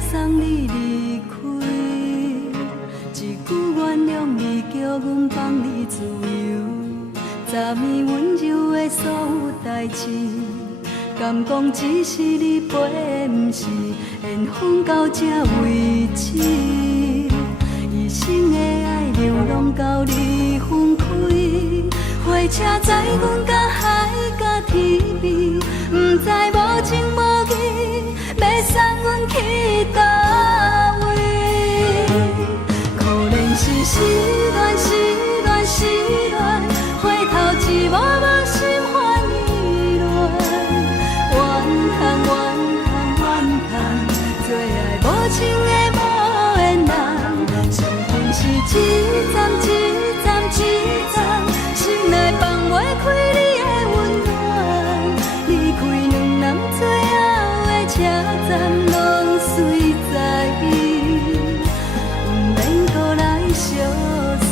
送你离开，一句原谅你，叫阮放你自由。昨暝温柔的所有代志，敢讲只是你陪，不是缘分到这为止。一生的爱流浪到你分开，火车载阮到海角天边，不知无情无义，要送阮去倒位？可能是失恋，失恋，失恋，回头一幕幕心烦意乱，怨叹，怨叹，怨叹，最爱无情的无缘人，伤痕是一站一站一站，心内放袂开你的温暖，离开两人最后的车站，拢随在伊，不免搁来相送。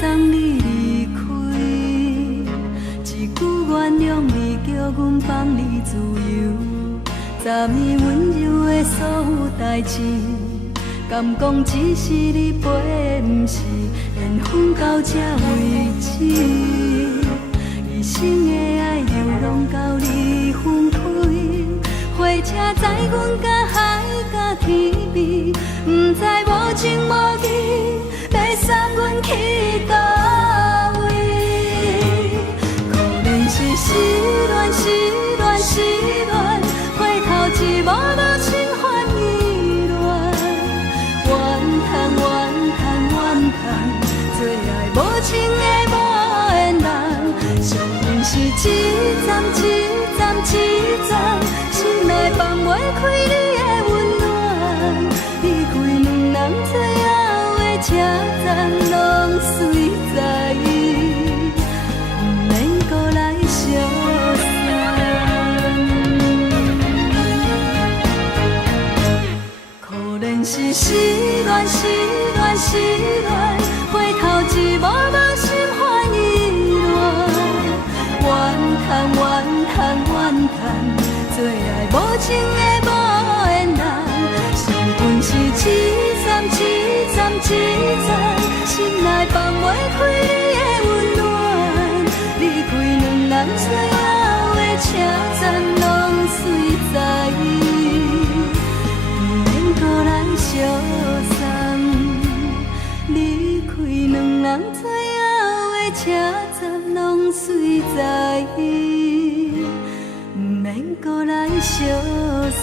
送你离开，一句原谅你，叫阮放你自由。昨暝温柔的所有代志，敢讲只是你陪，不是缘分到这为止。一生的爱流浪到你分开，火车载阮到海角天边，不知无情无义，要送阮去倒位？可能是失恋，失恋，失恋，回头一幕幕心烦意乱，怨叹，怨叹，怨叹，最爱无情的无缘人，伤痕是一站一站一站，心内放袂开你的温暖，离开两人最后的车站，拢随在伊，不免搁来相送。可能是失恋，失恋，失恋，回头一幕幕心烦意乱，怨叹，怨叹，怨叹，最爱无情的无缘人，伤痕是一站一站一站，心内放袂开你的温暖，离开两人最后的车站，拢随在伊，不免搁来相送。离开两人最后的车站，拢随在伊，不免搁来相送。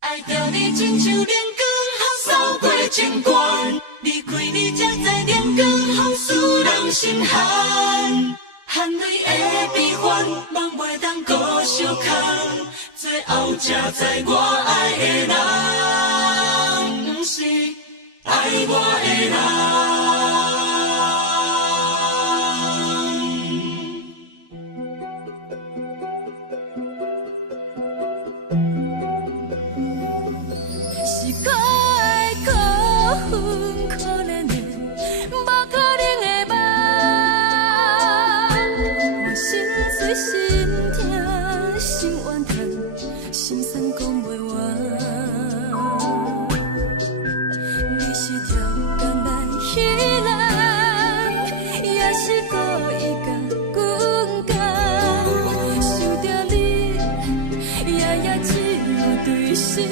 爱着你亲像阳光扫过情关，离开你才知阳光风使人心寒。含泪的悲欢，望袂当搁相牵，最后才知我爱的人，不是爱我的人。是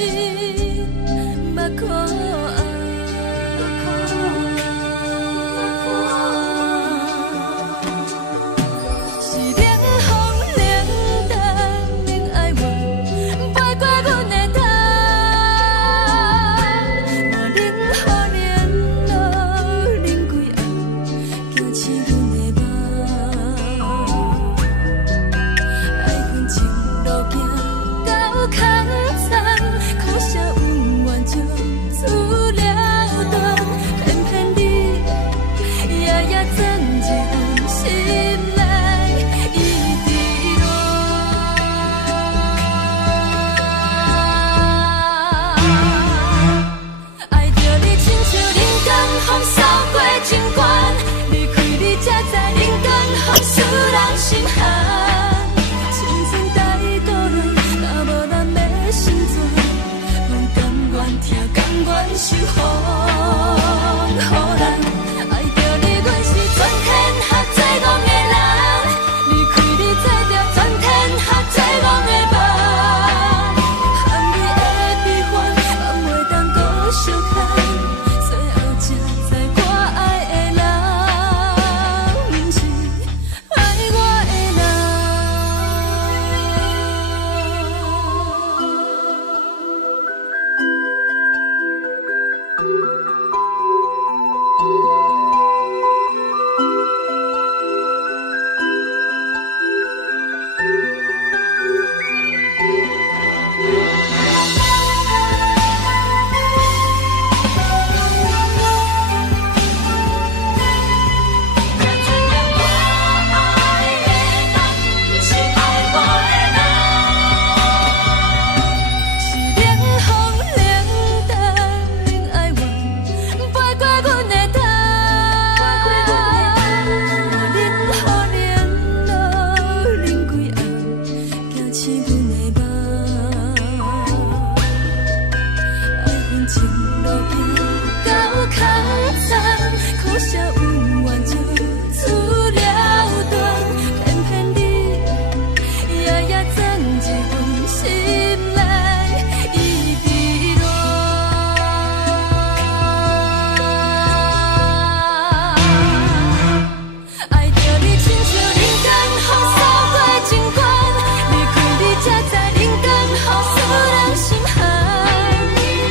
目眶红。是冷风冷淡，冷爱我，飞过阮的头。我冷雨冷落，冷几暗，惊醒阮的梦。爱恨情路行到空残，可惜恩怨就此了断。偏偏你夜夜钻入阮心内，一直乱。爱着你亲像冷光风扫过情关，离开你才知冷光风使人心寒。青春带过来，若无咱要成全，阮甘愿听，甘愿受风雨人。爱着你，阮是全天下最戆的人，离开你才知全天下最戆的梦。含你的悲欢，放袂当搁相牵，最后才知我爱的人，毋是爱我的人。是冷风冷淡，冷爱我，飞过阮的头。冷雨冷落，冷几暗，惊醒阮的梦。爱恨情路行到空残，可惜恩怨就此了断。偏偏你夜夜钻入阮心内，一直乱。爱着你亲像冷光风扫过情关，离开你才知冷光风使人心寒。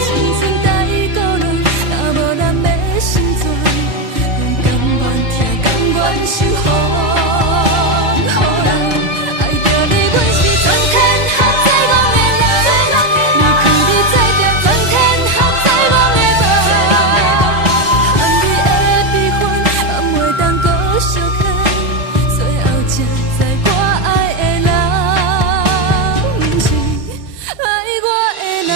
青春带过来，若无咱要成全，阮甘愿听，甘愿受风雨人。爱着你，阮是全天下最戆的人，离开你才知全天下最戆的梦。含你的悲欢，放袂当搁相牵，最后才知我爱的人，毋是爱我的人。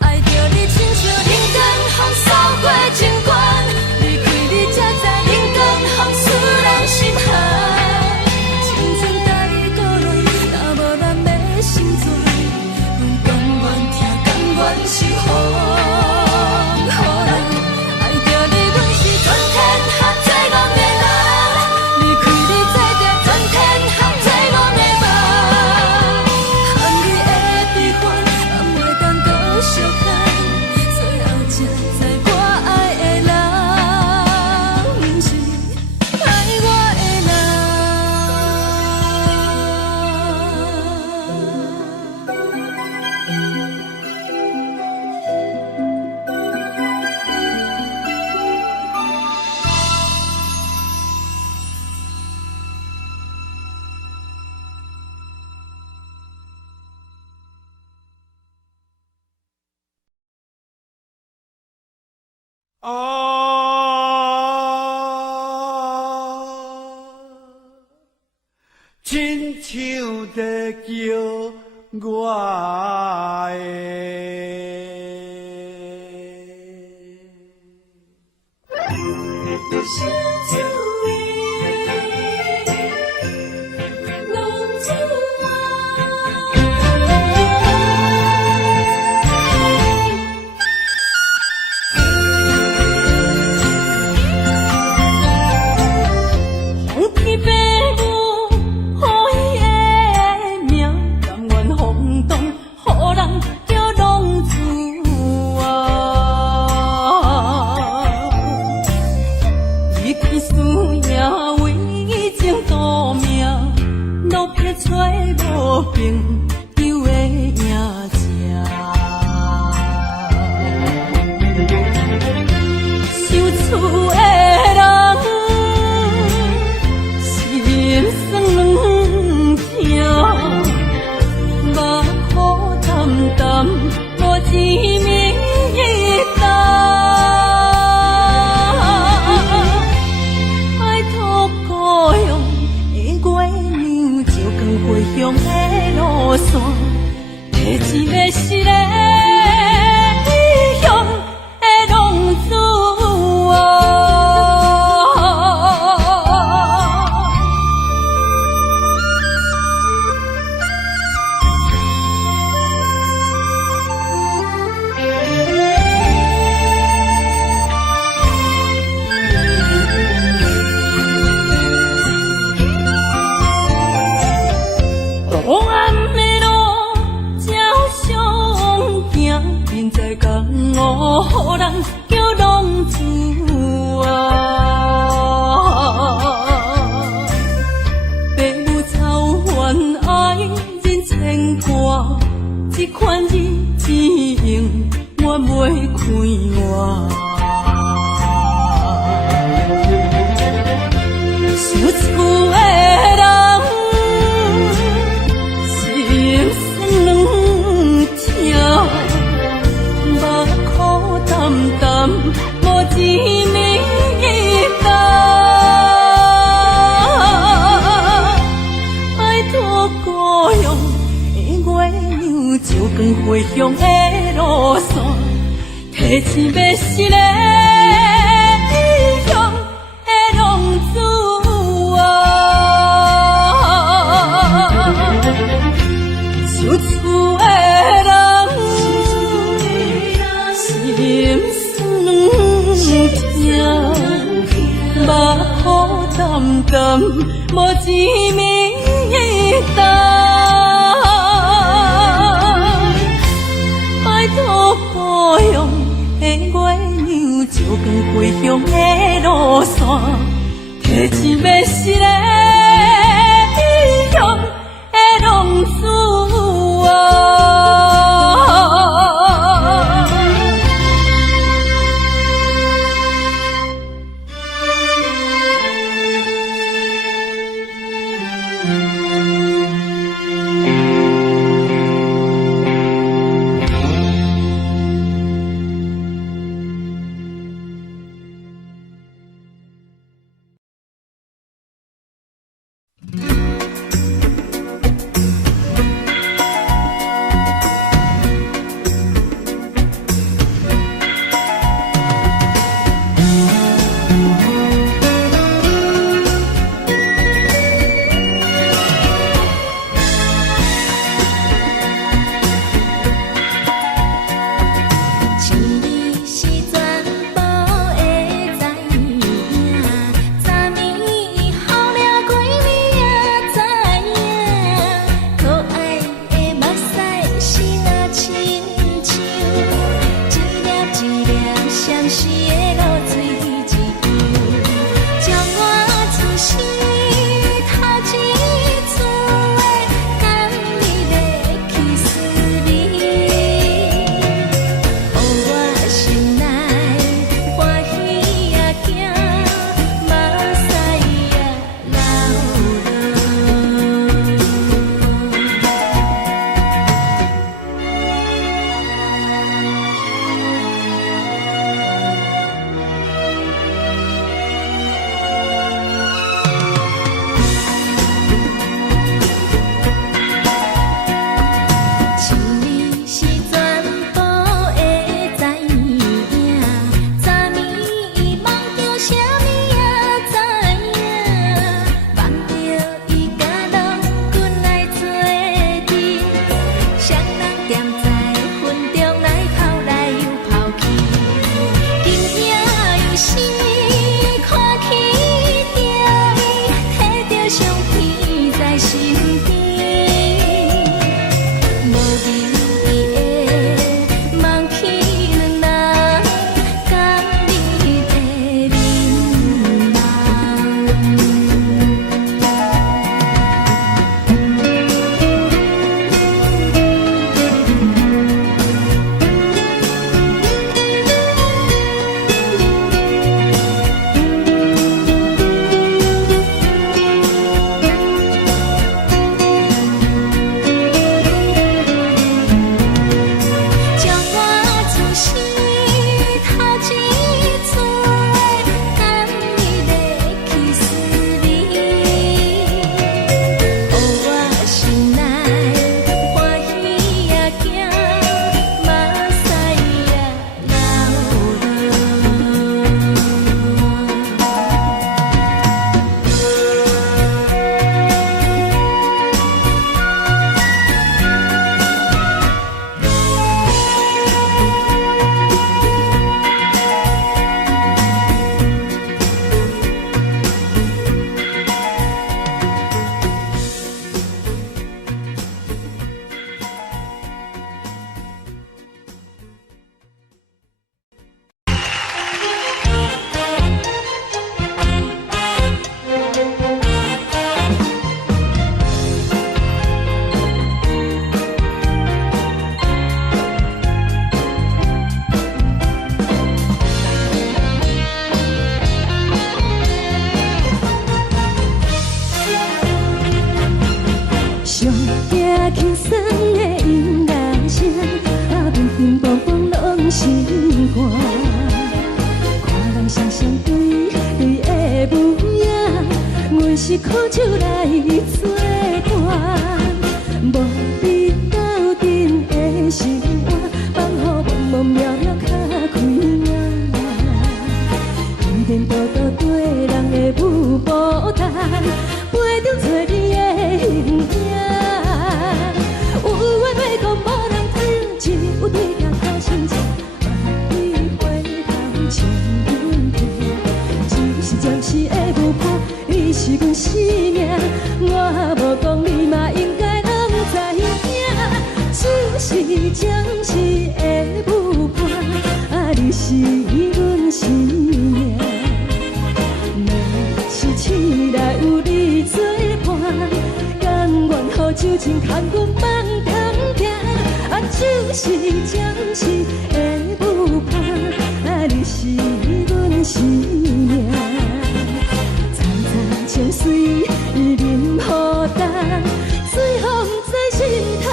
爱着你亲像冷光风扫过情关，离开你才知冷光风使人心寒。青春带过来，若无咱要成全，阮甘愿听，甘愿受风雨人。爱着你，阮是全天下最戆的人，离开你才知全天下最戆的梦。含你的悲欢，放袂当搁相牵，最后才知我爱的人，毋是爱我的亲像在叫我的。天使也为情赌命，路撇出无朋友的影子。受厝的人心酸软痛，目雨淡淡无一明一灯。爱托故乡的月亮，照光回乡的路线，提一个失个异乡的浪子啊。黑暗的路，照常行，现在江湖人叫浪子啊。父母操烦爱人牵挂，这款日子用我袂开换。受厝的人。心酸软痛，目苦淡淡，无一明一灯。爱托故乡的月亮，照光回乡的路线，提醒要失个异乡的浪子啊。受厝的人，心酸软痛，目苦淡淡，无一明一灯。爱托故乡的月亮，照光回乡的路线，提醒要失个异乡的浪子啊。轻松的音乐声，乒乒乓乓拢心肝。看人双双对对的舞影，阮是苦酒来作伴。无你斗阵的生活，放予茫茫渺渺较开眼。颠颠倒倒对人的舞步弹，陪着做你的形影。有话要讲无人听，有对镜头心情，万里回头唱阮听。就是暂时的舞伴，你是阮生命，我无讲你嘛应该拢知影。就是暂时的舞伴，你是阮生命。若是醒来有你作伴，甘愿予酒精牵阮放通行。就是暂时的舞伴，你是阮生命。层层情水任何担，随风在心头。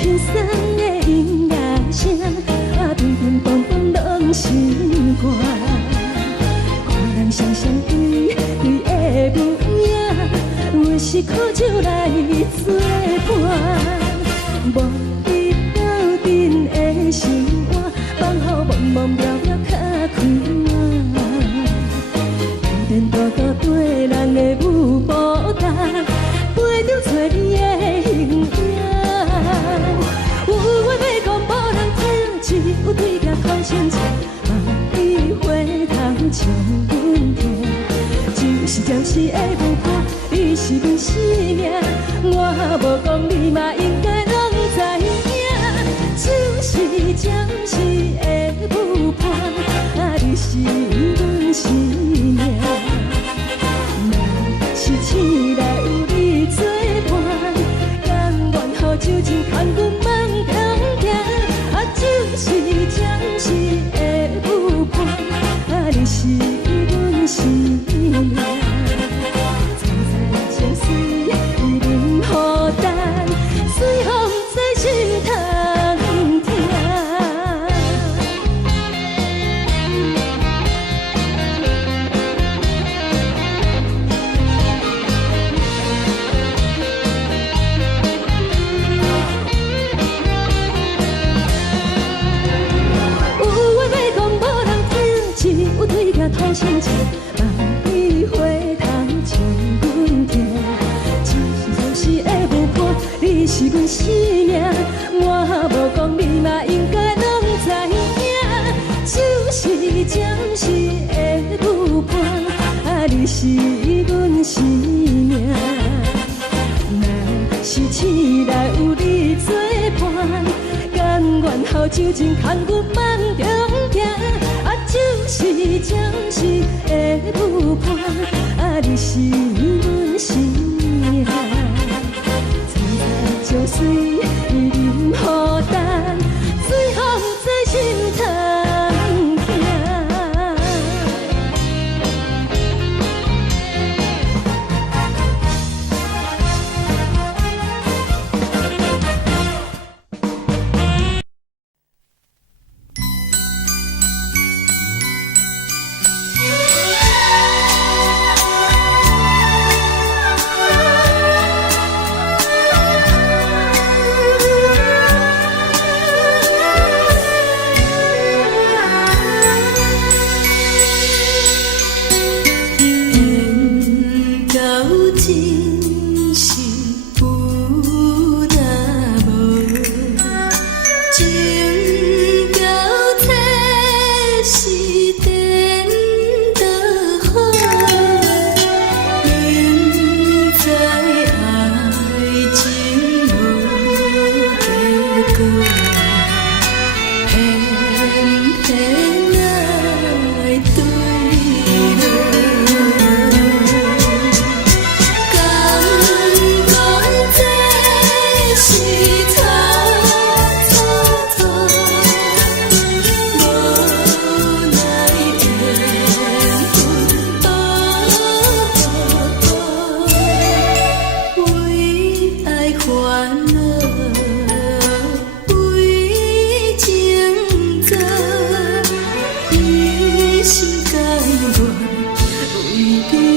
轻松的音乐声，乒乒乓乓拢心肝。看人双双对对的舞影，阮是苦酒来作伴。无你斗阵的生活，放予茫茫渺渺较开眼。颠颠倒倒对人的舞步弹，陪着做你的形影。有话要讲无人听，只有对镜头心情，万里回头唱阮听。就是暂时的舞伴，你是阮生命，我无讲你嘛应该拢知影。就是暂时的舞伴，你是阮生命。若是醒来有你作伴，甘愿予酒精牵阮放通行。就是暂时的舞伴，你是阮生命。层层情水任何担，随风在心头听。有对镜头心情，万里回头唱阮听。就是暂时的舞伴，你是阮生命，我无讲你嘛应该拢知影。就是暂时的舞伴，你是阮生命。若是醒来有你作伴，甘愿予酒精牵阮放中行。就是暂时的舞伴，你是阮生命。层层情水任何担，随风在心头听。烦恼为情做，一心甘愿为你错。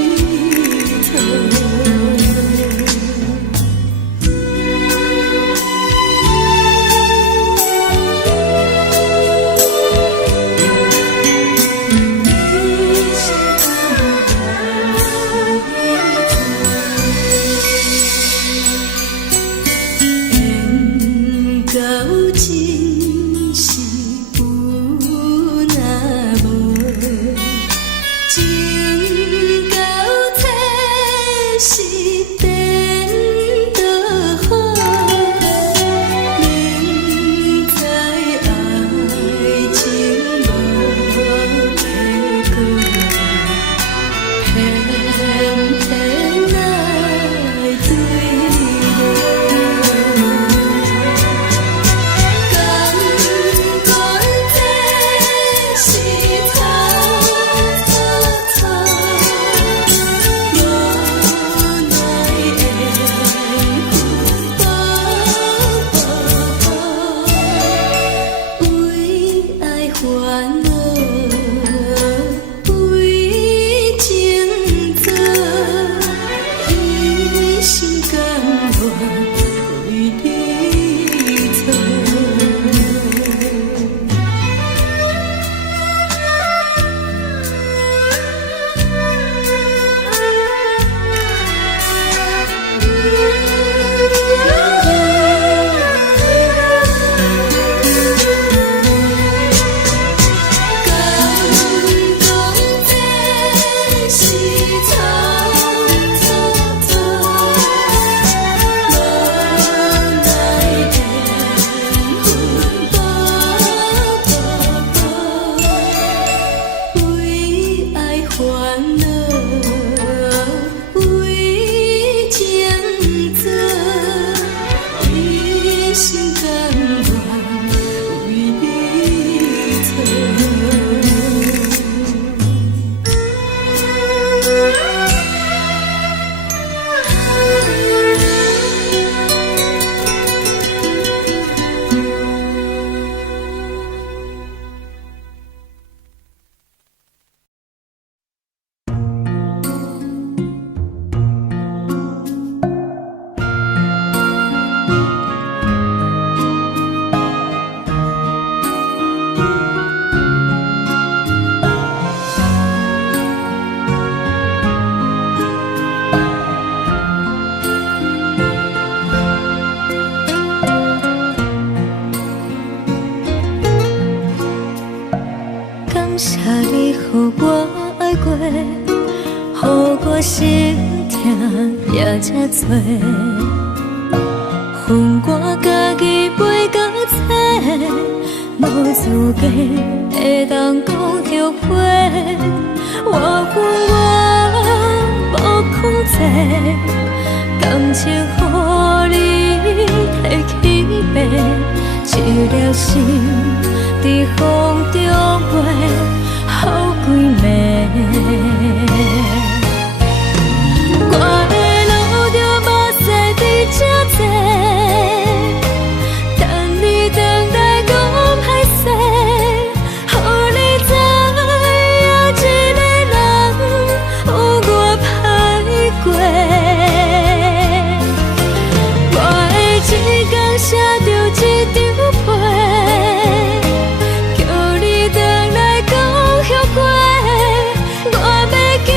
心痛也这多，恨我家己袂到切，无资格会当讲后悔。我恨我无控制，感情予你摕去卖，一粒心伫风中飞，好几暝。我的路着目屎伫这多，等你回来讲歹势，予你知影一个人有我歹过。我的一天写着一张被，叫你回来讲后悔。我要叫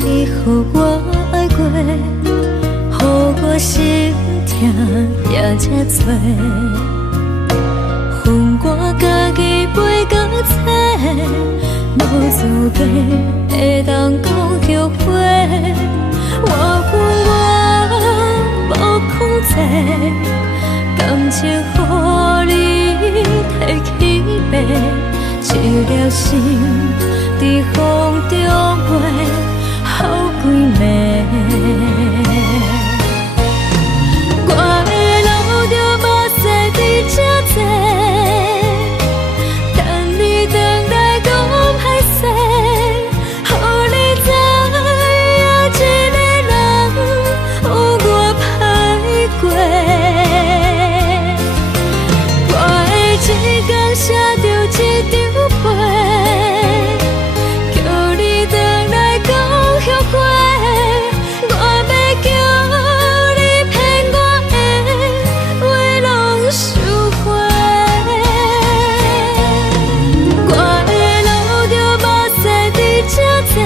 你予我爱过，予我心痛也这多，恨我家己袂到切，无资格会当讲后悔。我恨我无控制，感情予你了心，在风中飞好几暝。我的路着无细伫这多，等你回来讲歹势，予你知影一个人有我歹过。我的一天写着一张被，叫你回来讲后悔。我要叫你骗我的话拢收回。我的路着无细伫这多，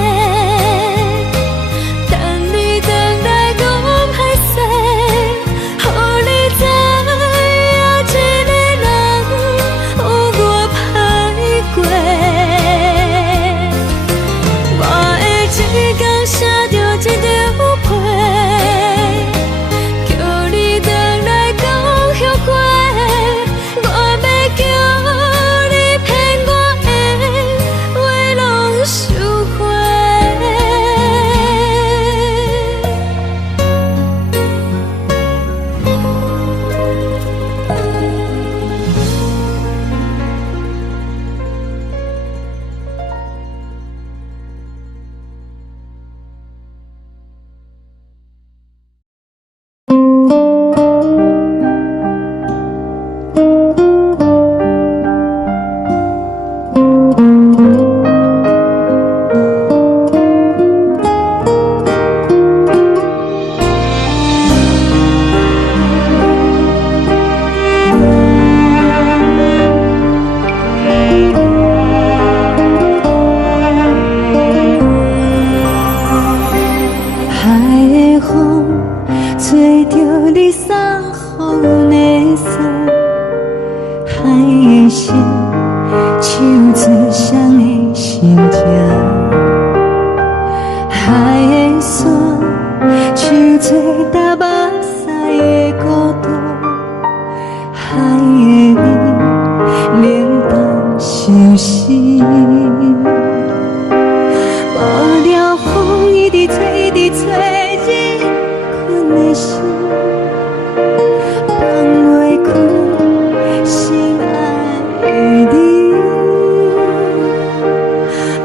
等你回来讲歹势，予你知影一个人有我歹过。我的一天写着一张被，叫你回来讲后悔。我要叫你骗我的话拢收回。海的风吹着你送予的伞，海的心唱出双的心情，海的山唱出搭目屎的孤独，海的味冷淡伤心。无聊风一直吹，一直吹日困的心，放袂开心爱的你。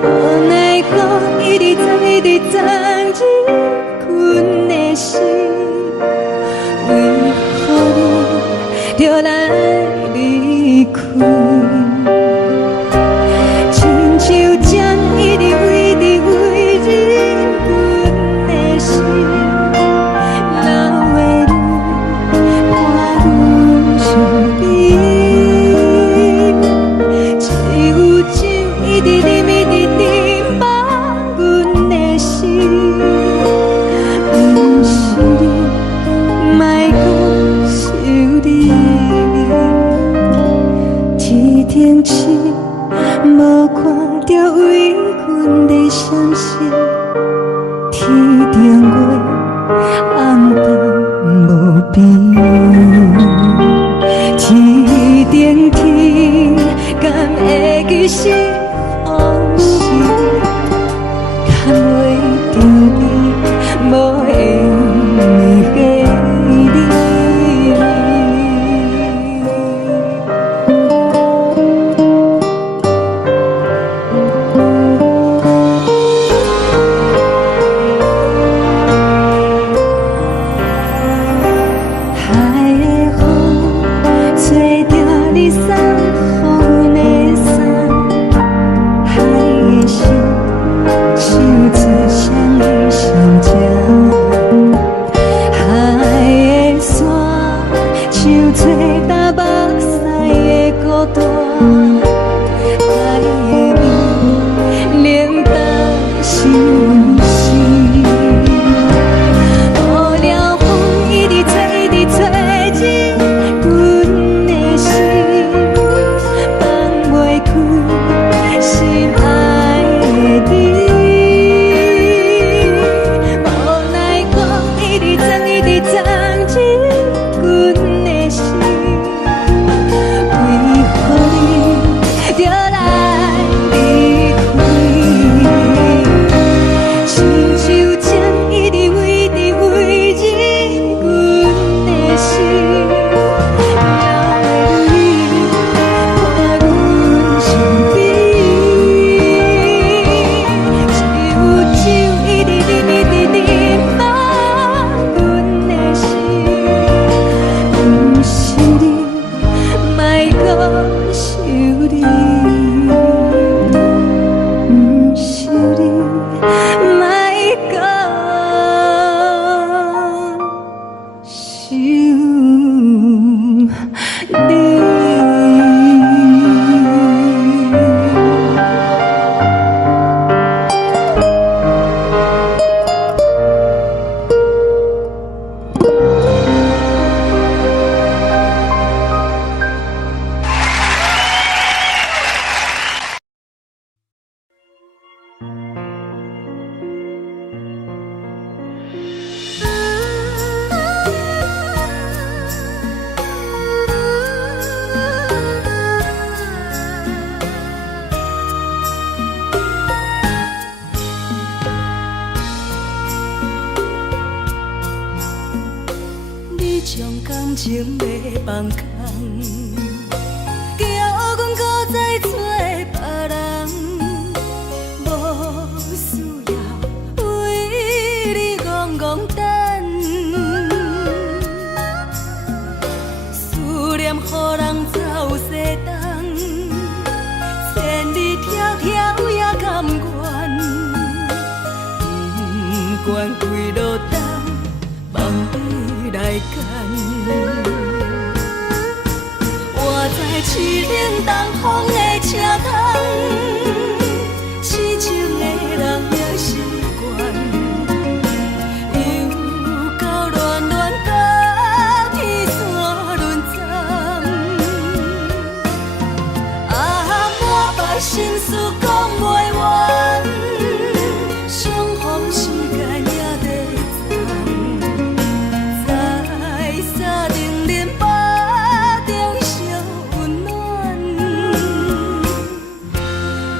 无奈我一直藏，一直藏日困的心，为何你就来离开？亲像针一直为你为日阮的心，流的泪伴阮伤悲，只有酒一直啉，一直啉饱阮的心。不是你，莫讲想你，一天起。无看到为阮的伤心，天顶月暗淡无边，天顶天敢会记是往事，敢袂着你无缘的你。情要放空，叫阮搁再找别人，无需要为你戆戆等。思念予人走西东，千里迢迢也甘愿，不管几落冬，梦比来干。我在凄冷东风的车窗，痴情的人也习惯，又到暖暖甲天山轮站。啊，满腹心事讲袂完，相逢时间也在站，在沙丁林巴中烧温暖。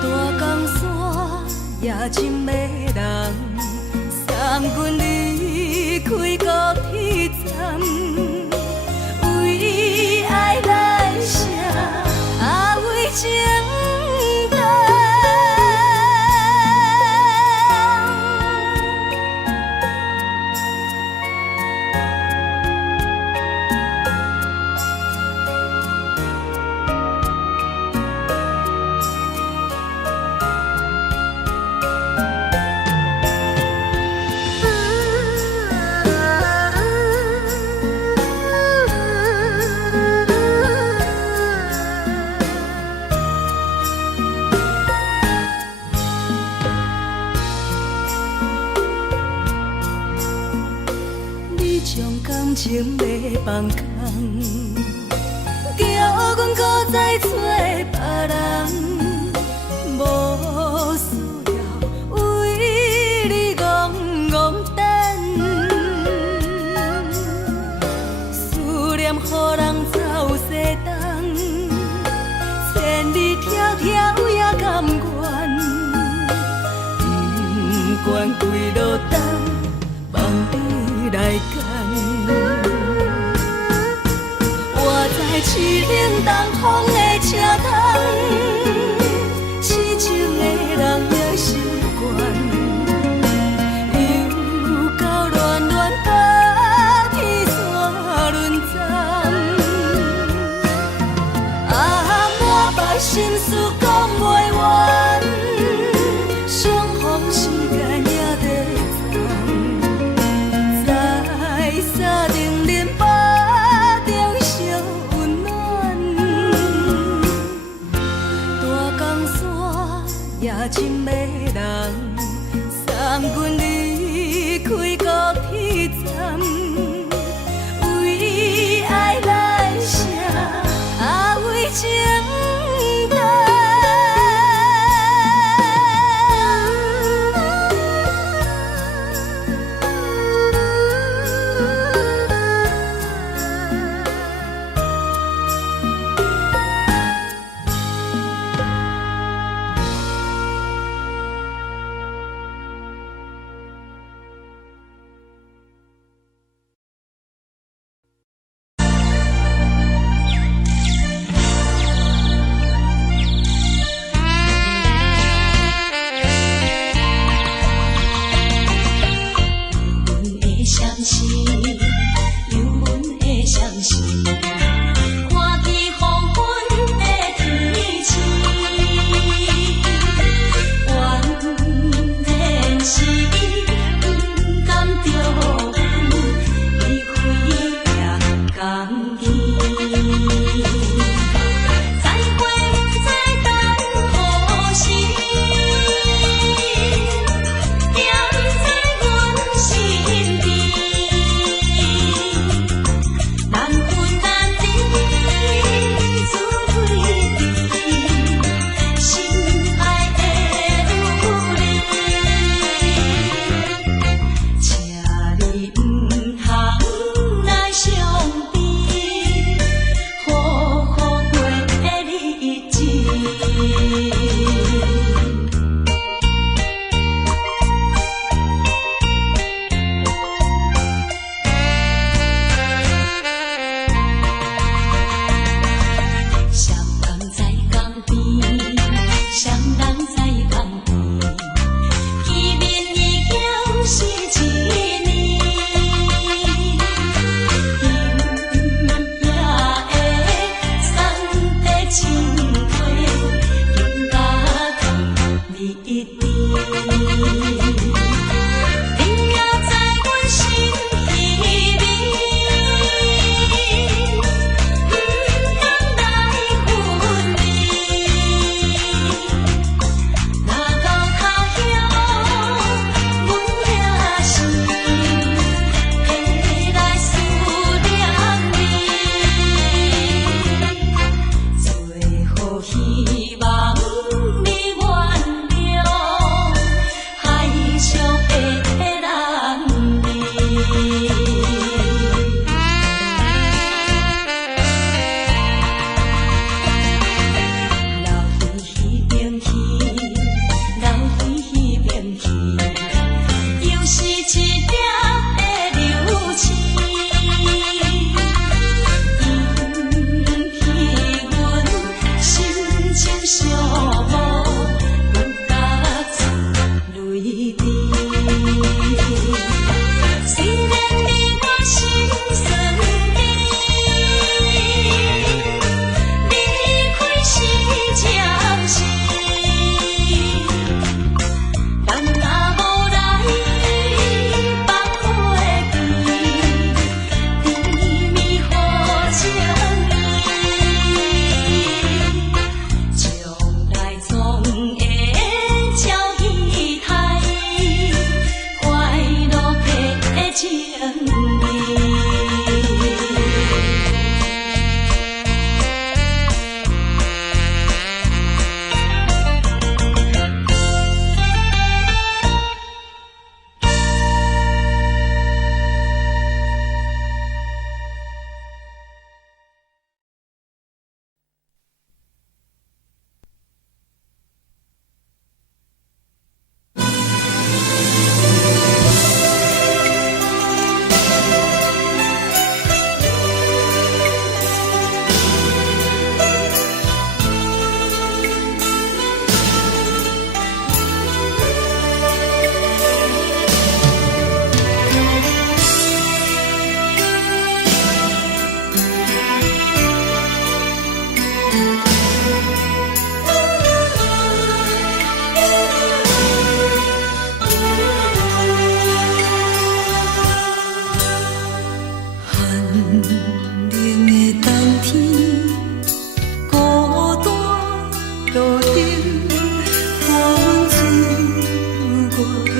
大江山夜深的人，送阮离开高铁站，为爱来写，为情等。你将感情要放空，叫阮搁再找别人，无需要为你戆戆等。思念予人走西东，千里迢迢也甘愿，不管几落冬，梦比来干。我在凄冷东风的车窗，痴情的人也习惯，又到暖暖甲天山轮站。啊，满腹心事讲袂完，相逢时间也在在沙丁林巴中烧温暖。大江山夜深的人，送阮离开高铁站，为爱来写，为情等。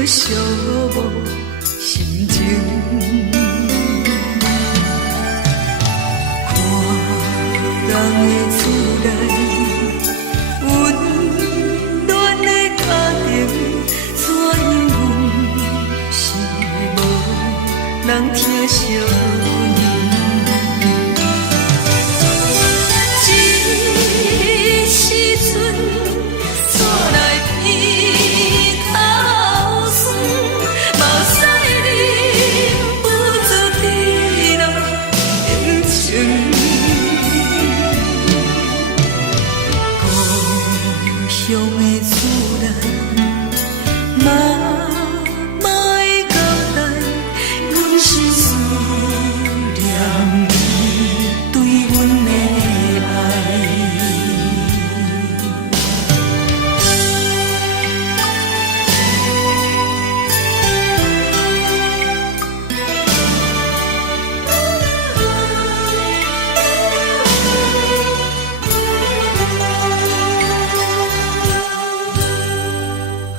寂无心情。看人的厝内温暖的家庭，怎因阮是无人疼惜你？这时阵厝内鼻头酸，嘛使忍不住滴落眼睛。故乡的厝内，妈妈的交代，阮是思念你对阮的爱。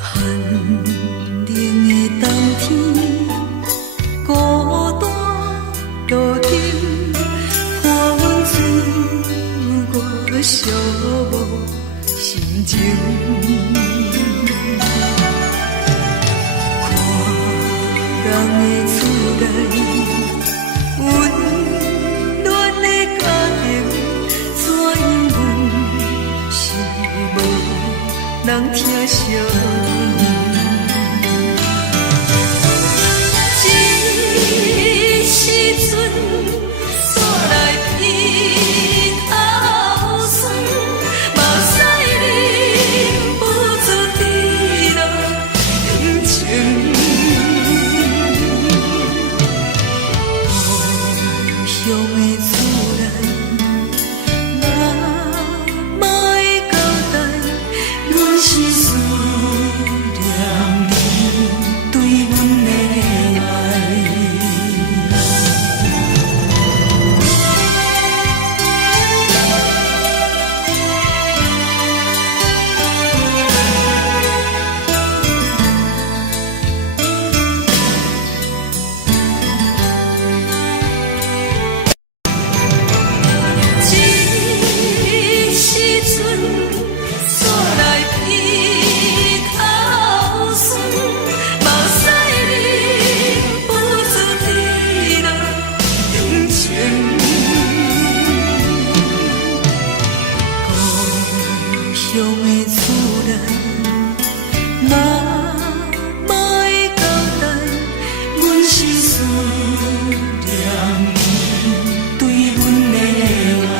寒冷的冬天，孤单路灯，看阮自我寂无心情。看人的厝内温暖的家庭，怎因阮是无人疼惜你？这时阵厝内鼻头酸，嘛使忍不住滴落眼睛。故乡的厝内，妈妈的交代，阮是思念你对阮的爱。这时阵厝内鼻头酸，嘛使忍不住滴落眼睛。故乡的厝内，妈妈的交代，阮是思念你对阮的爱。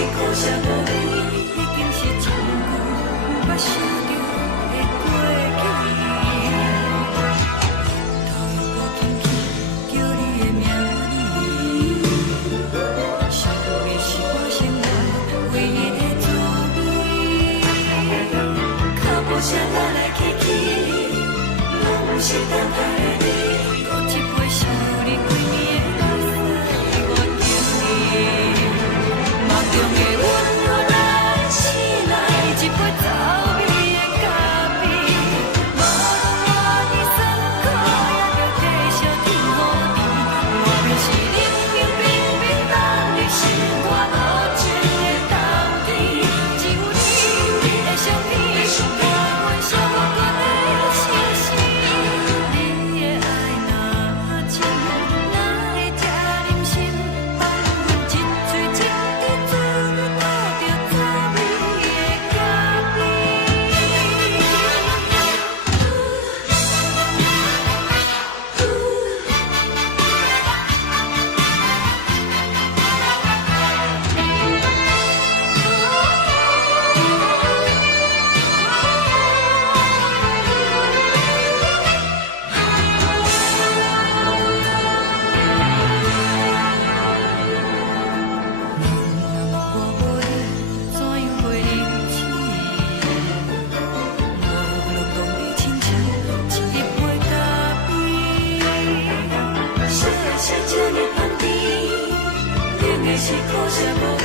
是苦涩无味，已经是真久捌想着的过去。头又搁轻轻叫你的名字，想的是我生活唯一的滋味。脚步声来来去去，拢不是等待的你，搁一杯想你几暝的目屎，我敬你。梦中的阮落来醒来，一杯走味的咖啡，无论我的酸苦，也着继续甜予你。我便是冷冷冰冰放入心肝无情的冬天，只有你的相片，带阮寂寞过的心事。你的爱若真，哪会这忍心放阮一嘴一滴滋味倒着滋味的咖啡？我无你，怎样会忍气？无论讲你亲像一杯咖啡，小的是这呢香甜，冷的是苦涩无味，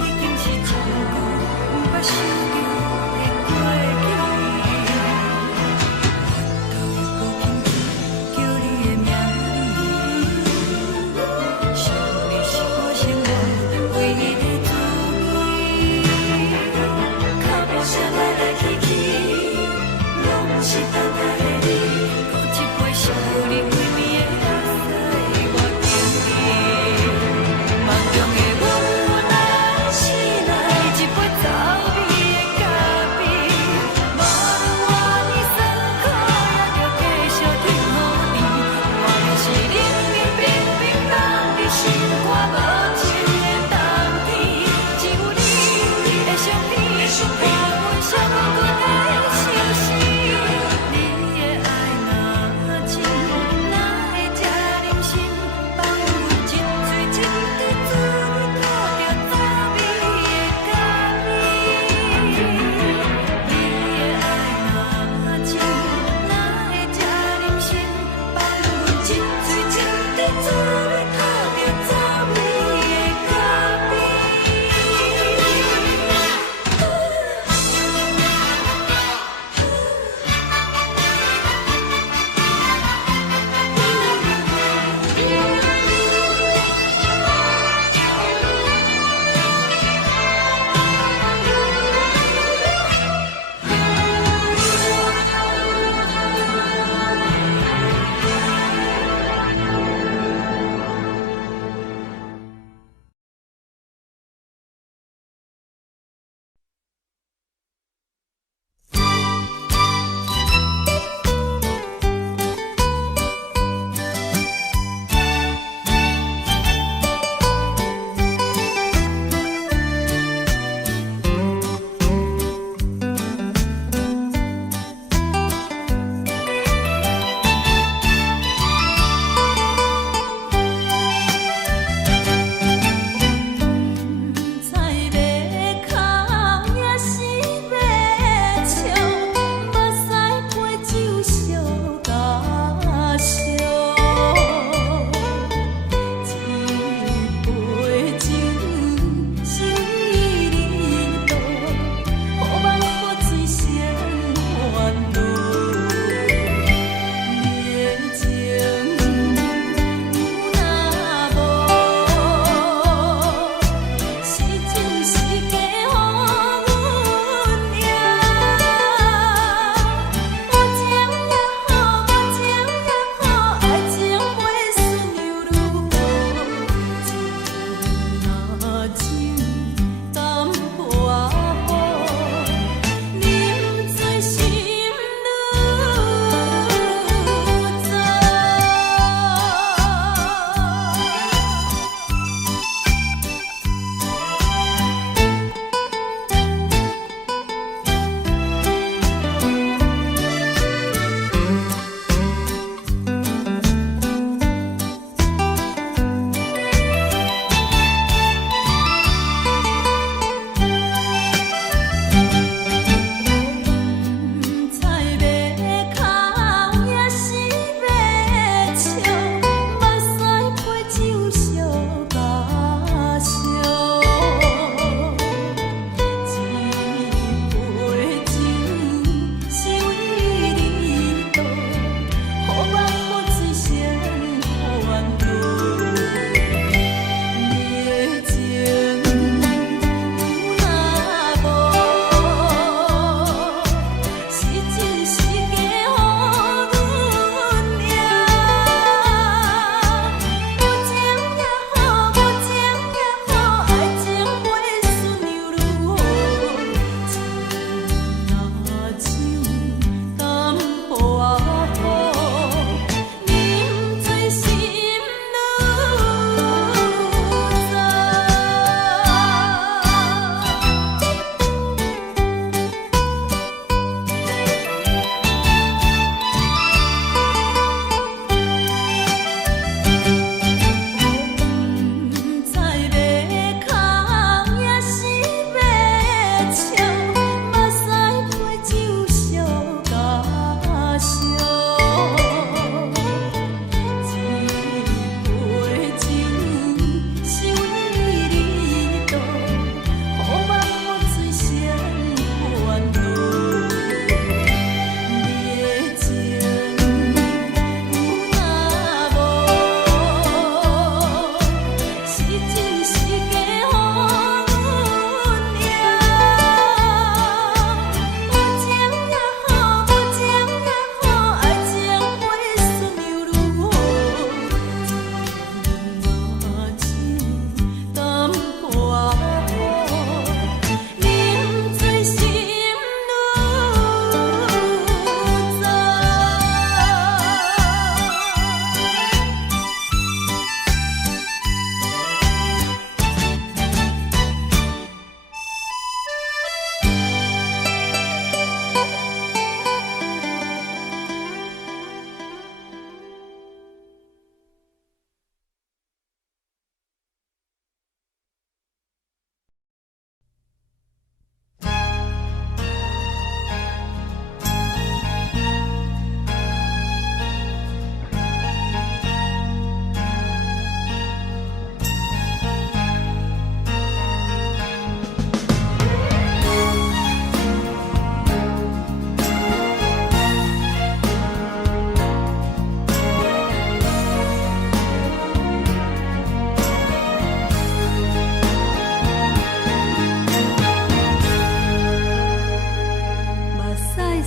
已经是真久捌想着的过去。头又搁轻轻叫你的名字，想的是我生活唯一的滋味。脚步声来来去去，拢不是等待的你，搁一杯想你几暝的目屎，我敬你。梦中的阮落来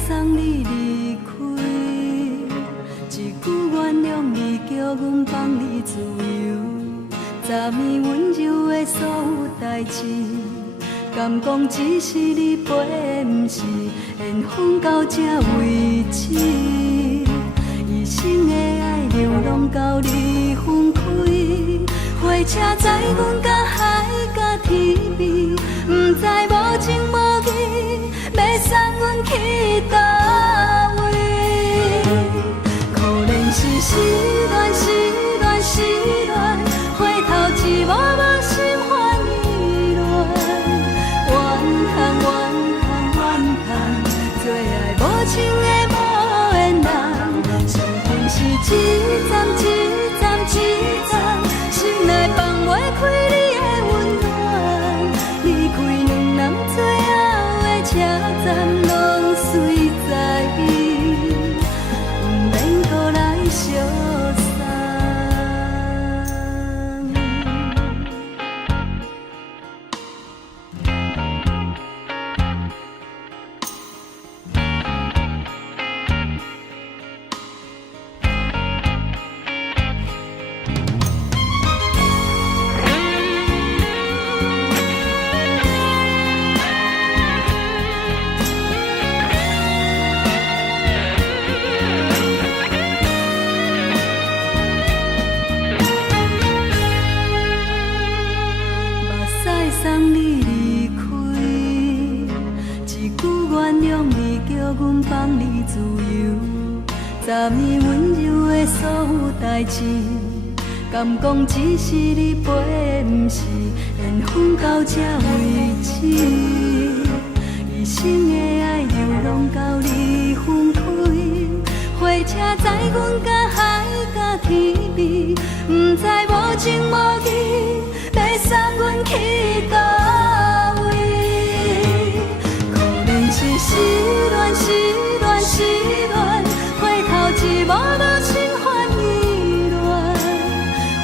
送你离开，一句原谅你，叫阮放你自由。昨暝温柔的所有代志，敢讲只是你陪，不是缘分到这为止。一生的爱流浪到你分开，火车载阮到海甲天边，不知无情无义，要送阮去倒位？可怜是失恋，失恋，失恋，回头一幕幕心烦意乱，怨叹，怨叹，怨叹，最爱无情的无缘人，伤痕是一站一站一站，心内放袂开你的温暖，离开两人最后的车站，拢随在伊，不免搁来相送。送你离开，一句原谅你，叫阮放你自由。昨暝温柔的所有代志，敢讲只是你陪，不是缘分到这为止。一生的爱流浪到你分开，火车载阮到海甲天边，不知无情无义，要送阮去倒位？可怜是失恋，失恋，失恋，回头一幕幕心烦意乱，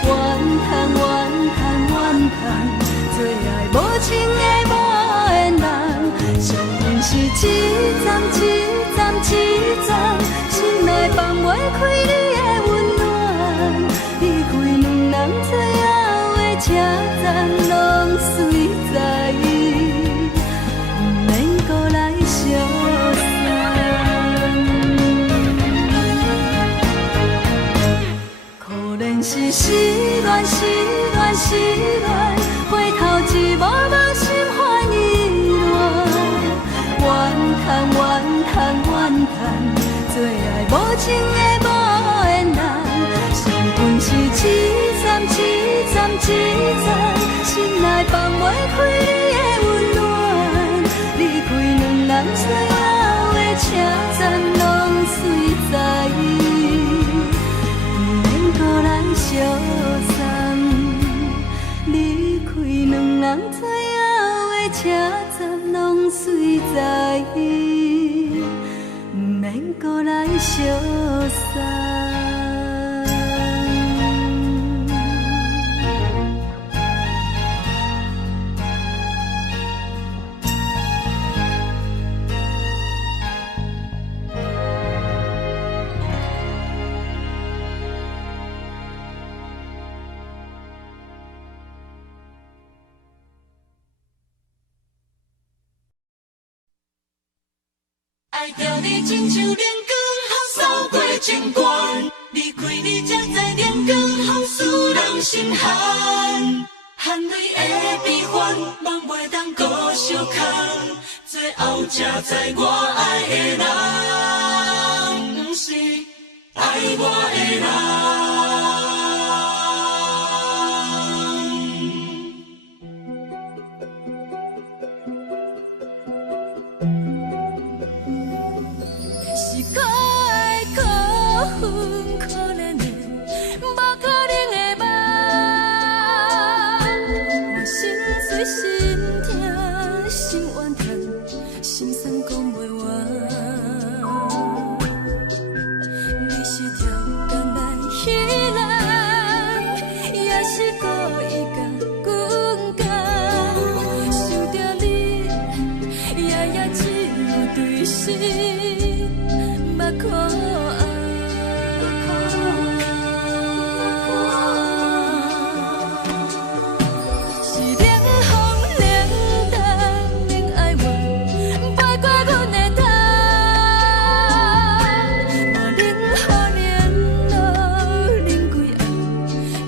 怨叹，怨叹，怨叹，最爱无情的无缘人，伤痕是一站一站一站，心内放袂开你的温暖，离开两人最后的车站，拢随在伊，不免搁来相送。可怜是失恋，失恋，失恋，回头一幕幕心烦意乱，怨叹，怨叹，怨叹，最爱无情的无缘人，伤痕是一站一站一站，心内放袂开你的温暖，离开两人最后的车站，拢随在伊，不免搁来相送。离开两人最后的车站，拢随在伊，不免搁来相送。爱着你亲像连光风扫过情关，离开你才知连光风使人心寒。含泪的悲欢，望袂当搁相牵，最后才知我爱的人，不是爱我的人。是目看是冷风冷淡冷爱阮，飞过阮的头，无冷雨连落冷几暗，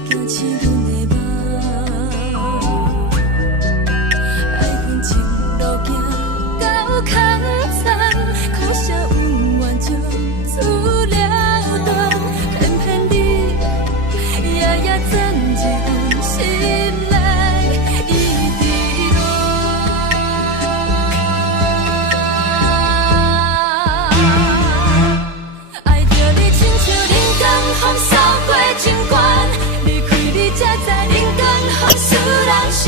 惊醒阮的梦。爱恨情路行到空残，可惜有缘就此了断，偏偏你夜夜钻入阮心内，伊伫乱。爱着你亲像冷光风扫过情关，离开你才知冷光风使人心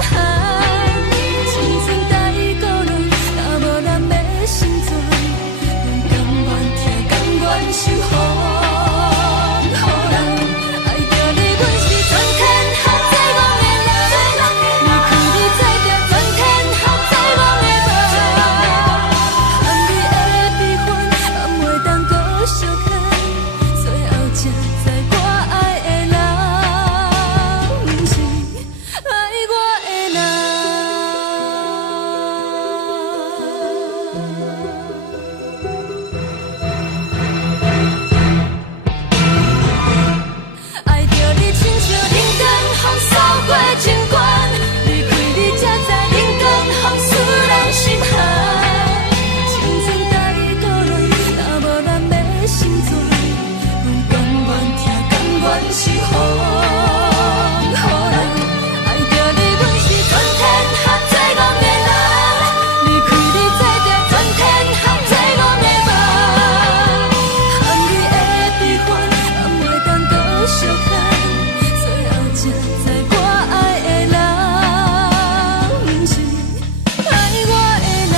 寒。青春待孤单，若无咱要成全，阮甘愿听，甘愿受予人。爱着你，阮是全天下最戆的人，离开你才着全天下最戆的梦。含你的悲欢，放袂当搁相牵，最后才知我爱的人，不是爱我的人。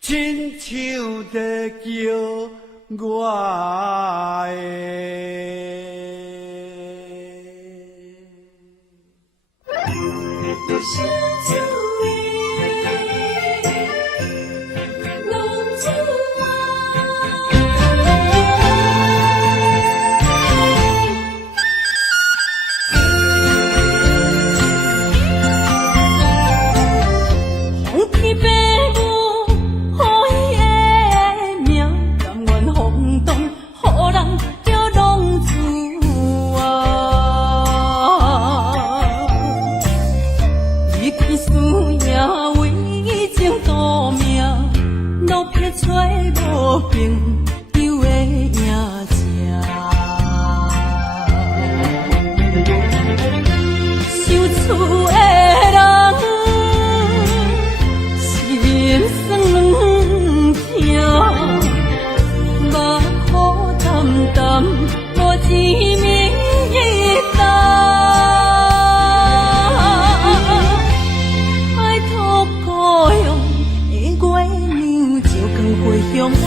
亲像在叫我一片树叶为情夺命，路撇出无朋友的影子。受厝的人心酸痛，目雨淡淡无一面一担。爱托故乡的月亮，照光回乡的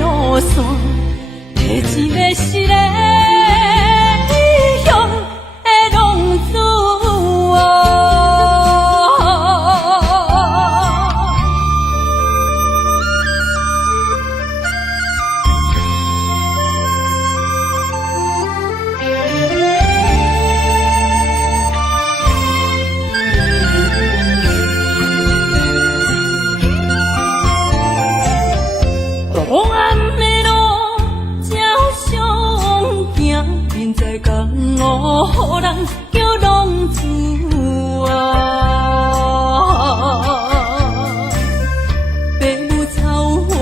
路线，提一个失个乡的浪子啊。黑暗的路，照常行，现在江湖人叫浪子啊。父母操怨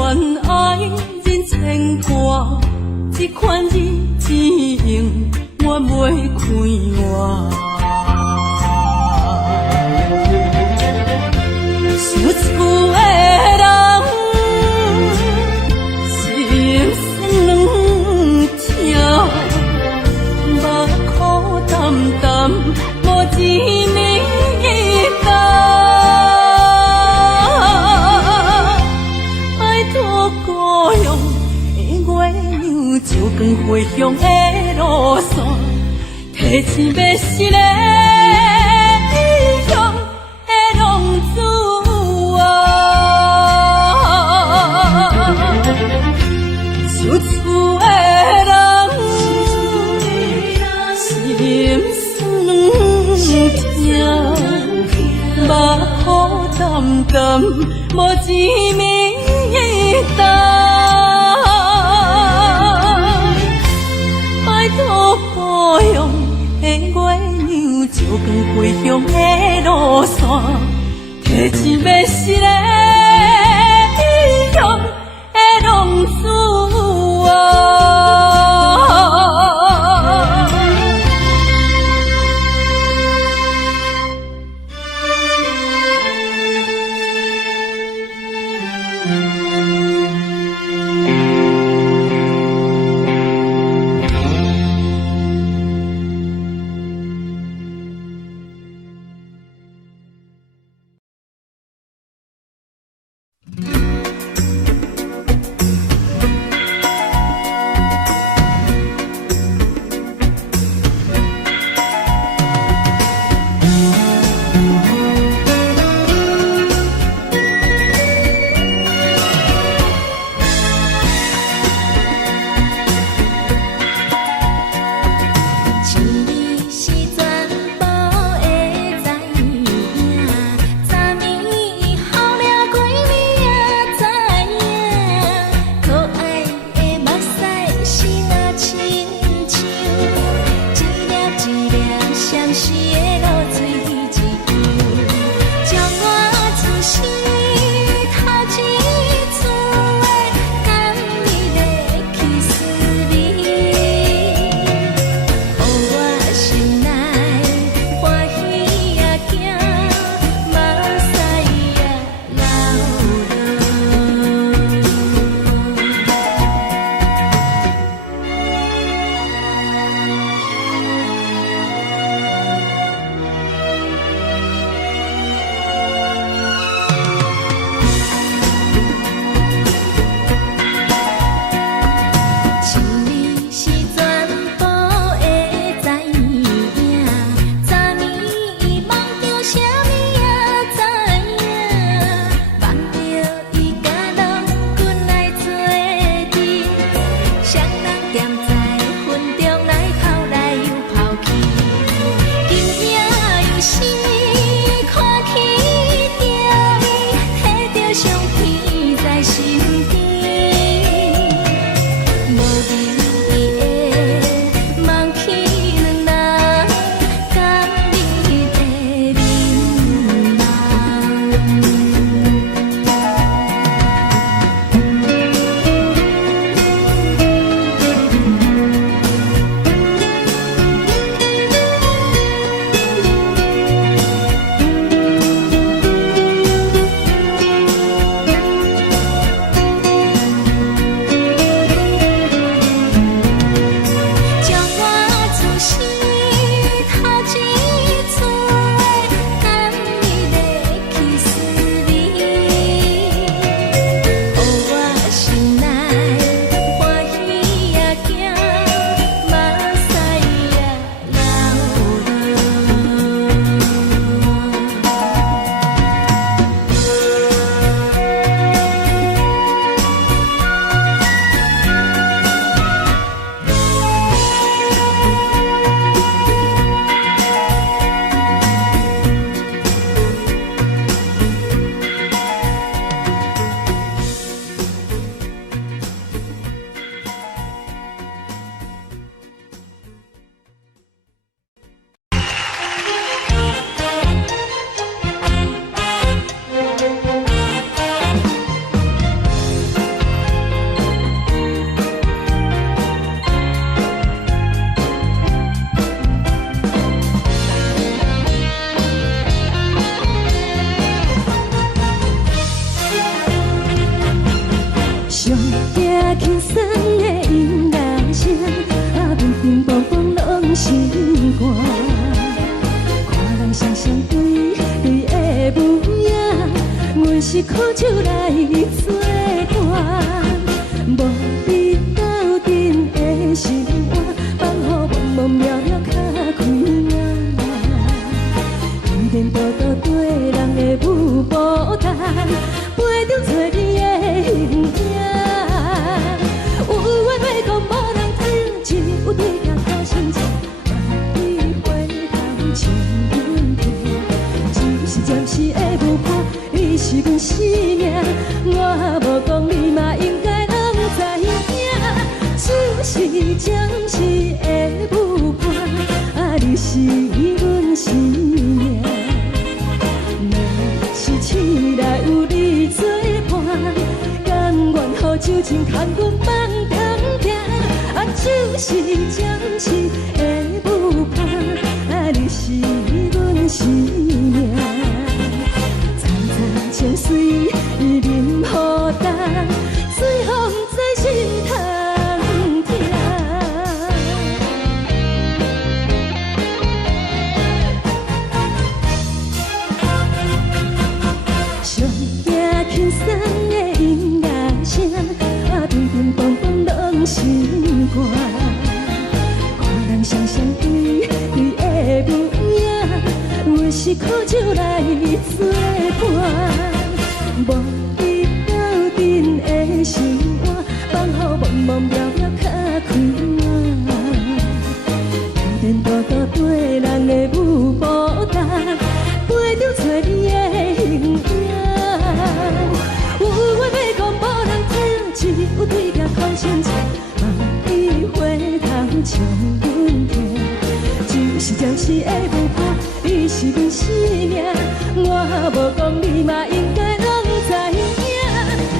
爱人牵挂，这款日子用我袂开换。受厝的人心酸痛，目苦淡淡无一面一担。爱托故乡的月亮，照光回乡的路线，提醒要失个乡的浪子啊。受厝的人心酸痛，目雨淡淡无一面一担。爱托故乡的月亮，照光回乡的路线，提醒要失个乡的浪子啊。送的音乐声，乒乒乓乓拢心肝。看人双双对对的舞影，阮是苦酒来作伴。无你斗阵的心肝，放予茫茫渺渺较开眼。颠颠倒倒对人的舞步弹，陪着做你的形影。有话要讲无人听，有对镜好心情，万里回头将阮听。就是暂时的舞伴，你是阮生命，我无讲你嘛应该拢知影。就是暂时的舞伴，你是阮生命。若是醒来有你作伴，甘愿予酒精牵阮放长行。就是暂时的舞伴，你是阮生命。层层情水任何担，随风在心头。轻松的音乐声，乒乒乓乓拢心肝。看人双双对对的舞影，阮是苦酒来作伴。无你斗阵的心肝，放予茫茫渺渺较开眼。颠颠倒倒对人的舞步弹，陪着做你的形影。有话要讲无人听，只有对镜看心情，望你回头将阮听。就是暂时的舞伴，你是阮生命，我无讲你嘛应该拢知影。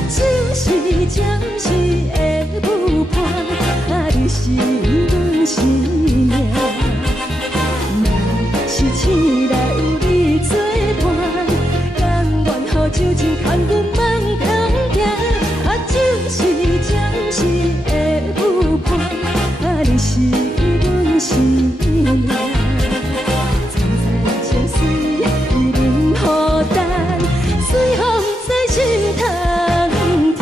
就是暂时的舞伴，你是阮生命。若是醒来有你作伴，甘愿予酒精牵阮放长行。就是暂时的舞伴，你是阮生命。层层情水任何担，随风在心头听。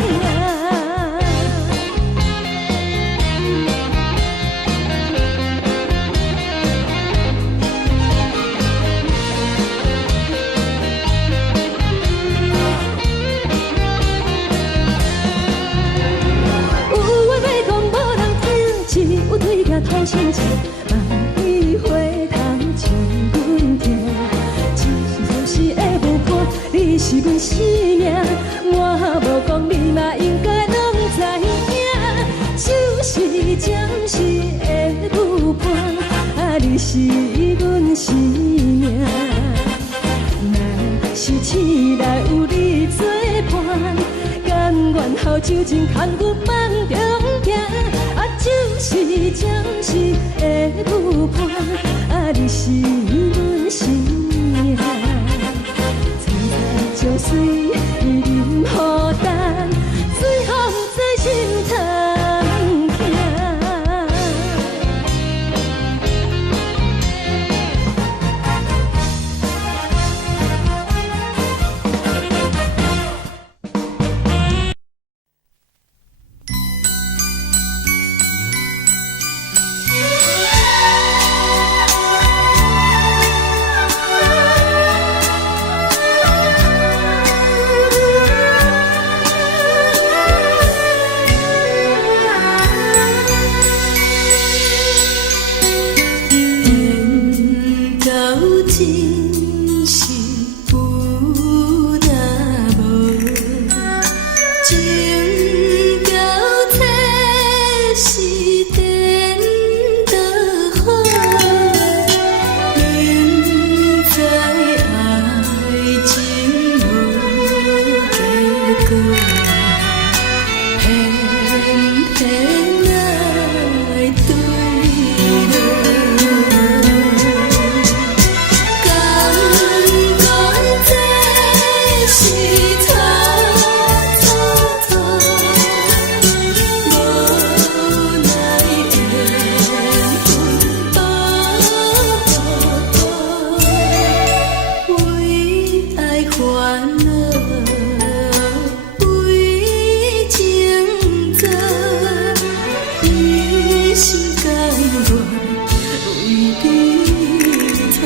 有对镜讨心情，望你回头将阮听。就是暂时的舞伴，你是阮生命，我无讲你嘛应该拢知影。就是暂时的舞伴，你是阮生命。若是醒来有你作伴，甘愿予酒精牵阮放长行。就是暂时的舞伴，你是阮生命。层层情水任何担，随风在心头听。烦恼为情做，一心甘愿为你错。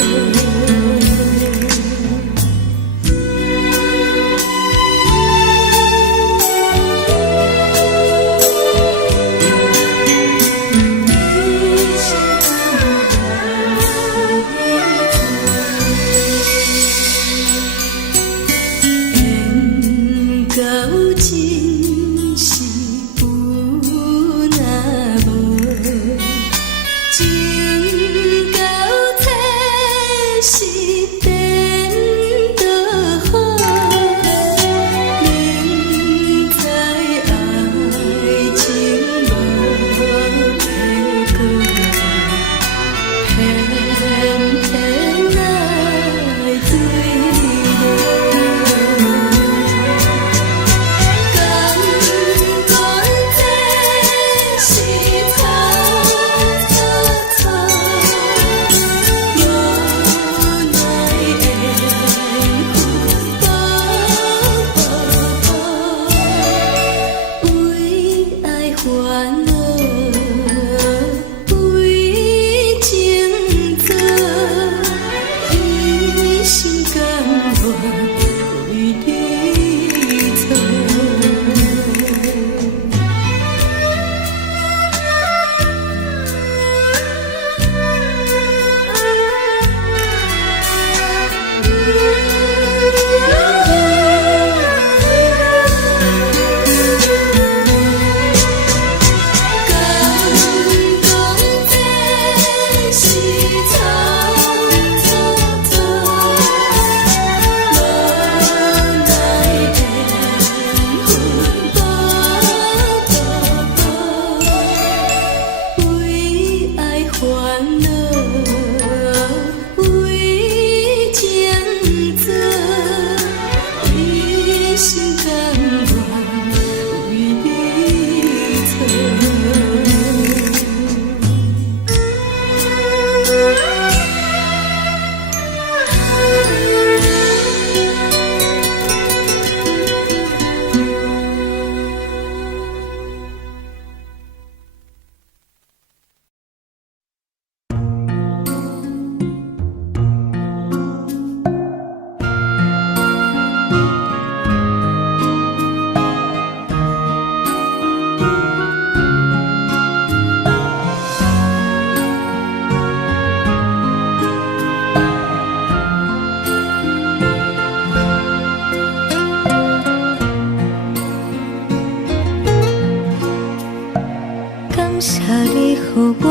予我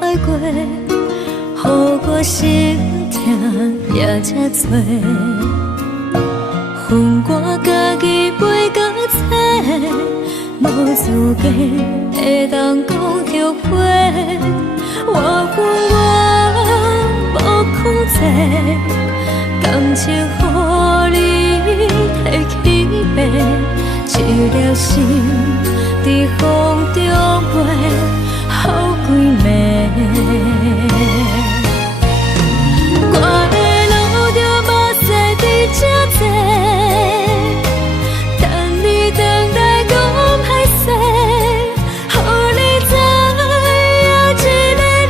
爱过，予我心痛也这多，恨我家己袂到切，无资格会当讲着话，我恨我无控制，感情予你摕去卖，一粒心伫风中飞。好几暝，我的路着目屎伫这多，等你回来讲歹势，予你知影一个人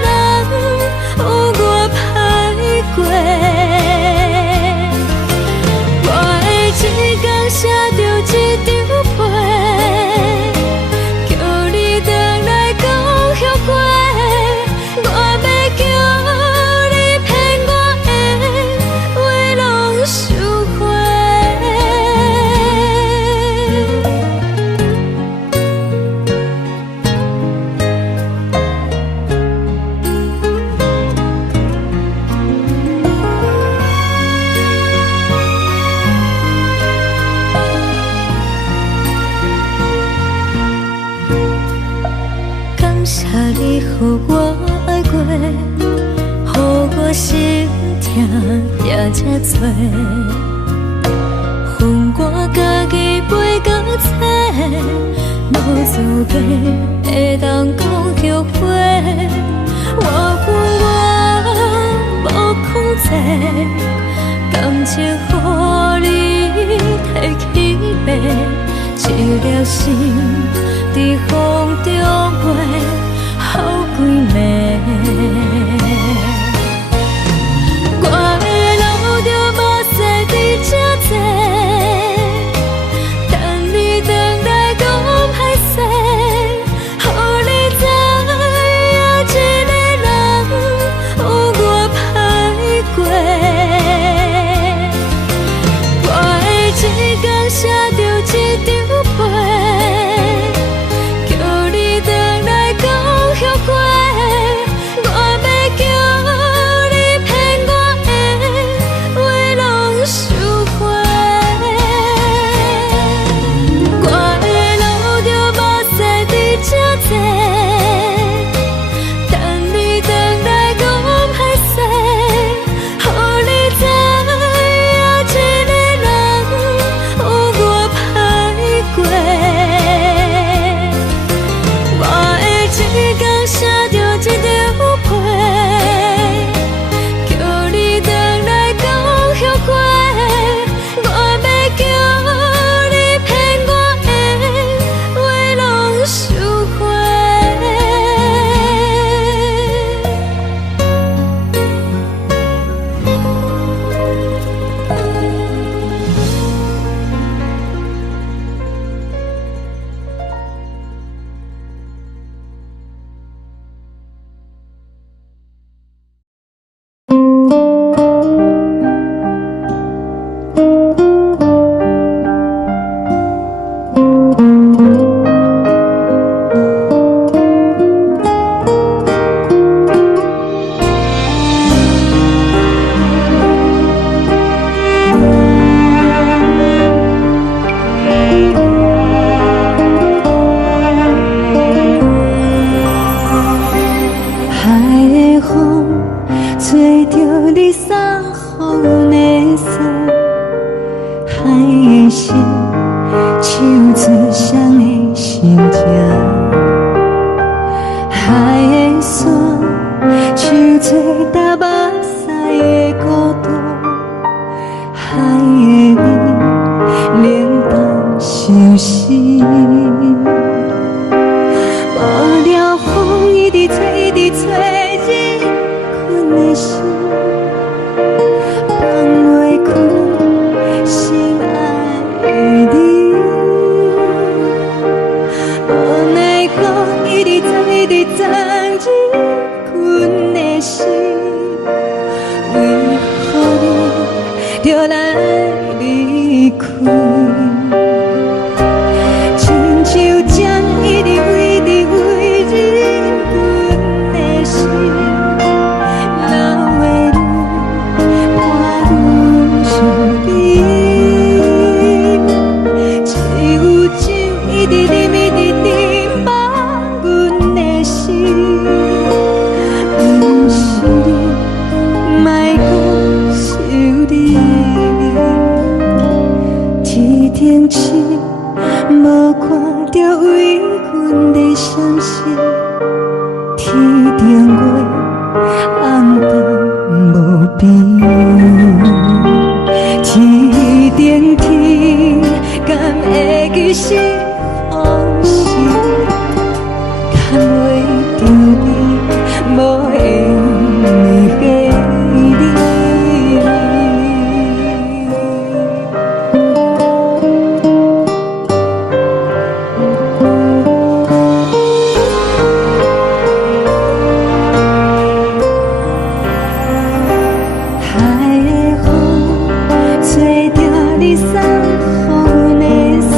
有我歹过。我的一天写着一张被，叫你回来讲。我要叫你骗我的话拢收回。感谢你予我爱过，予我心痛也这多，恨我家己袂到切，无资格会当讲着话，我恨我无控制，感情予你。了心，在风中飞好几暝。我的路着目屎伫这多，等你回来讲歹势，予你知影一个人有我歹过。我的一天写着一张被，叫你回来讲后悔。我要叫你骗我的话拢收回。我的路着目屎伫这多，等你回来讲歹势，予你知影一个人有我歹过。我的一天写着一张被，叫你回来讲后悔。我要叫你骗我的话拢收回。海的风吹着你送予的伞，海的心唱出双的心情，海的山唱出搭目屎的孤独，海的你冷淡伤心。无聊风一直吹，一直吹入困的心，放袂开心爱的你。无奈我一直藏，一直藏入困的心，为何你就来离开？亲像针一直围入阮的心，流的泪伴愈伤悲，只有酒一直啉，一直啉饱阮的心。不是你，莫讲想你，天顶星无看到为阮的伤心。天顶月，暗淡无边，天顶天，敢会记是往事？牵袂着你，无缘给你。海的风吹着你送予的伞，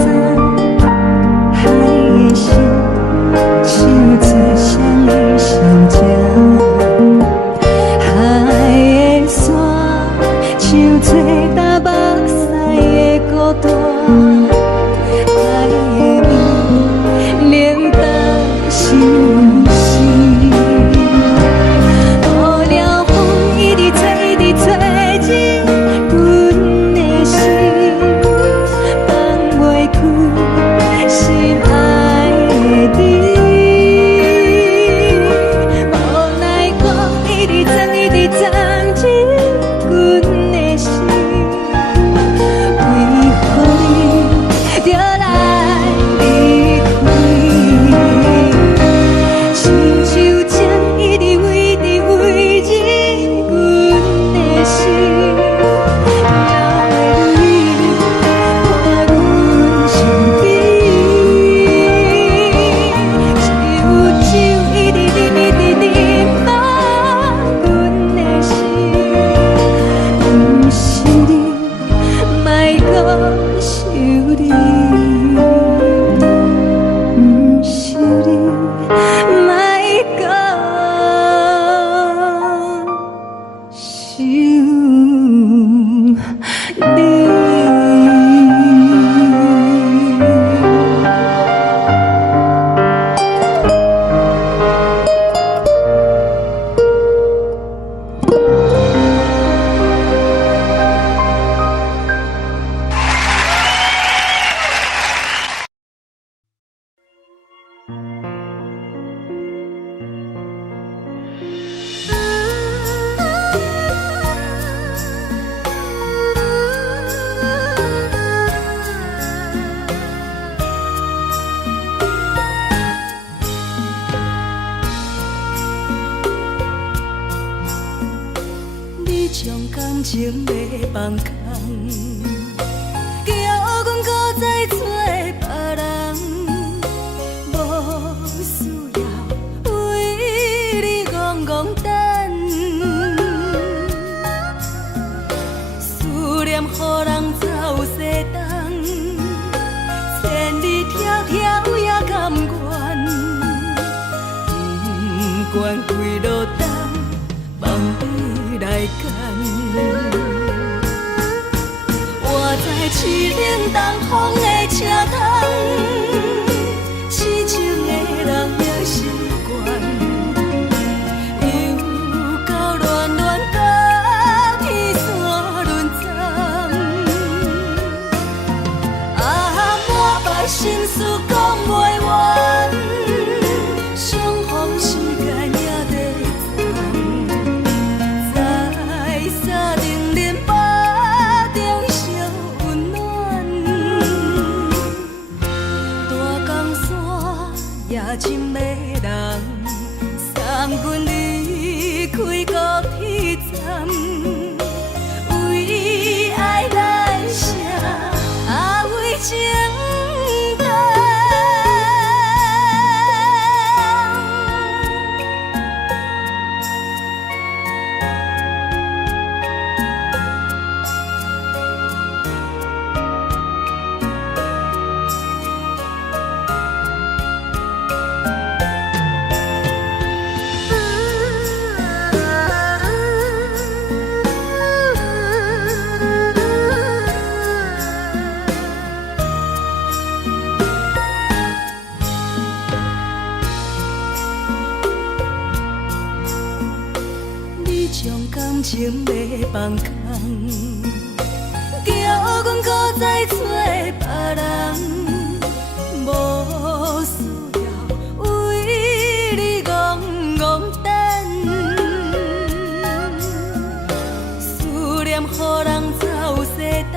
放空，叫阮搁再找别人，无需要为你戆戆等，思念予人走西东，千里迢迢也甘愿，不管几路灯，望你来牵。我在凄冷东风的车窗，痴情的人也习惯，又到恋恋甲天山轮转，满腹心事讲袂完，相逢时间也在站，在沙定林巴中烧温暖，大江山也深的人，送阮离开高铁站，为爱来写为情重。你将感情要放空，叫阮搁再找别人，无需要为你戆戆等，思念予人走西东，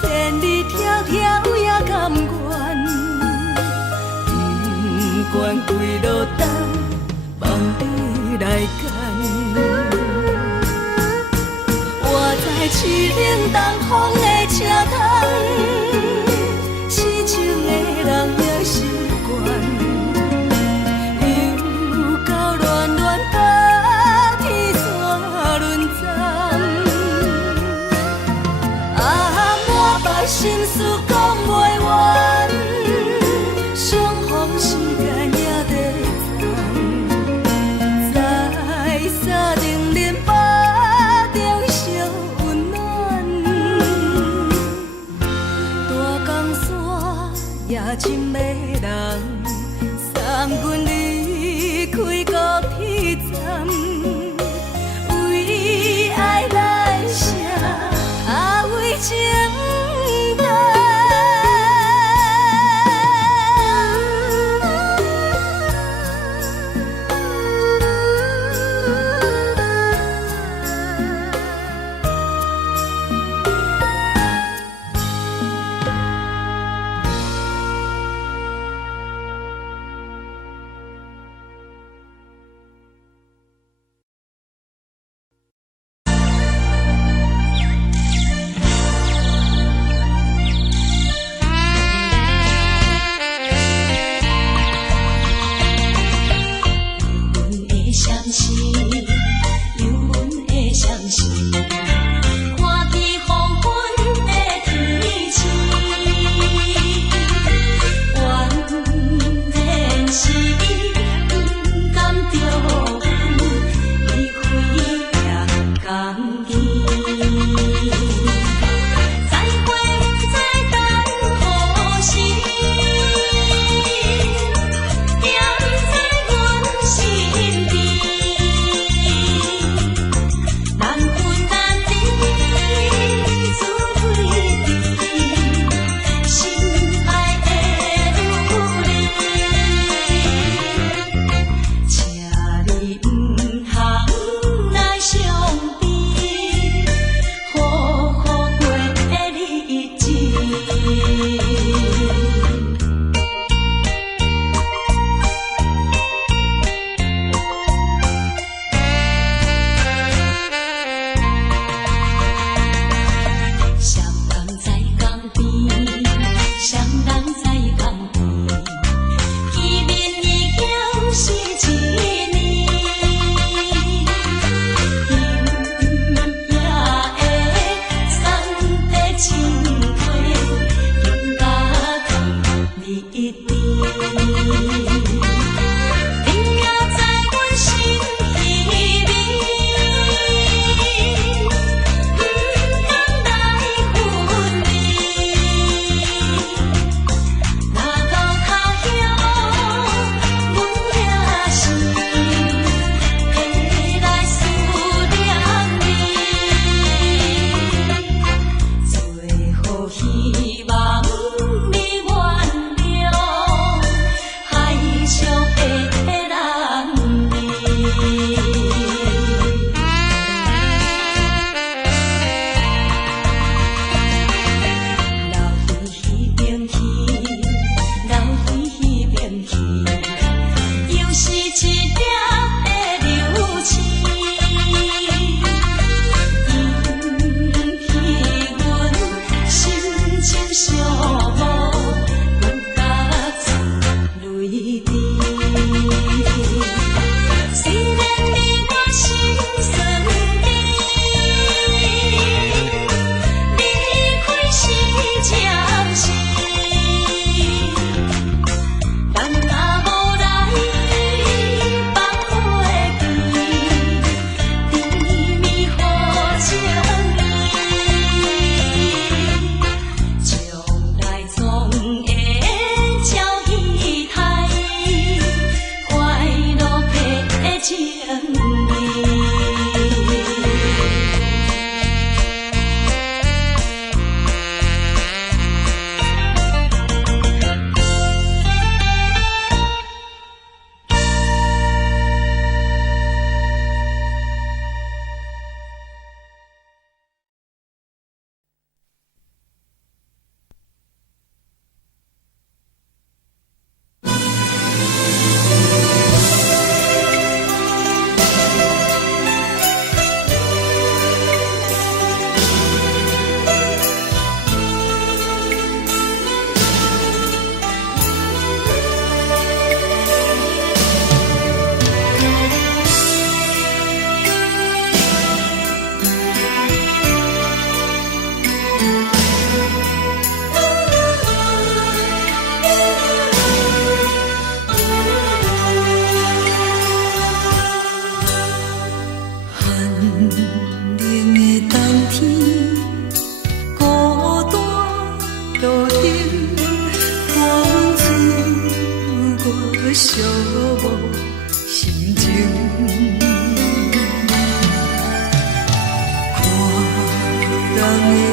千里迢迢也甘愿，不管几路灯，望你来牵。我在凄冷东风的车窗，痴情的人也习惯，又到恋恋甲天山轮转，满腹心事讲袂完，相逢时间也在站，在沙定林巴中烧温暖，大江山也深的人，送阮离开高铁站，为爱来写为情重。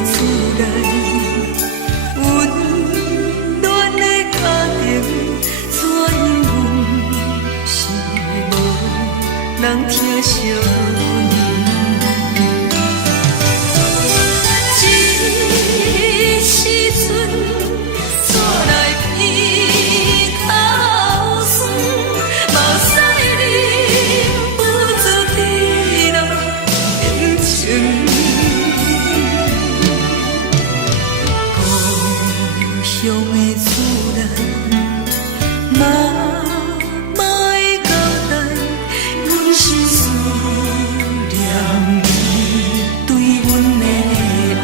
厝内，温暖的家庭，怎因阮是无人疼惜阮？这时阵，怎来鼻口酸？目屎忍不住滴落眼睛。故乡的厝内，妈妈的交代，阮是思念你对阮的爱。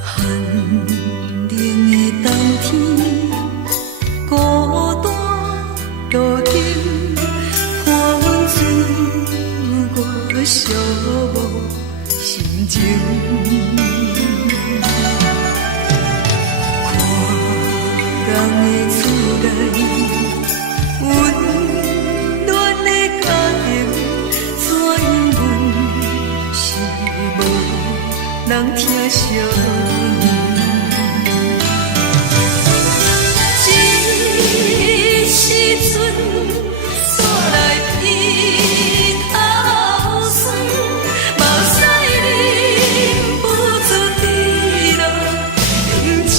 寒冷的冬天，孤单路灯，看阮自我寂寞心情。看人的厝内，温暖的家庭，怎因阮是无人疼惜阮？这时阵，怎来鼻口酸？目屎忍不住滴落眼睛。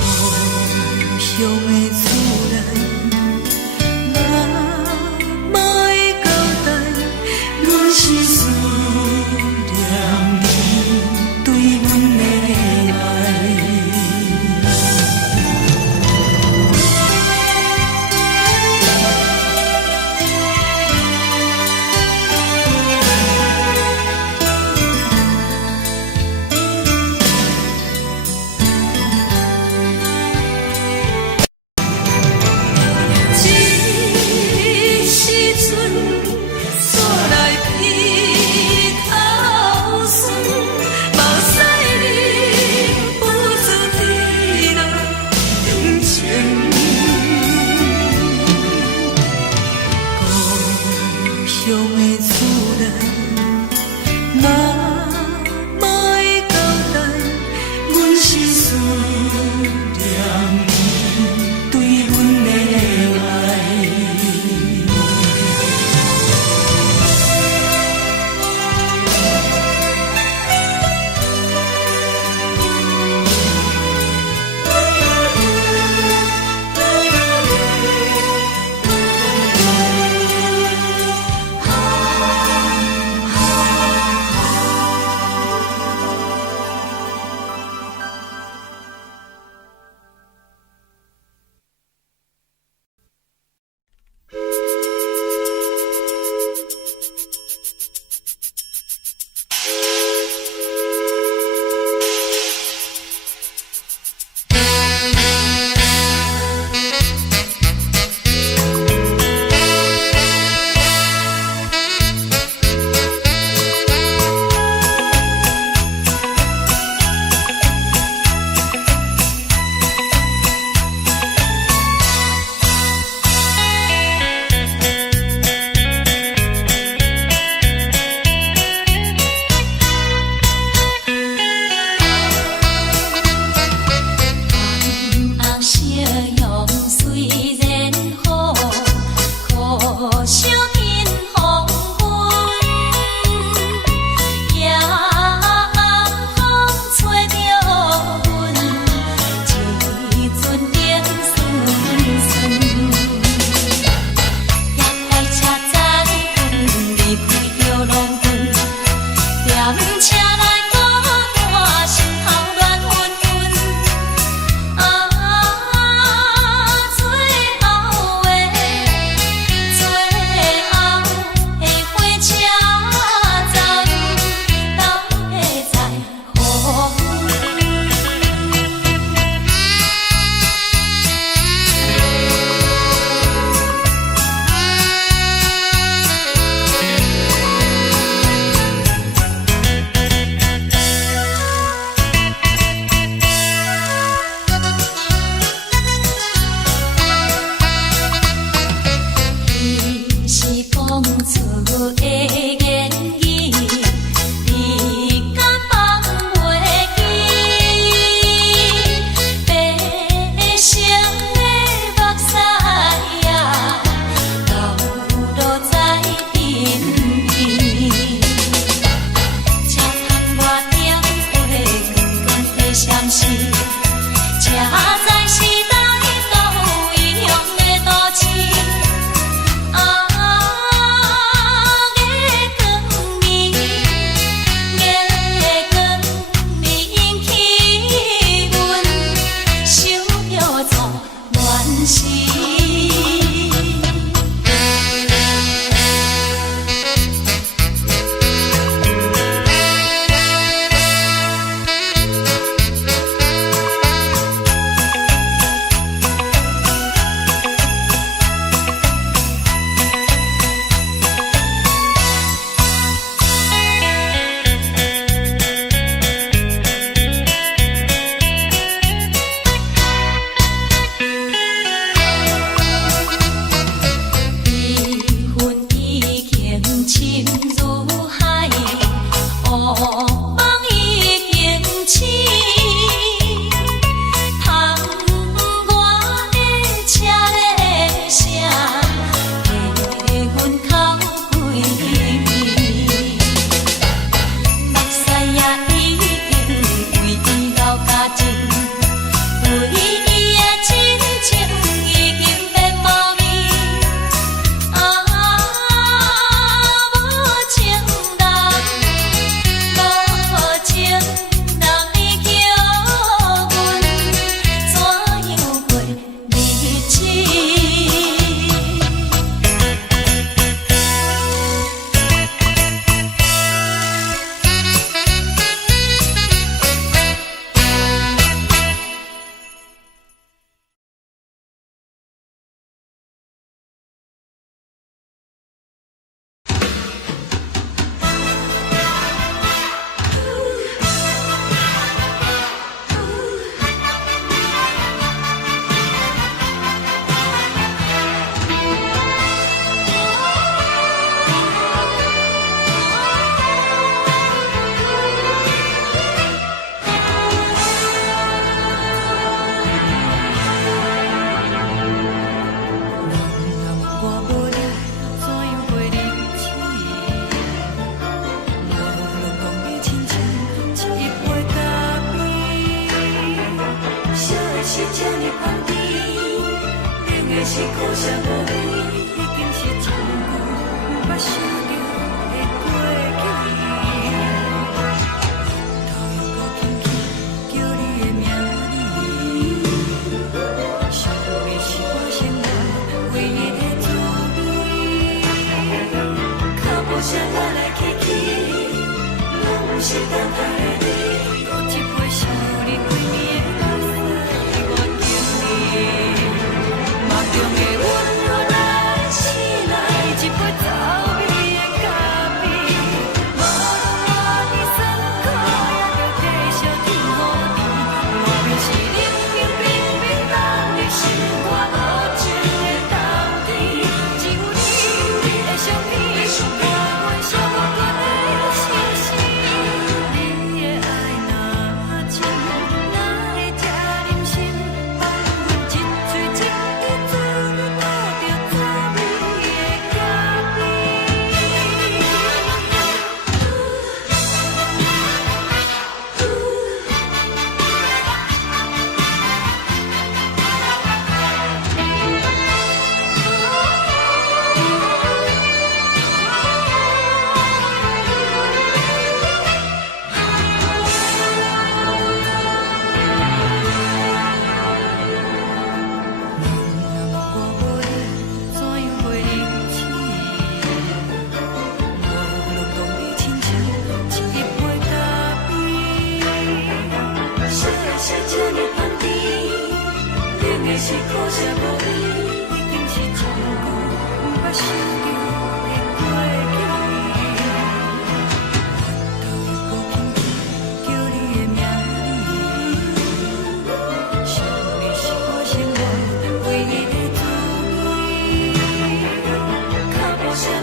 故乡的厝内，妈妈的交代，阮是思念你对阮的爱。这时阵，怎来鼻口酸？目屎忍不住滴落眼睛。故乡的厝内，妈妈的交代，阮是思念你对阮的爱。出的言语，你敢放袂记？白色的目屎啊，流落在身边。车窗外点火，光光的闪烁，车载时代都异样的都市。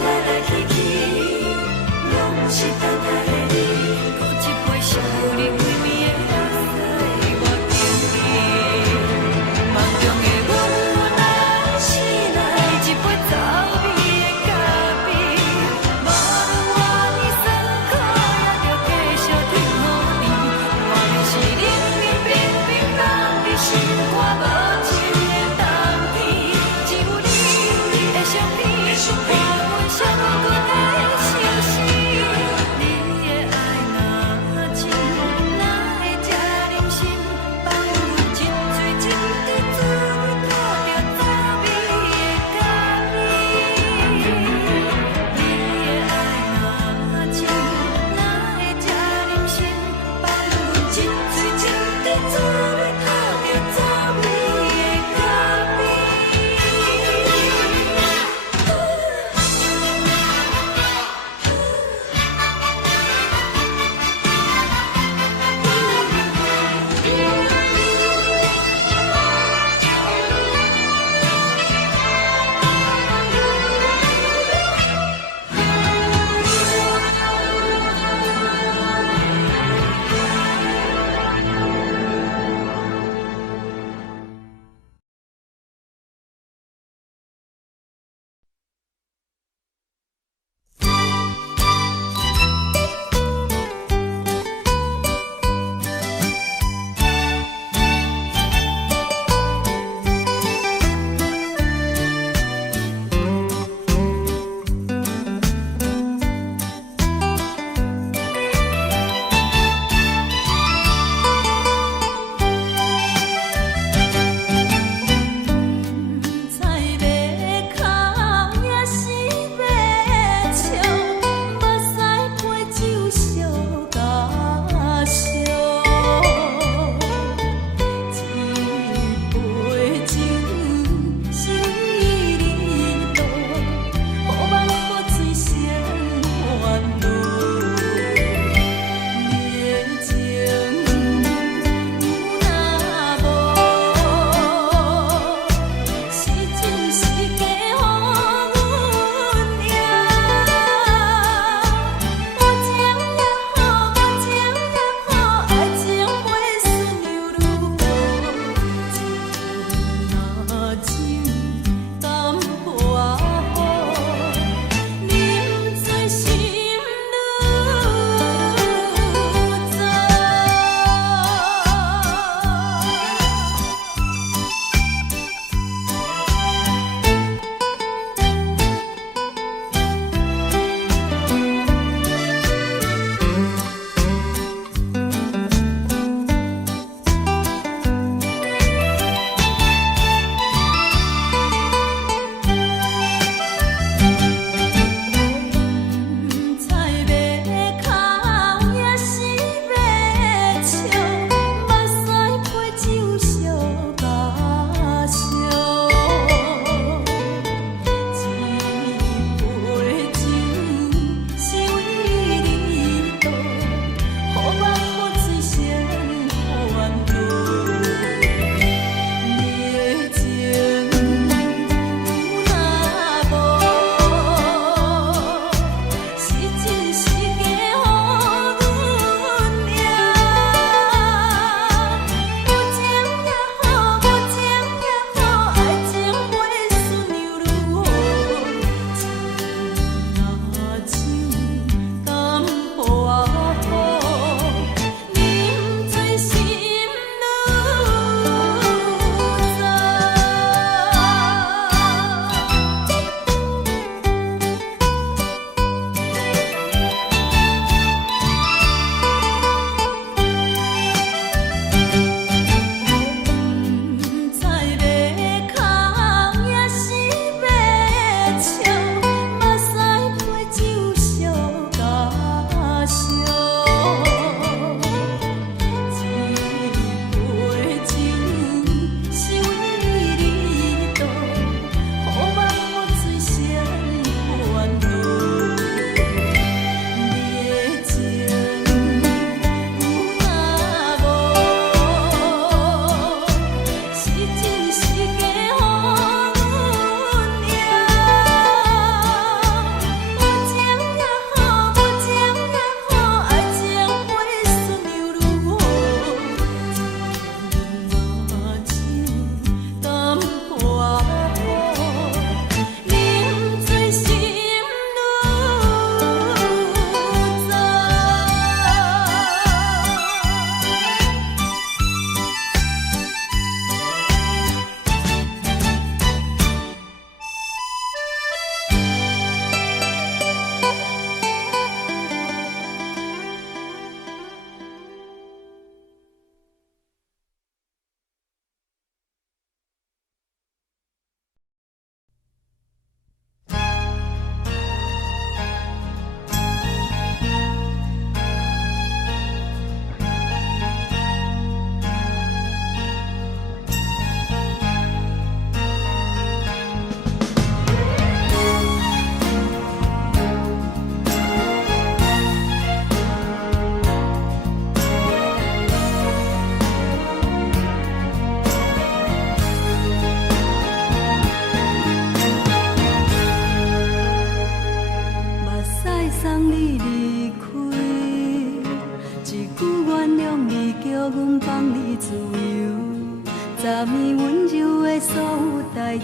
来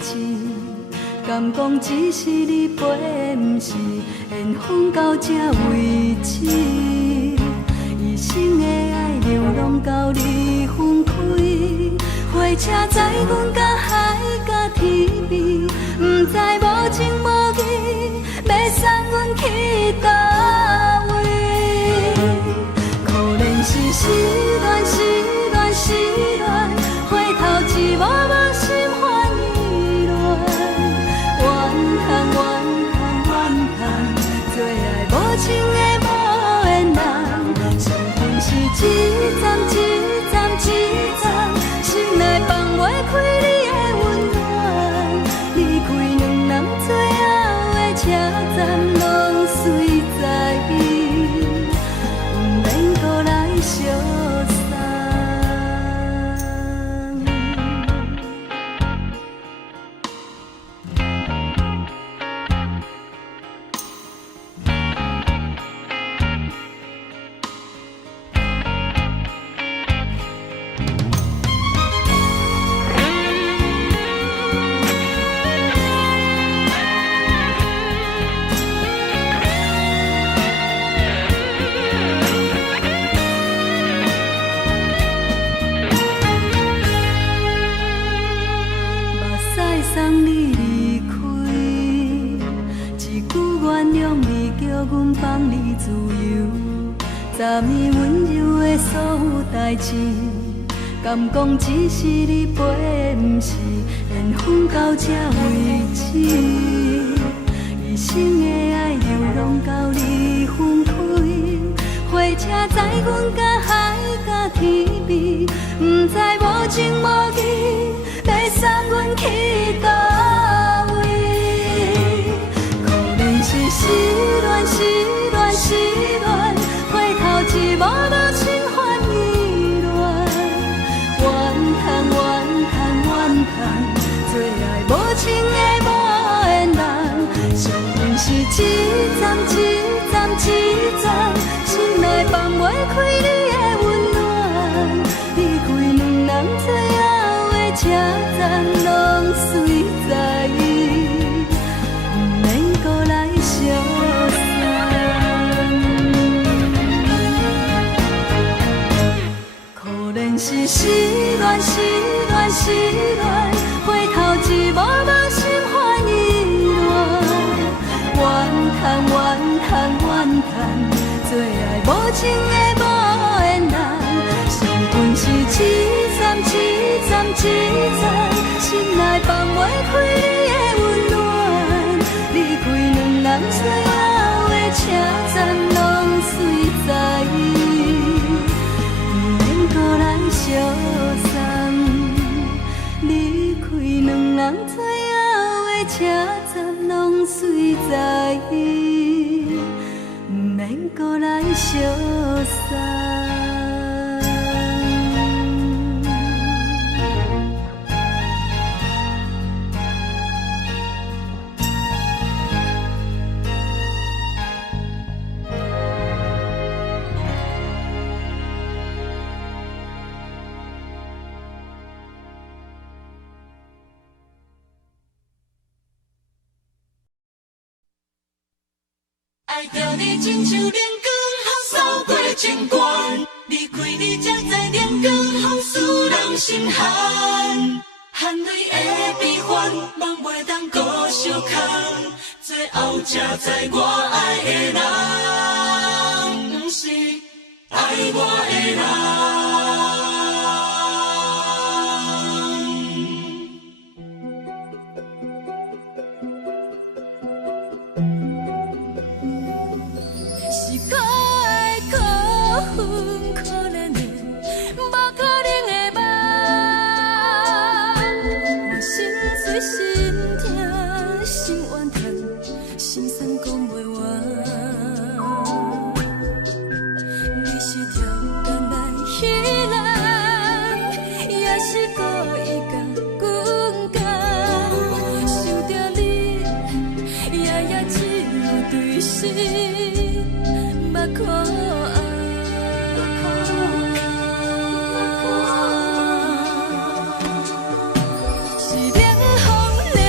情，敢讲只是你陪，不是缘分到这为止。一生的爱流浪到你分开，火车载阮甲海甲天边，不知无情无义，要送阮去倒位？可怜是失恋，失恋，失恋，回头一幕幕心烦意乱，怨叹，怨叹，怨叹，最爱无情的无缘人，伤痕是一站一站一站，心内放袂开你的温暖，离开两人最后的车站，拢随在伊，不免搁来相送。送你离开，一句原谅你，叫阮放你自由，昨暝温柔的所有代志，敢讲只是你陪，不是缘分到这为止。一生的爱流浪到你分开，火车载阮甲海甲天边，不知无情无义，要送阮去倒位？可怜是失恋，失恋，失恋，回头一幕幕心烦意乱，怨叹，怨叹，怨叹，最爱无情的无缘人，伤痕是一站一站一站，心内放袂开你的温暖，离开两人最后的车站，拢随在伊，不免搁来相送。可怜是失恋，失恋，失恋，回头一幕幕心烦意乱，怨叹，怨叹，怨叹，最爱无情的无缘人，伤痕是一站一站一站，心内放袂开你的温暖，离开两人最后的车站，拢随在伊，不免搁来相送。离开两人最后的车站，拢随在伊，不免搁来相送。爱着你亲像连光雨扫过情关，离开你才知连光雨使人心寒。含泪的悲欢，望袂当搁相牵，最后才知我爱的人，不是爱我的人。是可爱可恨可怜的，无可能的梦。我心碎心痛心怨叹，心酸讲袂完。你是条干来彼人，也是故意甲阮讲，想着你夜夜只有对视。目眶红，是冷风冷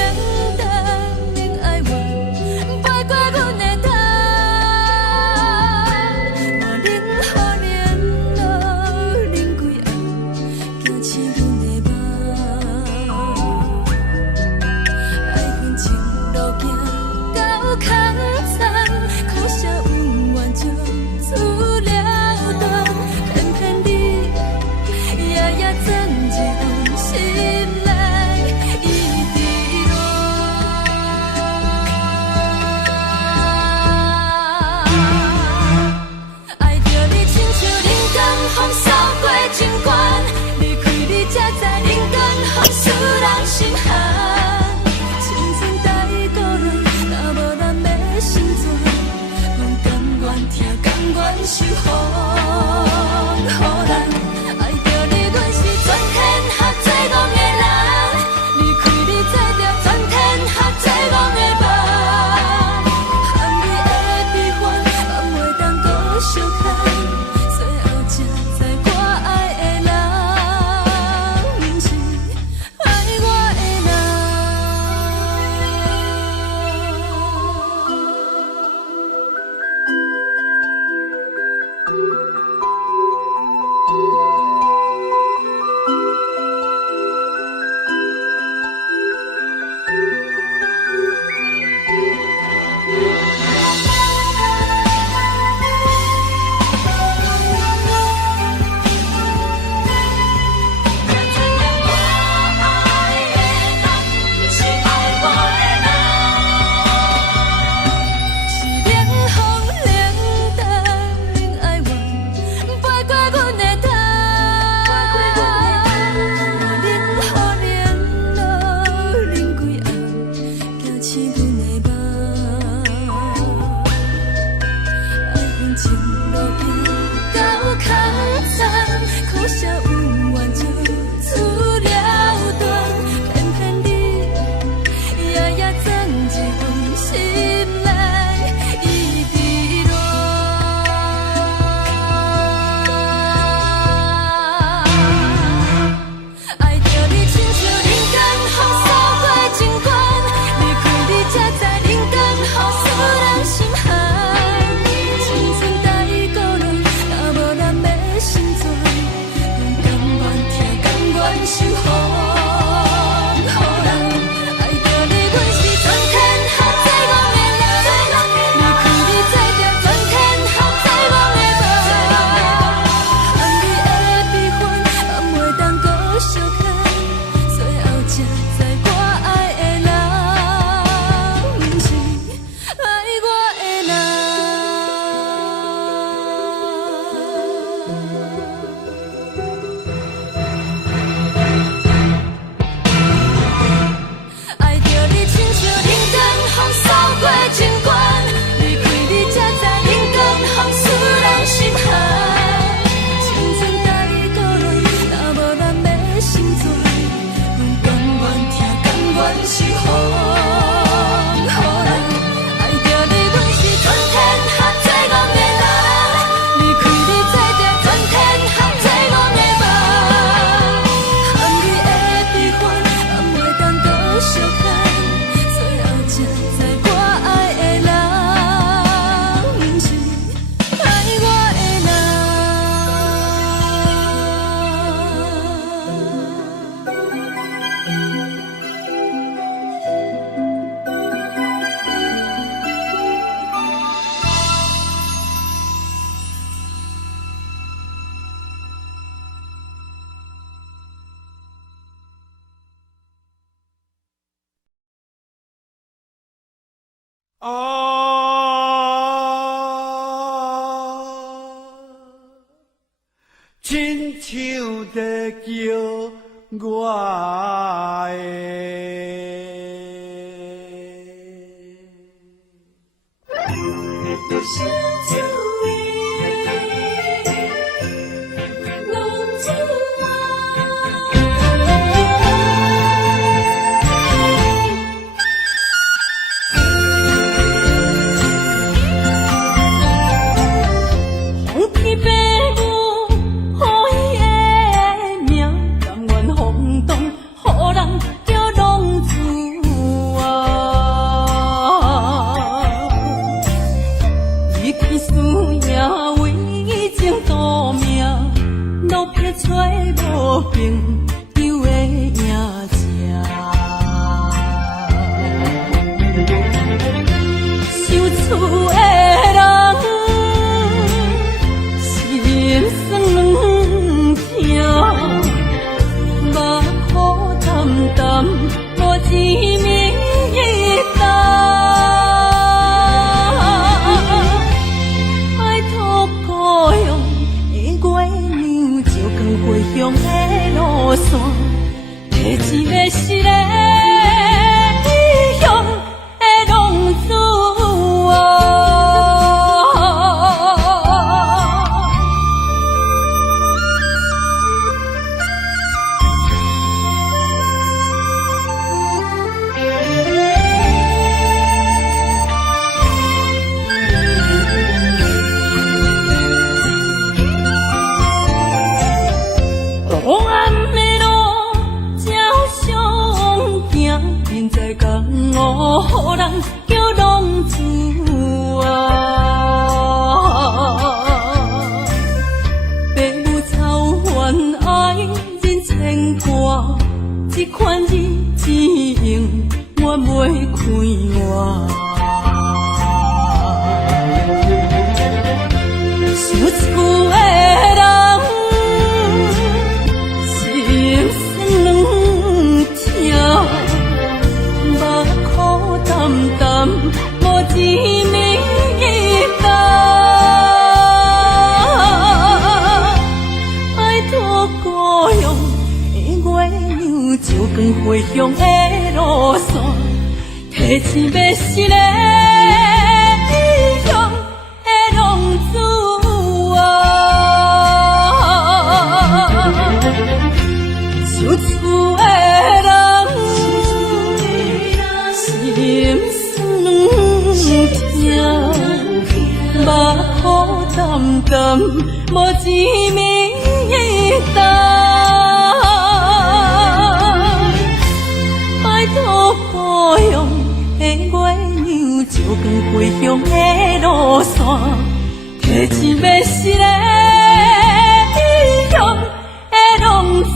在叫我的。小厝的浪子皇天父母予伊的命，甘愿放荡，予人叫浪子离去思也为情夺命，路撇找无朋友的影子。受厝的人心酸软痛，目苦淡淡无一面灯。爱托故乡的月娘，照光回乡的路线，提一个失个异乡的浪子黑暗的路照常行，现在江湖予人叫浪子父母操怨爱人牵挂，这款日子用我袂开换。受厝的人心酸软痛，目苦淡淡无一面灯。爱托故乡的月娘，照光回乡的路线，提一个失个异乡的浪子受厝的人心酸软痛，目苦淡淡无一面灯。爱托故乡的月娘，照光回乡的路线，提一个失个异乡的浪子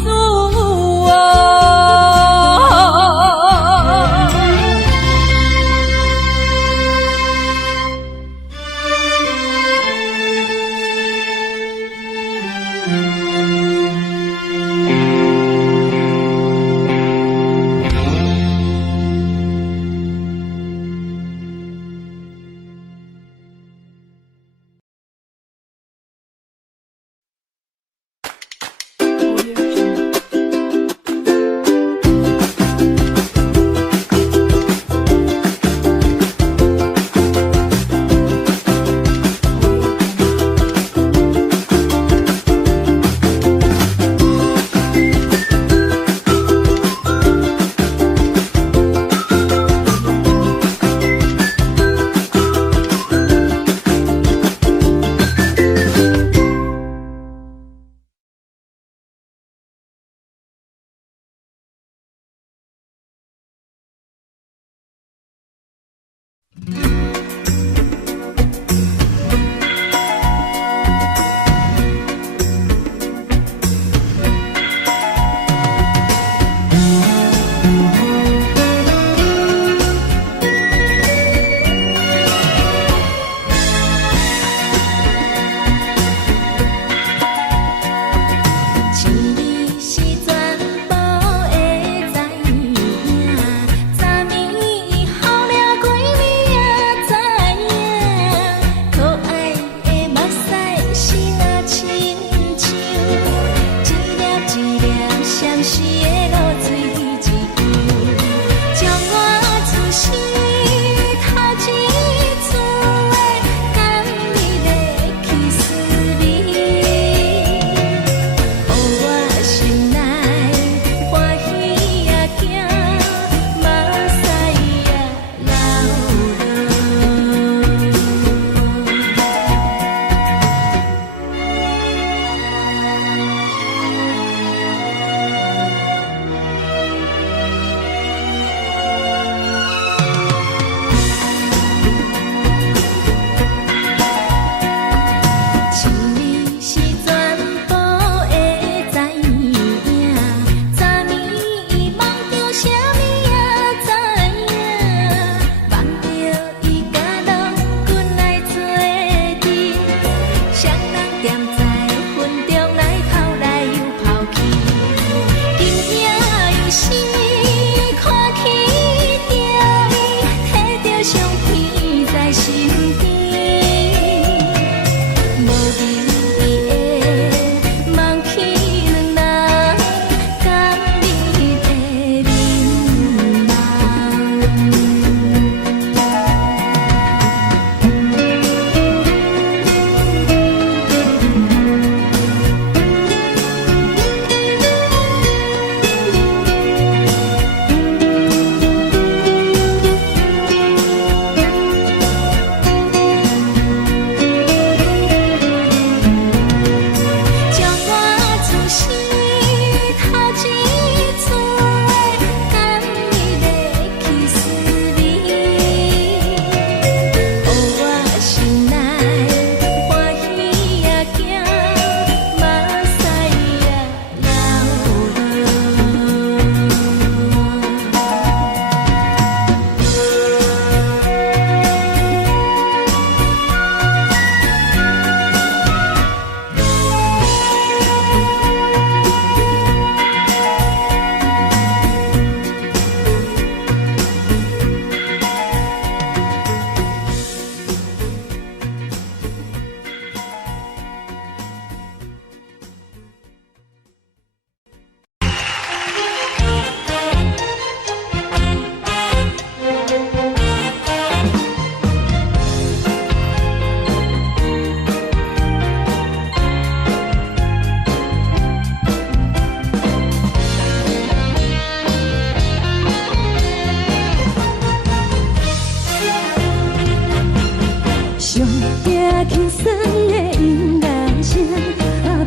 上惊轻松的音乐声，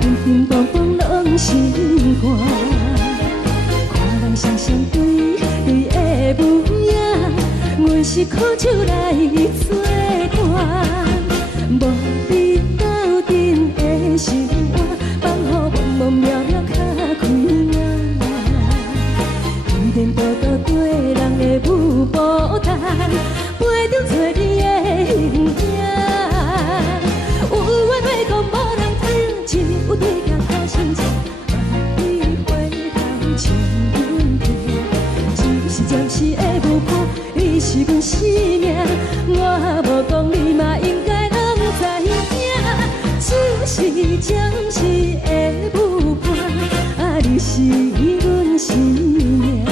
乒乒乓乓拢心肝。看人双双对对的舞影，阮是苦酒来作伴。无你斗阵的心肝，放予茫茫渺渺较开眼。颠颠倒倒对人的舞步弹，陪着做你的形影。有话要讲无人听，有对镜头心情，你回头将阮听。就是暂时的舞伴，你是阮生命，我无讲你嘛应该拢知影。就是暂时的舞伴，你是阮生命。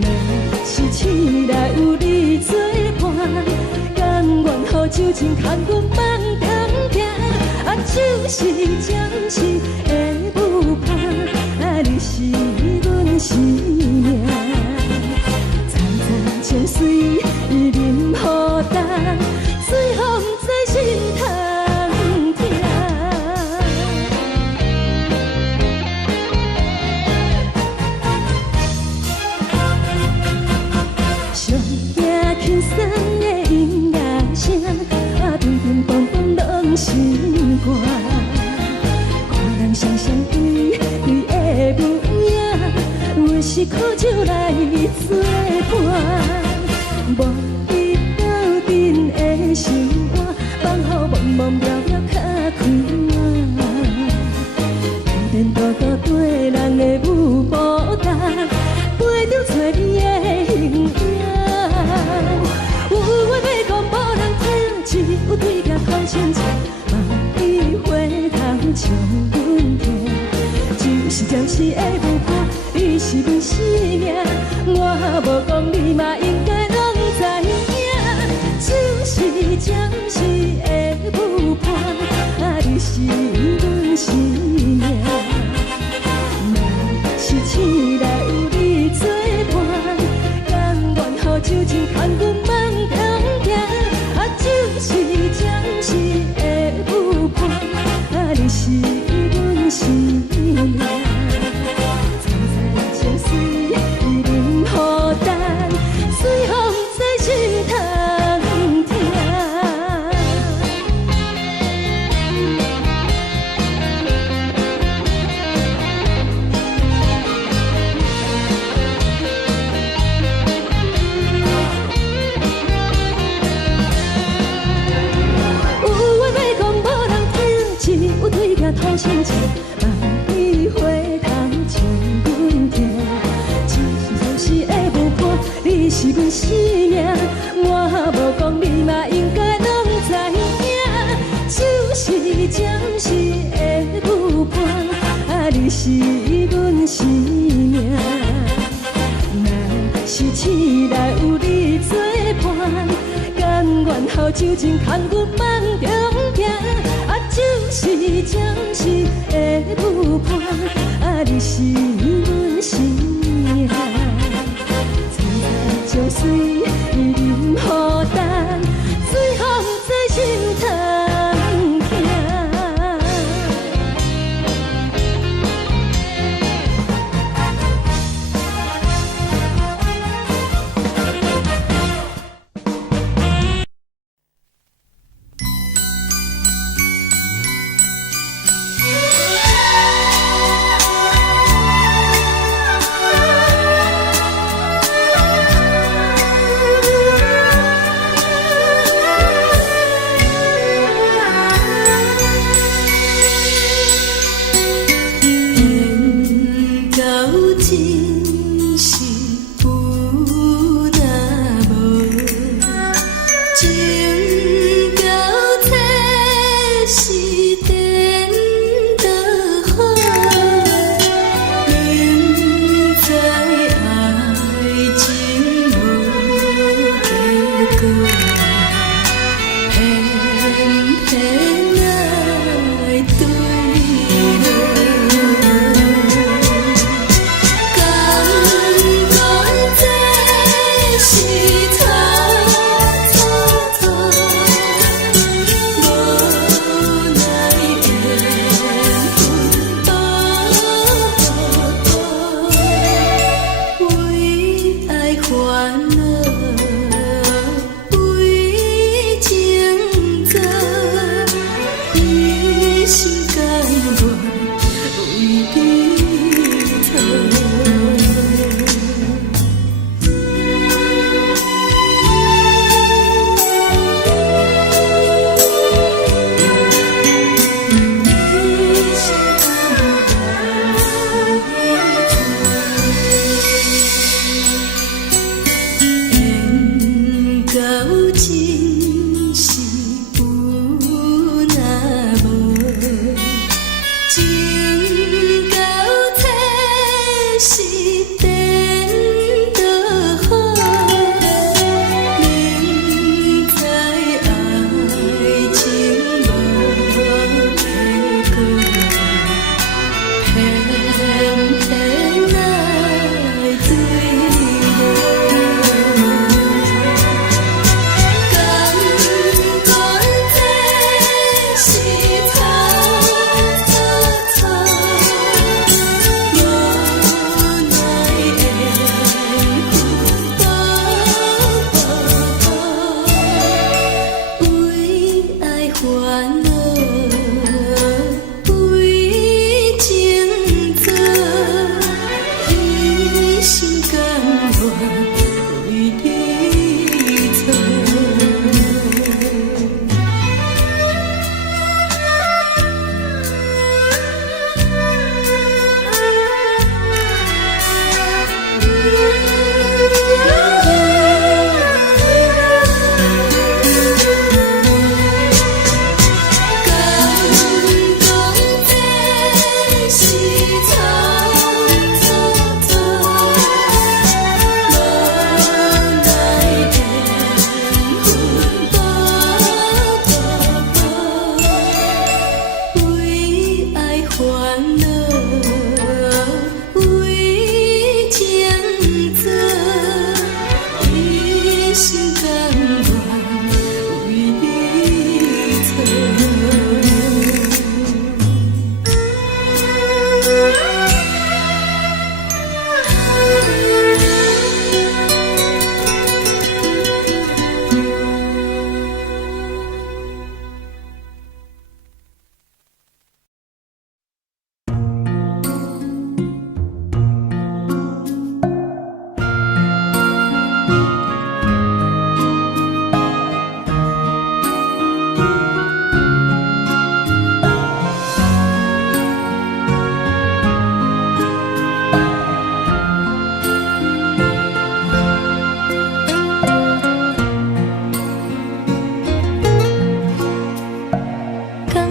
若是醒来有你作伴，甘愿予酒精牵阮梦中行。就是暂时的舞伴，你是阮生命。层层情水任何等，随风在心头。轻松的音乐声，乒乒乓乓拢心肝。看人双双对对的舞影，阮是苦酒来作伴。无你斗阵的心肝，放予茫茫渺渺较开眼。颠颠倒倒对人的舞步弹，陪着做你的形影。有话要讲无人听，只有对镜头心情，望你回头将阮听。就是暂时的舞伴，你是阮生命，我无讲你嘛应该拢知影。就是暂时的舞伴，你是阮生命。若是醒来有你作伴，甘愿予酒精牵阮梦中行。就是暂时的舞伴，你是阮生命。层层情水任何等，随风在心头听。有对镜头心情，望你回头将阮听。就是暂时的舞伴，你是阮生命，我无讲你嘛应该拢知影。就是暂时的舞伴，你是阮生命。若是醒来有你作伴，甘愿予酒精牵阮梦中行。就是暂时的舞伴，你是阮生命。层层情水任何等，随风在心头行。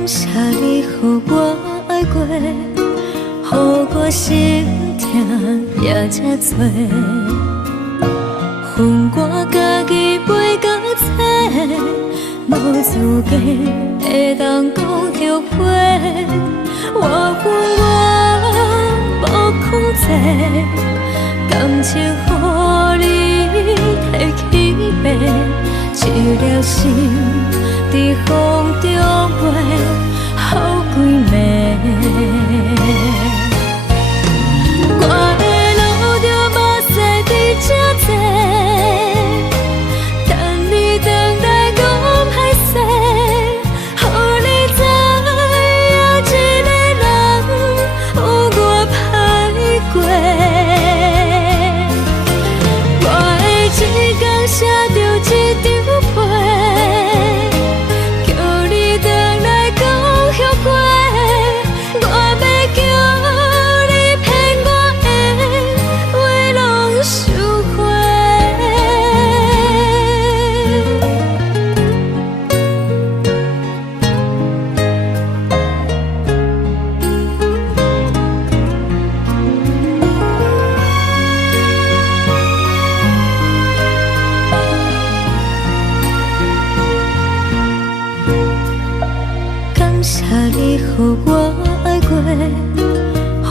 谢你，予我爱过，予我心痛也这多。恨我家己袂到切，无资格会当讲着话。我恨我无控制，感情予你提起白，一粒心在风中飞，好几暝。我的路着目屎伫这多，等你回来讲歹势，予你知影一个人有我歹过。我的一天写着一张被，叫你回来讲后悔。我要叫你骗我的话拢收回。感谢你，予我爱过，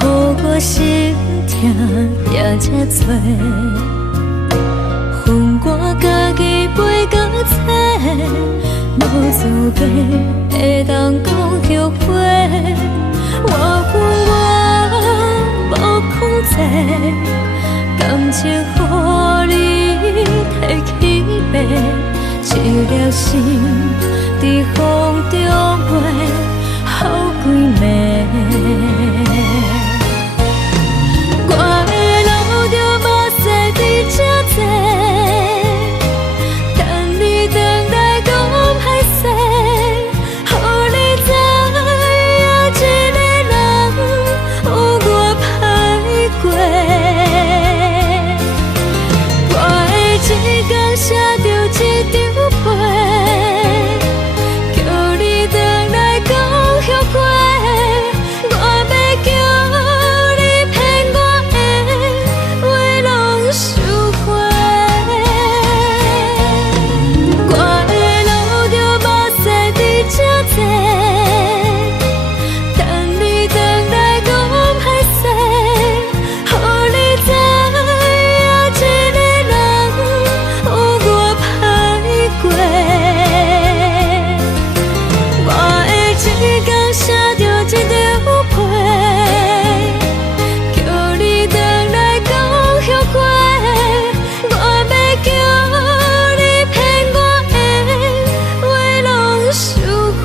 予我心痛也这多。恨我家己袂到切，无资格会当讲着话。我恨我无控制，感情予你提起白，一粒心在风中飞，好几暝。我的路着目屎伫这多，等你回来讲歹势，予你知影一个人有我歹过。我的一天写着一张被，叫你回来讲后悔。我要叫你骗我的话拢收回。我的路着目屎伫这多，等你回来讲歹势，予你知影一个人有我歹过。我的一天写着一张被，叫你回来讲后悔。我要叫你骗我的话拢收回。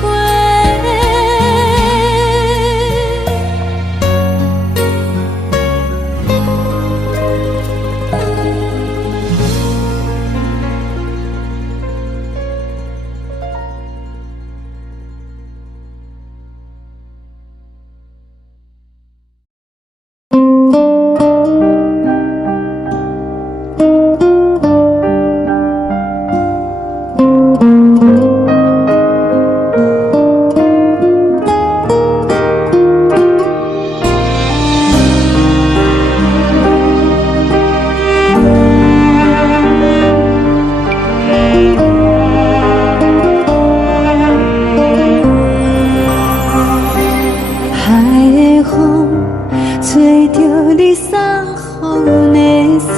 海的风吹着你送风的伞，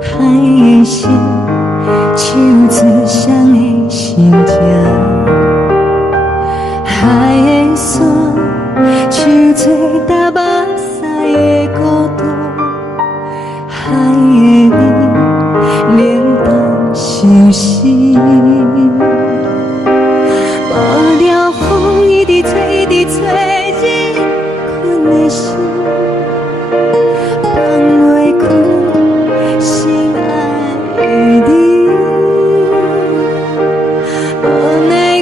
海的心唱出双的心情，海的山唱出搭目屎的孤独，海的你冷淡伤心。无聊风一直吹，一直吹，日困的心放袂开，心爱的你。无奈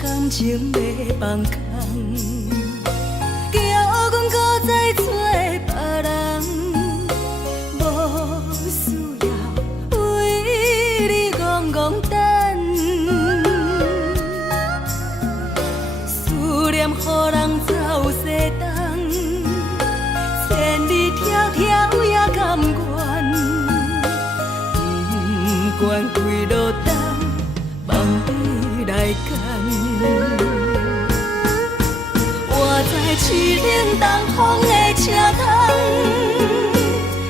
感情要放空，叫阮搁再找别人，无需要为你戆戆等。思念予人走西东，千里迢迢也甘愿，不管几落冬，望你来牵。我在凄冷东风的车窗，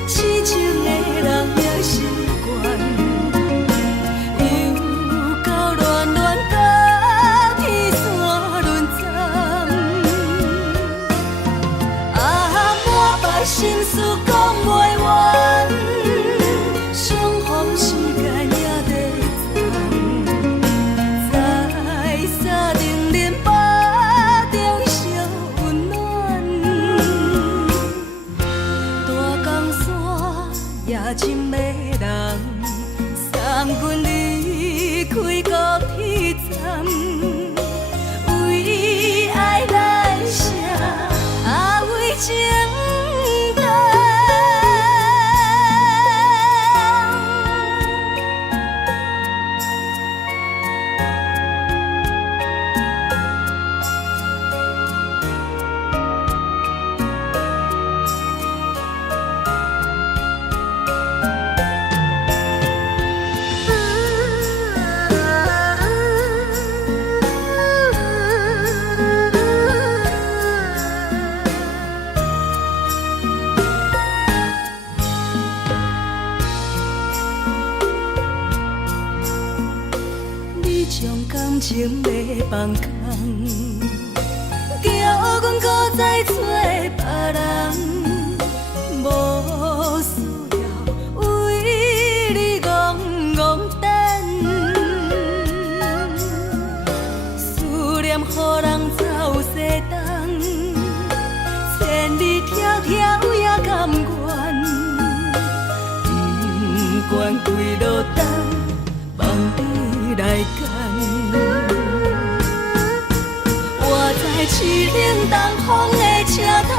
痴情的人也习惯，又到恋恋甲天山沦陷。啊，满腹心事讲袂完，相逢时间也在长。在沙丁林巴中烧温暖，大江山也深的人，送阮离开高铁站，为爱来写啊为情长。将感情要放空，叫阮搁再找别人，无需要为你戆戆等。思念予人走西东，千里迢迢也甘愿，不管几落冬，望你来牵。我在凄冷东风的车窗。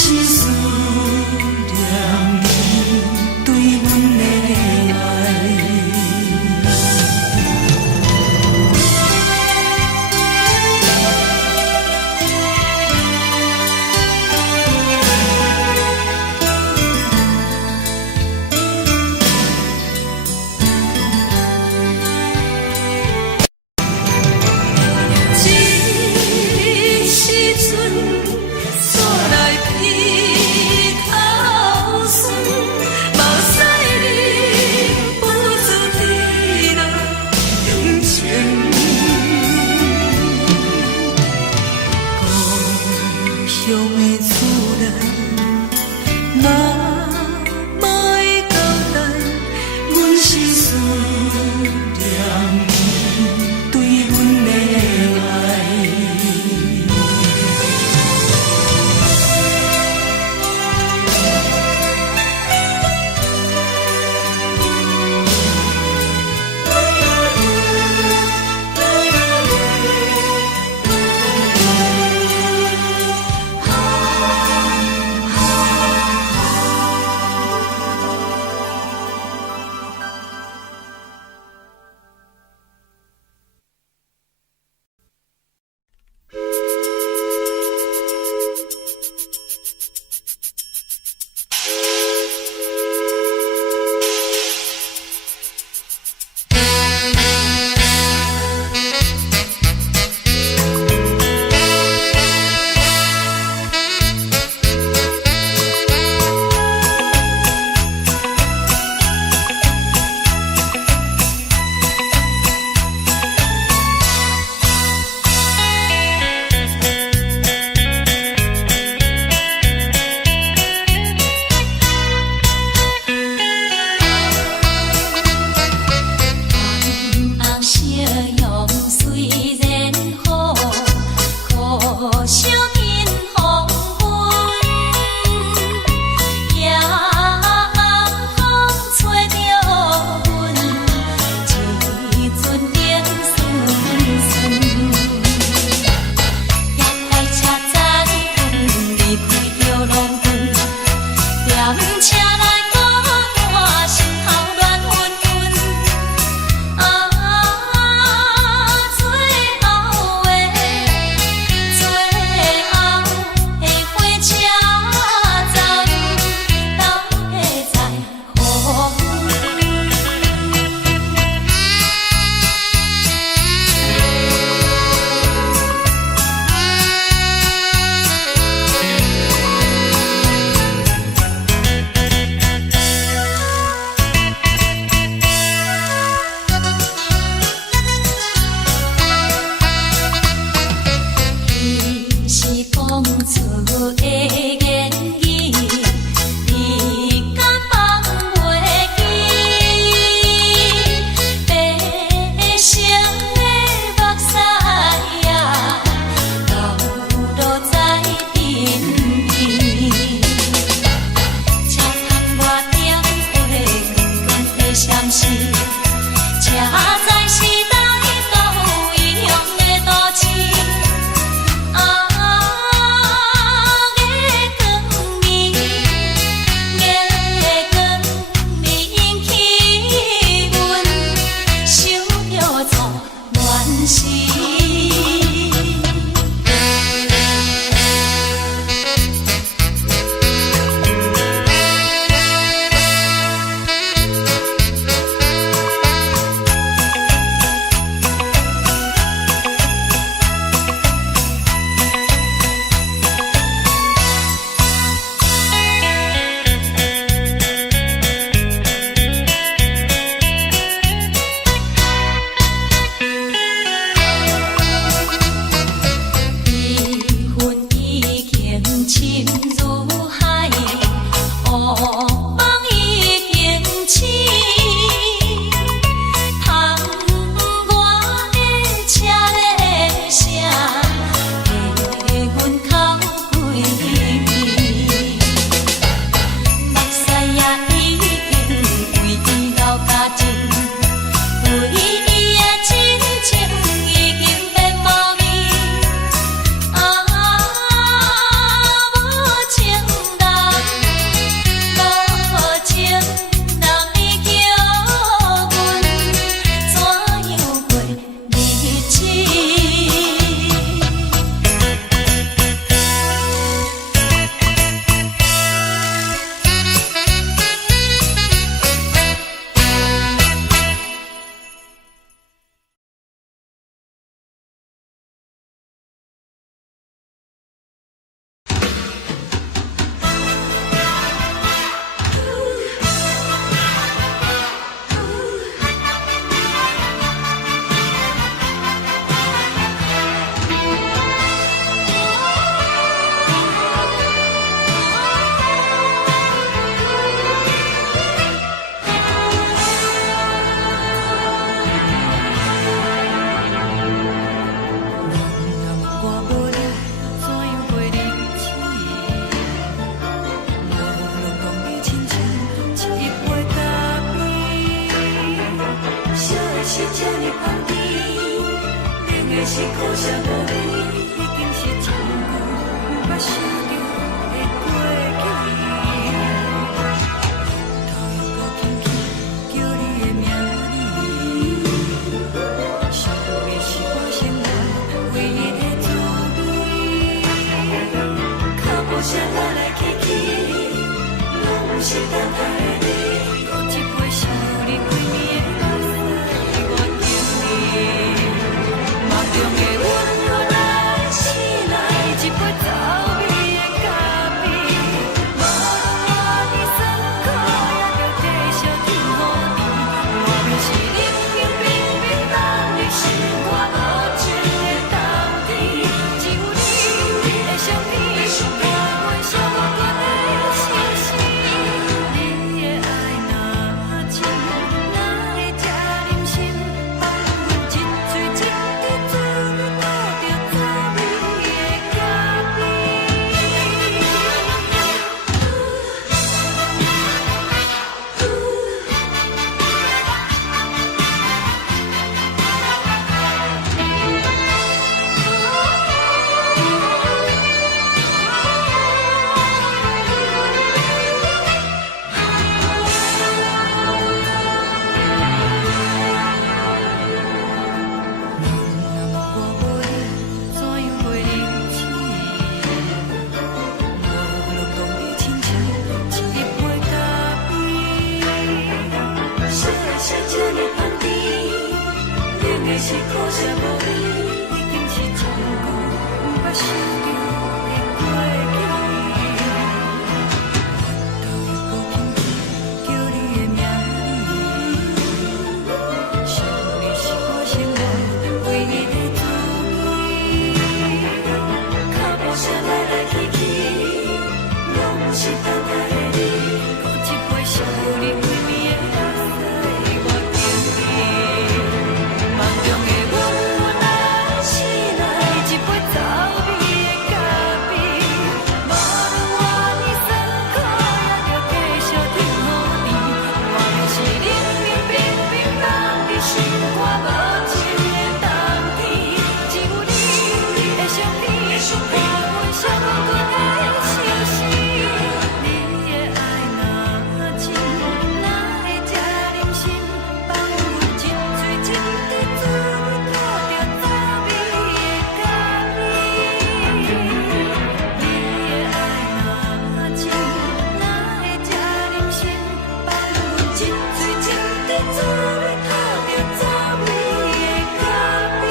是思香甜，冷的是苦涩无味，已经是一句不捌想着的过去。头又搁轻轻叫你的名字，想的是我生活唯一的滋味。脚步声来来去去，拢不是等待的你，搁一杯想你几年的目屎，我敬你。梦中的阮何来醒来，一杯走味的咖啡，无论我的酸苦，也着继续甜予你。外面是冷冷冰冰冷的心肝，无情的冬天，只有你的相片，陪阮相共的相思。你的爱若真，哪会这忍心放阮一嘴一滴珠，倒着滋味的咖怎样袂离去？无路讲你亲像一杯咖啡，小的是这呢香甜，冷的是苦涩无味，已经是一句不捌想着的过去。头又搁轻轻叫你的名字，想你是我生活唯一的滋味。脚步声来来去去，拢不是等待的你，搁一杯想你几年的目屎，我敬你。梦中的阮原来醒来，一杯走味的咖啡，无论我的酸苦，也着继续甜予你。外面是冷冷冰冰冷的心肝，无情的冬天，只有你的相片，陪阮相共的相思。你的爱若真，哪会这忍心放阮一嘴一滴珠，倒着滋味的咖啡？你的爱若真，哪会这忍心放阮一嘴一滴珠，倒着滋味的咖啡？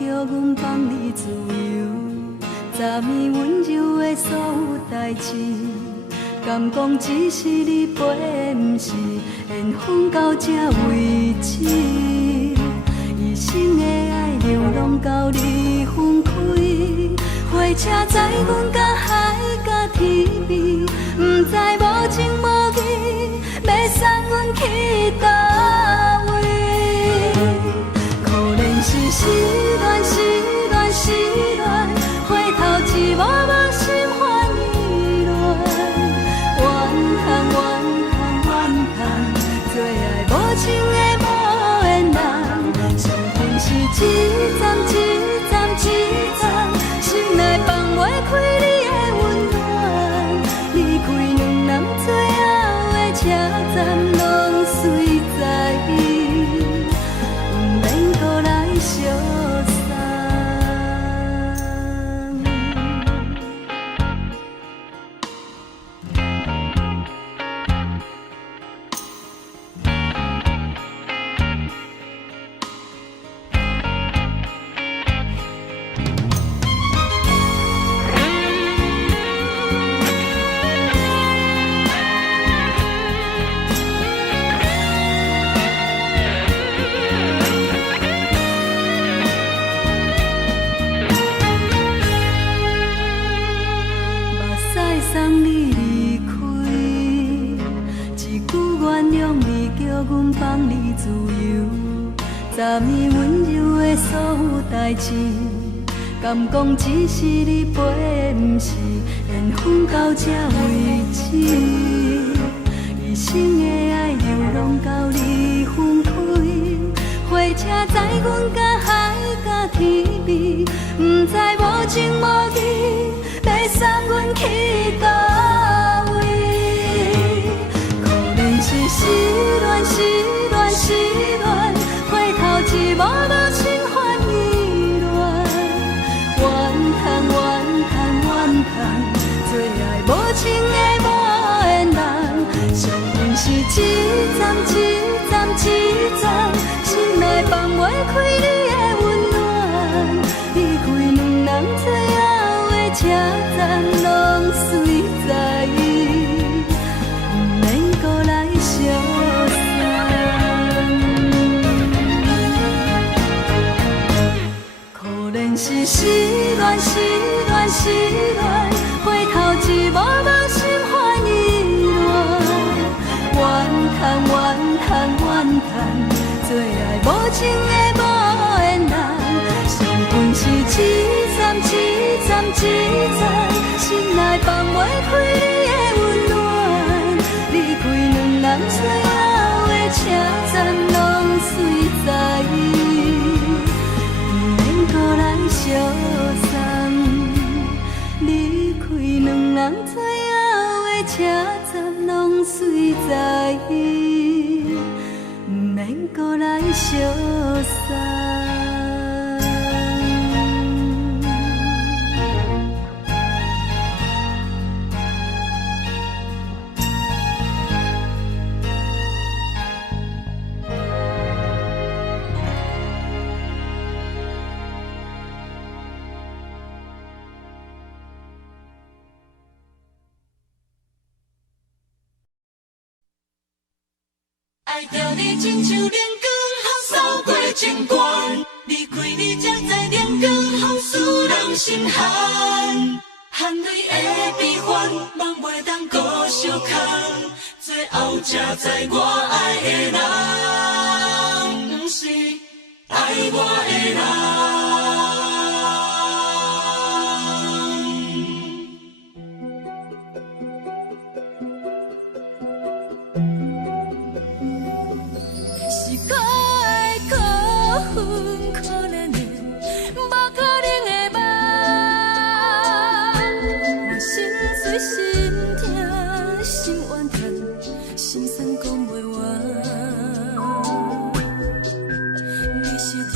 叫阮放你自由，昨暝温柔的所有代志，敢讲只是你陪，不是缘分到这为止。一生的爱流浪到你分开，火车载阮到海甲天边，不知无情无义，要送阮去倒位？可怜是失恋，失恋，失恋，回头一幕幕心烦意乱，怨叹，怨叹，怨叹，最爱无情的无缘人，伤痕是一站一站一站，心内放袂开你的温暖，离开两人最后的车站，拢随在伊，不免搁来相送。送你离开，一句原谅你，叫阮放你自由。昨暝温柔的所有代志，敢讲只是你陪，不是缘分到这为止。一生的爱流浪到你分开，火车载阮到海甲天边，不知无情无义，要送阮去倒位？可怜是失恋，失恋，失恋，回头一幕幕心烦意乱，怨叹，怨叹，怨叹，最爱无情的无缘人，伤痕是一站一站一站，心内放袂开你的温暖，离开两人最后的车站，拢随在伊，不免搁来相送。可怜是失恋，失恋，失恋，回头一幕幕心烦意乱，怨叹，怨叹，怨叹，最爱无情的无缘人，伤痕是一站一站一站，心内放袂开你的温暖，离开两人最后的车站，拢随在伊，不免搁来相送。离开两人最后的车站，拢随在伊，不免搁来相送。爱着你亲像连光雨扫过情关，离开你才知连光雨使人心寒。含泪的悲欢，望袂当搁相牵，最后才知我爱的人，不是爱我的人。是可爱可恨可怜的，无可能的梦。我心碎心痛心怨叹，心酸讲袂完。你是条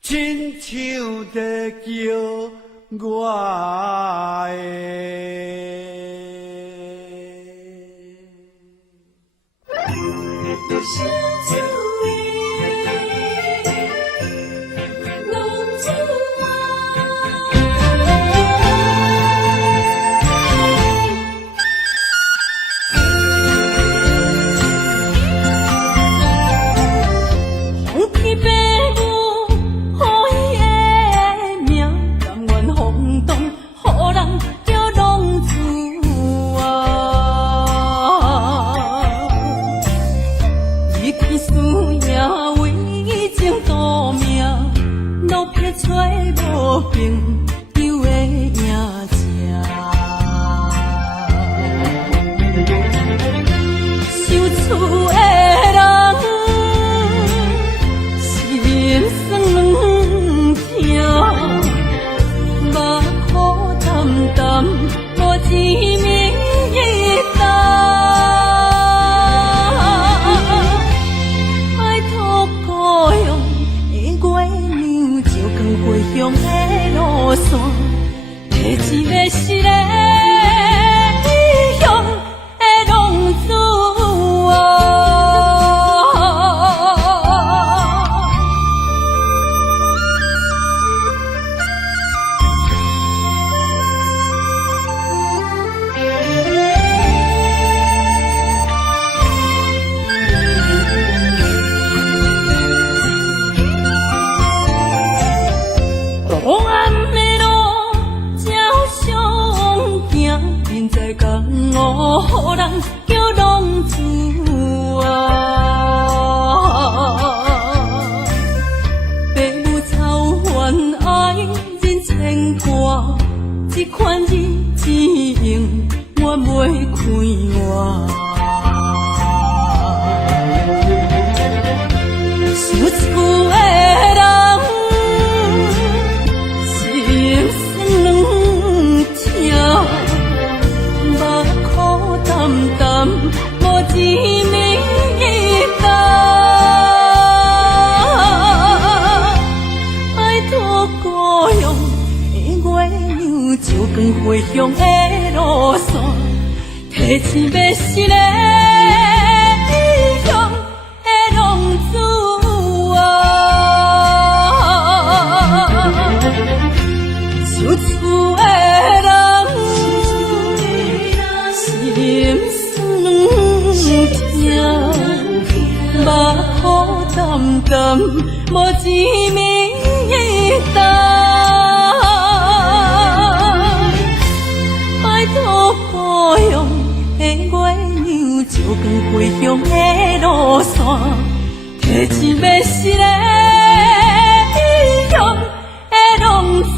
亲像在叫我回乡的路线，提醒要是个异乡的浪子想厝的人心酸痛，目眶淡淡，无一面灯。故乡的月亮，照光回乡的路线，提醒要是个异乡的浪子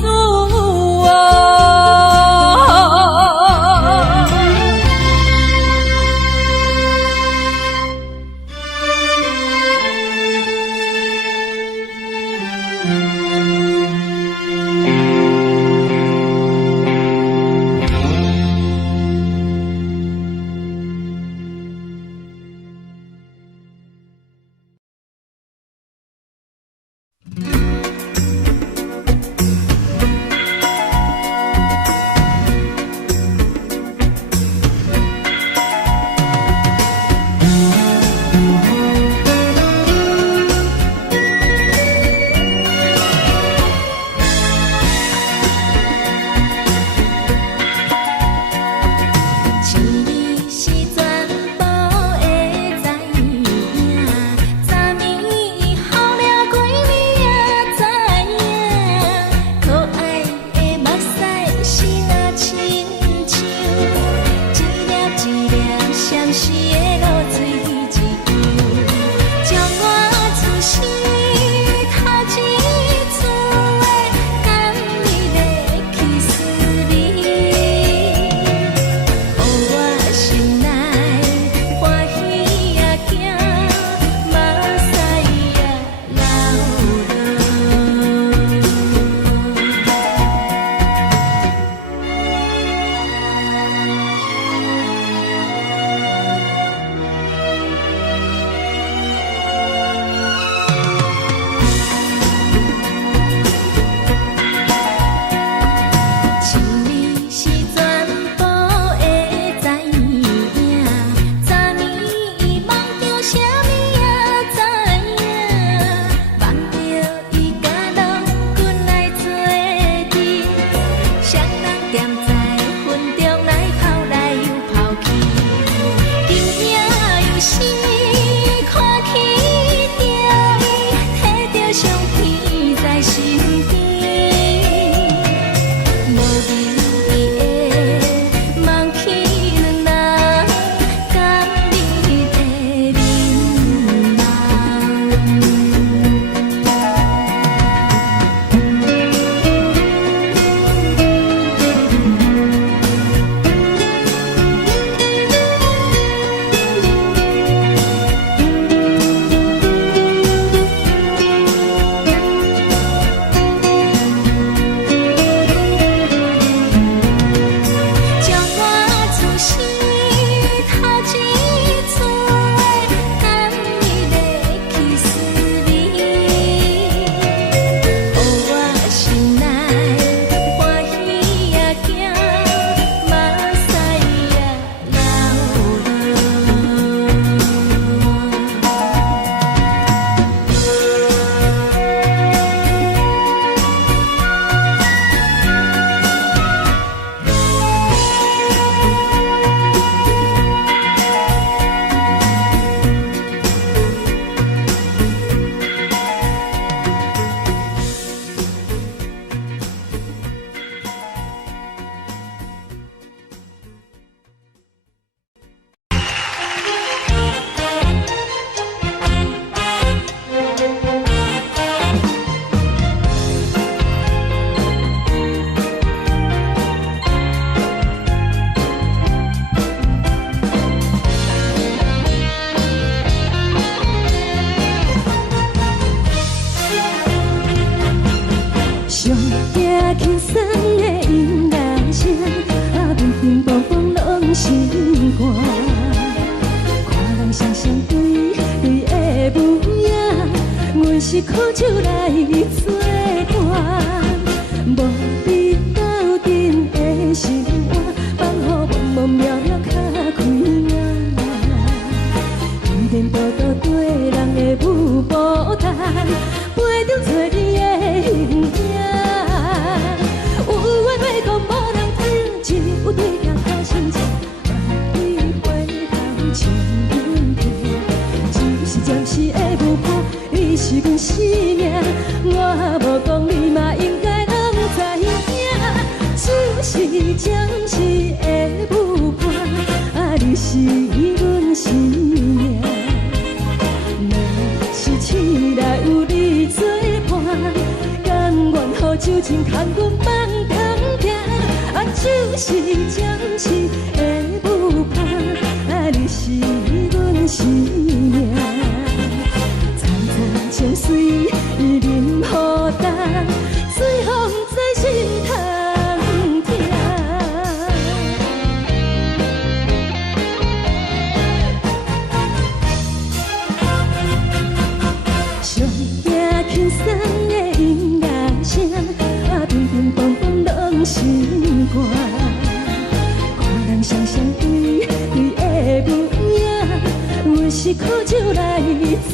身边，无名义的梦起两人，甲你的面将我自身头一撮，等你的去思念，予我心内欢喜也惊，目屎也上惊轻松的音乐声，乒乒乓乓拢心肝。看人双双对的模样，阮是苦酒来作伴。无你斗阵的生活，放予茫茫渺渺较开眼。一点多多对人的舞步弹，陪着做你的形影。有话要讲无人听，只有对镜头心情，万里回头唱阮听。只是暂时的舞伴，你是阮生命，我无讲你嘛应该拢知影。只是暂时的舞伴，你是阮生命。若是醒来有你作伴，甘愿予酒精牵阮放空行。就是暂时的舞伴，你是阮生命。层层情水任何等，随风在心通听。上惊轻松的音乐声，乒乒乓乓拢心肝。看人双双对的模样，阮是苦酒来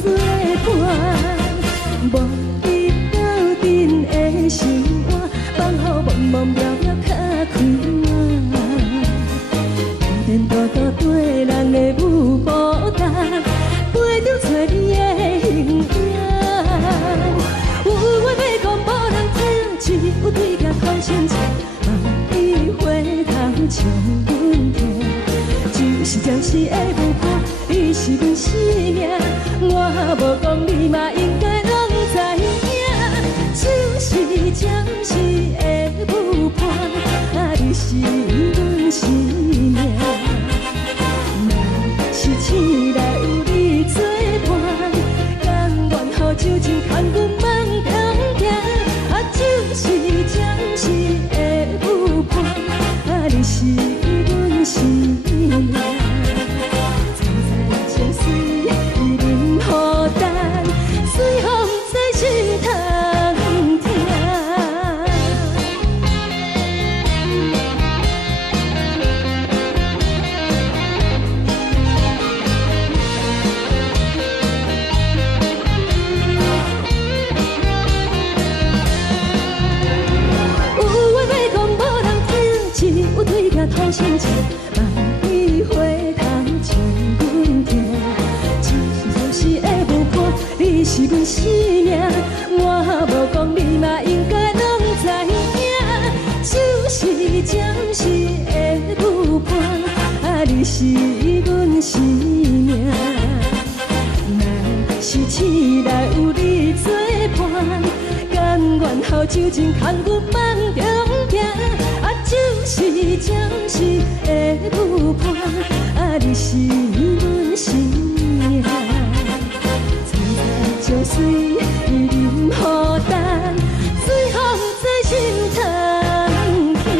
作伴。无你斗阵的生活，放予茫茫渺渺较开眼。一点多多对人的舞步弹，陪着做你的形影。有话要讲无人听，只有对镜头心情，望你回头唱阮听。就是暂时的舞伴，你是阮生命，我无讲你嘛应该拢知影。就是暂时的舞伴，你是阮生命。若是醒来有你作伴，甘愿予酒精牵阮放空行。就是暂时的舞伴，你是阮生命。层层情水任何等，随风在心通听。心情，望你回头唱阮听。就是暂时的舞伴，你是阮生命，我无讲你嘛前后就真空阮梦中行，啊，就是暂时的舞伴，啊，你是阮生命。从早将水伊淋予等，水风在心头行。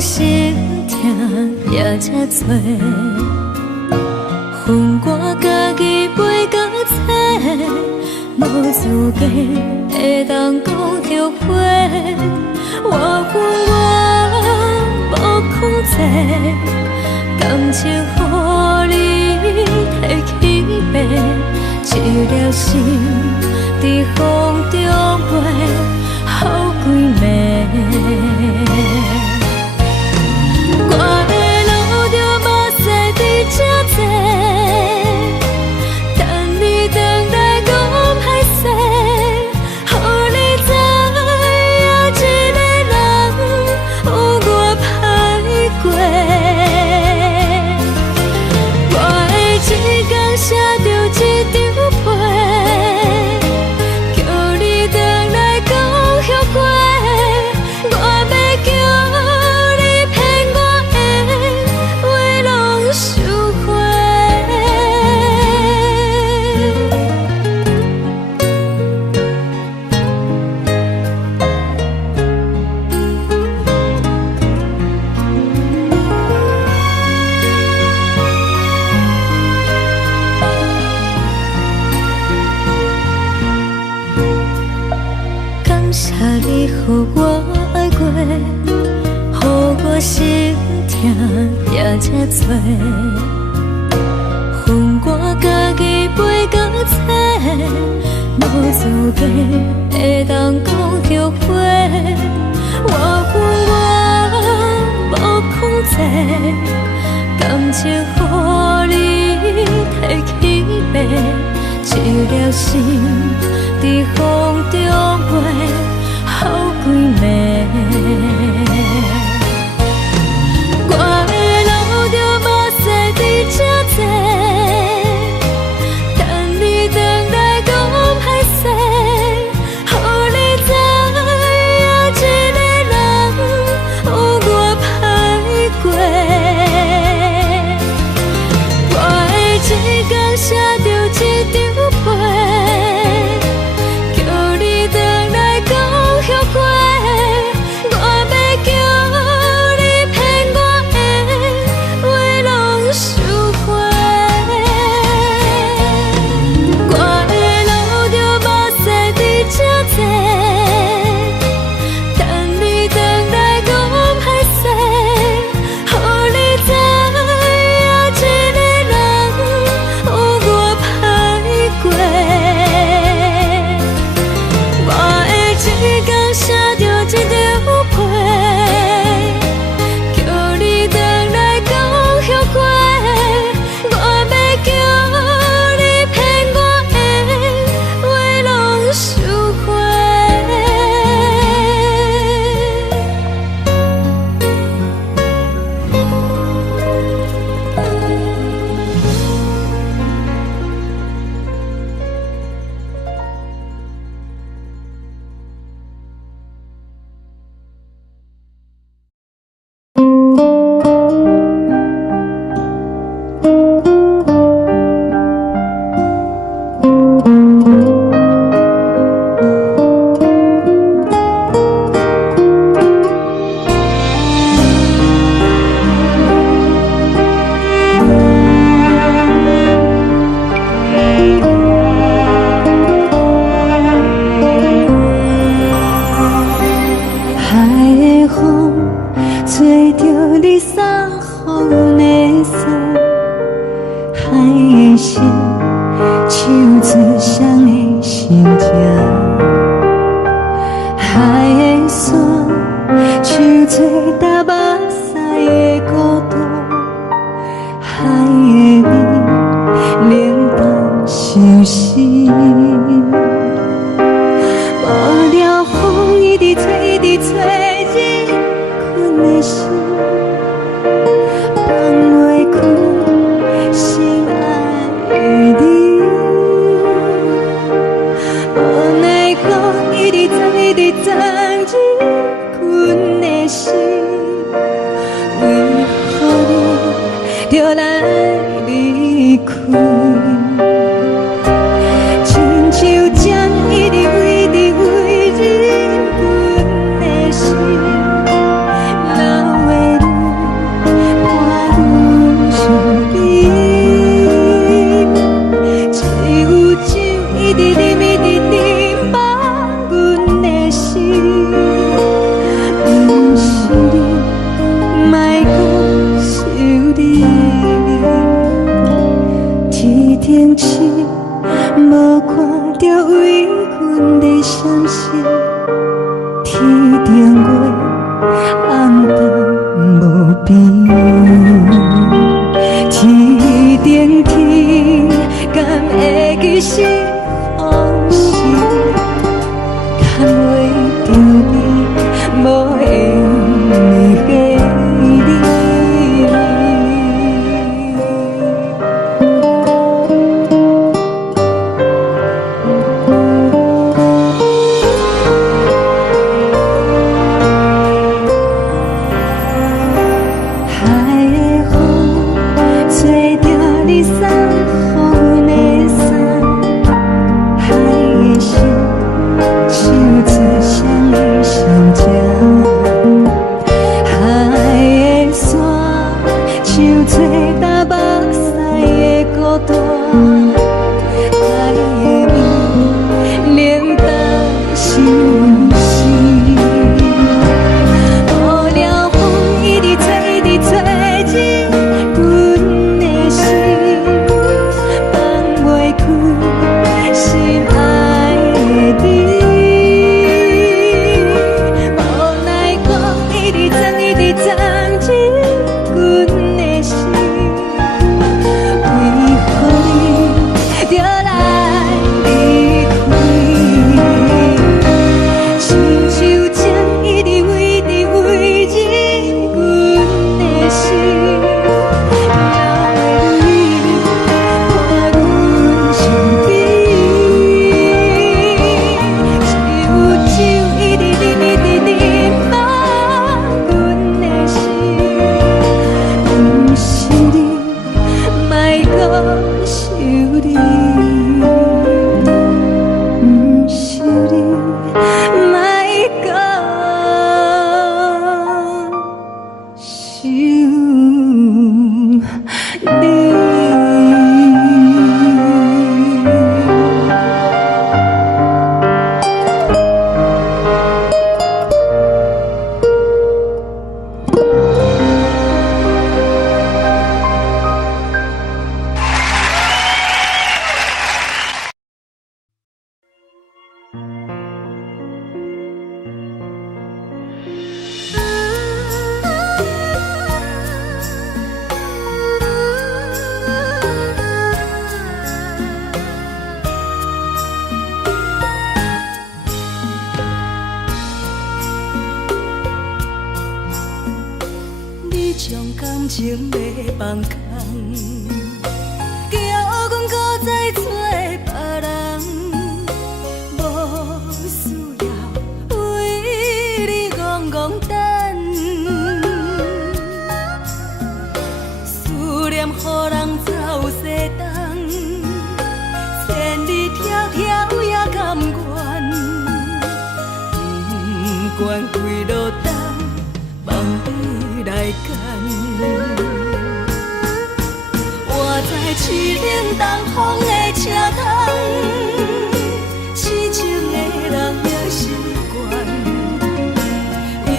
心痛也这多，恨我家己袂到切，无资格会当讲着花。我恨我无控制，感情予你提起白，一粒心在风中飞，好几暝。我的路就无驶伫这多，等你回来讲歹势，予你知影一个人有我歹过。我的一天写着一张被，叫你回来讲后悔。我要叫你骗我的话拢收回。感谢你，予我爱过，予我心痛也这多，恨我家己飞到这，无资格会当讲着花。我恨我无控制，感情予你提起白，一粒心在风中飞，好几暝。我的路就无驶伫这多，等你回来讲歹势，予你知影一个人有我歹过。我的一天写着一张被，叫你回来讲后悔。我要叫你骗我的话拢收回。我的路就无驶伫这多，等你回来讲歹势，予你知影一个人有我歹过。我的一天写着一张被，叫你回来讲后悔。我要叫你骗我的话拢收回。海的风吹着你送予的伞，海的心手指上的心情，海的山像做搭目屎的孤独，海的你冷淡伤心。无聊风一直吹，一直吹，日困的心放袂开，心爱的你。无奈何一直藏，一直藏，日困的心，为何你就来离开？看到为阮的闪烁，天顶月暗淡无边，天顶天敢会记是往事，敢袂着你无缘的你。感情要放空，叫阮搁再找别人，无需要为你戆戆等。思念予人走西东，千里迢迢也甘愿，不管几落冬，望你来干。我在凄冷东风的车窗，痴情的人也习惯，又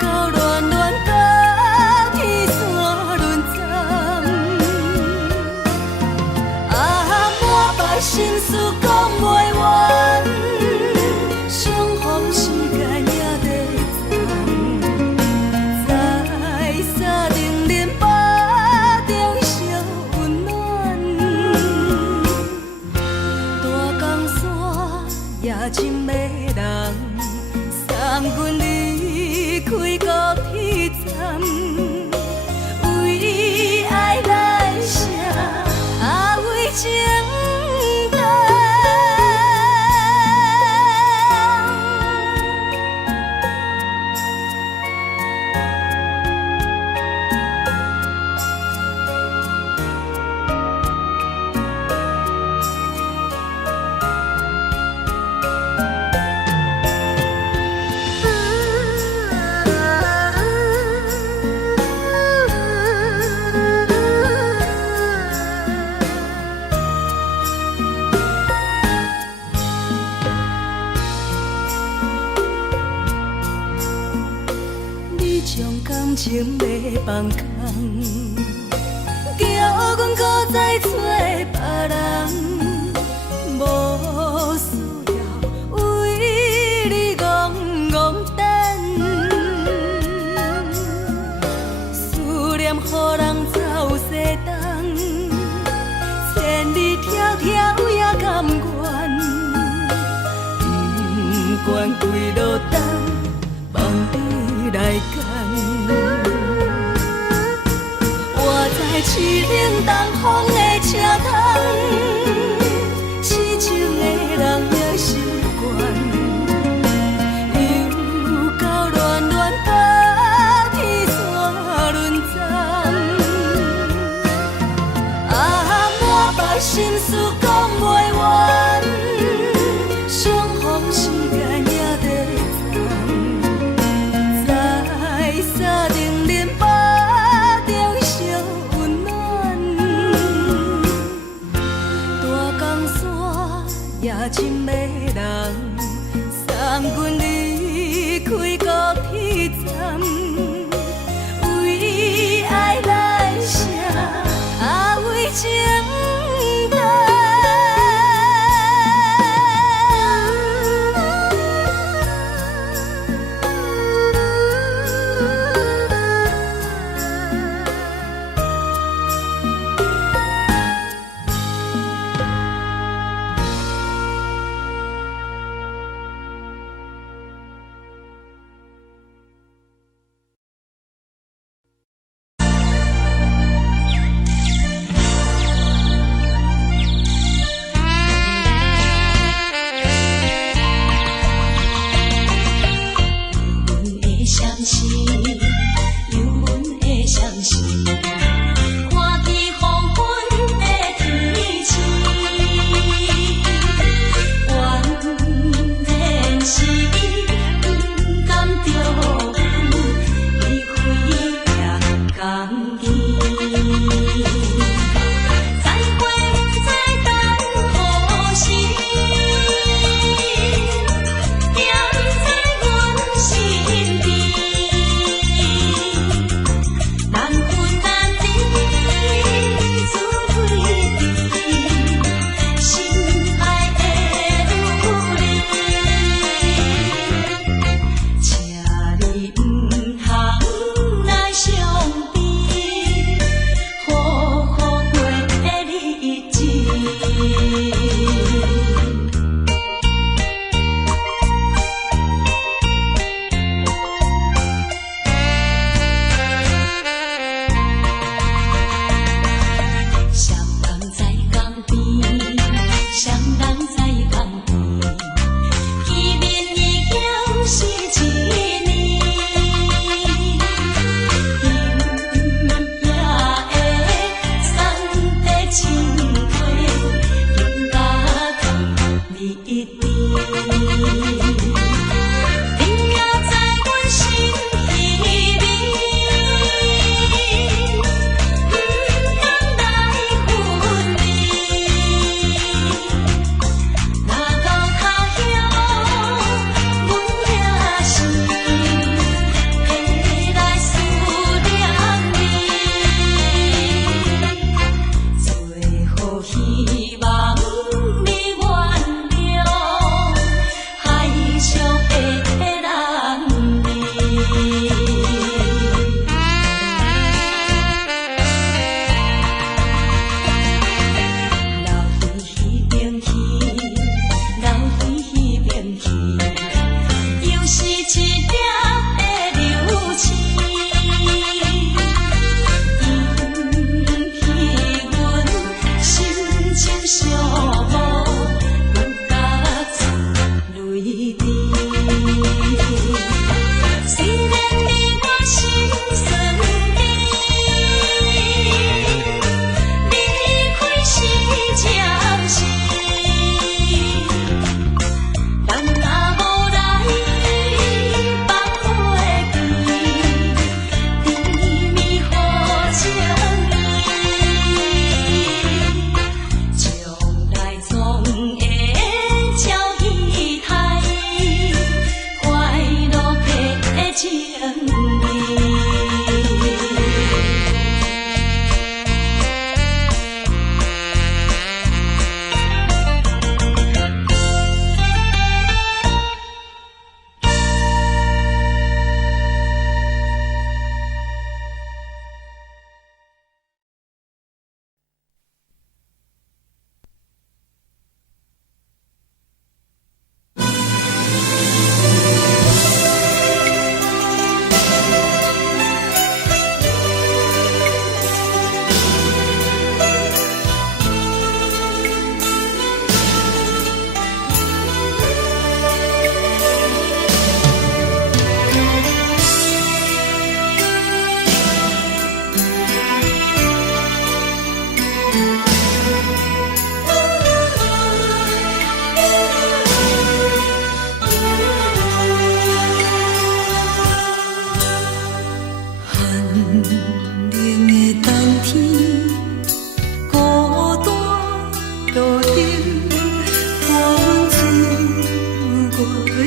到恋恋甲天山沦陷。满腹心事讲袂完，相逢时间也在站，在沙丁林巴中烧温暖。大江山夜深的人，送阮离开高铁站，为爱来写为情。感情要放空，叫阮搁再找别人，无来干。我在市冷东风的车窗，痴情的人也习惯，又到乱乱把天线轮站。满腹心事讲袂完，相逢时间也在站，在沙定林巴中相温暖。大江山夜深的人，送阮离开高铁站，为爱来写，为情。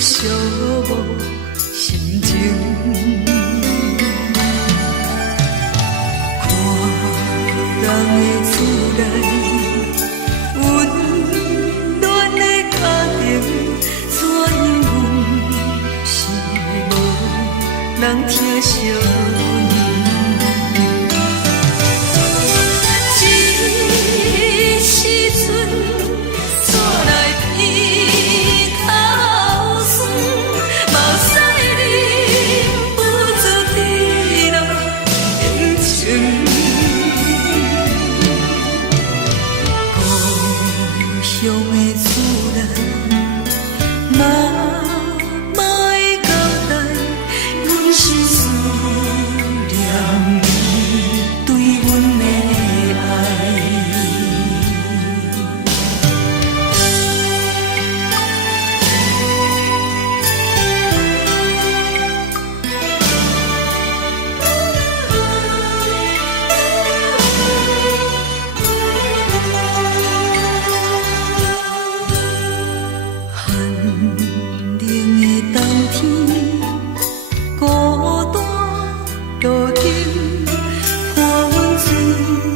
寂寞心情。看人的厝内温暖的家庭，怎样是无人疼惜。